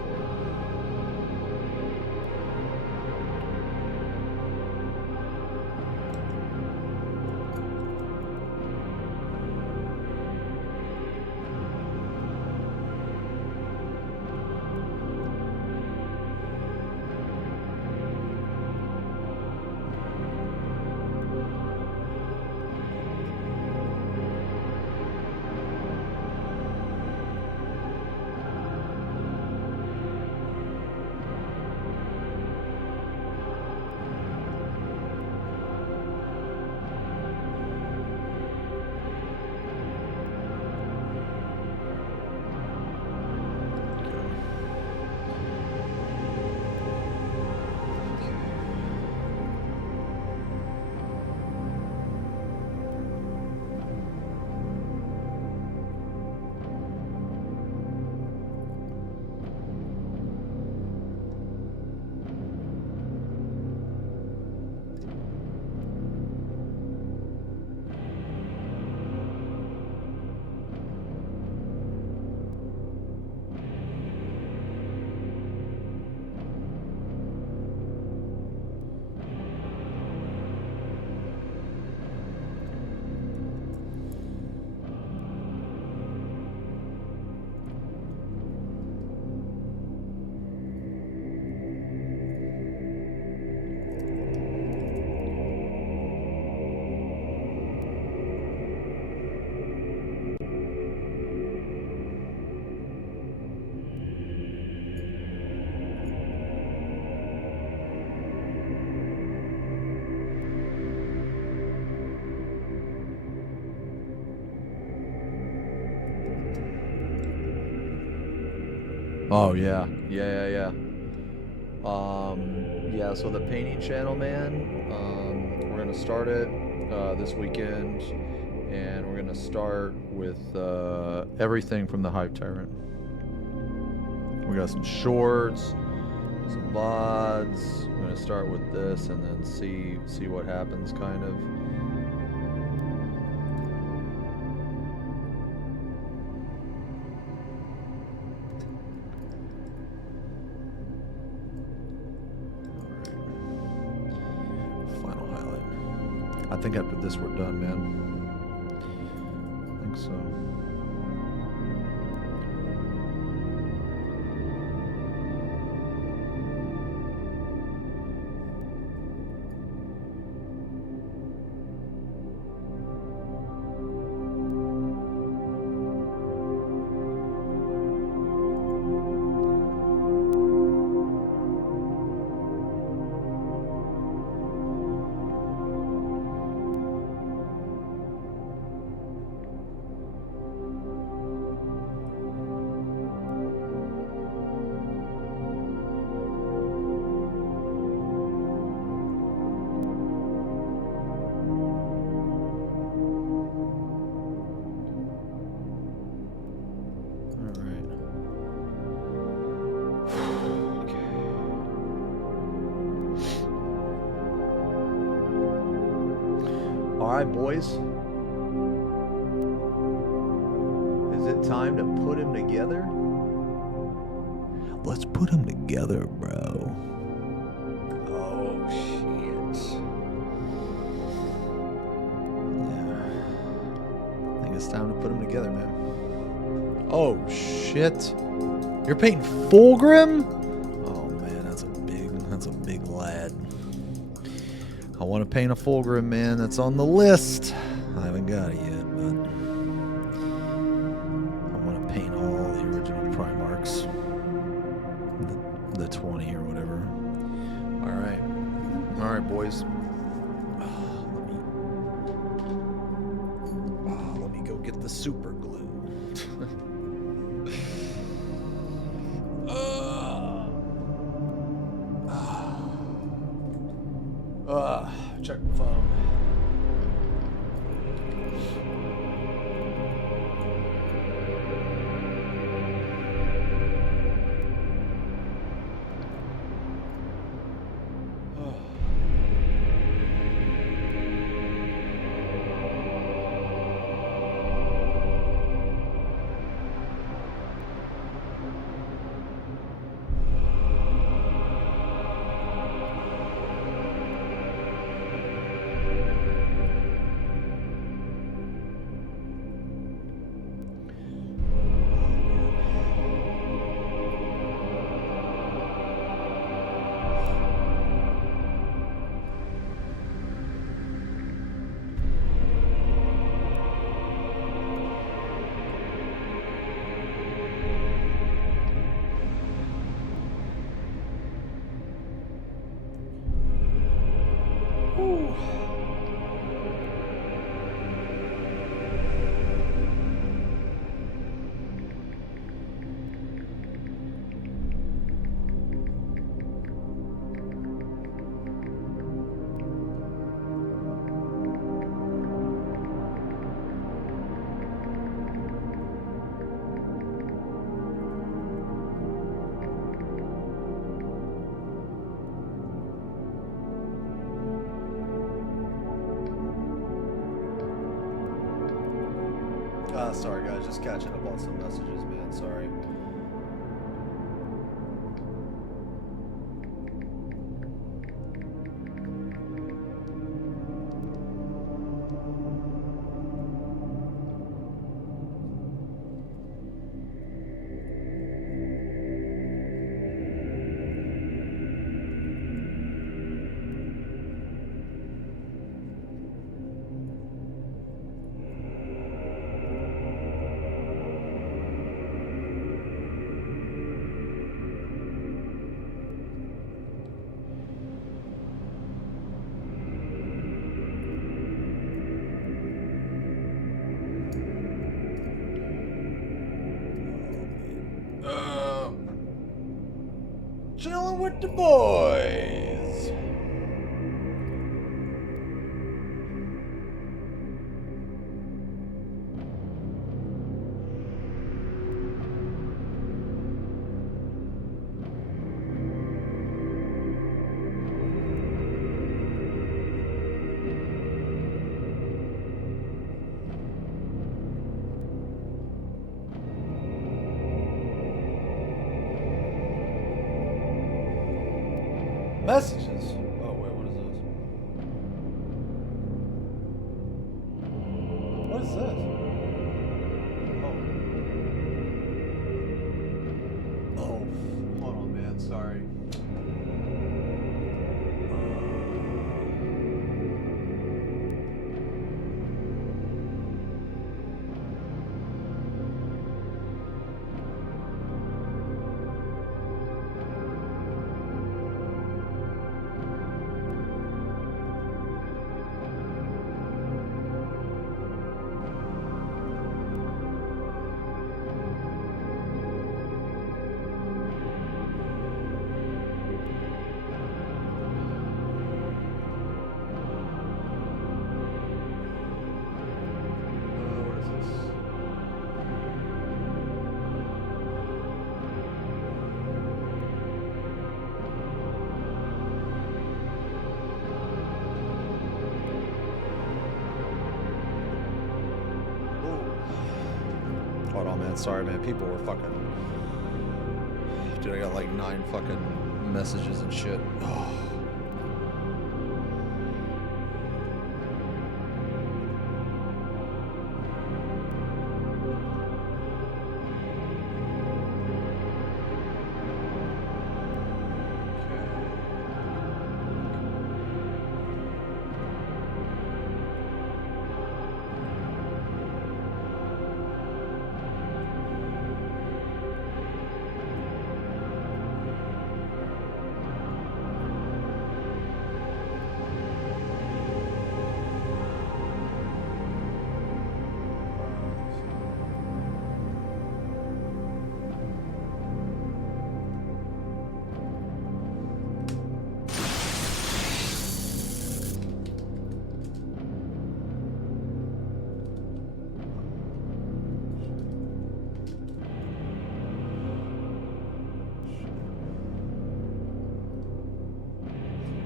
Oh yeah, yeah. Yeah. So the painting channel, man. We're gonna start it this weekend, and we're gonna start with everything from the Hive Tyrant. We got some shorts, some Vods. We're gonna start with this, and then see what happens, kind of. I think after this we're done, man. I think so. Alright, boys. Is it time to put him together? Let's put them together, bro. Oh, shit. Yeah. I think it's time to put him together, man. Oh, shit. You're painting Fulgrim? Oh, man, that's a big lad. I want to paint a Fulgrim, man. That's on the list. I haven't got it yet, but I want to paint all the original Primarchs. The 20 or whatever. All right, boys. Let me go get the super glue. Check my phone. Sorry guys, just catching up on some messages, man. Sorry. Chilling with the boys. Messages. Oh wait, what is this? What is this? Oh. Oh, hold on, man. Sorry. What is this? Hold on, man. Sorry, man. People were fucking. Dude, I got like 9 fucking messages and shit. Oh.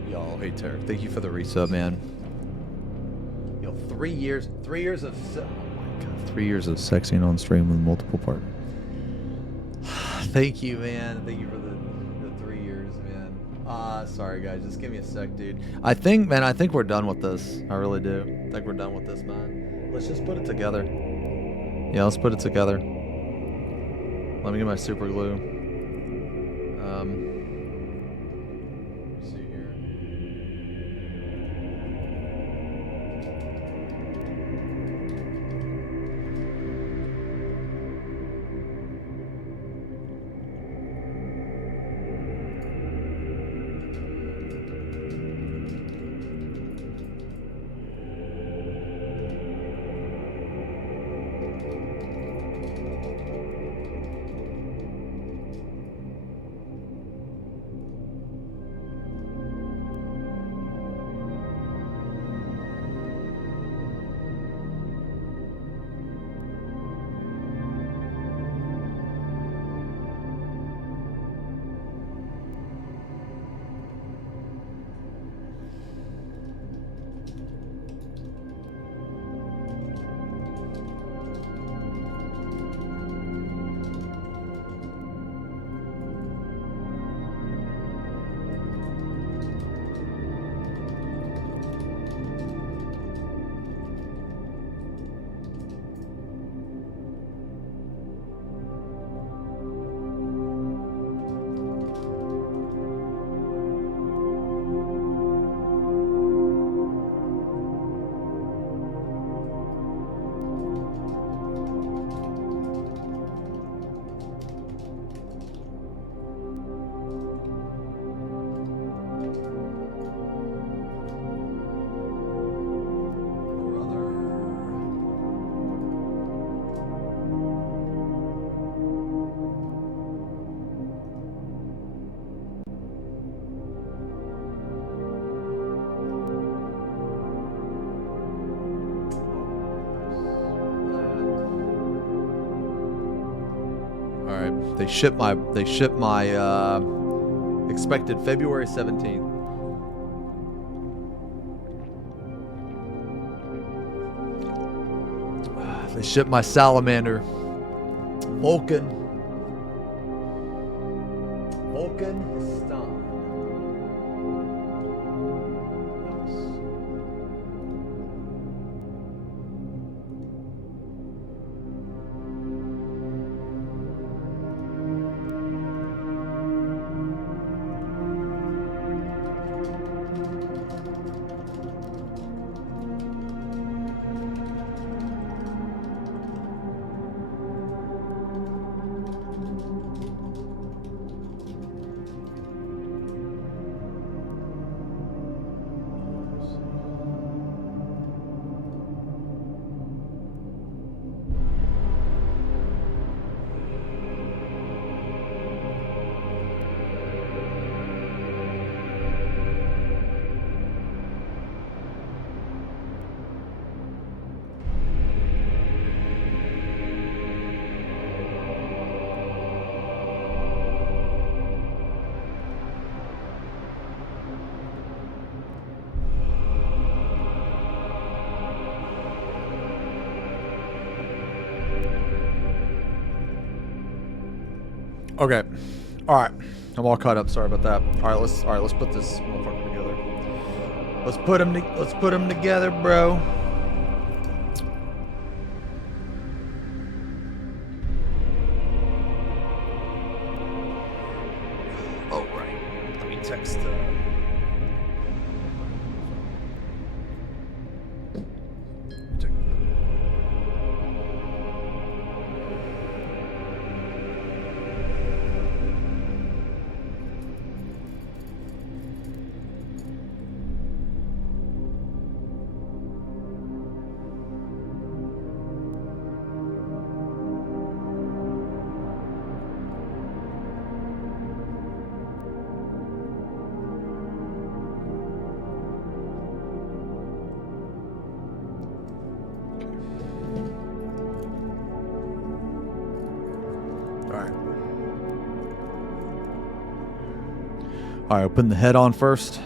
Y'all, hey Tarek, thank you for the resub, man. Yo, 3 years of, oh my god, 3 years of sexing on stream with multiple partners. Thank you, man. Thank you for the 3 years, man. Sorry guys, just give me a sec, dude. I think we're done with this. I really do. I think we're done with this, man. Let's just put it together. Yeah, let's put it together. Let me get my super glue. Let's see here. right. They ship my expected February 17th. They ship my salamander. Vulcan Histan. Okay. All right. I'm all caught up. Sorry about that. All right. Let's put this motherfucker together. Let's put them together, bro. Oh right. Let me text. All right, putting the head on first.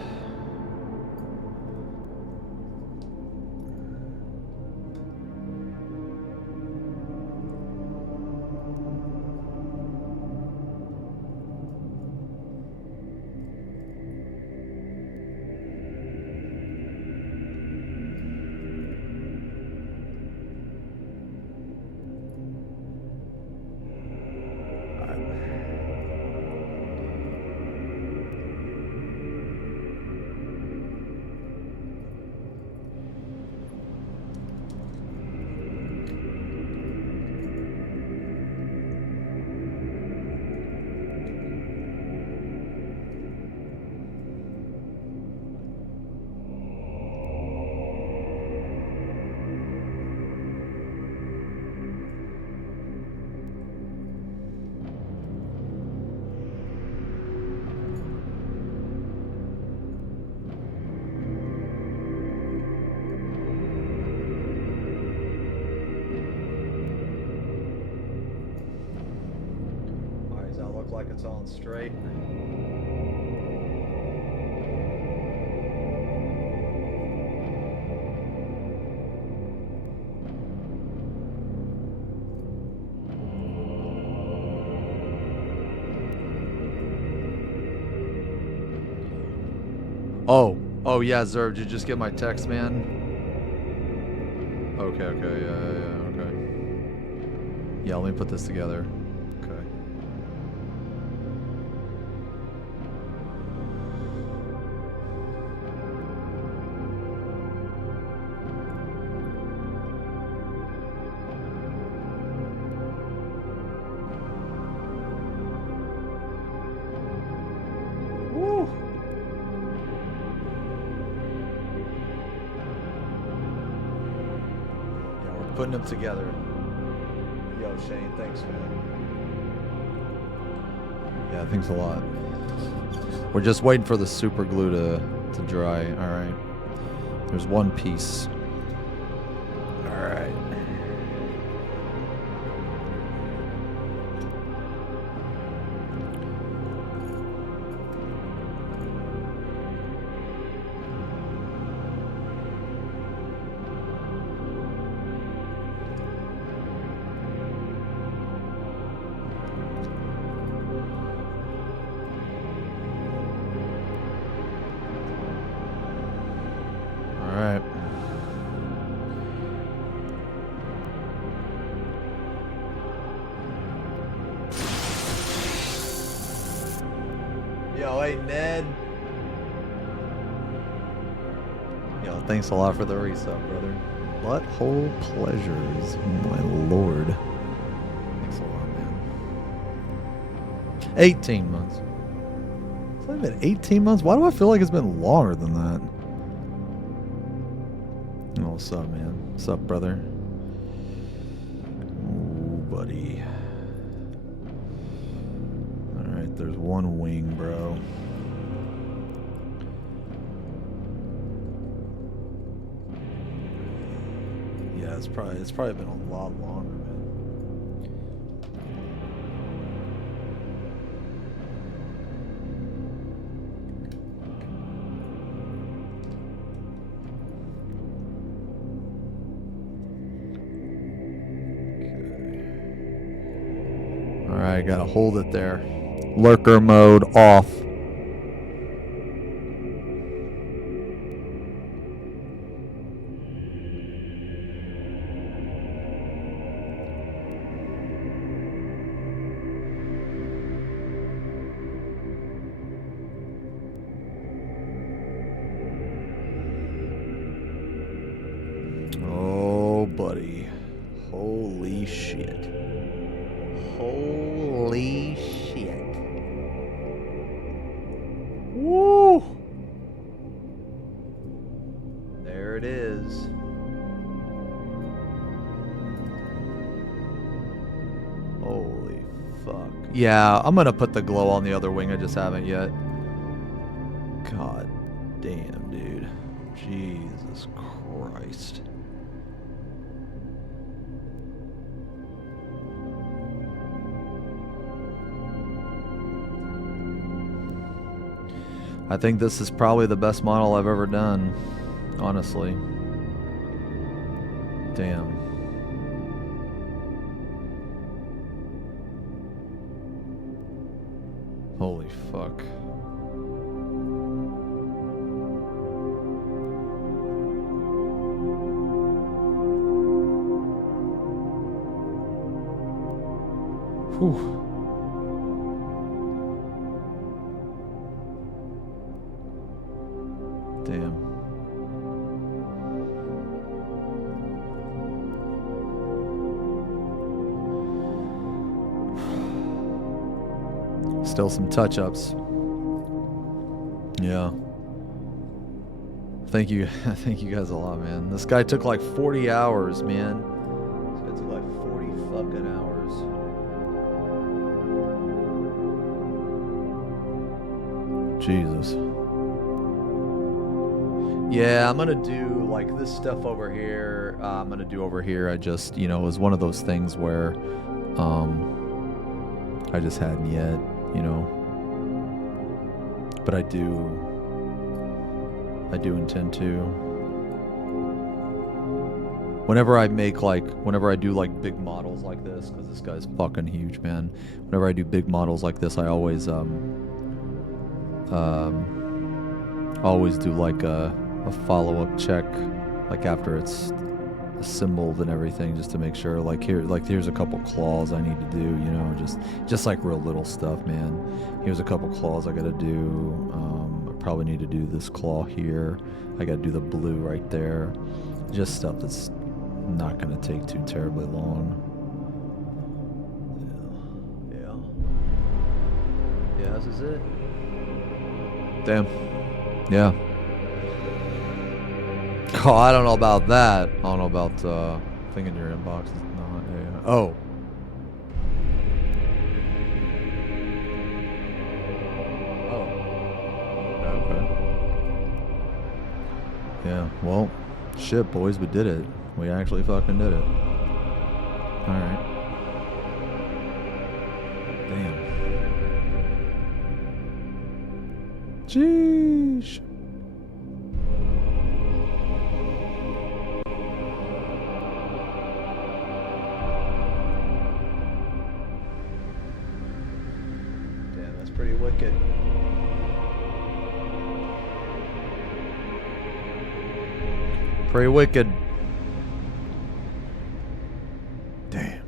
Like it's on straight. Oh yeah, Zerv, did you just get my text, man? Okay, yeah, okay. Yeah, let me put this together. Putting them together. Yo, Shane, thanks, man. Yeah, thanks a lot. We're just waiting for the super glue to dry. All right. There's one piece. All right. Yo, hey Ned. Yo, thanks a lot for the resub, brother. Butthole pleasures, my lord. Thanks a lot, man. 18 months. It's only been 18 months? Why do I feel like it's been longer than that? Oh, what's up, man? What's up, brother? Ooh, buddy. Alright, there's one wing, bro. Yeah, it's probably been a lot longer, man. Alright, gotta hold it there. Lurker mode off. Oh, buddy. Holy shit. Holy shit. Woo! There it is. Holy fuck. Yeah, I'm gonna put the glow on the other wing. I just haven't yet. God damn, dude. Jesus Christ. I think this is probably the best model I've ever done, honestly. Damn. Holy fuck. Whew. Damn. Still some touch-ups. Yeah. Thank you. Thank you guys a lot, man. This guy took like 40 hours, man. This guy took like 40 fucking hours. Jesus. Yeah, I'm gonna do like this stuff over here. I'm gonna do over here. I just, you know, it was one of those things where I just hadn't yet, you know. But I do intend to. Whenever I do like big models like this, because this guy's fucking huge, man. Whenever I do big models like this, I always do like a follow-up check, like after it's assembled and everything, just to make sure, like here's a couple claws I need to do, you know, just like real little stuff, man. Here's a couple claws I gotta do. I probably need to do this claw here. I gotta do the blue right there. Just stuff that's not gonna take too terribly long. Yeah, this is it. Damn. Yeah. Oh, I don't know about that. I don't know about thing in your inbox. No, yeah. Oh. Oh. Okay. Yeah. Well, shit, boys, we did it. We actually fucking did it. All right. Damn. Jeez. Damn, that's pretty wicked. Pretty wicked. Damn.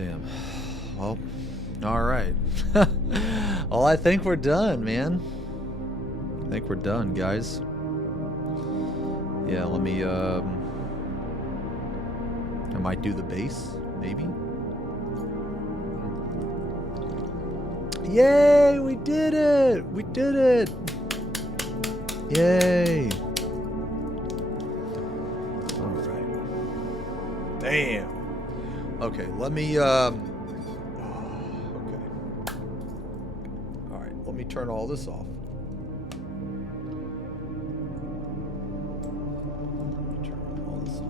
Damn. Well, all right. Well, I think we're done, man. I think we're done, guys. Yeah, let me, I might do the bass, maybe. Yay, we did it! We did it! Yay! Alright. Damn. Okay, let me, okay. Alright, let me turn all this off. Let me turn all this off.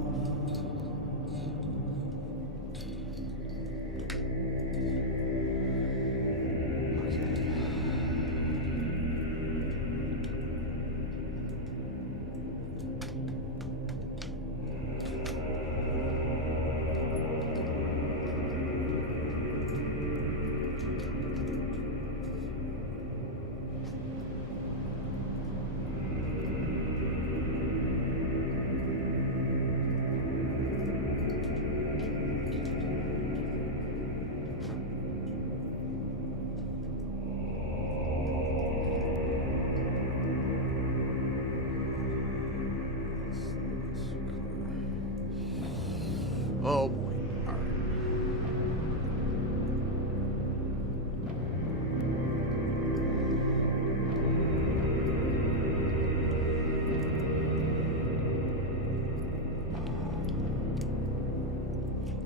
Oh boy. All right.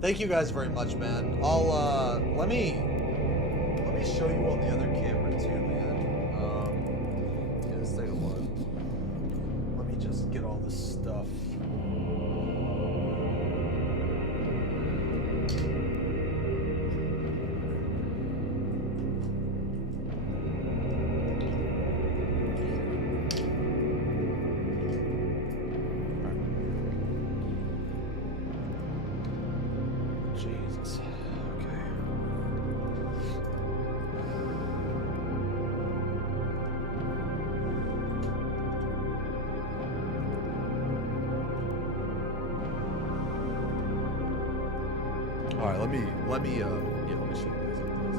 Thank you guys very much, man. I'll let me show you on the other camera too, man. Yeah, this take a while. Let me just get all this stuff. Jesus. Okay. All right, let me yeah, let me show you guys this.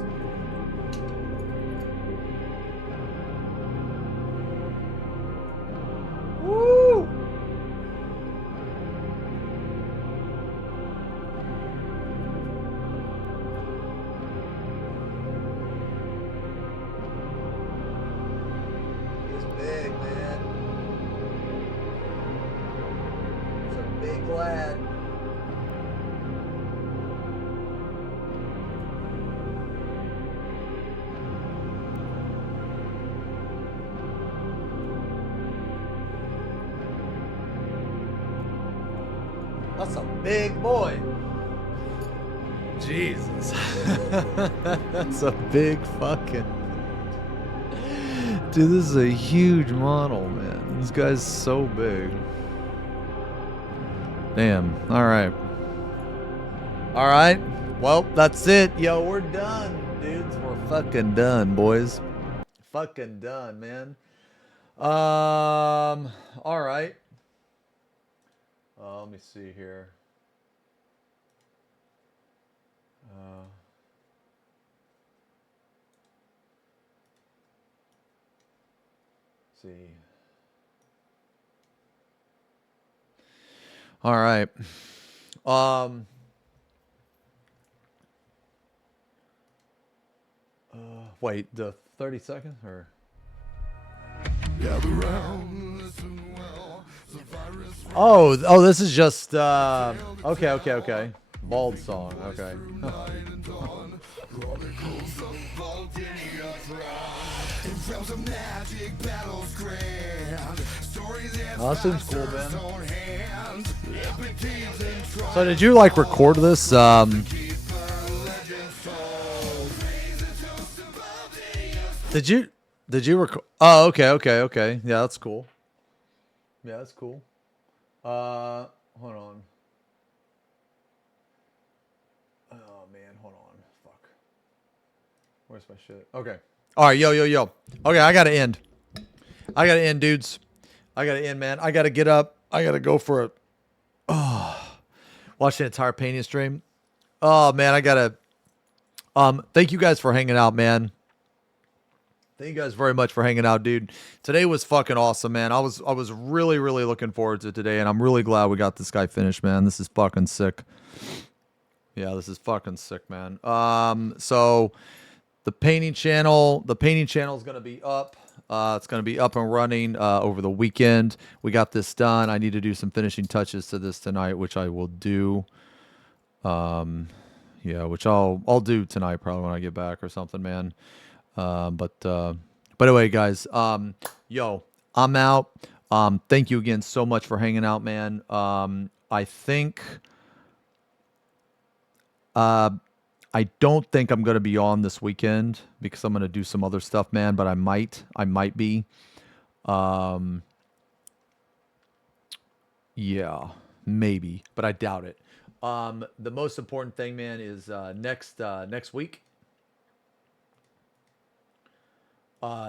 Woo! It's big, man. It's a big lad. That's a big boy. Jesus. That's a big fucking... Dude, this is a huge model, man. This guy's so big. Damn. Alright. Alright. Well, that's it. Yo, we're done, dudes. We're fucking done, boys. Fucking done, man. Alright. Let me see here. See. All right. Wait, the 30 seconds or? Oh, this is just okay. Bald song, okay. Oh, that seems cool, man. So did you like record this? Did you record? Oh, okay. Yeah, that's cool. Yeah, that's cool. Hold on. Oh man, hold on. Fuck. Where's my shit? Okay. All right, yo. Okay, I gotta end. Dudes. I gotta end, man. I gotta get up. I gotta go for a watch the entire painting stream. Oh man, I gotta Thank you guys for hanging out, man. Thank you guys very much for hanging out, dude. Today was fucking awesome, man. I was really, really looking forward to today, and I'm really glad we got this guy finished, man. This is fucking sick. Yeah, this is fucking sick, man. So the painting channel is gonna be up. It's gonna be up and running over the weekend. We got this done. I need to do some finishing touches to this tonight, which I will do. Yeah, which I'll do tonight probably when I get back or something, man. But anyway, guys, yo, I'm out. Thank you again so much for hanging out, man. I think, I don't think I'm going to be on this weekend because I'm going to do some other stuff, man, but I might be. Yeah, maybe, but I doubt it. The most important thing, man, is, next week.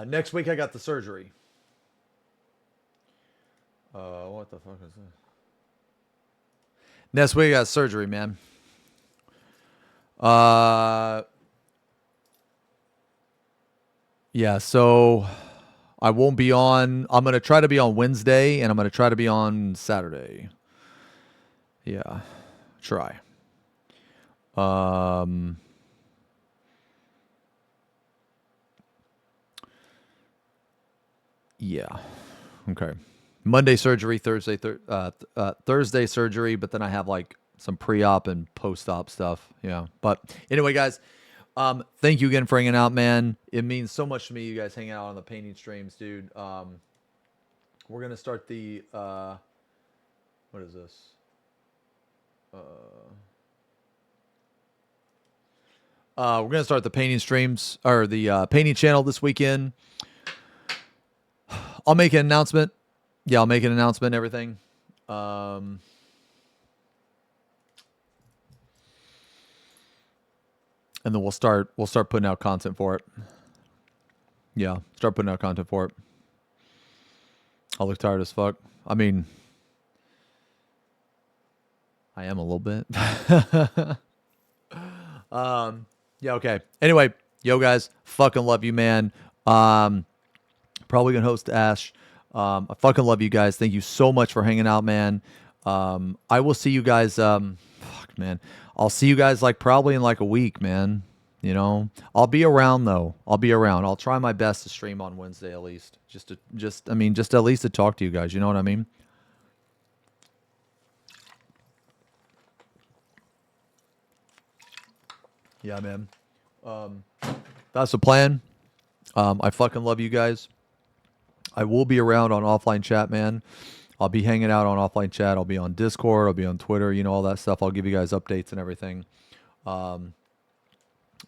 Next week I got the surgery. What the fuck is this? Next week I got surgery, man. Yeah, so I won't be on. I'm gonna try to be on Wednesday, and I'm gonna try to be on Saturday. Yeah, try. Yeah. Okay. Monday surgery, Thursday surgery, but then I have like some pre-op and post-op stuff. Yeah. But anyway, guys, thank you again for hanging out, man. It means so much to me, you guys hanging out on the painting streams, dude. We're gonna start the what is this? We're gonna start the painting streams or the painting channel this weekend. I'll make an announcement. Yeah, I'll make an announcement and everything. And then we'll start putting out content for it. Yeah, start putting out content for it. I'll look tired as fuck. I mean, I am a little bit. Yeah, okay. Anyway, yo guys, fucking love you, man. Probably gonna host Ash. I fucking love you guys. Thank you so much for hanging out, man. I will see you guys. Fuck, man. I'll see you guys like probably in like a week, man. You know, I'll be around though. I'll be around. I'll try my best to stream on Wednesday at least. Just at least to talk to you guys. You know what I mean? Yeah, man. That's the plan. I fucking love you guys. I will be around on offline chat, man. I'll be hanging out on offline chat. I'll be on Discord. I'll be on Twitter. You know, all that stuff. I'll give you guys updates and everything. Yeah,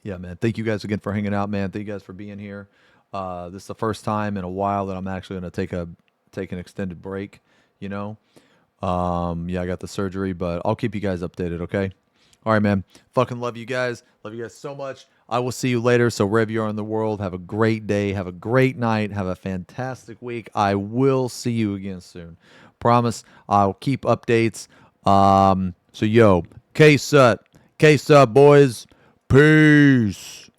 man. Thank you guys again for hanging out, man. Thank you guys for being here. This is the first time in a while that I'm actually going to take an extended break, you know. Yeah, I got the surgery, but I'll keep you guys updated, okay? All right, man. Fucking love you guys. Love you guys so much. I will see you later. So wherever you are in the world, have a great day. Have a great night. Have a fantastic week. I will see you again soon. Promise. I'll keep updates. So yo, K-Sut, boys. Peace.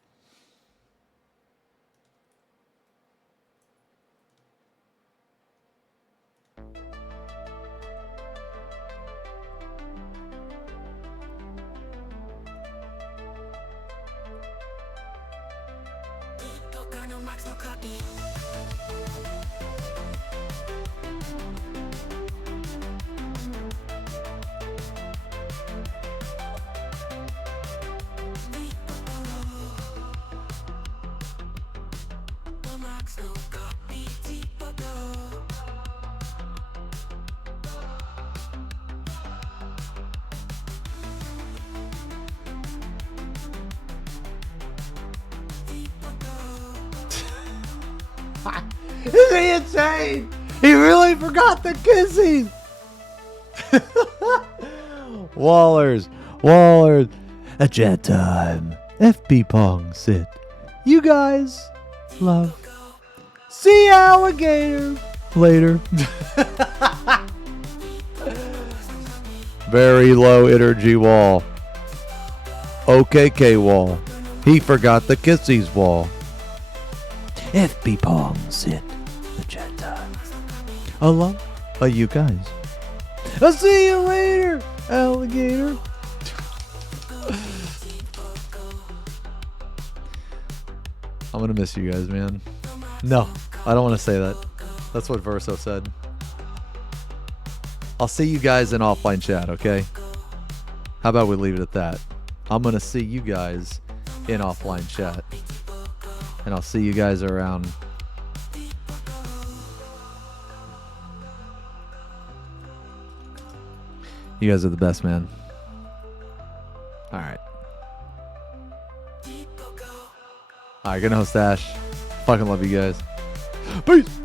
Is he insane? He really forgot the kissing. Wallers. At chat time. FP Pong sit. You guys love. See alligator later. Very low energy wall. OKK wall. He forgot the kissies wall. FP Pong's in the chat time. I love you guys. I'll see you later, alligator. I'm gonna miss you guys, man. No, I don't want to say that. That's what Verso said. I'll see you guys in offline chat, okay? How about we leave it at that? I'm gonna see you guys in offline chat. And I'll see you guys around. You guys are the best, man. Alright. Alright, good night, Stash. Fucking love you guys. Peace!